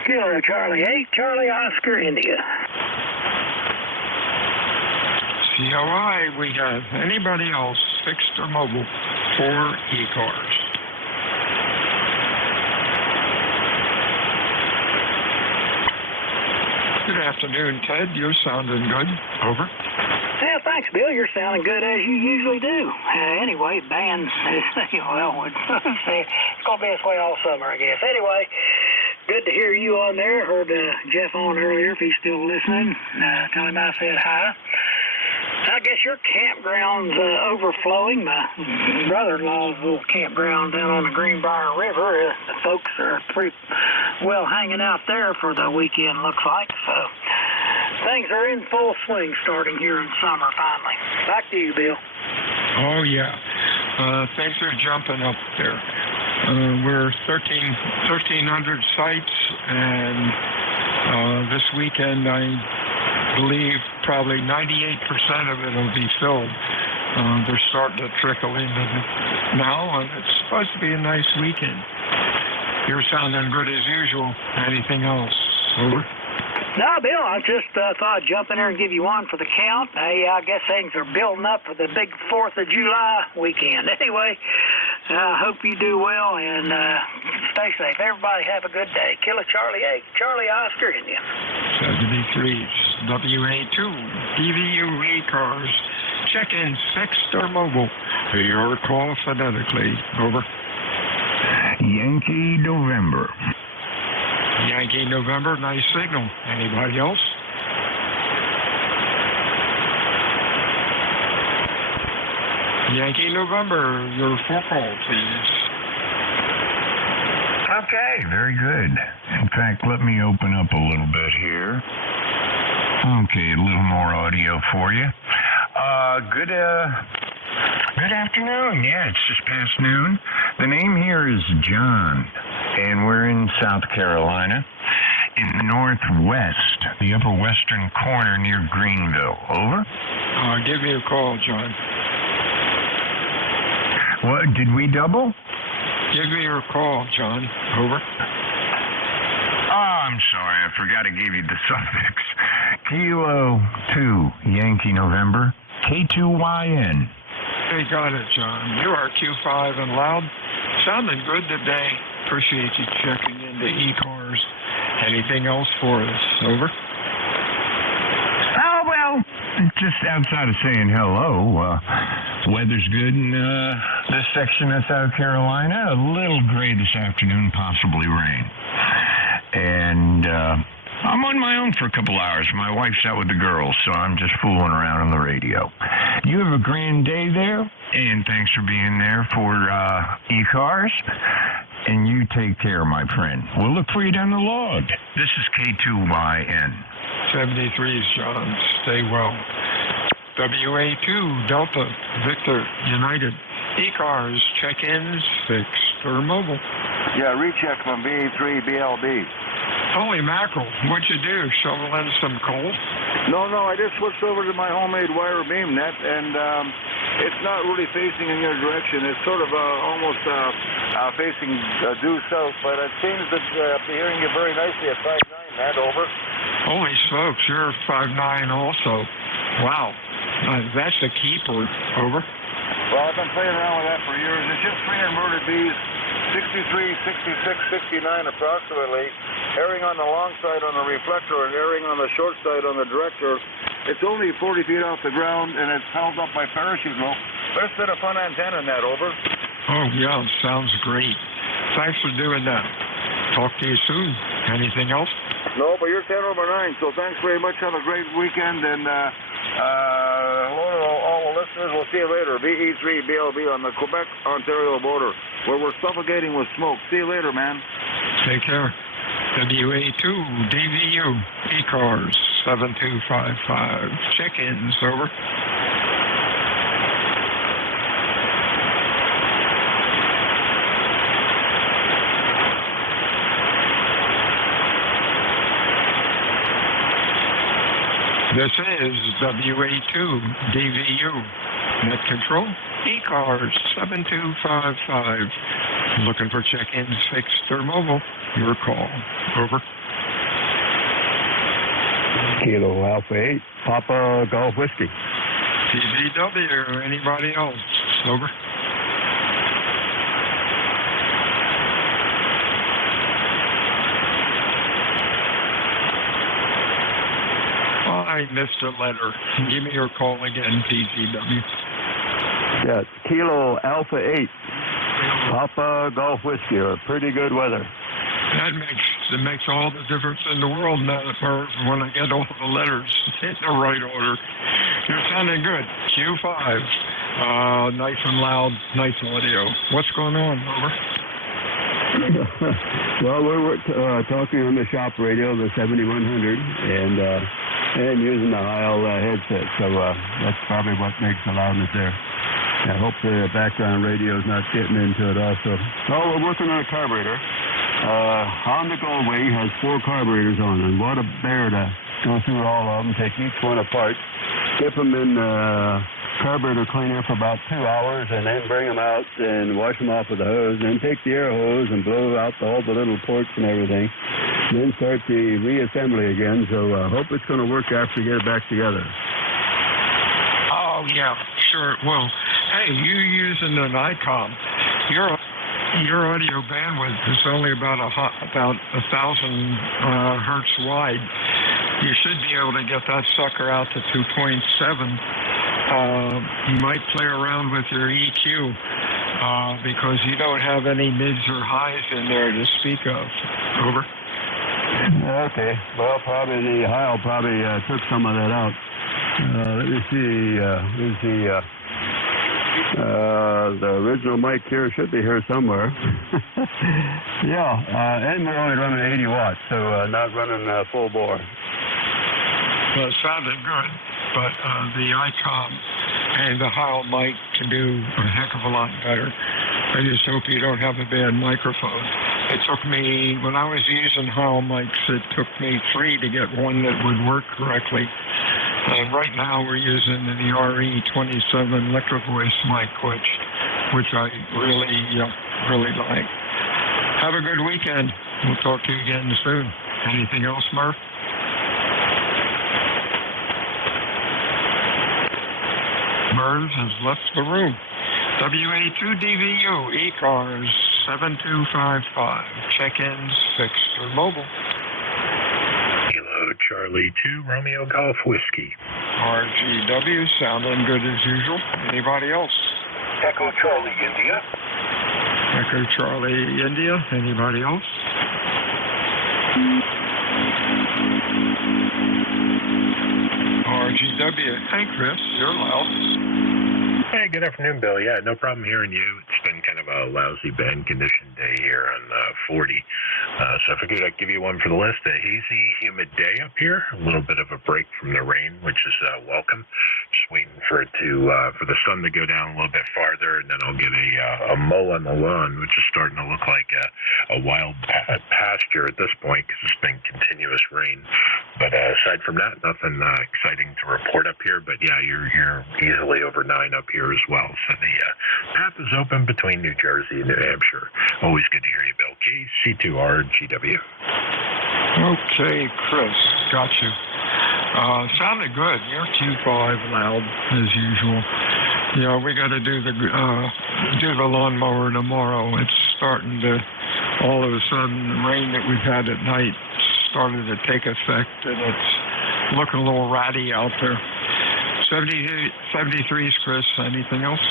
Kilo Charlie 8, Charlie Oscar, India. COI, we have anybody else, fixed or mobile, for ECARS. Good afternoon, Ted. You're sounding good. Over. Yeah, thanks, Bill. You're sounding good as you usually do. Anyway, bands, well, it's going to be this way all summer, I guess. Anyway, good to hear you on there. Heard Jeff on earlier, if he's still listening. Tell him I said hi. I guess your campground's overflowing. My brother-in-law's little campground down on the Greenbrier River. The folks are pretty well hanging out there for the weekend, looks like. So things are in full swing starting here in summer, finally. Back to you, Bill. Oh, yeah. Things are jumping up there. We're 1,300 sites, and this weekend I believe probably 98% of it will be filled. They're starting to trickle in now, and it's supposed to be a nice weekend. You're sounding good as usual. Anything else? Over. No, Bill, I just thought I'd jump in there and give you one for the count. Hey, I guess things are building up for the big 4th of July weekend. Anyway, I hope you do well, and stay safe. Everybody have a good day. Kilo Charlie 8, Charlie Oscar, India. 73s, WA2, DVU ECARS, check-in fixed or mobile. Your call phonetically. Over. Yankee November. Yankee November, nice signal. Anybody else? Yankee November, your full call, please. Okay, very good. In fact, let me open up a little bit here. Okay, a little more audio for you. Good afternoon. Yeah, it's just past noon. The name here is John, and we're in South Carolina, in the northwest, the upper western corner near Greenville. Over. Give me a call, John. What, did we double? Give me your call, John. Over. Oh, I'm sorry. I forgot to give you the suffix. Kilo 2, Yankee November, K2YN. Hey, got it, John. You are Q5 and loud. Sounding good today. Appreciate you checking into ECARS. Anything else for us? Over. Oh, well, just outside of saying hello, weather's good in this section of South Carolina. A little gray this afternoon, possibly rain. And I'm on my own for a couple hours. My wife's out with the girls, so I'm just fooling around on the radio. You have a grand day there, and thanks for being there for ECARS. And you take care, my friend. We'll look for you down the log. This is K2YN. 73s, John. Stay well. WA2, Delta, Victor, United. ECARS, check-ins, fixed or mobile. Yeah, recheck from BA3 BLB. Holy mackerel, what'd you do, shovel in some coal? No, I just switched over to my homemade wire beam net, and it's not really facing in your direction. It's sort of almost facing due south, but it seems that I'm hearing you very nicely at 5'9", Matt. Over. Holy smokes, you're 5'9" also. Wow, that's a keeper. Over. Well, I've been playing around with that for years. It's just 3 inverted Bs, 63, 66, 69 approximately, airing on the long side on the reflector and airing on the short side on the director. It's only 40 feet off the ground, and it's held up by parachute rope. Let's put a fun antenna in that. Over. Oh, yeah, sounds great. Thanks for doing that. Talk to you soon. Anything else? No, but you're 10 over 9, so thanks very much. Have a great weekend, and hello to all the listeners. We'll see you later. BE3 BLB on the Quebec-Ontario border, where we're suffocating with smoke. See you later, man. Take care. WA2, DVU, ECARS, 7255. Check-ins, over. This is WA2DVU. Net control, ECARS 7255. Looking for check-ins fixed or mobile. Your call. Over. Kilo Alpha 8, Papa Golf Whiskey. TVW, anybody else? Over. I missed a letter. Give me your call again, TVW. Yeah, Kilo Alpha 8, Papa Golf Whiskey. Pretty good weather. That makes all the difference in the world now when I get all the letters in the right order. You're sounding good. Q5. Nice and loud, nice audio. What's going on? Over. Well, we're talking on the shop radio, the 7100, and using the Heil headset. So that's probably what makes the loudness there. I hope the background radio is not getting into it also. Oh, we're working on a carburetor. Honda Goldwing has 4 carburetors on, and what a bear to go through all of them, take each one apart, dip them in carburetor cleaner for about 2 hours, and then bring them out and wash them off with a hose, and then take the air hose and blow out all the little ports and everything, then start the reassembly again. So I hope it's going to work after we get it back together. Oh, yeah, sure it will. Hey, you using an ICOM. Your audio bandwidth is only about 1,000 hertz wide. You should be able to get that sucker out to 2.7. You might play around with your EQ because you don't have any mids or highs in there to speak of. Over. Okay. Well, probably the Heil probably took some of that out. Let me see. The original mic here should be here somewhere. Yeah, and we're only running 80 watts, so not running full bore. Well, it sounded good, but the ICOM and the Heil mic can do a heck of a lot better. I just hope you don't have a bad microphone. It took me, when I was using Heil mics, it took me 3 to get one that would work correctly. Right now we're using the RE27 Electro Voice mic, which I really like. Have a good weekend. We'll talk to you again soon. Anything else, Murph? Merv has left the room. WA2DVU, ECARS 7255. Check-ins fixed or mobile. Charlie 2, Romeo Golf Whiskey. RGW, sounding good as usual. Anybody else? Echo Charlie India. Echo Charlie India. Anybody else? RGW. Hey, Chris, you're loud. Hey, good afternoon, Bill. Yeah, no problem hearing you. It's been kind of a lousy band condition day here on 40. So I figured I'd give you one for the list. A hazy, humid day up here. A little bit of a break from the rain, which is welcome. Just waiting for it for the sun to go down a little bit farther, and then I'll get a mow on the lawn, which is starting to look like a wild pasture at this point because it's been continuous rain. But aside from that, nothing exciting to report up here. But yeah, you're easily over 9 up here as well. So the path is open between New Jersey and New Hampshire. Always good to hear you, Bill. KC2R GW. Okay, Chris, got you. Sounded good. You're Q5 loud as usual. Yeah, we got to do the lawnmower tomorrow. It's starting to, all of a sudden, the rain that we've had at night started to take effect, and it's looking a little ratty out there. 73s, Chris. Anything else?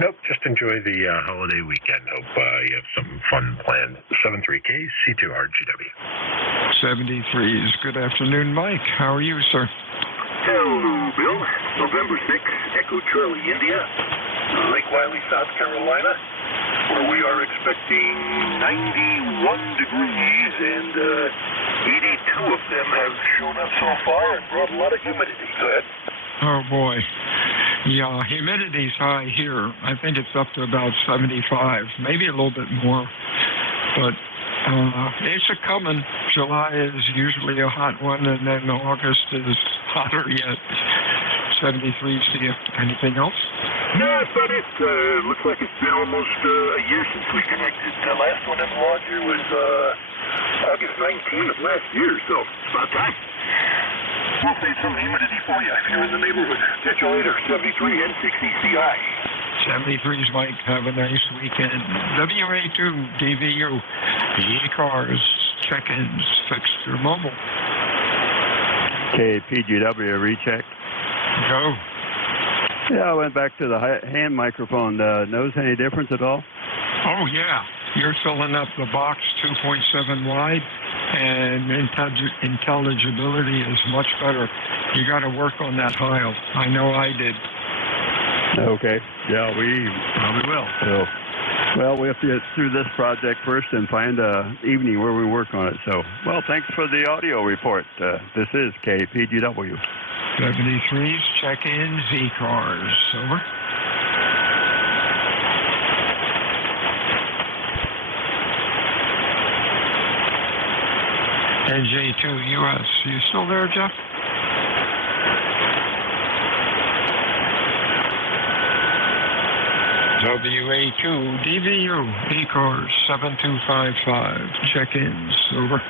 Nope, just enjoy the holiday weekend. Hope you have some fun planned. 73K, C2R GW. 73s. Good afternoon, Mike. How are you, sir? Hello, Bill. November 6th, Echo Charlie, India. Lake Wiley, South Carolina, where we are expecting 91 degrees, and 82 of them have shown up so far and brought a lot of humidity. Go ahead. Oh, boy. Yeah, humidity's high here. I think it's up to about 75, maybe a little bit more. But It's a coming. July is usually a hot one, and then August is hotter yet. 73s to you. Anything else? No, that's about it. Looks like it's been almost a year since we connected. The last one in the lodge here was August 19th of last year, so about time. We'll save some humidity for you if you're in the neighborhood. Catch you later. 73 N6ECI. 73s, Mike. Have a nice weekend. WA2 DVU. ECARS. Check-ins. Fixed or mobile. KPGW recheck. Go. Yeah, I went back to the hand microphone. Notice any difference at all? Oh, yeah. You're filling up the box 2.7 wide, and intelligibility is much better. You got to work on that dial. I know I did. Okay. Yeah, we probably will. So, well, we have to get through this project first and find an evening where we work on it. So, well, thanks for the audio report. This is KPGW. 73s, check-ins, ECARS. Over. NJ2US. You still there, Jeff? WA2 DVU ECARS 7255. Check-ins. Over.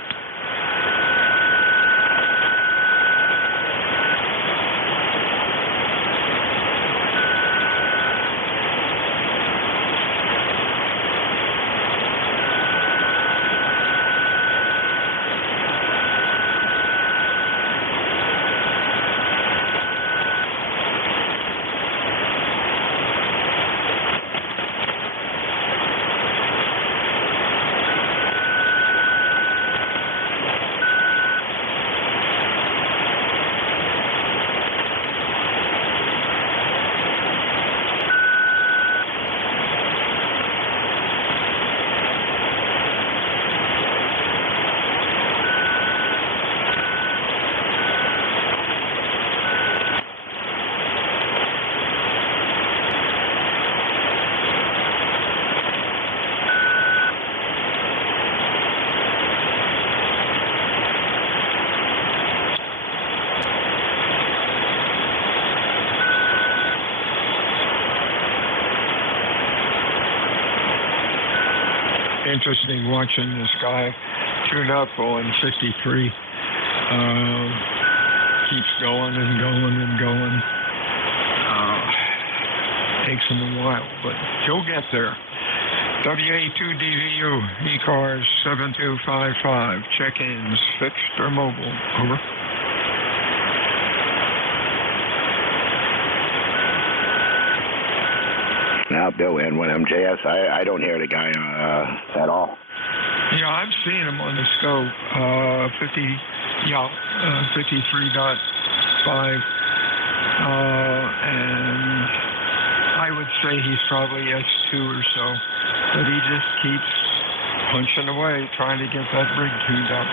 Interesting watching this guy tune up on 53. Keeps going and going and going. Takes him a while, but he'll get there. WA2 DVU, ECARS 7255. Check-ins, fixed or mobile. Over. Now, Bill N1MJS, I don't hear the guy at all. Yeah, I've seen him on the scope. 53.5. And I would say he's probably S2 or so. But he just keeps punching away, trying to get that rig tuned up.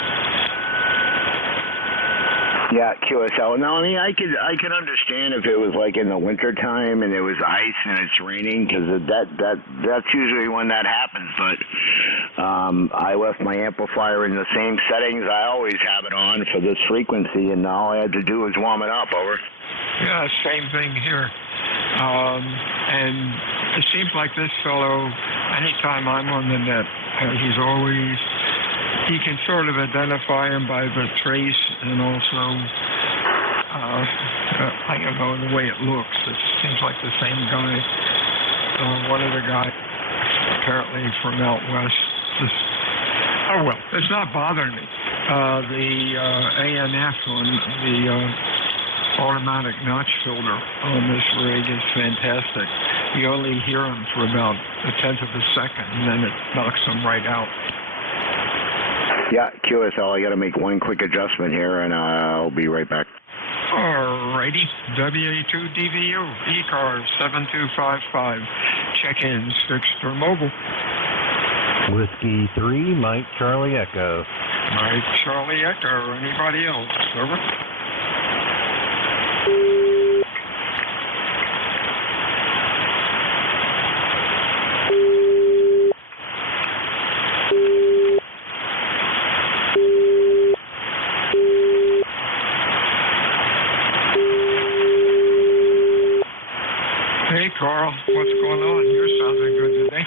Yeah, QSL. No, I mean, I could understand if it was like in the winter time and there was ice and it's raining, because that's usually when that happens. But I left my amplifier in the same settings I always have it on for this frequency, and all I had to do was warm it up. Over. Yeah, same thing here. And it seems like this fellow, anytime I'm on the net, he can sort of identify him by the trace and also, I don't know, the way it looks. It seems like the same guy. One of the guys, apparently from out west. It's not bothering me. The ANF on the automatic notch filter on this rig is fantastic. You only hear them for about a tenth of a second, and then it knocks them right out. Yeah, QSL, I got to make one quick adjustment here, and I'll be right back. Alrighty. WA2 DVU, ECARS 7255. Check-ins, fixed or mobile. Whiskey 3, Mike Charlie Echo. Mike Charlie Echo. Anybody else? Over. Hey, Carl. What's going on? You're sounding good today.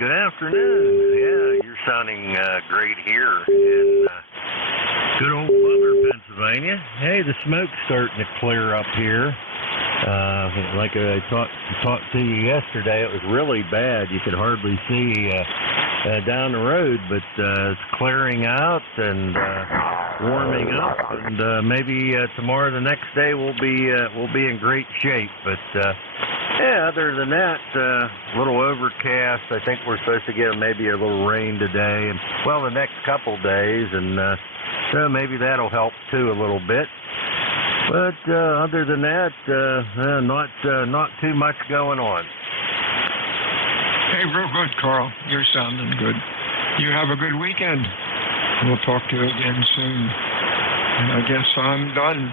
Good afternoon. Yeah, you're sounding great here in good old Butler, Pennsylvania. Hey, the smoke's starting to clear up here. Like I talked to you yesterday, it was really bad. You could hardly see down the road, but it's clearing out and warming up, and maybe tomorrow, the next day, we'll be in great shape. But yeah, other than that, a little overcast. I think we're supposed to get maybe a little rain today, and well, the next couple days, and so maybe that'll help too a little bit. But other than that, not too much going on. Hey, real good, Carl. You're sounding good. You have a good weekend. We'll talk to you again soon. And I guess I'm done.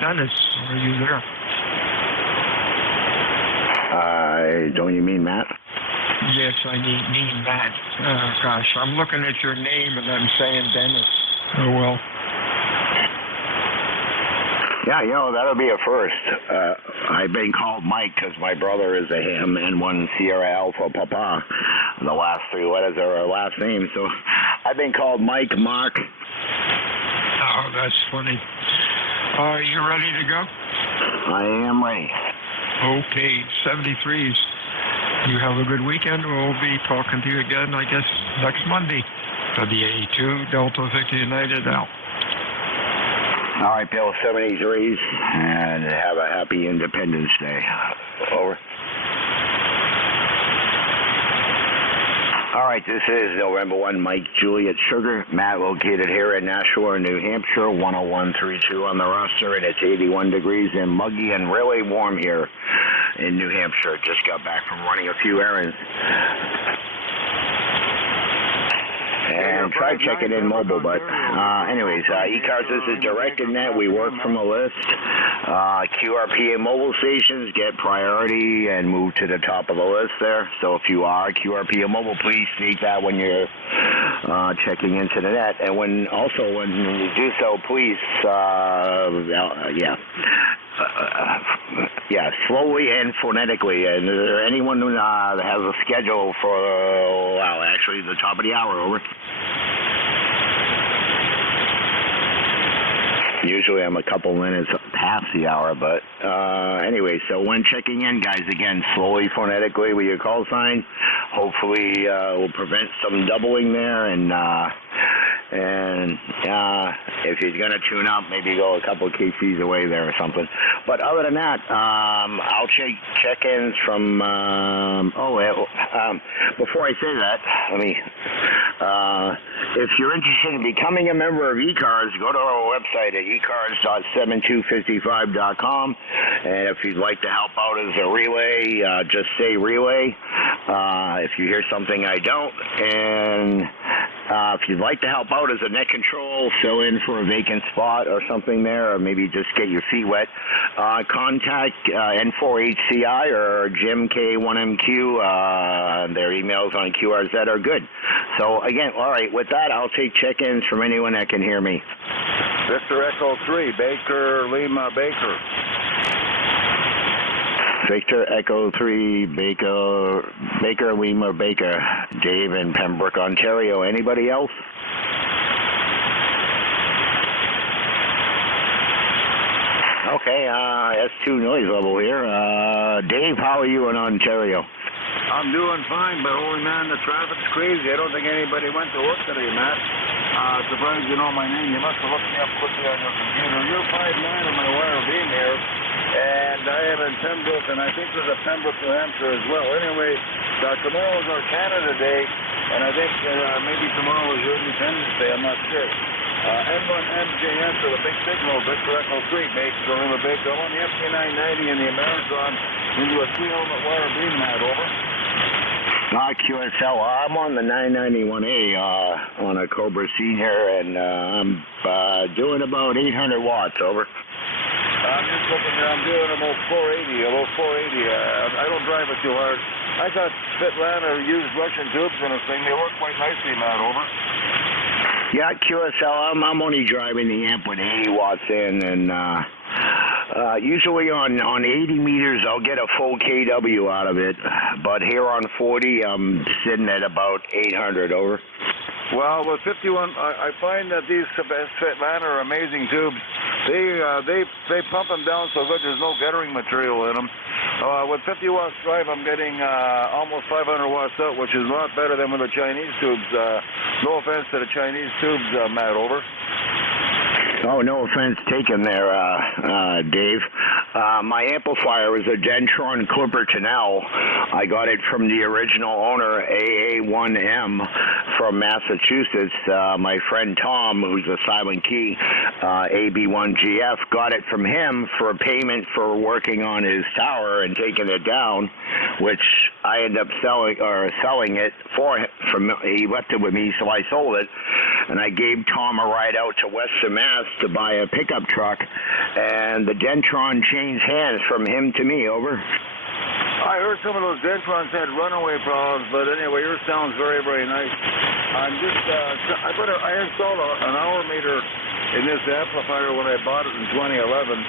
Dennis, are you there? Don't you mean Matt? Yes, I mean Matt. Gosh, I'm looking at your name and I'm saying Dennis. Oh, well. Yeah, that'll be a first. I've been called Mike because my brother is a ham and one Sierra Alpha Papa. The last three letters are our last name, so I've been called Mike, Mark. Oh, that's funny. Are you ready to go? I am ready. Okay, 73s. You have a good weekend. We'll be talking to you again, I guess, next Monday. WA2 Delta Victor United out. All right, Bill, 73s, and have a happy Independence Day. Over. All right, this is November 1, Mike Juliet Sugar. Matt located here in Nashua, New Hampshire, 10132 on the roster, and it's 81 degrees and muggy and really warm here in New Hampshire. Just got back from running a few errands. And try checking in mobile, but anyways, ECARS is a directed net. We work from a list. QRPA mobile stations get priority and move to the top of the list there. So if you are QRPA mobile, please state that when you're checking into the net. And when you do so, please, slowly and phonetically. And is there anyone that has a schedule for, actually the top of the hour, over? Usually I'm a couple minutes past the hour, but anyway, so when checking in, guys, again, slowly, phonetically with your call sign. Hopefully we'll prevent some doubling there, and if you're going to tune up, maybe go a couple of KCs away there or something. But other than that, I'll check-ins from, before I say that, if you're interested in becoming a member of ECARS, go to our website at ecars.7255.com, and if you'd like to help out as a relay, just say relay. If you hear something I don't, and if you'd like to help out as a net control, fill in for a vacant spot or something there, or maybe just get your feet wet, contact N4HCI or Jim K1MQ. Their emails on QRZ are good. So again, all right, with that, I'll take check-ins from anyone that can hear me. Victor Echo 3, Baker, Lima, Baker. Victor Echo 3, Baker, Lima, Baker. Dave in Pembroke, Ontario. Anybody else? Okay, S2 noise level here. Dave, how are you in Ontario? I'm doing fine, but holy man, the traffic's crazy. I don't think anybody went to work today, Matt. Surprised you know my name. You must have looked me up quickly on your computer. You're 5'9" on my wire beam here, and I am in Pembroke, and I think there's a Pembroke, New Hampshire as well. Anyway, tomorrow's our Canada Day, and I think maybe tomorrow is your Independence Day. I'm not sure. N1 NJ2US for the big signal, Victor Echo 3, Baker, Lima, Baker. I'm on the FT990 and the Ameritron into a 3-helmet wire beam, Matt, over. QSL, I'm on the 991A on a Cobra Senior, and I'm doing about 800 watts, over. I'm just looking here, I'm doing about 480. I don't drive it too hard. I got Svetlana used Russian tubes in a thing. They work quite nicely, Matt, over. Yeah, QSL, I'm only driving the amp with 80 watts in, and Usually on 80 meters, I'll get a full KW out of it, but here on 40, I'm sitting at about 800, over. Well, with 51, I find that these Svetlana are amazing tubes. They pump them down so good there's no guttering material in them. With 50 watts drive, I'm getting almost 500 watts out, which is a lot better than with the Chinese tubes. No offense to the Chinese tubes, Matt, over. Oh, no offense taken there, Dave. My amplifier is a Dentron Clipper Tunnel. I got it from the original owner, AA1M, from Massachusetts. My friend Tom, who's a Silent Key, AB1GF, got it from him for a payment for working on his tower and taking it down, which I ended up selling it for him. He left it with me, so I sold it. And I gave Tom a ride out to Western Mass to buy a pickup truck, and the Dentron changed hands from him to me, over. I heard some of those Dentrons had runaway problems, but anyway, yours sounds very, very nice. I'm just, I installed an hour meter in this amplifier when I bought it in 2011.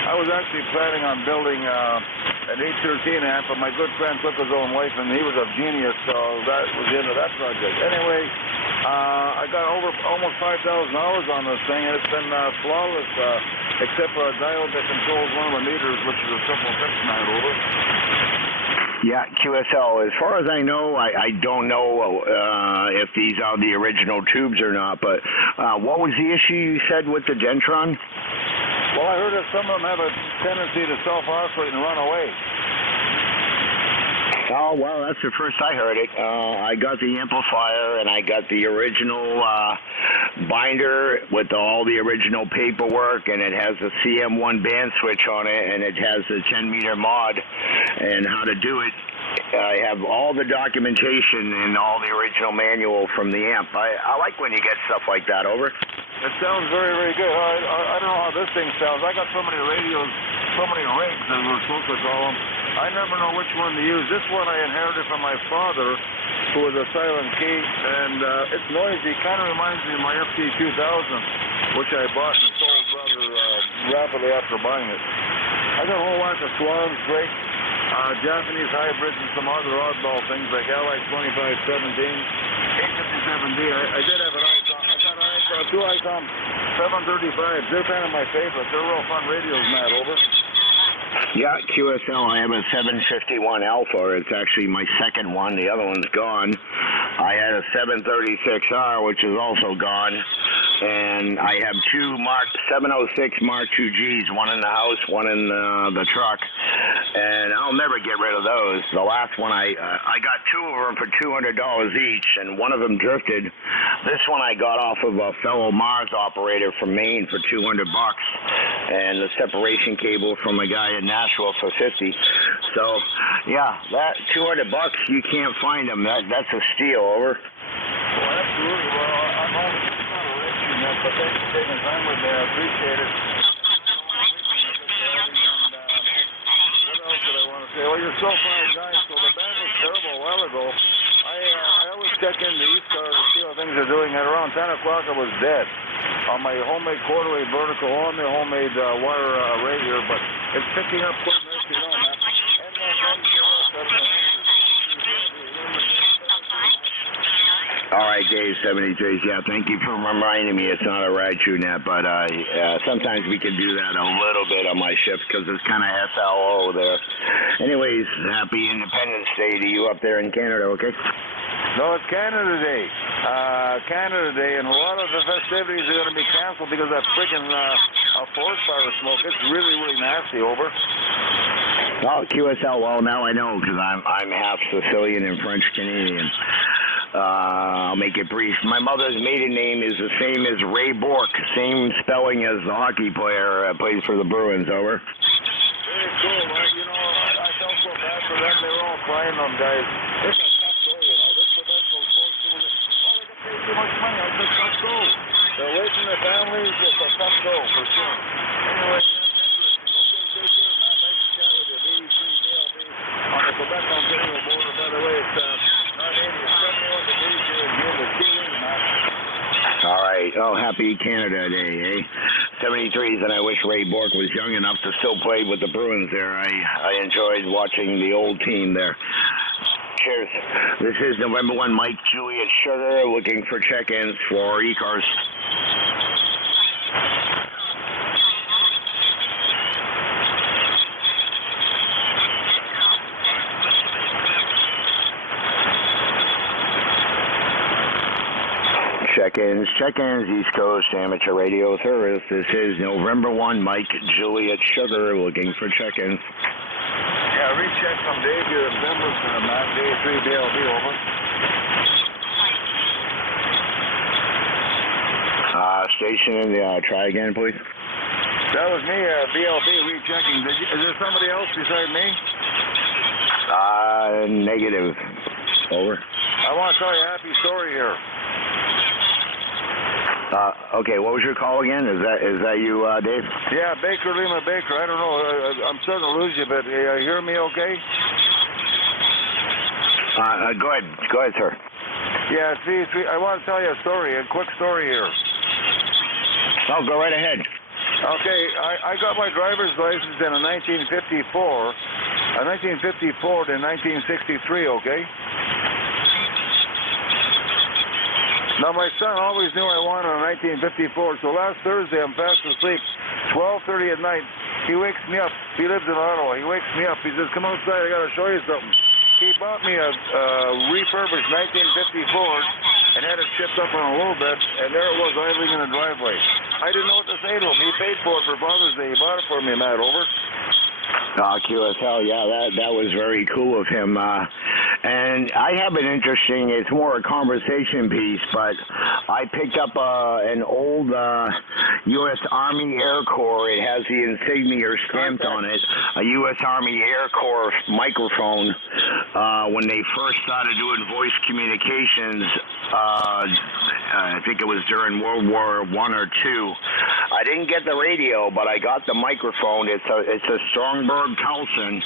I was actually planning on building an 813 amp, but my good friend took his own life, and he was a genius, so that was the end of that project. Anyway, I got over almost 5,000 hours on this thing, and it's been flawless, except for a diode that controls one of the meters, which is a simple fix, Matt, over. Yeah, QSL. As far as I know, I don't know if these are the original tubes or not, but what was the issue you said with the Dentron? Well, I heard that some of them have a tendency to self-oscillate and run away. Oh, well, that's the first I heard it. I got the amplifier, and I got the original binder with all the original paperwork, and it has a CM1 band switch on it, and it has a 10-meter mod and how to do it. I have all the documentation and all the original manual from the amp. I like when you get stuff like that, over. It sounds very, very good. I don't know how this thing sounds. I got so many radios, so many rigs, as we're supposed to call them. I never know which one to use. This one I inherited from my father, who was a Silent Key, and it's noisy. It kind of reminds me of my FT2000, which I bought and sold rather rapidly after buying it. I got a whole lot of Swans, Drake, Japanese hybrids, and some other oddball things like Allied 2517, 857D. I did have an ICOM. I got two ICOM 735s. They're kind of my favorites. They're real fun radios, Matt, over. Yeah, QSL, I have a 751 Alpha. It's actually my second one. The other one's gone. I had a 736R, which is also gone. And I have two 706 Mark II Gs, one in the house, one in the truck. And I'll never get rid of those. The last one, I got two of them for $200 each, and one of them drifted. This one I got off of a fellow Mars operator from Maine for $200, and the separation cable from a guy in Nashville for $50. So, yeah, that $200, you can't find them. That's a steal, over. Well, absolutely. Well, I'm only but thanks for taking time with me. I appreciate it. What else did I want to say? Well, you're so fine, guys. So the band was terrible a while ago. I always check in the ECARS to see how things are doing. At around 10 o'clock, I was dead on my homemade quarterly vertical, on the homemade wire array here, but it's picking up quite nicely now, man. All right, Dave, 73. Yeah, thank you for reminding me it's not a ride TrueNet, but sometimes we can do that a little bit on my shift because it's kind of SLO there. Anyways, happy Independence Day to you up there in Canada, okay? No, it's Canada Day. Canada Day, and a lot of the festivities are going to be canceled because of that freaking forest fire smoke. It's really, really nasty, over. Oh, QSL, well, now I know because I'm half Sicilian and French Canadian. I'll make it brief. My mother's maiden name is the same as Ray Bork, same spelling as the hockey player plays for the Bruins, over. Very cool, right? You know, I felt so bad for them. They were all crying, them guys. It's a tough go, you know. This professional sports people, they get paid too much money. It's a tough go. They're away from their families. It's a tough go, for sure. Anyway, that's interesting. Okay, take care, man. Nice to chat with you. VE3JLB on the Quebec-Ontario border. By the way, it's not 80, it's 71 degrees here in Humid. All right. Oh, happy Canada Day, eh? 73s, and I wish Ray Bork was young enough to still play with the Bruins there. I enjoyed watching the old team there. Cheers. This is November 1, Mike Juliet Sugar, looking for check-ins for ECARS. Check-ins, East Coast Amateur Radio Service. This is November 1, Mike Juliet Sugar, looking for check-ins. Yeah, recheck from Dave here in Denver, Matt, J3BLB, over. Station and try again, please. That was me, BLB, rechecking. Is there somebody else beside me? Negative. Over. I want to tell you a happy story here. Okay, what was your call again? Is that you, Dave? Yeah, Baker Lima Baker. I don't know. I'm starting to lose you, but you hear me okay? Go ahead, sir. Yeah, see, I want to tell you a story, a quick story here. Oh, go right ahead. Okay, I got my driver's license in 1954, 1954 to 1963, okay? Now, my son always knew I wanted a 1954, so last Thursday I'm fast asleep, 12:30 at night. He wakes me up. He lives in Ottawa. He wakes me up. He says, come outside, I got to show you something. He bought me a refurbished 1954 and had it shipped up on a low bed, and there it was idling in the driveway. I didn't know what to say to him. He paid for it for Father's Day. He bought it for me, Matt, over. QSL, yeah, that was very cool of him. And I have an interesting, it's more a conversation piece, but I picked up an old U.S. Army Air Corps. It has the insignia stamped on it, a U.S. Army Air Corps microphone. When they first started doing voice communications, I think it was during World War I or II. I didn't get the radio, but I got the microphone. It's a Strongberg Towson,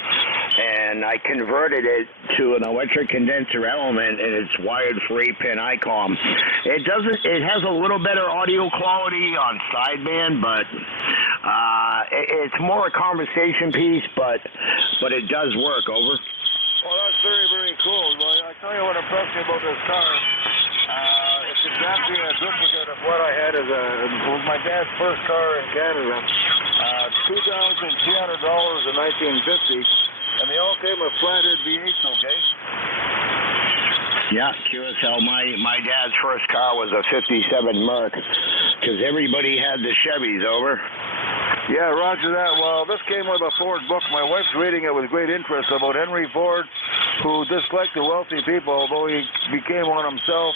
and I converted it to an electric condenser element, and it's wired for 8-pin ICOM. It has a little better audio quality on sideband, but it's more a conversation piece, but it does work. Over. Well, that's very, very cool. Well, I tell you what impressed me about this car. It's exactly a duplicate of what I had it was my dad's first car in Canada. $2,300 in 1950, and they all came with flathead V8s, okay? Yeah, QSL. My dad's first car was a 57 Merc, because everybody had the Chevys. Over. Yeah, roger that. Well, this came with a Ford book. My wife's reading it with great interest about Henry Ford, who disliked the wealthy people, although he became one himself.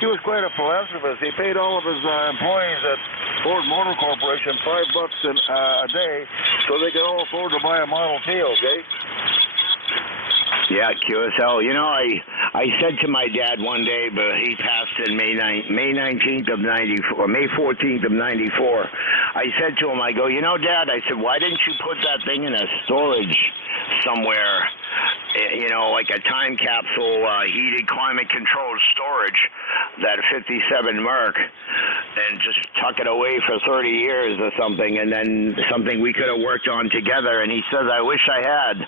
He was quite a philanthropist. He paid all of his employees at Ford Motor Corporation $5 a day so they could all afford to buy a Model T, okay? Yeah, QSL. You know, I said to my dad one day, but he passed in May 19th of 94, May 14th of 94. I said to him, I go, you know, Dad, I said, why didn't you put that thing in a storage somewhere, you know, like a time capsule, heated climate-controlled storage, that 57 Merc, and just tuck it away for 30 years or something, and then something we could have worked on together. And he says, I wish I had.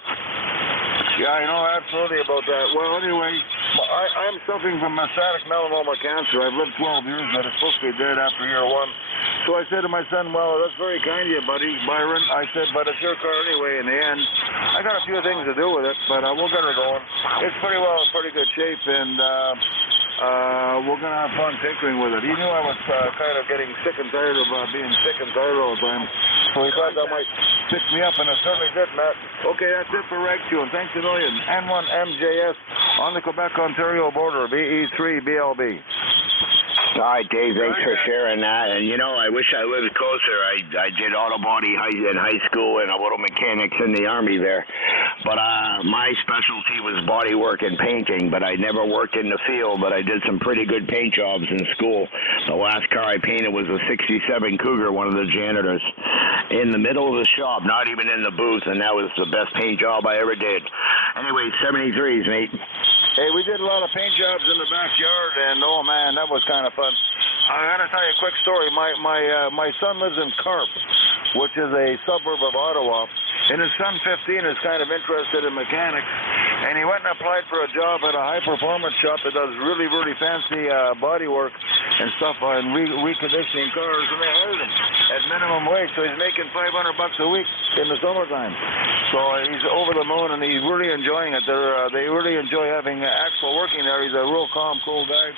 Yeah, I know absolutely about that. Well, anyway, I'm suffering from metastatic melanoma cancer. I've lived 12 years, but it's supposed to be dead after year 1. So I said to my son, well, that's very kind of you, buddy, Byron. I said, but it's your car anyway in the end. I got a few things to do with it, but we'll get her going. It's pretty well in pretty good shape, and we're going to have fun tinkering with it. He knew I was kind of getting sick and tired of being sick and tired all the time. So he thought that might pick me up, and it certainly did, Matt. Okay, that's it for Reg Tune. Thanks a million. N1MJS on the Quebec-Ontario border, VE3BLB. All right, Dave, thanks for sharing that. And, you know, I wish I lived closer. I did auto body in high school and a little mechanics in the Army there. But my specialty was body work and painting, but I never worked in the field, but I did some pretty good paint jobs in school. The last car I painted was a 67 Cougar, one of the janitors, in the middle of the shop, not even in the booth, and that was the best paint job I ever did. Anyway, 73s, mate. Hey, we did a lot of paint jobs in the backyard, and oh man, that was kind of fun. I got to tell you a quick story. My son lives in Carp, which is a suburb of Ottawa, and his son 15 is kind of interested in mechanics, and he went and applied for a job at a high-performance shop that does really, really fancy body work and stuff and reconditioning cars, and they hired him at minimum wage, so he's making $500 a week in the summertime. So he's over the moon, and he's really enjoying it. They really enjoy having Axel working there. He's a real calm, cool guy.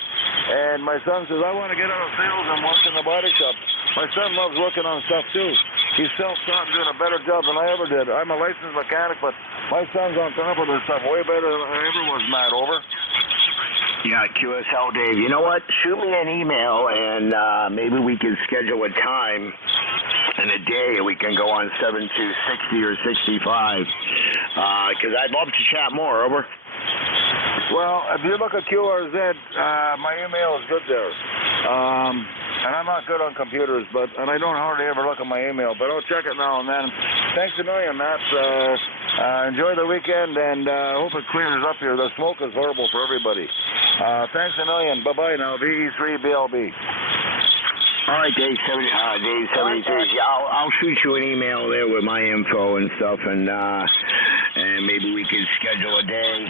And my son says, I want to get out of sales and work in the body shop. My son loves working on stuff, too. He's self-taught and doing a better job than I ever did. I'm a licensed mechanic, but my son's on top of this stuff way better than I ever was, Matt. Over. Yeah, QSL Dave. You know what? Shoot me an email, and maybe we can schedule a time in a day. We can go on 7260 or 65. Because I'd love to chat more. Over. Well, if you look at QRZ, my email is good there. And I'm not good on computers, and I don't hardly ever look at my email, but I'll check it now and then. Thanks a million, Matt. Enjoy the weekend, and hope it clears up here. The smoke is horrible for everybody. Thanks a million. Bye-bye now. VE3BLB. All right, Dave 73. Yeah, I'll shoot you an email there with my info and stuff, and maybe we can schedule a day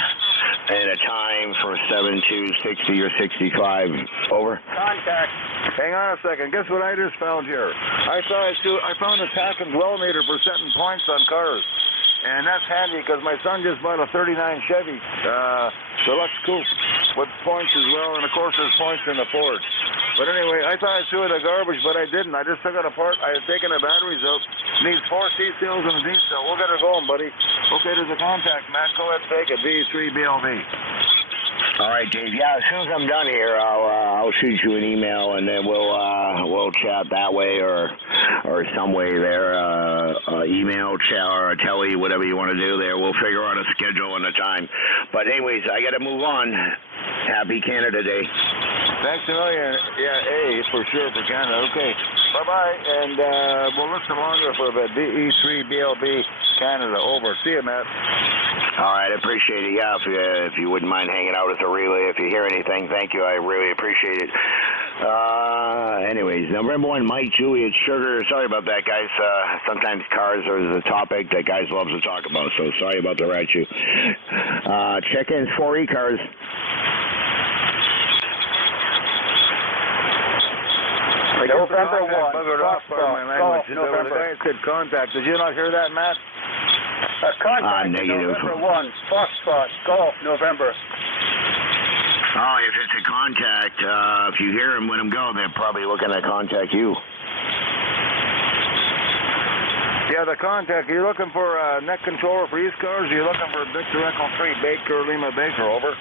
and a time for 7260 or 65. Over. Contact. Hang on a second. Guess what I just found here? I found a tack and dwell meter for setting points on cars. And that's handy because my son just bought a 39 Chevy Deluxe Coupe with points as well, and of course there's points in the Ford. But anyway, I thought I threw it in the garbage, but I didn't. I just took it apart. I had taken the batteries out. Needs 4 C cells and a D cell. We'll get her going, buddy. Okay, there's a contact, Matt. Go ahead and take it. V3BLV. All right, Dave. Yeah, as soon as I'm done here, I'll shoot you an email, and then we'll chat that way or some way there. Email, chat, or tele, whatever you want to do there. We'll figure out a schedule and a time. But anyways, I got to move on. Happy Canada Day. Thanks a million. Yeah, for sure for Canada. Okay. Bye-bye, and we'll listen longer for a bit. DE3BLB Canada. Over. See you, Matt. All right, I appreciate it. Yeah, if you wouldn't mind hanging out as a relay, if you hear anything, thank you. I really appreciate it. Anyways, November 1, Mike, Juliet, Sugar. Sorry about that, guys. Sometimes cars are the topic that guys love to talk about, so sorry about the rat shoe. Check-ins for ECARS. November 1. Buggered off by my language. There was a guy that said contact. Did you not hear that, Matt? Contact negative. November 1. Foxtrot, Golf, November. Oh, if it's a contact, if you hear him, let him go. They're probably looking to contact you. Yeah, the contact. Are you looking for a neck controller for ECARS? Are you looking for Victor Echo 3 Baker, Lima Baker? Over.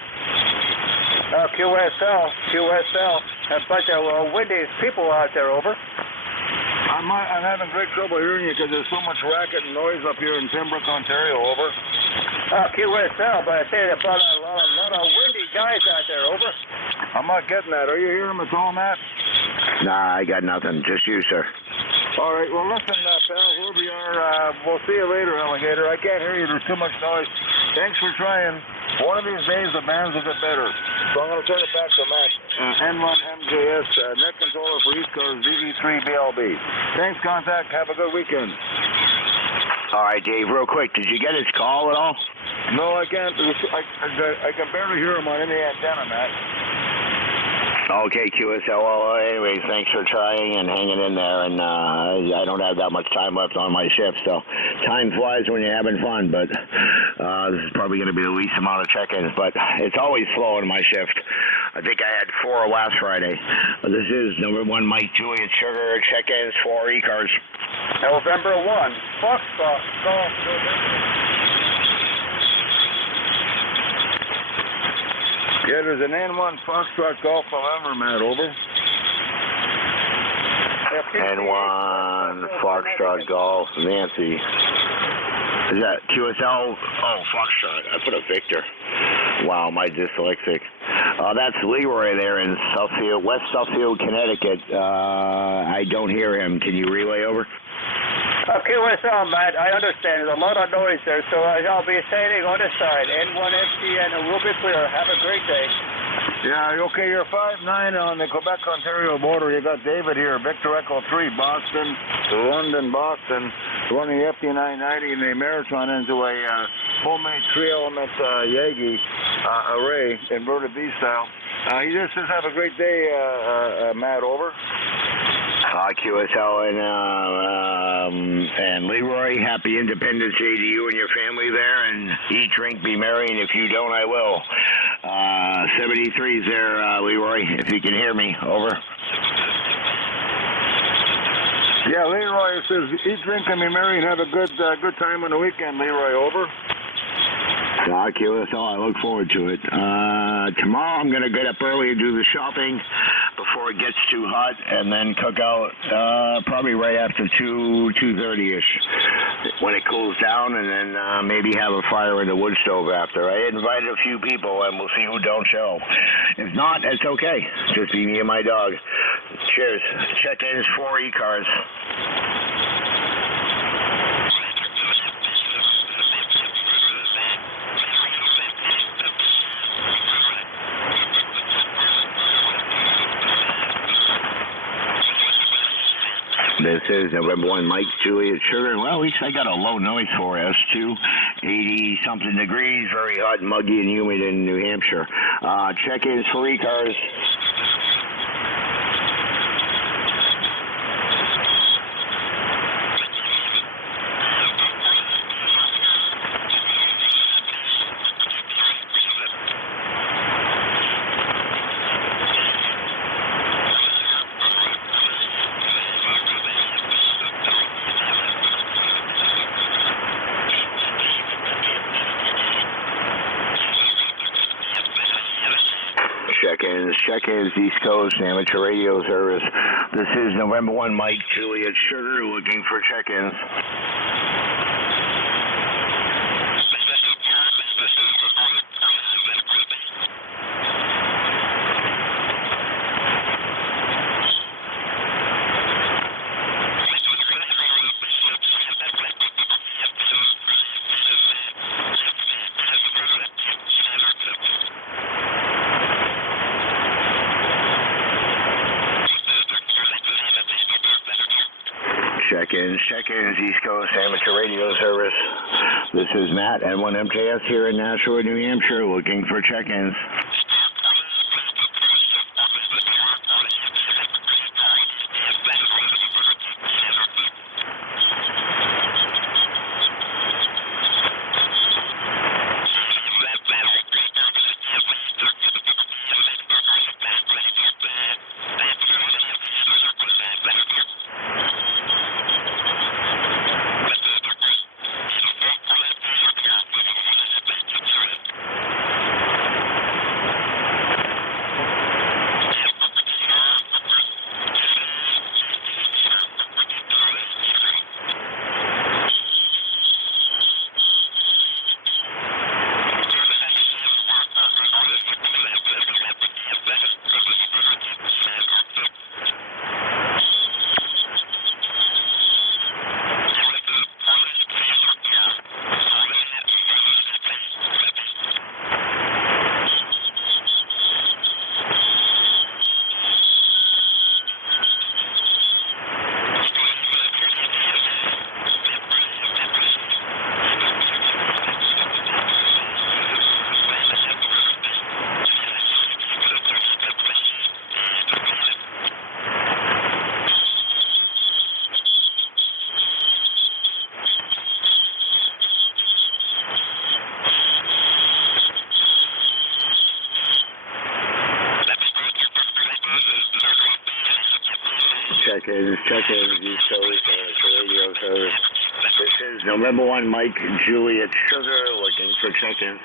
QSL. A bunch of windy people out there. Over. I'm having great trouble hearing you because there's so much racket and noise up here in Pembroke, Ontario. Over. QSL, but I say there's a lot of windy guys out there. Over. I'm not getting that. Are you hearing them at all, Matt? Nah, I got nothing. Just you, sir. All right. Well, listen, pal, wherever you are, we'll see you later, Alligator. I can't hear you. There's too much noise. Thanks for trying. One of these days, the bands will get better. So I'm going to turn it back to Matt. N1MJS, net controller for ECARS, VE3BLB. Thanks, contact. Have a good weekend. All right, Dave, real quick. Did you get his call at all? No, I can't. I can barely hear him on any antenna, Matt. Okay, QSL. Well, anyways, thanks for trying and hanging in there. And I don't have that much time left on my shift, so time flies when you're having fun. But this is probably going to be the least amount of check-ins. But it's always slow in my shift. I think I had 4 last Friday. This is number 1, Mike, Juliet, Sugar, check-ins for ECARS. November 1, Foxtrot, Golf, November. Yeah, there's an N1 Foxtrot Golf November, Matt. Over. N1 Foxtrot Golf Nancy. Is that QSL? Oh, Foxtrot. I put a Victor. Wow, my dyslexic. That's Leroy there in West Southfield, Connecticut. I don't hear him. Can you relay over? QSL, Matt, I understand. There's a lot of noise there, so I'll be standing on this side. N1FG, and we'll be clear. Have a great day. Yeah, okay, you're 5'9" on the Quebec-Ontario border. You got David here, Victor Echo 3, Boston, London, Boston, running the FD990 and the Maritron into a homemade 3-element Yagi array, inverted V style. He just says, have a great day, Matt, over. QSL and Leroy, happy Independence Day to you and your family there, and eat, drink, be merry, and if you don't, I will. 73's there, Leroy, if you can hear me, over. Yeah, Leroy says, eat, drink, and be merry, and have a good time on the weekend, Leroy, over. QSL, I look forward to it. Tomorrow I'm going to get up early and do the shopping before it gets too hot, and then cook out probably right after 2:30ish when it cools down, and then maybe have a fire in the wood stove after. I invited a few people, and we'll see who don't show. If not, it's okay. Just be me and my dog. Cheers. Check-ins for ECARS. This is November 1, Mike, Juliet, Sugar. Well, at least I got a low noise forecast, too. 80-something degrees, very hot, muggy, and humid in New Hampshire. Check-ins for ECARS. Check-ins, East Coast Amateur Radio Service. This is November 1, Mike, Juliet, Sugar, looking for check-ins. Check-ins, East Coast Amateur Radio Service. This is Matt, N1MJS here in Nashua, New Hampshire, looking for check-ins. Check-ins, East Coast Radio Service. This is November 1, Mike, Juliet, Sugar, looking for check-ins.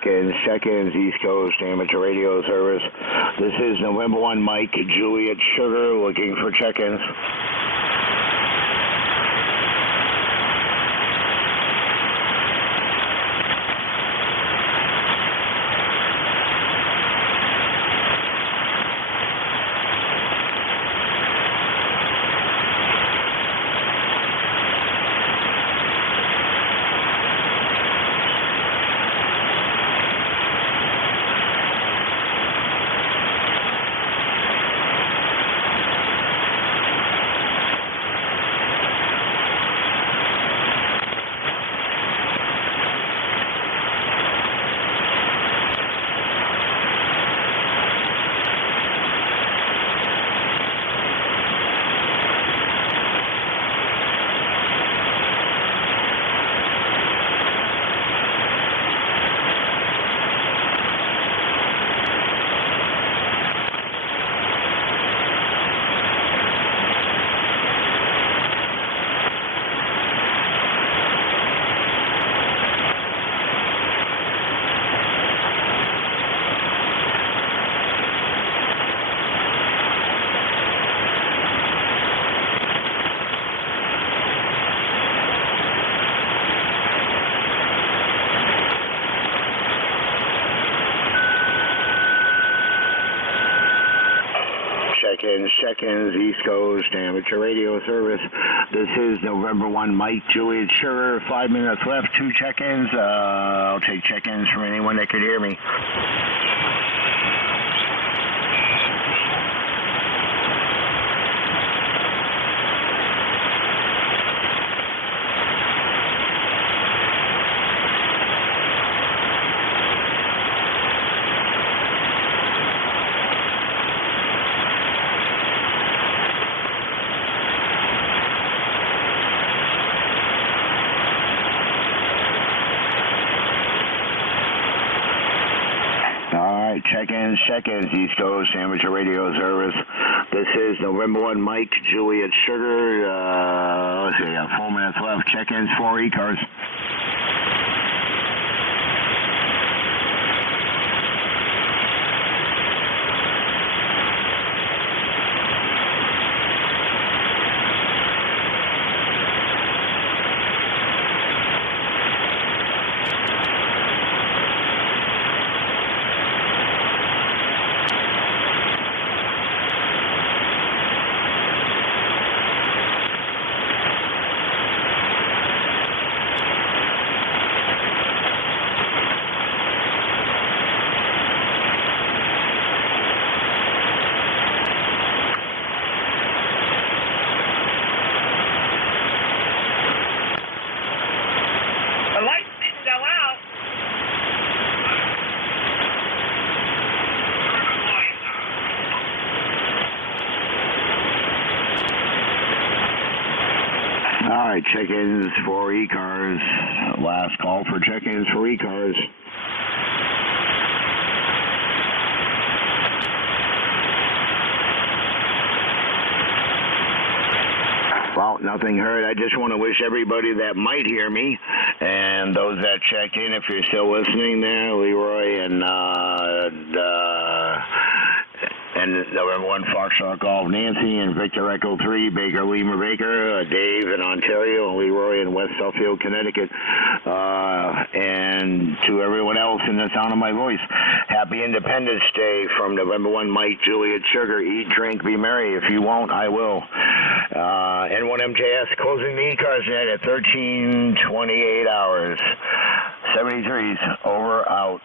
check-ins, East Coast Amateur Radio Service. This is November 1 Mike, Juliet Sugar, looking for check-ins. Check-ins, East Coast Amateur Radio Service. This is November 1 Mike, Juliet Sugar. 5 minutes left, 2 check-ins. I'll take check-ins from anyone that could hear me. Check-ins, East Coast Amateur Radio Service. This is November 1 Mike, Juliet Sugar. Let's see, 4 minutes left. Check-ins for ECARS. Check-ins for ECARS. Last call for check-ins for ECARS. Well, nothing heard. I just want to wish everybody that might hear me and those that checked in, if you're still listening there, Leroy and November 1 Foxtrot Golf Nancy and Victor Echo 3 Baker Lima Baker, Dave in Ontario, Leroy in West Suffield, Connecticut, and to everyone else in the sound of my voice, happy Independence Day from November 1 Mike, Juliet Sugar. Eat, drink, be merry. If you won't, I will. N1MJS closing the ECARS net at 13:28 hours. 73s over, out.